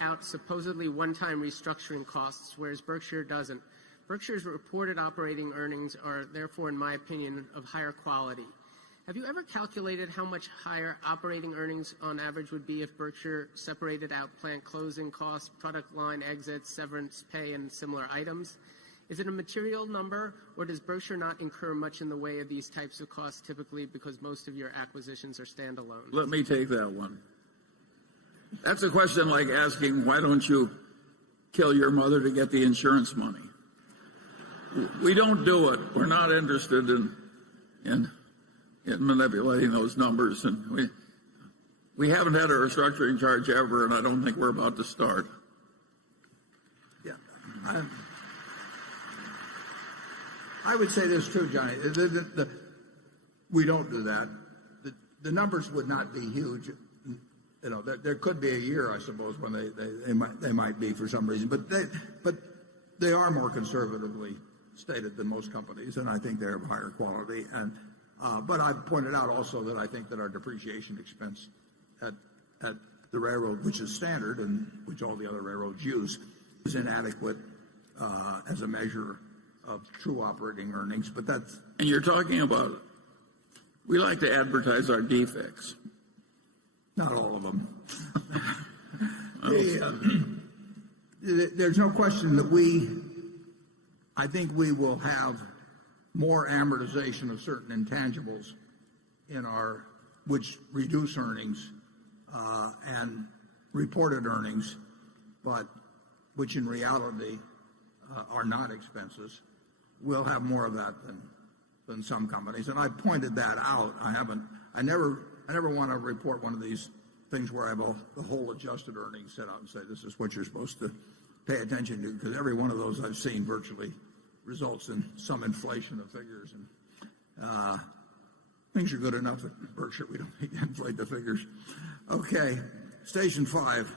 out supposedly one-time restructuring costs, whereas Berkshire doesn't. Berkshire's reported operating earnings are therefore, in my opinion, of higher quality. Have you ever calculated how much higher operating earnings on average would be if Berkshire separated out plant closing costs, product line exits, severance pay, and similar items? Is it a material number, or does Berkshire not incur much in the way of these types of costs typically because most of your acquisitions are standalone? Let me take that one. That's a question like asking, why don't you kill your mother to get the insurance money? We don't do it. We're not interested in manipulating those numbers, and we haven't had a restructuring charge ever, and I don't think we're about to start. Yeah. I would say this too, Johnny. We don't do that. The numbers would not be huge there could be a year, I suppose, when they might be for some reason, but they are more conservatively stated than most companies, and I think they're of higher quality. And but I've pointed out also that I think that our depreciation expense at the railroad, which is standard and which all the other railroads use, is inadequate as a measure of true operating earnings. But that's and you're talking about. We like to advertise our defects. Not all of them. There's no question that I think we will have more amortization of certain intangibles which reduce earnings and reported earnings, but which in reality are not expenses. We'll have more of that than some companies, and I pointed that out. I never want to report one of these things where I have the whole adjusted earnings set out and say this is what you're supposed to pay attention to, because every one of those I've seen virtually results in some inflation of figures, and things are good enough at Berkshire. We don't need to inflate the figures. Okay, station 5.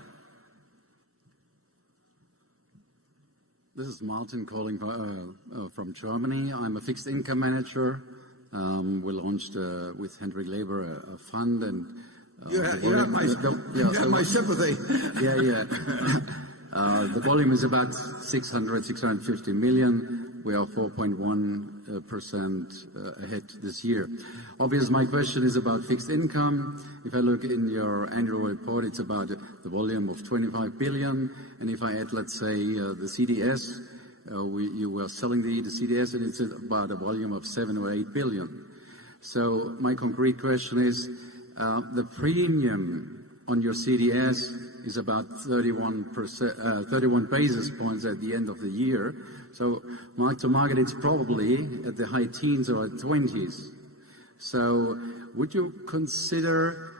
This is Martin calling from Germany. I'm a fixed income manager. We launched with Henry Laber a fund, and you have my sympathy. Yeah. The volume is about 650 million. We are 4.1% ahead this year. Obviously, my question is about fixed income. If I look in your annual report, it's about the volume of 25 billion. And if I add, let's say, the CDS, you were selling the CDS, and it's about a volume of 7 or 8 billion. So my concrete question is, the premium on your CDS is about 31 basis points at the end of the year. So mark to market, it's probably at the high teens or 20s. So would you consider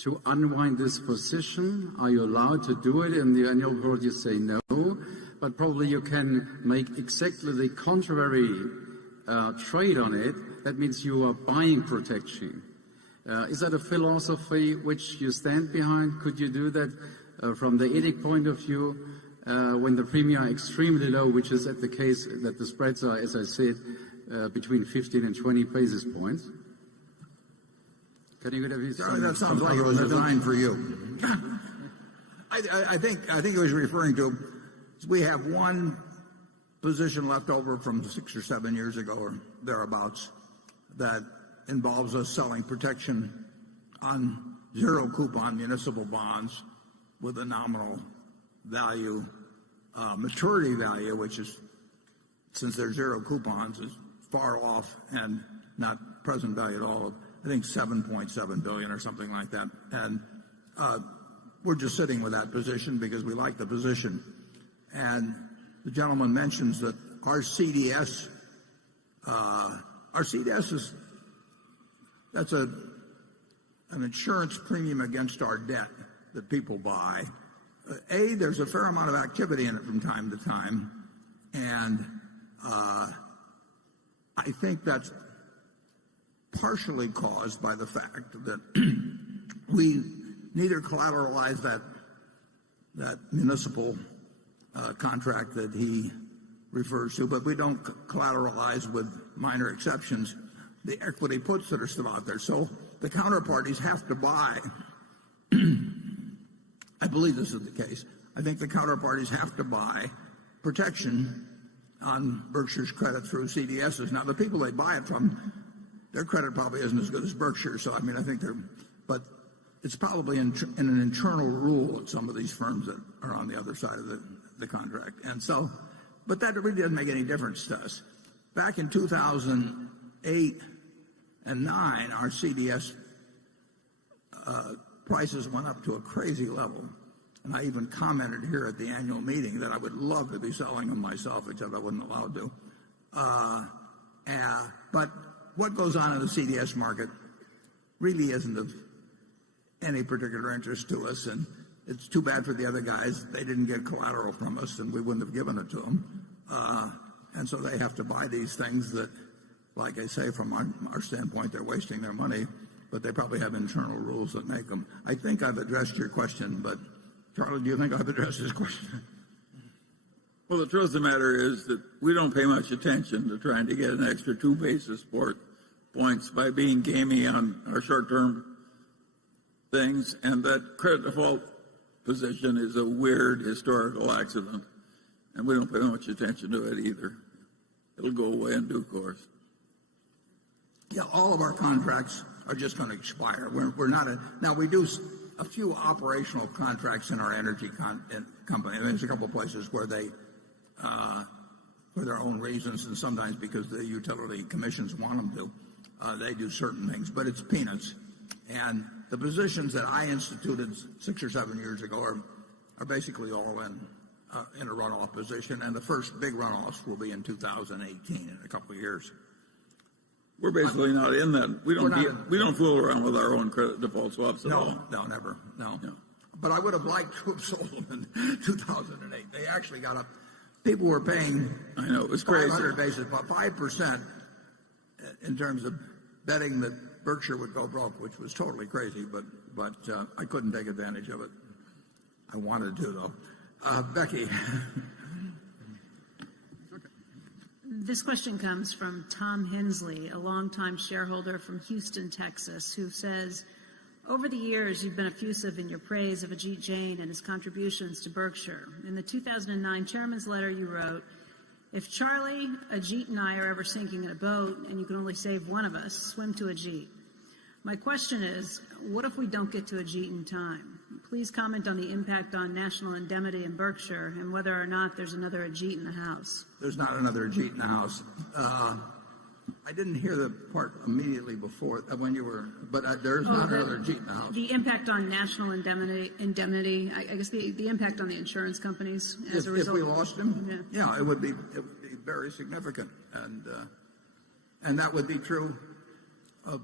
to unwind this position? Are you allowed to do it? In the annual report you say no, but probably you can make exactly the contrary trade on it. That means you are buying protection. Is that a philosophy which you stand behind? Could you do that from the ethic point of view when the premium are extremely low, which is at the case that the spreads are, as I said, between 15 and 20 basis points? Can you give me Charlie, that sounds like it was designed for you. I think it was referring to, we have one position left over from 6 or 7 years ago or thereabouts that involves us selling protection on zero coupon municipal bonds with a nominal value, maturity value, which is, since they're zero coupons, is far off and not present value at all. I think 7.7 billion or something like that. And we're just sitting with that position because we like the position. And the gentleman mentions that our CDS is, that's an insurance premium against our debt that people buy. There's a fair amount of activity in it from time to time, and I think that's partially caused by the fact that we neither collateralize that municipal contract that he refers to, but we don't collateralize, with minor exceptions, the equity puts that are still out there. So the counterparties have to buy. I believe this is the case. I think the counterparties have to buy protection on Berkshire's credit through CDSs. Now, the people they buy it from, their credit probably isn't as good as Berkshire. So, I mean, I think but it's probably in an internal rule at some of these firms that are on the other side of the contract. And so, but that really doesn't make any difference to us. Back in 2008 and 9, our CDS prices went up to a crazy level. And I even commented here at the annual meeting that I would love to be selling them myself, except I wasn't allowed to. But what goes on in the CDS market really isn't of any particular interest to us, and it's too bad for the other guys. They didn't get collateral from us, and we wouldn't have given it to them. And so they have to buy these things that, like I say, from our standpoint, they're wasting their money. but they probably have internal rules that make them. I think I've addressed your question, but Charlie, do you think I've addressed his question? Well, the truth of the matter is that we don't pay much attention to trying to get an extra 2 basis points by being gamey on our short-term things, and that credit default position is a weird historical accident, and we don't pay much attention to it either. It'll go away in due course. Yeah, all of our contracts are just going to expire. We're not now we do a few operational contracts in our energy company. I mean, there's a couple of places where they, for their own reasons, and sometimes because the utility commissions want them to, they do certain things, but it's peanuts. And the positions that I instituted 6 or 7 years ago are basically all in a runoff position, and the first big runoffs will be in 2018, in a couple of years. We're basically not in that. We don't fool around with our own credit default swaps at all. No, never. No. But I would have liked to have sold them in 2008. They actually got up. People were paying. I know, it was crazy. 500 basis, about 5% in terms of betting that Berkshire would go broke, which was totally crazy. But I couldn't take advantage of it. I wanted to though. Becky. This question comes from Tom Hensley, a longtime shareholder from Houston, Texas, who says, over the years, you've been effusive in your praise of Ajit Jain and his contributions to Berkshire. In the 2009 chairman's letter, you wrote, if Charlie, Ajit, and I are ever sinking in a boat and you can only save one of us, swim to Ajit. My question is, what if we don't get to Ajit in time? Please comment on the impact on national indemnity in Berkshire and whether or not there's another Ajit in the house. There's not another Ajit in the house. I didn't hear the part immediately before when you were, but there's not another Ajit in the house. The impact on national indemnity, I guess the impact on the insurance companies as a result. If we lost him, yeah, it would be very significant, and that would be true of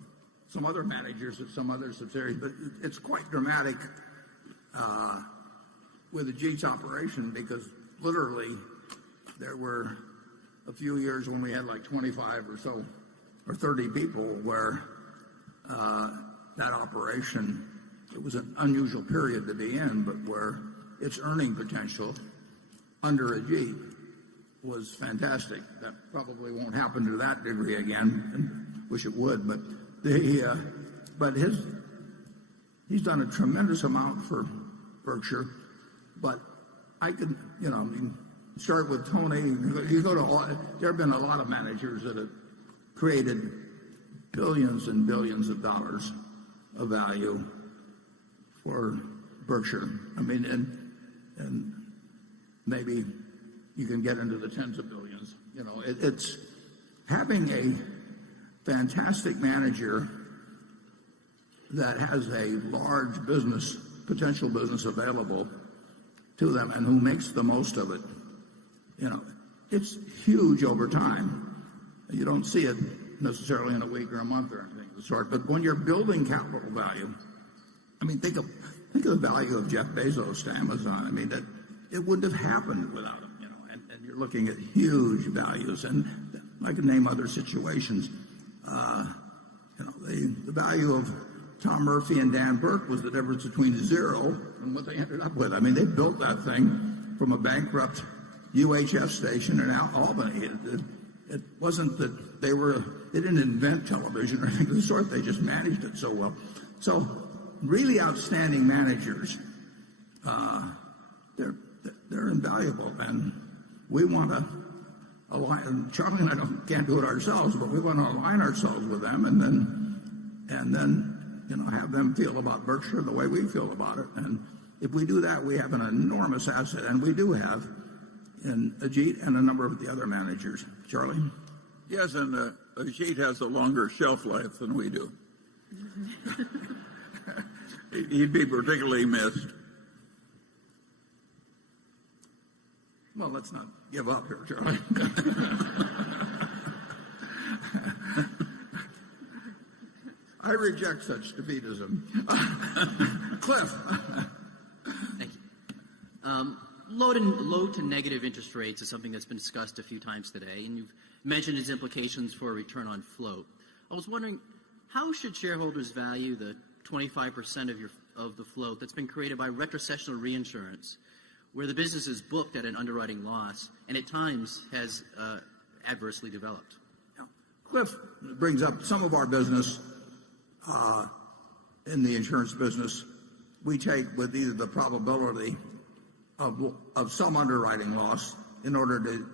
some other managers at some other subsidiaries. But it's quite dramatic with Ajit's operation, because literally there were a few years when we had like 25 or so, or 30 people where that operation, it was an unusual period to be in, but where its earning potential under Ajit was fantastic. That probably won't happen to that degree again, and wish it would, but he's done a tremendous amount for Berkshire. But I could, start with Tony. You go to there have been a lot of managers that have created billions and billions of dollars of value for Berkshire. I mean, and maybe you can get into the tens of billions. It's having a fantastic manager that has a large potential business available to them, and who makes the most of it. It's huge over time. You don't see it necessarily in a week or a month or anything of the sort. But when you're building capital value, I mean, think of the value of Jeff Bezos to Amazon. I mean, that it wouldn't have happened without him. And you're looking at huge values, and I can name other situations. The value of Tom Murphy and Dan Burke was the difference between zero and what they ended up with. I mean, they built that thing from a bankrupt UHF station in Albany. It wasn't that they didn't invent television or anything of the sort. They just managed it so well. So, really outstanding managers, they're invaluable, and we want to align. Charlie and I can't do it ourselves, but we want to align ourselves with them, and then have them feel about Berkshire the way we feel about it. And if we do that, we have an enormous asset, and we do have in Ajit and a number of the other managers. Charlie? Yes, and Ajit has a longer shelf life than we do. He'd be particularly missed. Well, let's not give up here, Charlie. I reject such defeatism. Cliff. Thank you. Low to negative interest rates is something that's been discussed a few times today, and you've mentioned its implications for return on float. I was wondering, how should shareholders value the 25% of the float that's been created by retrocessional reinsurance, where the business is booked at an underwriting loss and at times has adversely developed? Cliff brings up some of our business in the insurance business. We take with either the probability of some underwriting loss in order to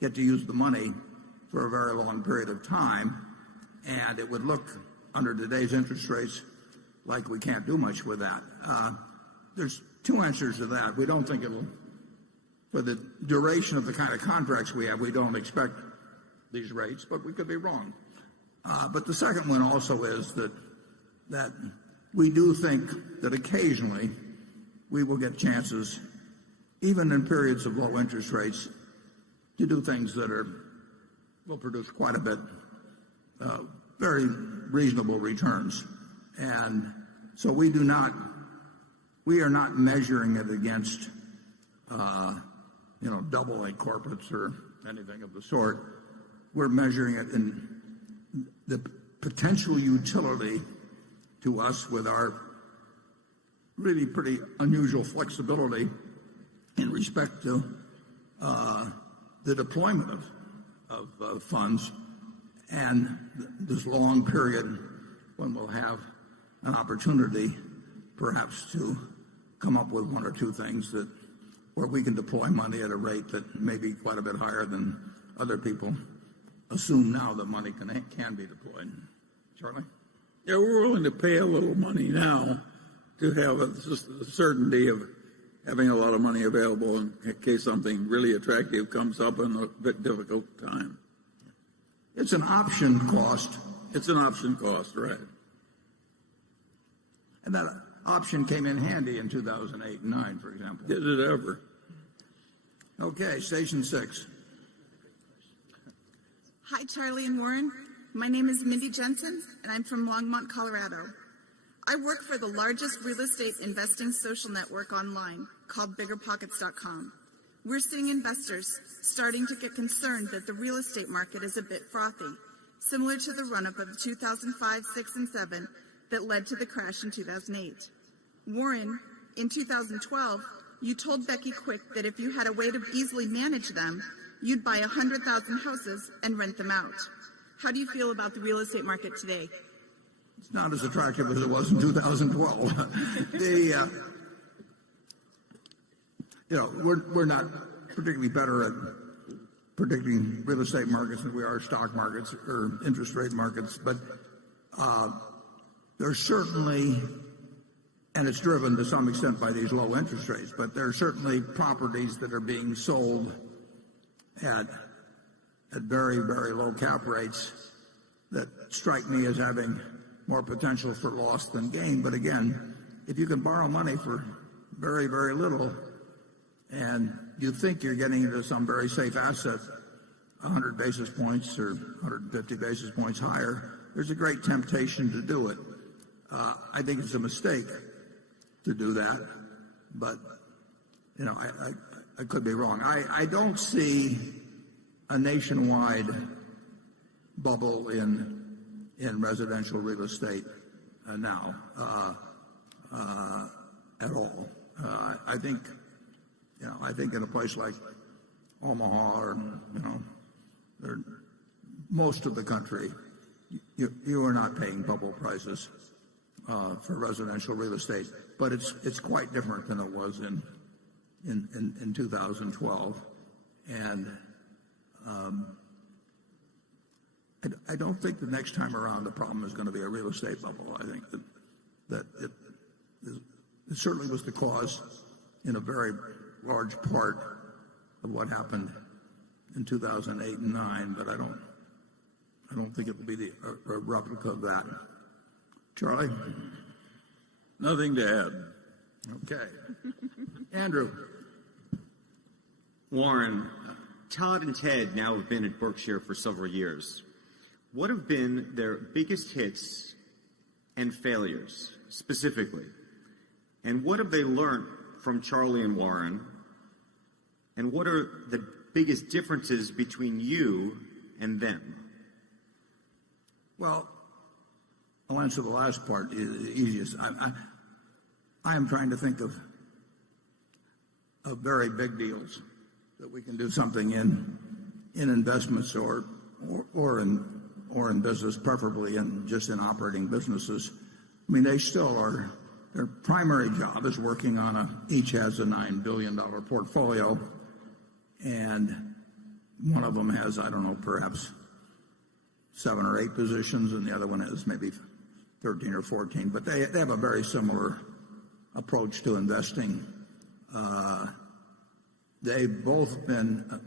get to use the money for a very long period of time, and it would look under today's interest rates like we can't do much with that. There's two answers to that. We don't think it'll, for the duration of the kind of contracts we have, we don't expect these rates, but we could be wrong. But the second one also is that we do think that occasionally we will get chances, even in periods of low interest rates, to do things that will produce quite a bit, very reasonable returns. And so we are not measuring it against, double A corporates or anything of the sort. We're measuring it in the potential utility to us with our really pretty unusual flexibility in respect to the deployment of funds and this long period when we'll have an opportunity perhaps to come up with one or two things where we can deploy money at a rate that may be quite a bit higher than other people assume now that money can be deployed. Charlie? Yeah, we're willing to pay a little money now to have the certainty of having a lot of money available in case something really attractive comes up in a bit difficult time. It's an option cost. It's an option cost, right. And that option came in handy in 2008 and 9, for example. Did it ever? Okay, station 6. Hi, Charlie and Warren. My name is Mindy Jensen, and I'm from Longmont, Colorado. I work for the largest real estate investing social network online called BiggerPockets.com. We're seeing investors starting to get concerned that the real estate market is a bit frothy, similar to the run-up of 2005, 6, and 7 that led to the crash in 2008. Warren, in 2012, you told Becky Quick that if you had a way to easily manage them, you'd buy 100,000 houses and rent them out. How do you feel about the real estate market today? It's not as attractive as it was in 2012. We're not particularly better at predicting real estate markets than we are stock markets or interest rate markets, but there's certainly, and it's driven to some extent by these low interest rates, but there are certainly properties that are being sold at very, very low cap rates that strike me as having more potential for loss than gain. But again, if you can borrow money for very, very little and you think you're getting into some very safe asset, 100 basis points or 150 basis points higher, there's a great temptation to do it. I think it's a mistake to do that, but I could be wrong. I don't see a nationwide bubble in residential real estate now at all. I think in a place like Omaha or most of the country, you are not paying bubble prices for residential real estate, but it's quite different than it was in 2012, and I don't think the next time around the problem is going to be a real estate bubble. I think that it certainly was the cause in a very large part of what happened in 2008 and 9, but I don't think it will be a replica of that. Charlie? Nothing to add. Okay. Andrew? Warren, Todd and Ted now have been at Berkshire for several years. What have been their biggest hits and failures, specifically? And what have they learned from Charlie and Warren? And what are the biggest differences between you and them? Well, I'll answer the last part, the easiest. I am trying to think of very big deals that we can do something in investments or in business, preferably just in operating businesses. I mean, they still are. Their primary job is working on each has a $9 billion portfolio, and one of them has, I don't know, perhaps 7 or 8 positions, and the other one has maybe 13 or 14. But they have a very similar approach to investing. They've both been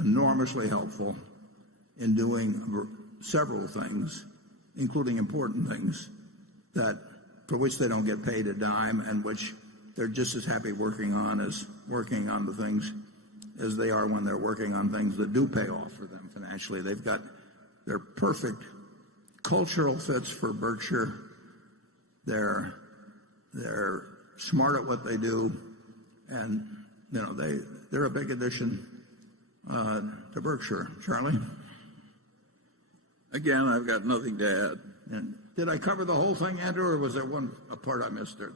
enormously helpful in doing several things, including important things for which they don't get paid a dime, and which they're just as happy working on the things as they are when they're working on things that do pay off for them financially. They're perfect cultural fits for Berkshire. They're smart at what they do, and they're a big addition to Berkshire. Charlie? Again, I've got nothing to add. And did I cover the whole thing, Andrew, or was there a part I missed there?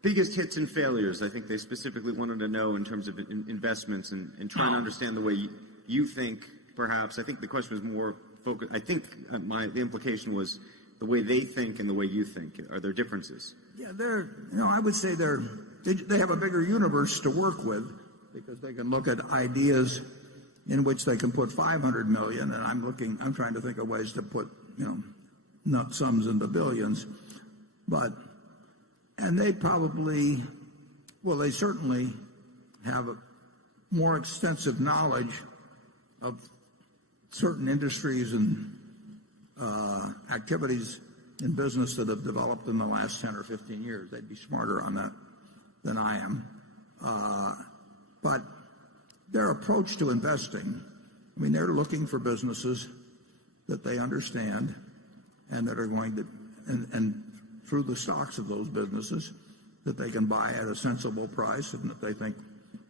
Biggest hits and failures. I think they specifically wanted to know in terms of investments and trying to understand the way you think. Perhaps I think the question was more focused. I think the implication was the way they think and the way you think. Are there differences? Yeah, I would say they have a bigger universe to work with, because they can look at ideas in which they can put $500 million, and I'm trying to think of ways to put not sums into billions, and they they certainly have a more extensive knowledge of certain industries and activities in business that have developed in the last 10 or 15 years. They'd be smarter on that than I am. But their approach to investing, I mean, they're looking for businesses that they understand and that are going to, and through the stocks of those businesses, that they can buy at a sensible price and that they think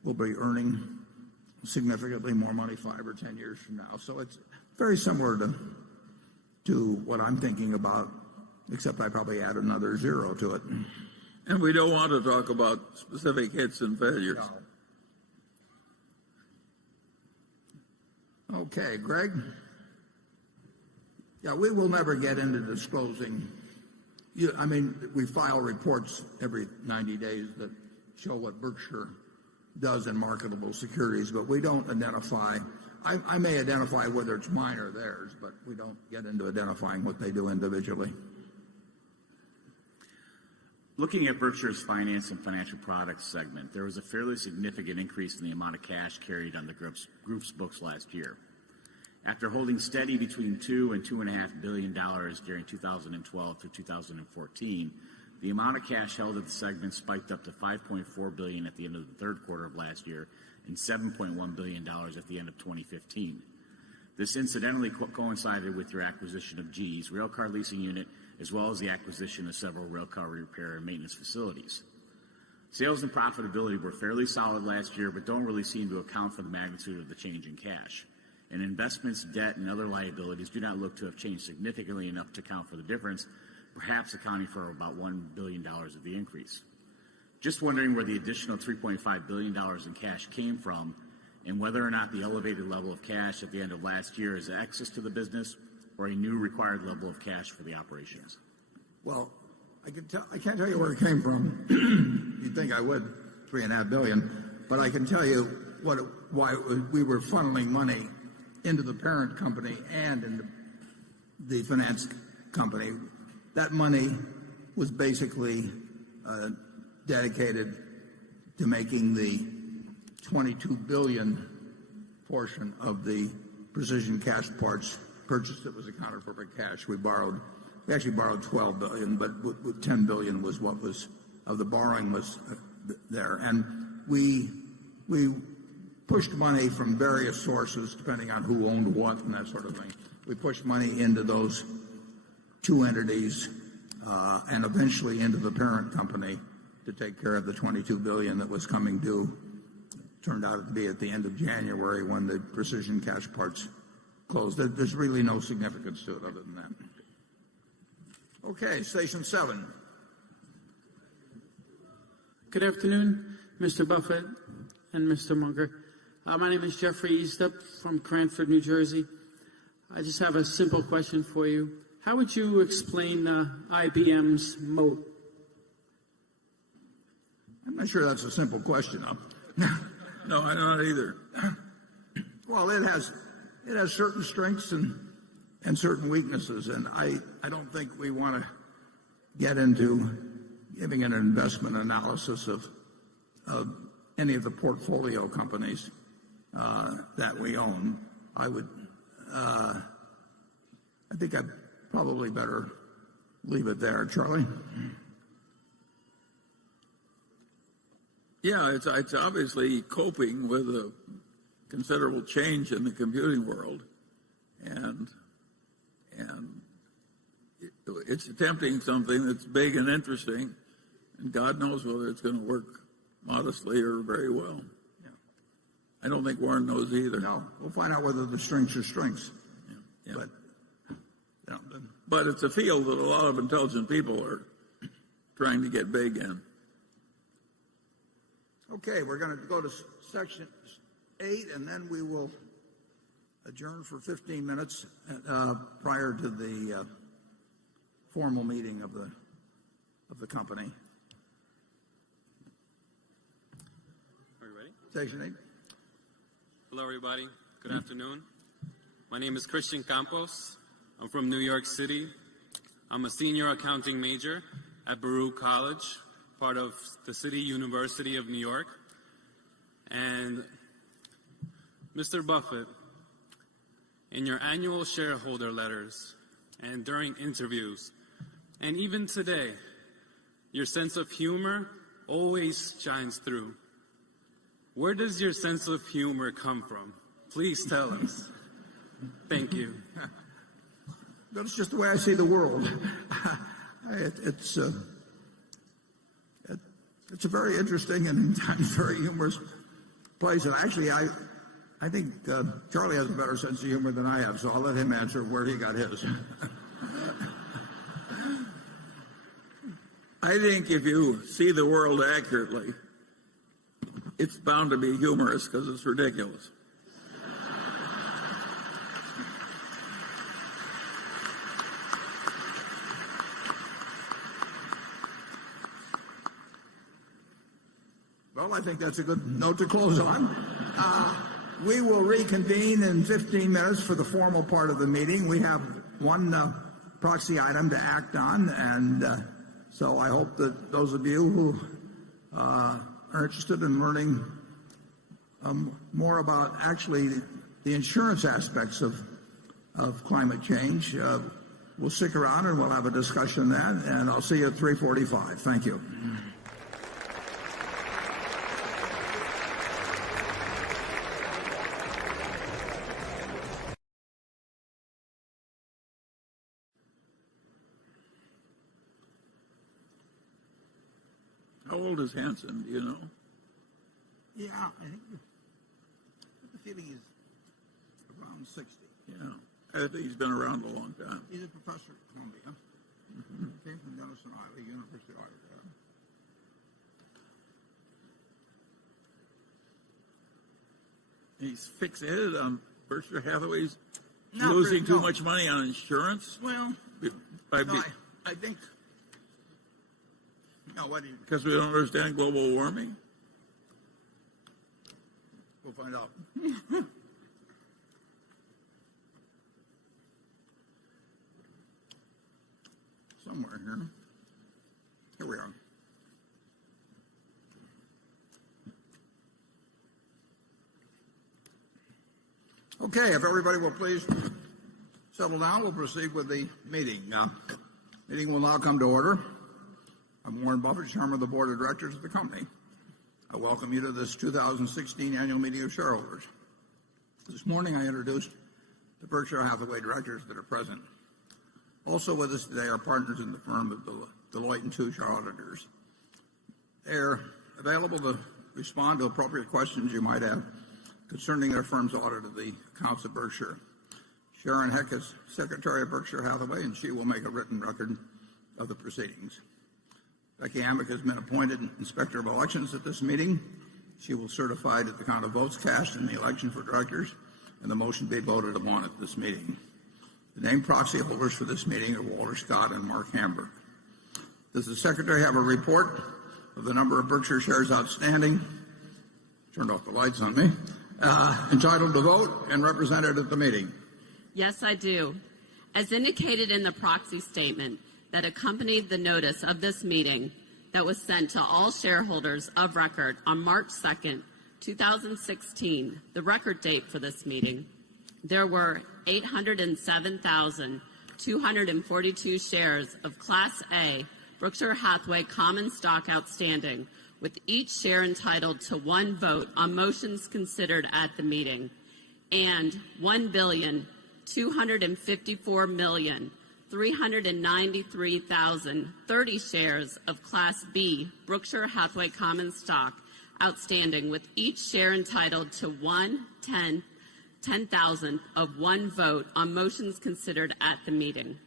will be earning significantly more money 5 or 10 years from now. So it's very similar to what I'm thinking about, except I probably add another 0 to it. And we don't want to talk about specific hits and failures. No. Okay, Greg? Yeah, we will never get into disclosing. I mean, we file reports every 90 days that show what Berkshire does in marketable securities, but we don't identify. I may identify whether it's mine or theirs, but we don't get into identifying what they do individually. Looking at Berkshire's finance and financial products segment, there was a fairly significant increase in the amount of cash carried on the group's books last year. After holding steady between $2 and $2.5 billion during 2012 through 2014, the amount of cash held at the segment spiked up to $5.4 billion at the end of the third quarter of last year and $7.1 billion at the end of 2015. This incidentally coincided with your acquisition of GE's railcar leasing unit, as well as the acquisition of several railcar repair and maintenance facilities. Sales and profitability were fairly solid last year, but don't really seem to account for the magnitude of the change in cash. And investments, debt, and other liabilities do not look to have changed significantly enough to account for the difference, perhaps accounting for about $1 billion of the increase. Just wondering where the additional $3.5 billion in cash came from, and whether or not the elevated level of cash at the end of last year is excess to the business or a new required level of cash for the operations. Well, I can't tell you where it came from. You'd think I would, $3.5 billion, but I can tell you why we were funneling money into the parent company and into the finance company. That money was basically dedicated to making the $22 billion portion of the Precision Cast Parts purchase that was accounted for by cash. We actually borrowed $12 billion, but $10 billion was what was of the borrowing was there, and we pushed money from various sources depending on who owned what and that sort of thing. We pushed money into those two entities and eventually into the parent company to take care of the $22 billion that was coming due. Turned out to be at the end of January when the Precision Cash Parts closed. There's really no significance to it other than that. Okay, station 7. Good afternoon, Mr. Buffett and Mr. Munger. My name is Jeffrey Eastup from Cranford, New Jersey. I just have a simple question for you. How would you explain IBM's moat? I'm not sure that's a simple question. No, I'm not either. Well, it has certain strengths and certain weaknesses, and I don't think we want to get into giving an investment analysis of any of the portfolio companies that we own. I think I'd probably better leave it there. Charlie? Yeah, it's obviously coping with a considerable change in the computing world, and it's attempting something that's big and interesting, and God knows whether it's going to work modestly or very well. Yeah. I don't think Warren knows either. No, we'll find out whether the strengths are strengths. Yeah. But it's a field that a lot of intelligent people are trying to get big in. Okay, we're going to go to section 8, and then we will adjourn for 15 minutes prior to the formal meeting of the company. Are you ready? Section 8. Hello, everybody. Good afternoon. My name is Christian Campos. I'm from New York City. I'm a senior accounting major at Baruch College, part of the City University of New York. And Mr. Buffett, in your annual shareholder letters and during interviews, and even today, your sense of humor always shines through. Where does your sense of humor come from? Please tell us. Thank you. That's just the way I see the world. It's a very interesting and times very humorous place. And actually, I think Charlie has a better sense of humor than I have, so I'll let him answer where he got his. I think if you see the world accurately, it's bound to be humorous because it's ridiculous. Well, I think that's a good note to close on. We will reconvene in 15 minutes for the formal part of the meeting. We have one proxy item to act on, and so I hope that those of you who are interested in learning more about actually the insurance aspects of climate change will stick around and we'll have a discussion on that, and I'll see you at 3:45. Thank you. How old is Hanson? Do you know? Yeah, I think the feeling is around 60. Yeah, I think he's been around a long time. He's a professor at Columbia. Came from Denison, Iowa, University of Iowa. He's fixated on Berkshire Hathaway's losing too much money on insurance. Well, I think. No, what do you? Because we don't understand global warming. We'll find out. Somewhere here. Here we are. Okay, if everybody will please settle down, we'll proceed with the meeting. Meeting will now come to order. I'm Warren Buffett, Chairman of the Board of Directors of the company. I welcome you to this 2016 annual meeting of shareholders. This morning I introduced the Berkshire Hathaway directors that are present. Also with us today are partners in the firm of Deloitte & Touche, our auditors. They're available to respond to appropriate questions you might have concerning their firm's audit of the accounts of Berkshire. Sharon Heck is Secretary of Berkshire Hathaway, and she will make a written record of the proceedings. Becky Amick has been appointed Inspector of Elections at this meeting. She will certify to the count of votes cast in the election for directors and the motion be voted upon at this meeting. The named proxy holders for this meeting are Walter Scott and Mark Hamburg. Does the Secretary have a report of the number of Berkshire shares outstanding? Turned off the lights on me. Entitled to vote and represented at the meeting? Yes, I do. As indicated in the proxy statement that accompanied the notice of this meeting that was sent to all shareholders of record on March 2nd, 2016, the record date for this meeting, there were 807,242 shares of Class A Berkshire Hathaway common stock outstanding, with each share entitled to one vote on motions considered at the meeting, and 1,254,393,030 shares of Class B Berkshire Hathaway common stock outstanding, with each share entitled to 1/10,000th of one vote on motions considered at the meeting.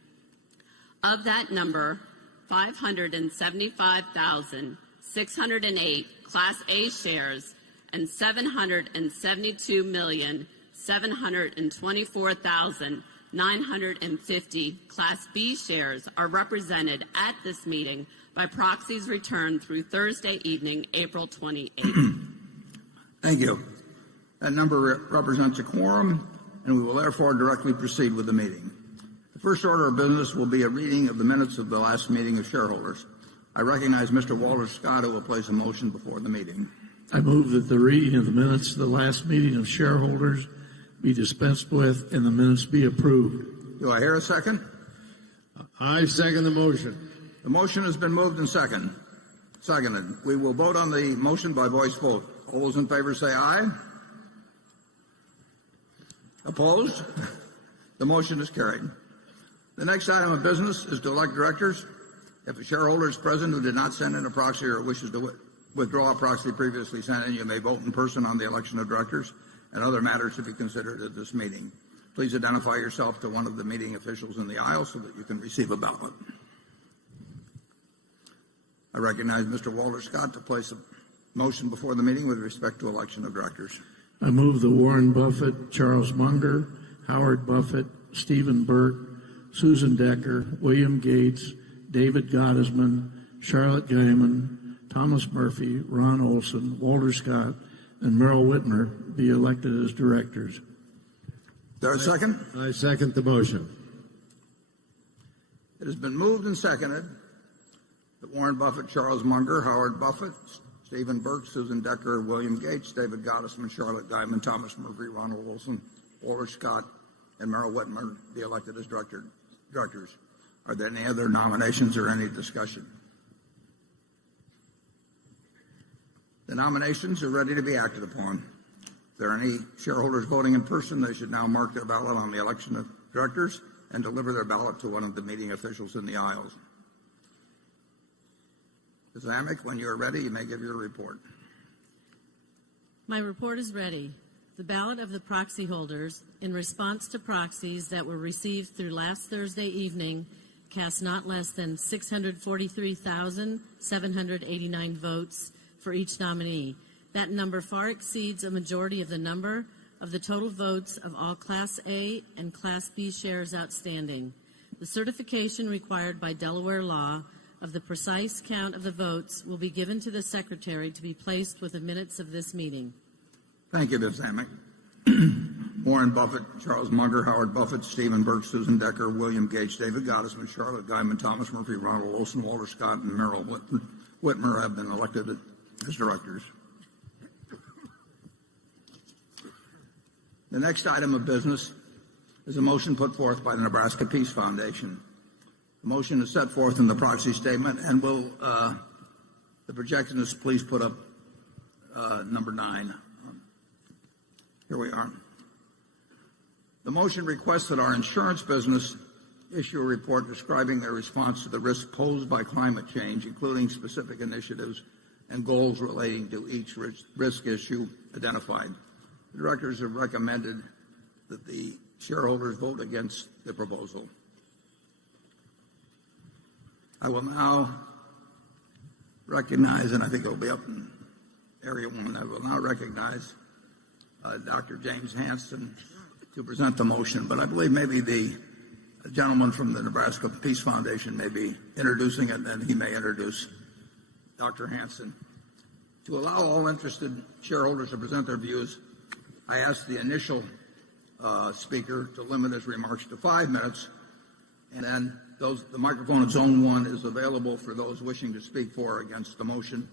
Of that number, 575,608 Class A shares and 772,724,950 Class B shares are represented at this meeting by proxies returned through Thursday evening, April 28th. Thank you. That number represents a quorum, and we will therefore directly proceed with the meeting. The first order of business will be a reading of the minutes of the last meeting of shareholders. I recognize Mr. Walter Scott, who will place a motion before the meeting. I move that the reading of the minutes of the last meeting of shareholders be dispensed with and the minutes be approved. Do I hear a second? I second the motion. The motion has been moved and seconded. We will vote on the motion by voice vote. All those in favor say aye. Opposed? The motion is carried. The next item of business is to elect directors. If a shareholder is present who did not send in a proxy or wishes to withdraw a proxy previously sent in, you may vote in person on the election of directors and other matters to be considered at this meeting. Please identify yourself to one of the meeting officials in the aisle so that you can receive a ballot. I recognize Mr. Walter Scott to place a motion before the meeting with respect to election of directors. I move that Warren Buffett, Charles Munger, Howard Buffett, Stephen Burke, Susan Decker, William Gates, David Gottesman, Charlotte Guyman, Thomas Murphy, Ron Olson, Walter Scott, and Merrill Whitmer be elected as directors. Is there a second? I second the motion. It has been moved and seconded that Warren Buffett, Charles Munger, Howard Buffett, Stephen Burke, Susan Decker, William Gates, David Gottesman, Charlotte Guyman, Thomas Murphy, Ronald Wilson, Walter Scott, and Merrill Whitmer be elected as directors. Are there any other nominations or any discussion? The nominations are ready to be acted upon. If there are any shareholders voting in person, they should now mark their ballot on the election of directors and deliver their ballot to one of the meeting officials in the aisles. Ms. Amick, when you are ready, you may give your report. My report is ready. The ballot of the proxy holders in response to proxies that were received through last Thursday evening cast not less than 643,789 votes for each nominee. That number far exceeds a majority of the number of the total votes of all Class A and Class B shares outstanding. The certification required by Delaware law of the precise count of the votes will be given to the Secretary to be placed with the minutes of this meeting. Thank you, Ms. Amick. Warren Buffett, Charles Munger, Howard Buffett, Stephen Burke, Susan Decker, William Gates, David Gottesman, Charlotte Guyman, Thomas Murphy, Ronald Olson, Walter Scott, and Merrill Whitmer have been elected as directors. The next item of business is a motion put forth by the Nebraska Peace Foundation. The motion is set forth in the proxy statement, and will the projectionist please put up number 9. Here we are. The motion requests that our insurance business issue a report describing their response to the risk posed by climate change, including specific initiatives and goals relating to each risk issue identified. The directors have recommended that the shareholders vote against the proposal. I will now recognize, and I think it'll be up in Area 1, I will now recognize Dr. James Hansen to present the motion, but I believe maybe the gentleman from the Nebraska Peace Foundation may be introducing it, and he may introduce Dr. Hansen. To allow all interested shareholders to present their views, I ask the initial speaker to limit his remarks to 5 minutes, and then the microphone at Zone 1 is available for those wishing to speak for or against the motion.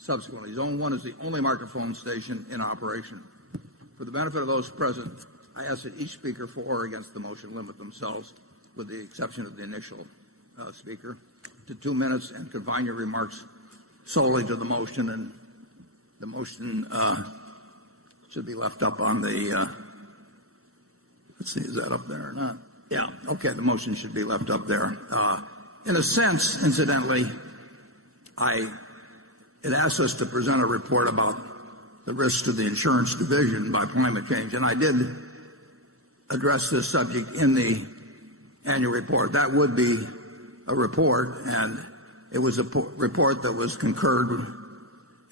Subsequently, Zone 1 is the only microphone station in operation. For the benefit of those present, I ask that each speaker for or against the motion limit themselves, with the exception of the initial speaker, to 2 minutes and confine your remarks solely to the motion. And the motion should be left up on the, let's see, is that up there or not? Yeah, okay, the motion should be left up there. In a sense, incidentally, it asks us to present a report about the risks to the insurance division by climate change, and I did address this subject in the annual report. That would be a report, and it was a report that was concurred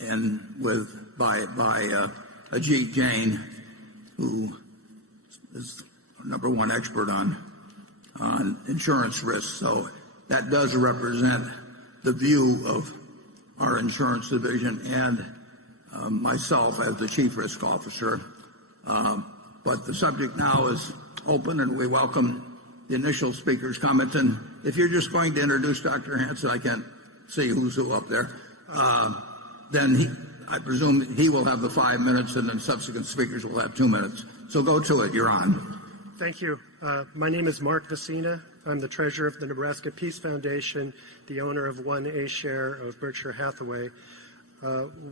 by Ajit Jain, who is number one expert on insurance risks. So that does represent the view of our insurance division and myself as the chief risk officer. But the subject now is open, and we welcome the initial speaker's comments. And if you're just going to introduce Dr. Hansen, I can't see who's who up there, then I presume he will have the 5 minutes, and then subsequent speakers will have 2 minutes. So go to it. You're on. Thank you. My name is Mark Vecina. I'm the treasurer of the Nebraska Peace Foundation, the owner of 1A share of Berkshire Hathaway.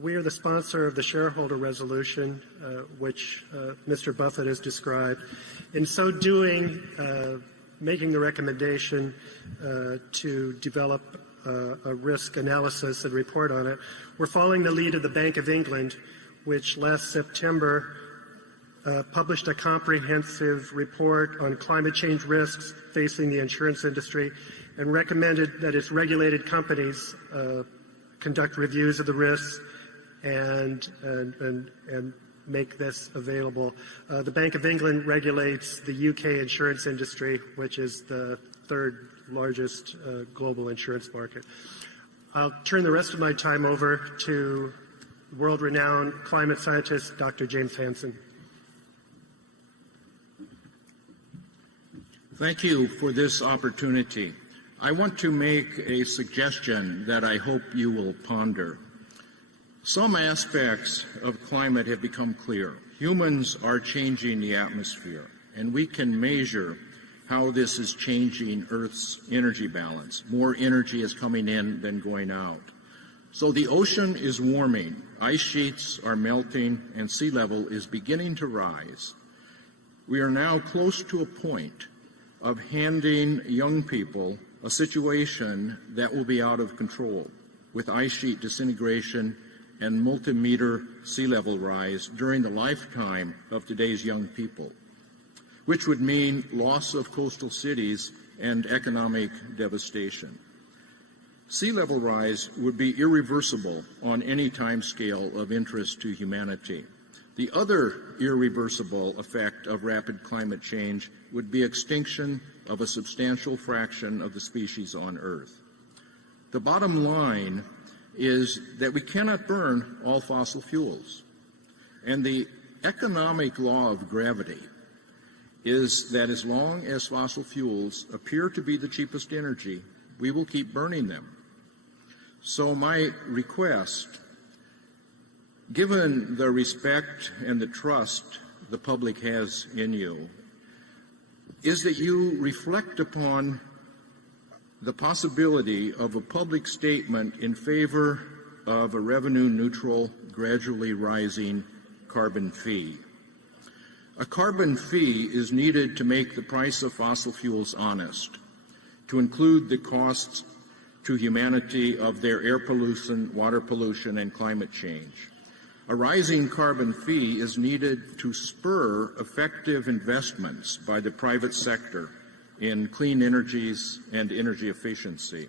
We are the sponsor of the shareholder resolution, which Mr. Buffett has described. In so doing, making the recommendation to develop a risk analysis and report on it, we're following the lead of the Bank of England, which last September published a comprehensive report on climate change risks facing the insurance industry and recommended that its regulated companies conduct reviews of the risks and make this available. The Bank of England regulates the UK insurance industry, which is the third largest global insurance market. I'll turn the rest of my time over to world-renowned climate scientist, Dr. James Hansen. Thank you for this opportunity. I want to make a suggestion that I hope you will ponder. Some aspects of climate have become clear. Humans are changing the atmosphere, and we can measure how this is changing Earth's energy balance. More energy is coming in than going out. So the ocean is warming, ice sheets are melting, and sea level is beginning to rise. We are now close to a point of handing young people a situation that will be out of control, with ice sheet disintegration and multi-meter sea level rise during the lifetime of today's young people, which would mean loss of coastal cities and economic devastation. Sea level rise would be irreversible on any time scale of interest to humanity. The other irreversible effect of rapid climate change would be extinction of a substantial fraction of the species on Earth. The bottom line is that we cannot burn all fossil fuels. And the economic law of gravity is that as long as fossil fuels appear to be the cheapest energy, we will keep burning them. So my request, given the respect and the trust the public has in you, is that you reflect upon the possibility of a public statement in favor of a revenue-neutral, gradually rising carbon fee. A carbon fee is needed to make the price of fossil fuels honest, to include the costs to humanity of their air pollution, water pollution, and climate change. A rising carbon fee is needed to spur effective investments by the private sector in clean energies and energy efficiency.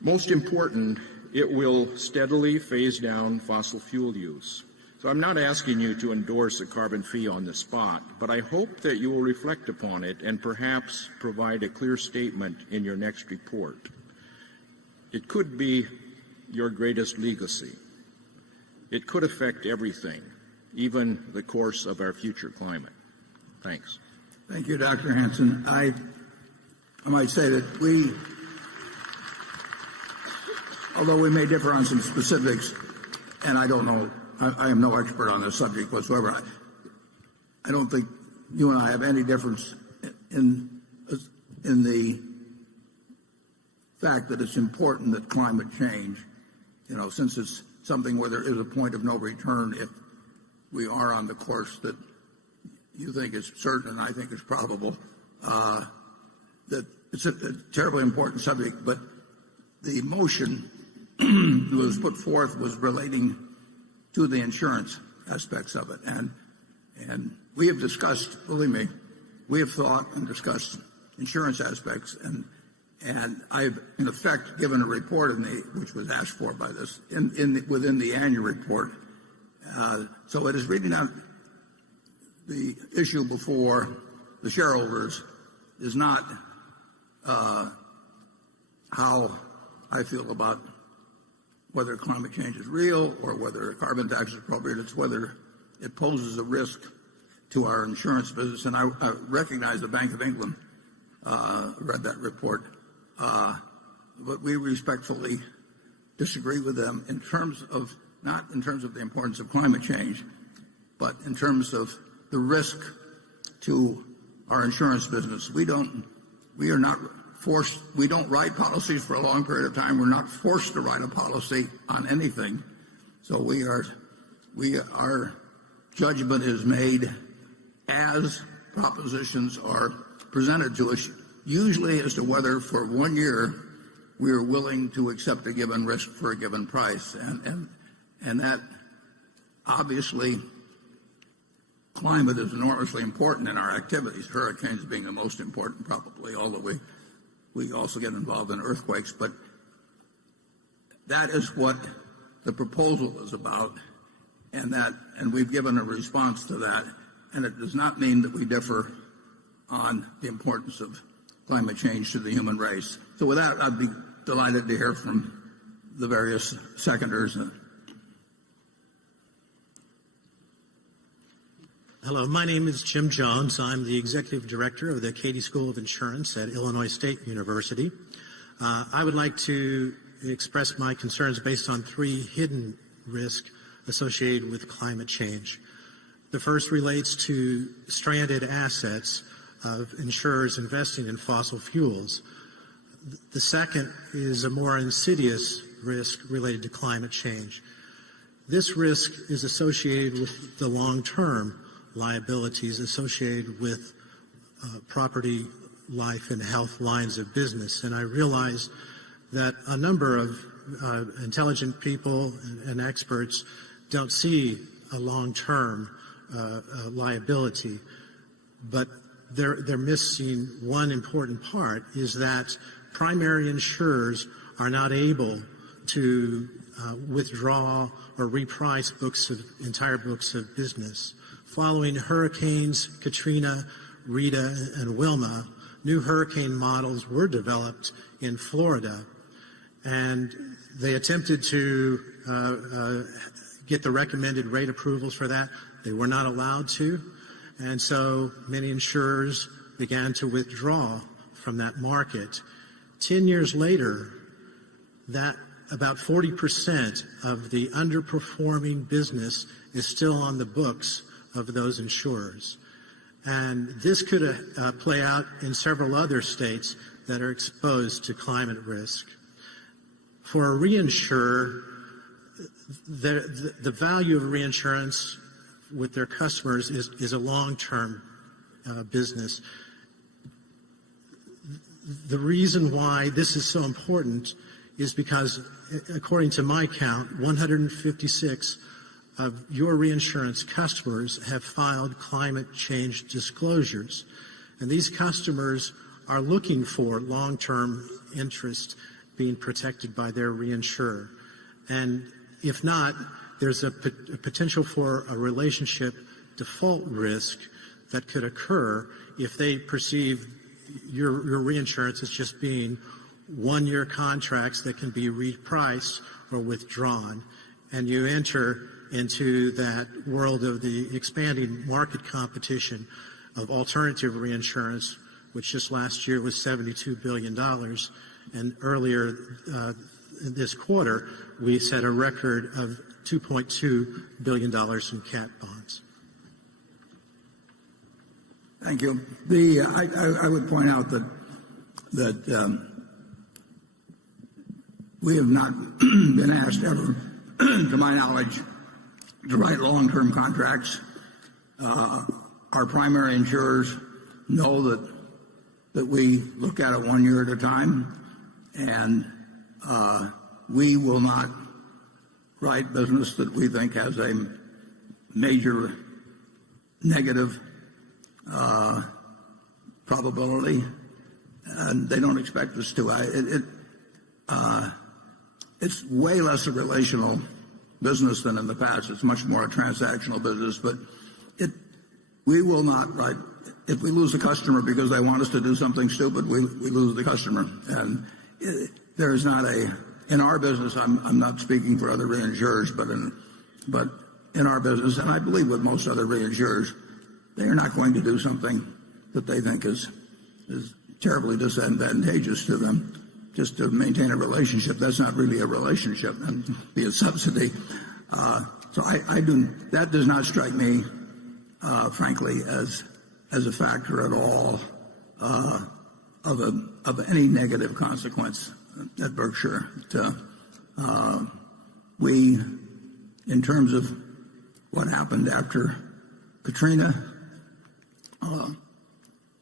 Most important, it will steadily phase down fossil fuel use. So I'm not asking you to endorse a carbon fee on the spot, but I hope that you will reflect upon it and perhaps provide a clear statement in your next report. It could be your greatest legacy. It could affect everything, even the course of our future climate. Thanks. Thank you, Dr. Hansen. I might say that although we may differ on some specifics, and I don't know, I am no expert on this subject whatsoever. I don't think you and I have any difference in the fact that it's important that climate change, since it's something where there is a point of no return if we are on the course that you think is certain and I think is probable, that it's a terribly important subject. But the motion that was put forth was relating to the insurance aspects of it. And we have discussed, believe me, we have thought and discussed insurance aspects, and I've in effect given a report which was asked for by this within the annual report. So it is really not the issue before the shareholders is not how I feel about whether climate change is real or whether a carbon tax is appropriate. It's whether it poses a risk to our insurance business. And I recognize the Bank of England read that report, but we respectfully disagree with them in terms of, not in terms of the importance of climate change, but in terms of the risk to our insurance business. We don't write policies for a long period of time. We're not forced to write a policy on anything. So our judgment is made as propositions are presented to us, usually as to whether for 1 year we are willing to accept a given risk for a given price. And that obviously climate is enormously important in our activities, hurricanes being the most important probably, although we also get involved in earthquakes. But that is what the proposal is about, and we've given a response to that. And it does not mean that we differ on the importance of climate change to the human race. So with that, I'd be delighted to hear from the various seconders. Hello, my name is Jim Jones. I'm the Executive Director of the Cady School of Insurance at Illinois State University. I would like to express my concerns based on 3 hidden risks associated with climate change. The first relates to stranded assets of insurers investing in fossil fuels. The second is a more insidious risk related to climate change. This risk is associated with the long-term liabilities associated with property, life, and health lines of business. And I realize that a number of intelligent people and experts don't see a long-term liability, but they're missing one important part, is that primary insurers are not able to withdraw or reprice entire books of business. Following hurricanes Katrina, Rita, and Wilma, new hurricane models were developed in Florida, and they attempted to get the recommended rate approvals for that. They were not allowed to, and so many insurers began to withdraw from that market. 10 years later, that about 40% of the underperforming business is still on the books of those insurers. And this could play out in several other states that are exposed to climate risk. For a reinsurer, the value of reinsurance with their customers is a long-term business. The reason why this is so important is because, according to my count, 156 of your reinsurance customers have filed climate change disclosures. And these customers are looking for long-term interest being protected by their reinsurer. And if not, there's a potential for a relationship default risk that could occur if they perceive your reinsurance as just being one-year contracts that can be repriced or withdrawn. And you enter into that world of the expanding market competition of alternative reinsurance, which just last year was $72 billion. And earlier this quarter, we set a record of $2.2 billion in cat bonds. Thank you. I would point out that we have not been asked ever, to my knowledge, to write long-term contracts. Our primary insurers know that we look at it 1 year at a time, and we will not write business that we think has a major negative probability, and they don't expect us to. It's way less a relational business than in the past. It's much more a transactional business, but we will not write. If we lose a customer because they want us to do something stupid, we lose the customer. And there is not in our business, I'm not speaking for other reinsurers, but in our business, and I believe with most other reinsurers, they are not going to do something that they think is terribly disadvantageous to them just to maintain a relationship. That's not really a relationship, and be a subsidy. So that does not strike me, frankly, as a factor at all of any negative consequence at Berkshire. We, in terms of what happened after Katrina,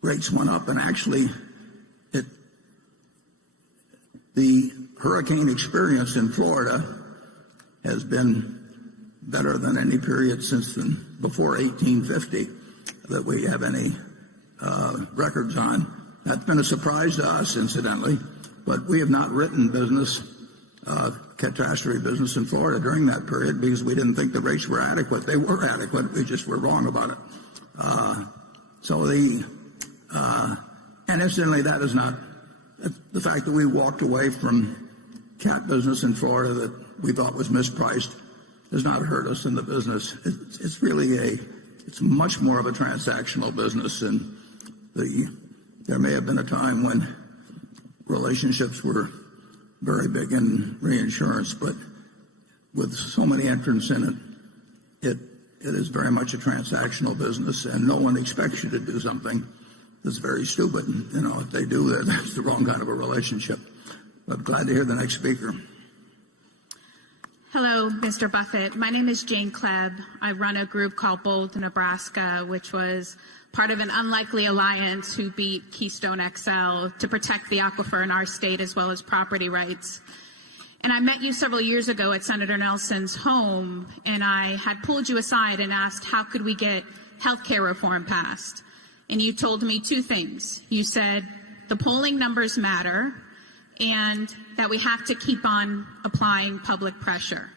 rates went up, and actually the hurricane experience in Florida has been better than any period since before 1850 that we have any records on. That's been a surprise to us, incidentally, but we have not written catastrophe business in Florida during that period because we didn't think the rates were adequate. They were adequate. We just were wrong about it. And incidentally, that is not the fact that we walked away from cat business in Florida that we thought was mispriced does not hurt us in the business. It's really it's much more of a transactional business, and there may have been a time when relationships were very big in reinsurance, but with so many entrants in it is very much a transactional business, and no one expects you to do something that's very stupid. If they do, that's the wrong kind of a relationship. But glad to hear the next speaker. Hello, Mr. Buffett. My name is Jane Klebb. I run a group called Bold, Nebraska, which was part of an unlikely alliance who beat Keystone XL to protect the aquifer in our state as well as property rights. And I met you several years ago at Senator Nelson's home, and I had pulled you aside and asked how could we get health care reform passed. And you told me two things. You said the polling numbers matter and that we have to keep on applying public pressure.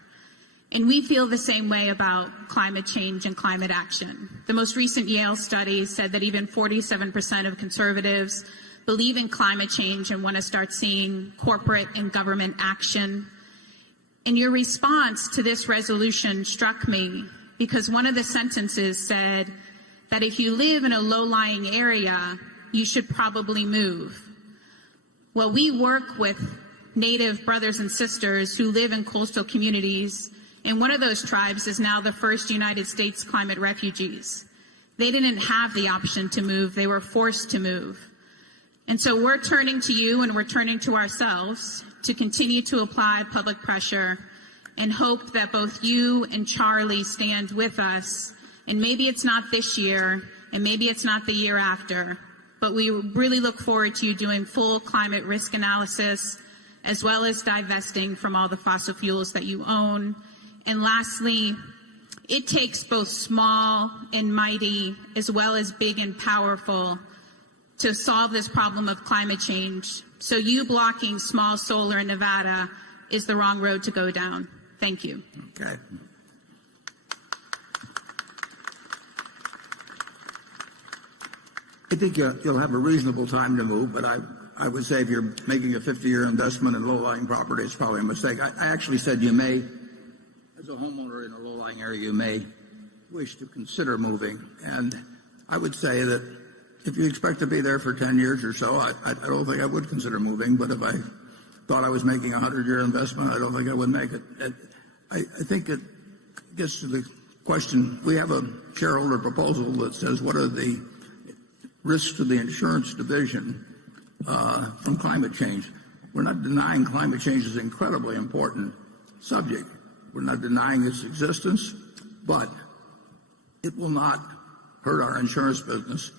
And we feel the same way about climate change and climate action. The most recent Yale study said that even 47% of conservatives believe in climate change and want to start seeing corporate and government action. And your response to this resolution struck me because one of the sentences said that if you live in a low-lying area, you should probably move. Well, we work with Native brothers and sisters who live in coastal communities, and one of those tribes is now the first United States climate refugees. They didn't have the option to move. They were forced to move. And so we're turning to you and we're turning to ourselves to continue to apply public pressure and hope that both you and Charlie stand with us. And maybe it's not this year, and maybe it's not the year after, but we really look forward to you doing full climate risk analysis, as well as divesting from all the fossil fuels that you own. And lastly, it takes both small and mighty, as well as big and powerful, to solve this problem of climate change. So you blocking small solar in Nevada is the wrong road to go down. Thank you. Okay. I think you'll have a reasonable time to move, but I would say if you're making a 50-year investment in low-lying property, it's probably a mistake. I actually said you may, as a homeowner in a low-lying area, you may wish to consider moving. And I would say that if you expect to be there for 10 years or so, I don't think I would consider moving. But if I thought I was making a 100-year investment, I don't think I would make it. I think it gets to the question, we have a shareholder proposal that says what are the risks to the insurance division from climate change. We're not denying climate change is an incredibly important subject. We're not denying its existence, but it will not hurt our insurance business,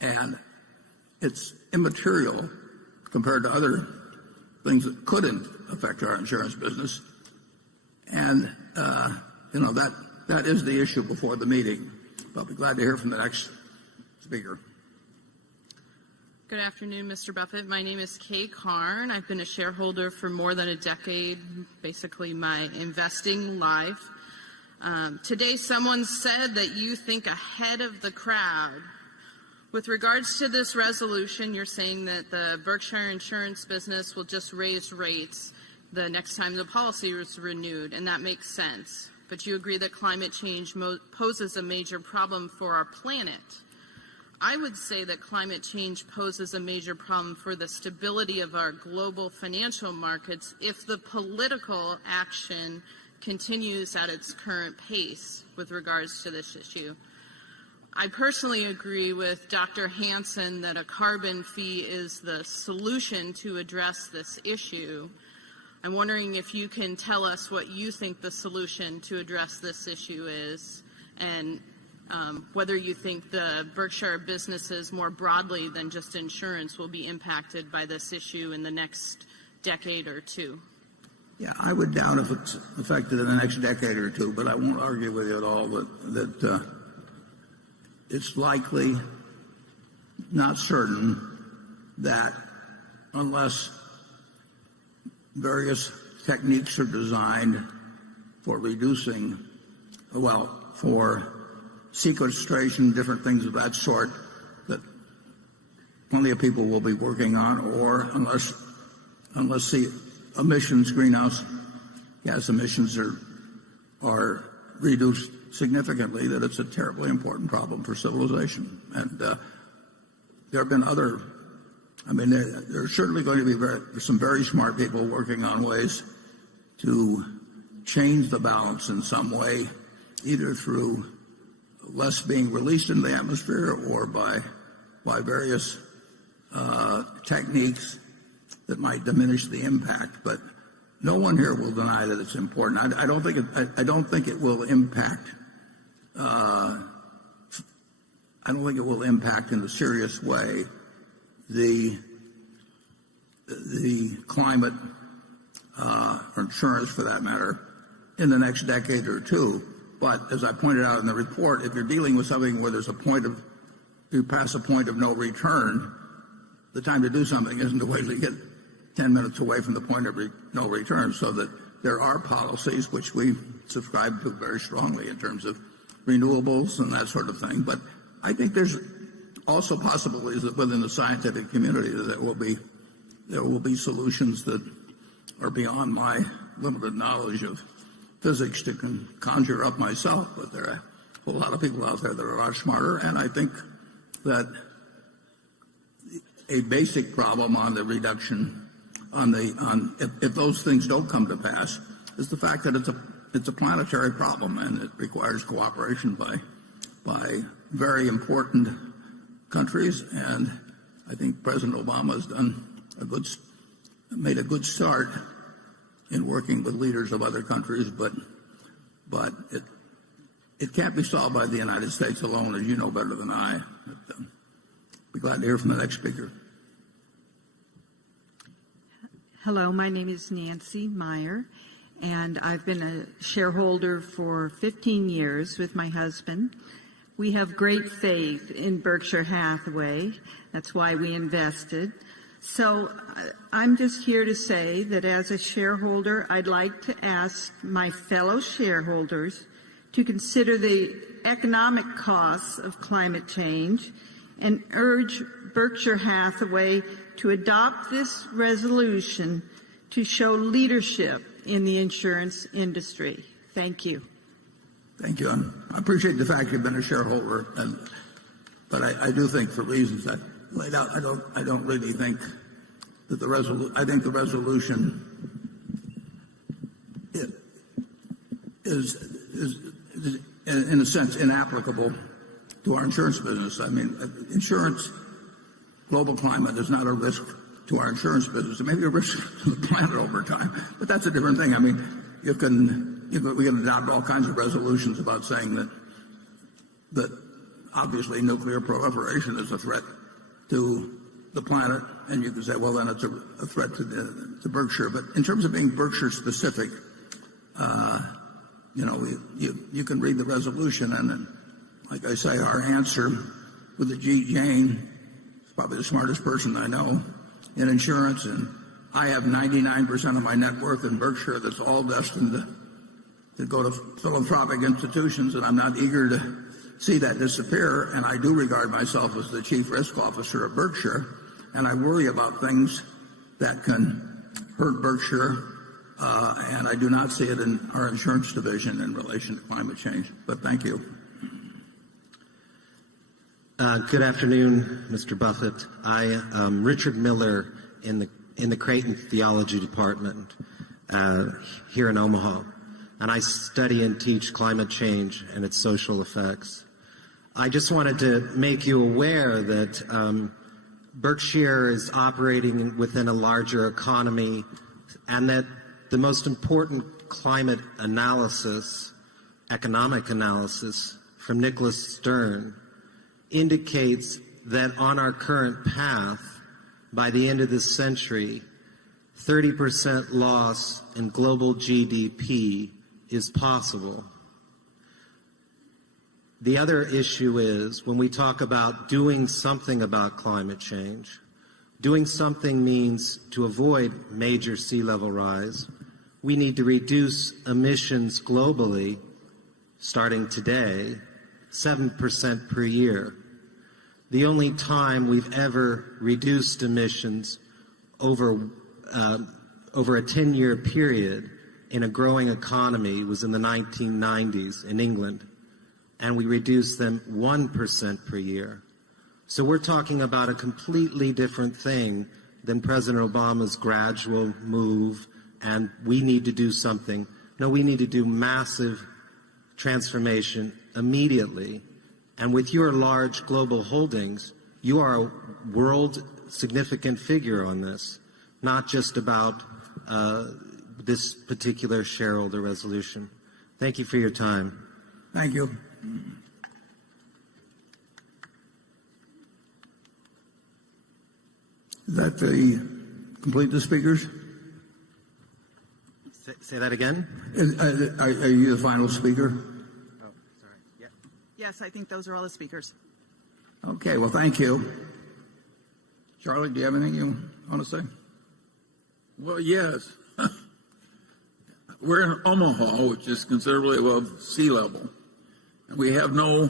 and it's immaterial compared to other things that couldn't affect our insurance business. And, that is the issue before the meeting. I'll be glad to hear from the next speaker. Good afternoon, Mr. Buffett. My name is Kay Karn. I've been a shareholder for more than a decade, basically my investing life. Today, someone said that you think ahead of the crowd. With regards to this resolution, you're saying that the Berkshire insurance business will just raise rates the next time the policy is renewed, and that makes sense. But you agree that climate change poses a major problem for our planet. I would say that climate change poses a major problem for the stability of our global financial markets if the political action continues at its current pace with regards to this issue. I personally agree with Dr. Hansen that a carbon fee is the solution to address this issue. I'm wondering if you can tell us what you think the solution to address this issue is, and whether you think the Berkshire businesses more broadly than just insurance will be impacted by this issue in the next decade or two. Yeah, I would doubt if it's affected in the next decade or two, but I won't argue with you at all that it's likely, not certain, that unless various techniques are designed for reducing, for sequestration, different things of that sort, that plenty of people will be working on, or unless the emissions, greenhouse gas emissions are reduced significantly, that it's a terribly important problem for civilization. And there have been other, there's certainly going to be some very smart people working on ways to change the balance in some way, either through less being released into the atmosphere or by various techniques that might diminish the impact. But no one here will deny that it's important. I don't think it will impact. I don't think it will impact in a serious way the climate or insurance, for that matter, in the next decade or two. But as I pointed out in the report, if you're dealing with something where there's you pass a point of no return, the time to do something isn't to wait to get 10 minutes away from the point of no return. So that there are policies which we subscribe to very strongly in terms of renewables and that sort of thing. But I think there's also possibilities that within the scientific community that there will be solutions that are beyond my limited knowledge of physics to conjure up myself. But there are a whole lot of people out there that are a lot smarter, and I think that a basic problem on the reduction if those things don't come to pass is the fact that it's a planetary problem, and it requires cooperation by very important countries. And I think President Obama has made a good start in working with leaders of other countries, but it can't be solved by the United States alone, as you know better than I. But, be glad to hear from the next speaker. Hello, my name is Nancy Meyer, and I've been a shareholder for 15 years with my husband. We have great faith in Berkshire Hathaway. That's why we invested. So I'm just here to say that as a shareholder, I'd like to ask my fellow shareholders to consider the economic costs of climate change and urge Berkshire Hathaway to adopt this resolution to show leadership in the insurance industry. Thank you. Thank you. I appreciate the fact you've been a shareholder, but I do think, for reasons that laid out, I don't really think that I think the resolution is in a sense inapplicable to our insurance business. I mean, insurance, global climate is not a risk to our insurance business. It may be a risk to the planet over time, but that's a different thing. I mean, we can adopt all kinds of resolutions about saying that obviously nuclear proliferation is a threat to the planet, and you can say, well, then it's a threat to Berkshire. But in terms of being Berkshire specific, you can read the resolution, and like I say, our answer with the Jane is probably the smartest person I know in insurance, and I have 99% of my net worth in Berkshire that's all destined to go to philanthropic institutions, and I'm not eager to see that disappear. And I do regard myself as the chief risk officer of Berkshire, and I worry about things that can hurt Berkshire, and I do not see it in our insurance division in relation to climate change. But thank you. Good afternoon, Mr. Buffett. I am Richard Miller in the Creighton Theology Department here in Omaha, and I study and teach climate change and its social effects. I just wanted to make you aware that Berkshire is operating within a larger economy, and that the most important climate analysis, economic analysis from Nicholas Stern, indicates that on our current path, by the end of this century, 30% loss in global GDP is possible. The other issue is, when we talk about doing something about climate change, doing something means to avoid major sea level rise. We need to reduce emissions globally, starting today, 7% per year. The only time we've ever reduced emissions over a 10-year period in a growing economy was in the 1990s in England, and we reduced them 1% per year. So we're talking about a completely different thing than President Obama's gradual move, and we need to do something. No, we need to do massive transformation immediately. And with your large global holdings, you are a world significant figure on this, not just about this particular shareholder resolution. Thank you for your time. Thank you. Is that complete the speakers? Say that again? Are you the final speaker? Yes, I think those are all the speakers. Okay, well, thank you. Charlie, do you have anything you want to say? Well, yes. We're in Omaha, which is considerably above sea level, and we have no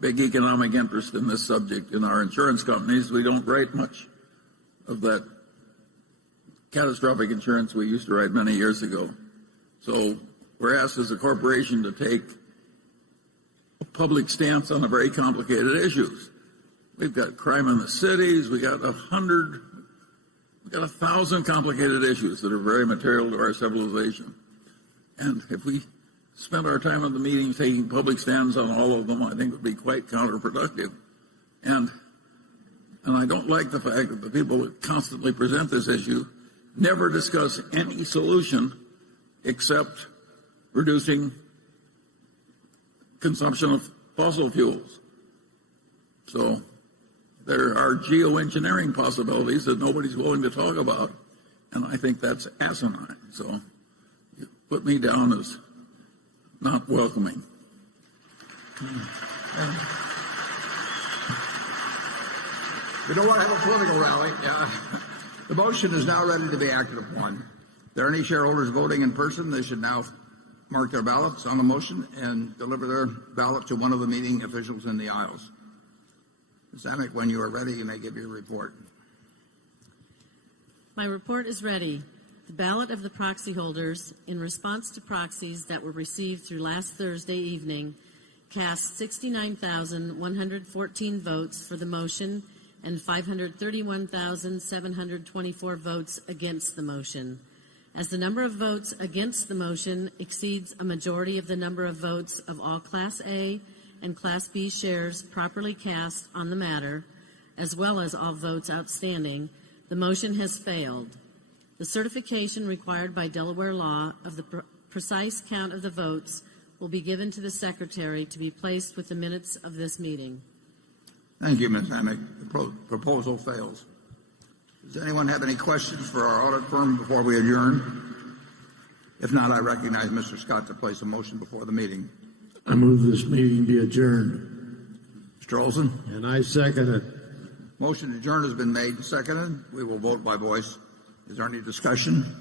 big economic interest in this subject. In our insurance companies, we don't write much of that catastrophic insurance we used to write many years ago. So we're asked as a corporation to take a public stance on a very complicated issues. We've got crime in the cities. We got 1,000 complicated issues that are very material to our civilization. And if we spent our time at the meeting taking public stands on all of them, I think it would be quite counterproductive. And I don't like the fact that the people that constantly present this issue never discuss any solution except reducing consumption of fossil fuels. So there are geoengineering possibilities that nobody's willing to talk about, and I think that's asinine. So you put me down as not welcoming. We don't want to have a political rally. The motion is now ready to be acted upon. If there are any shareholders voting in person, they should now mark their ballots on the motion and deliver their ballot to one of the meeting officials in the aisles. Ms. Amick, when you are ready, you may give your report. My report is ready. The ballot of the proxy holders, in response to proxies that were received through last Thursday evening, cast 69,114 votes for the motion and 531,724 votes against the motion. As the number of votes against the motion exceeds a majority of the number of votes of all Class A and Class B shares properly cast on the matter, as well as all votes outstanding, the motion has failed. The certification required by Delaware law of the precise count of the votes will be given to the Secretary to be placed with the minutes of this meeting. Thank you, Ms. Amick. The proposal fails. Does anyone have any questions for our audit firm before we adjourn? If not, I recognize Mr. Scott to place a motion before the meeting. I move this meeting be adjourned. Mr. Olson? And I second it. Motion to adjourn has been made and seconded. We will vote by voice. Is there any discussion?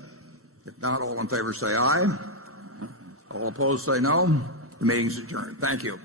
If not, all in favor say aye. All opposed say no. The meeting is adjourned. Thank you.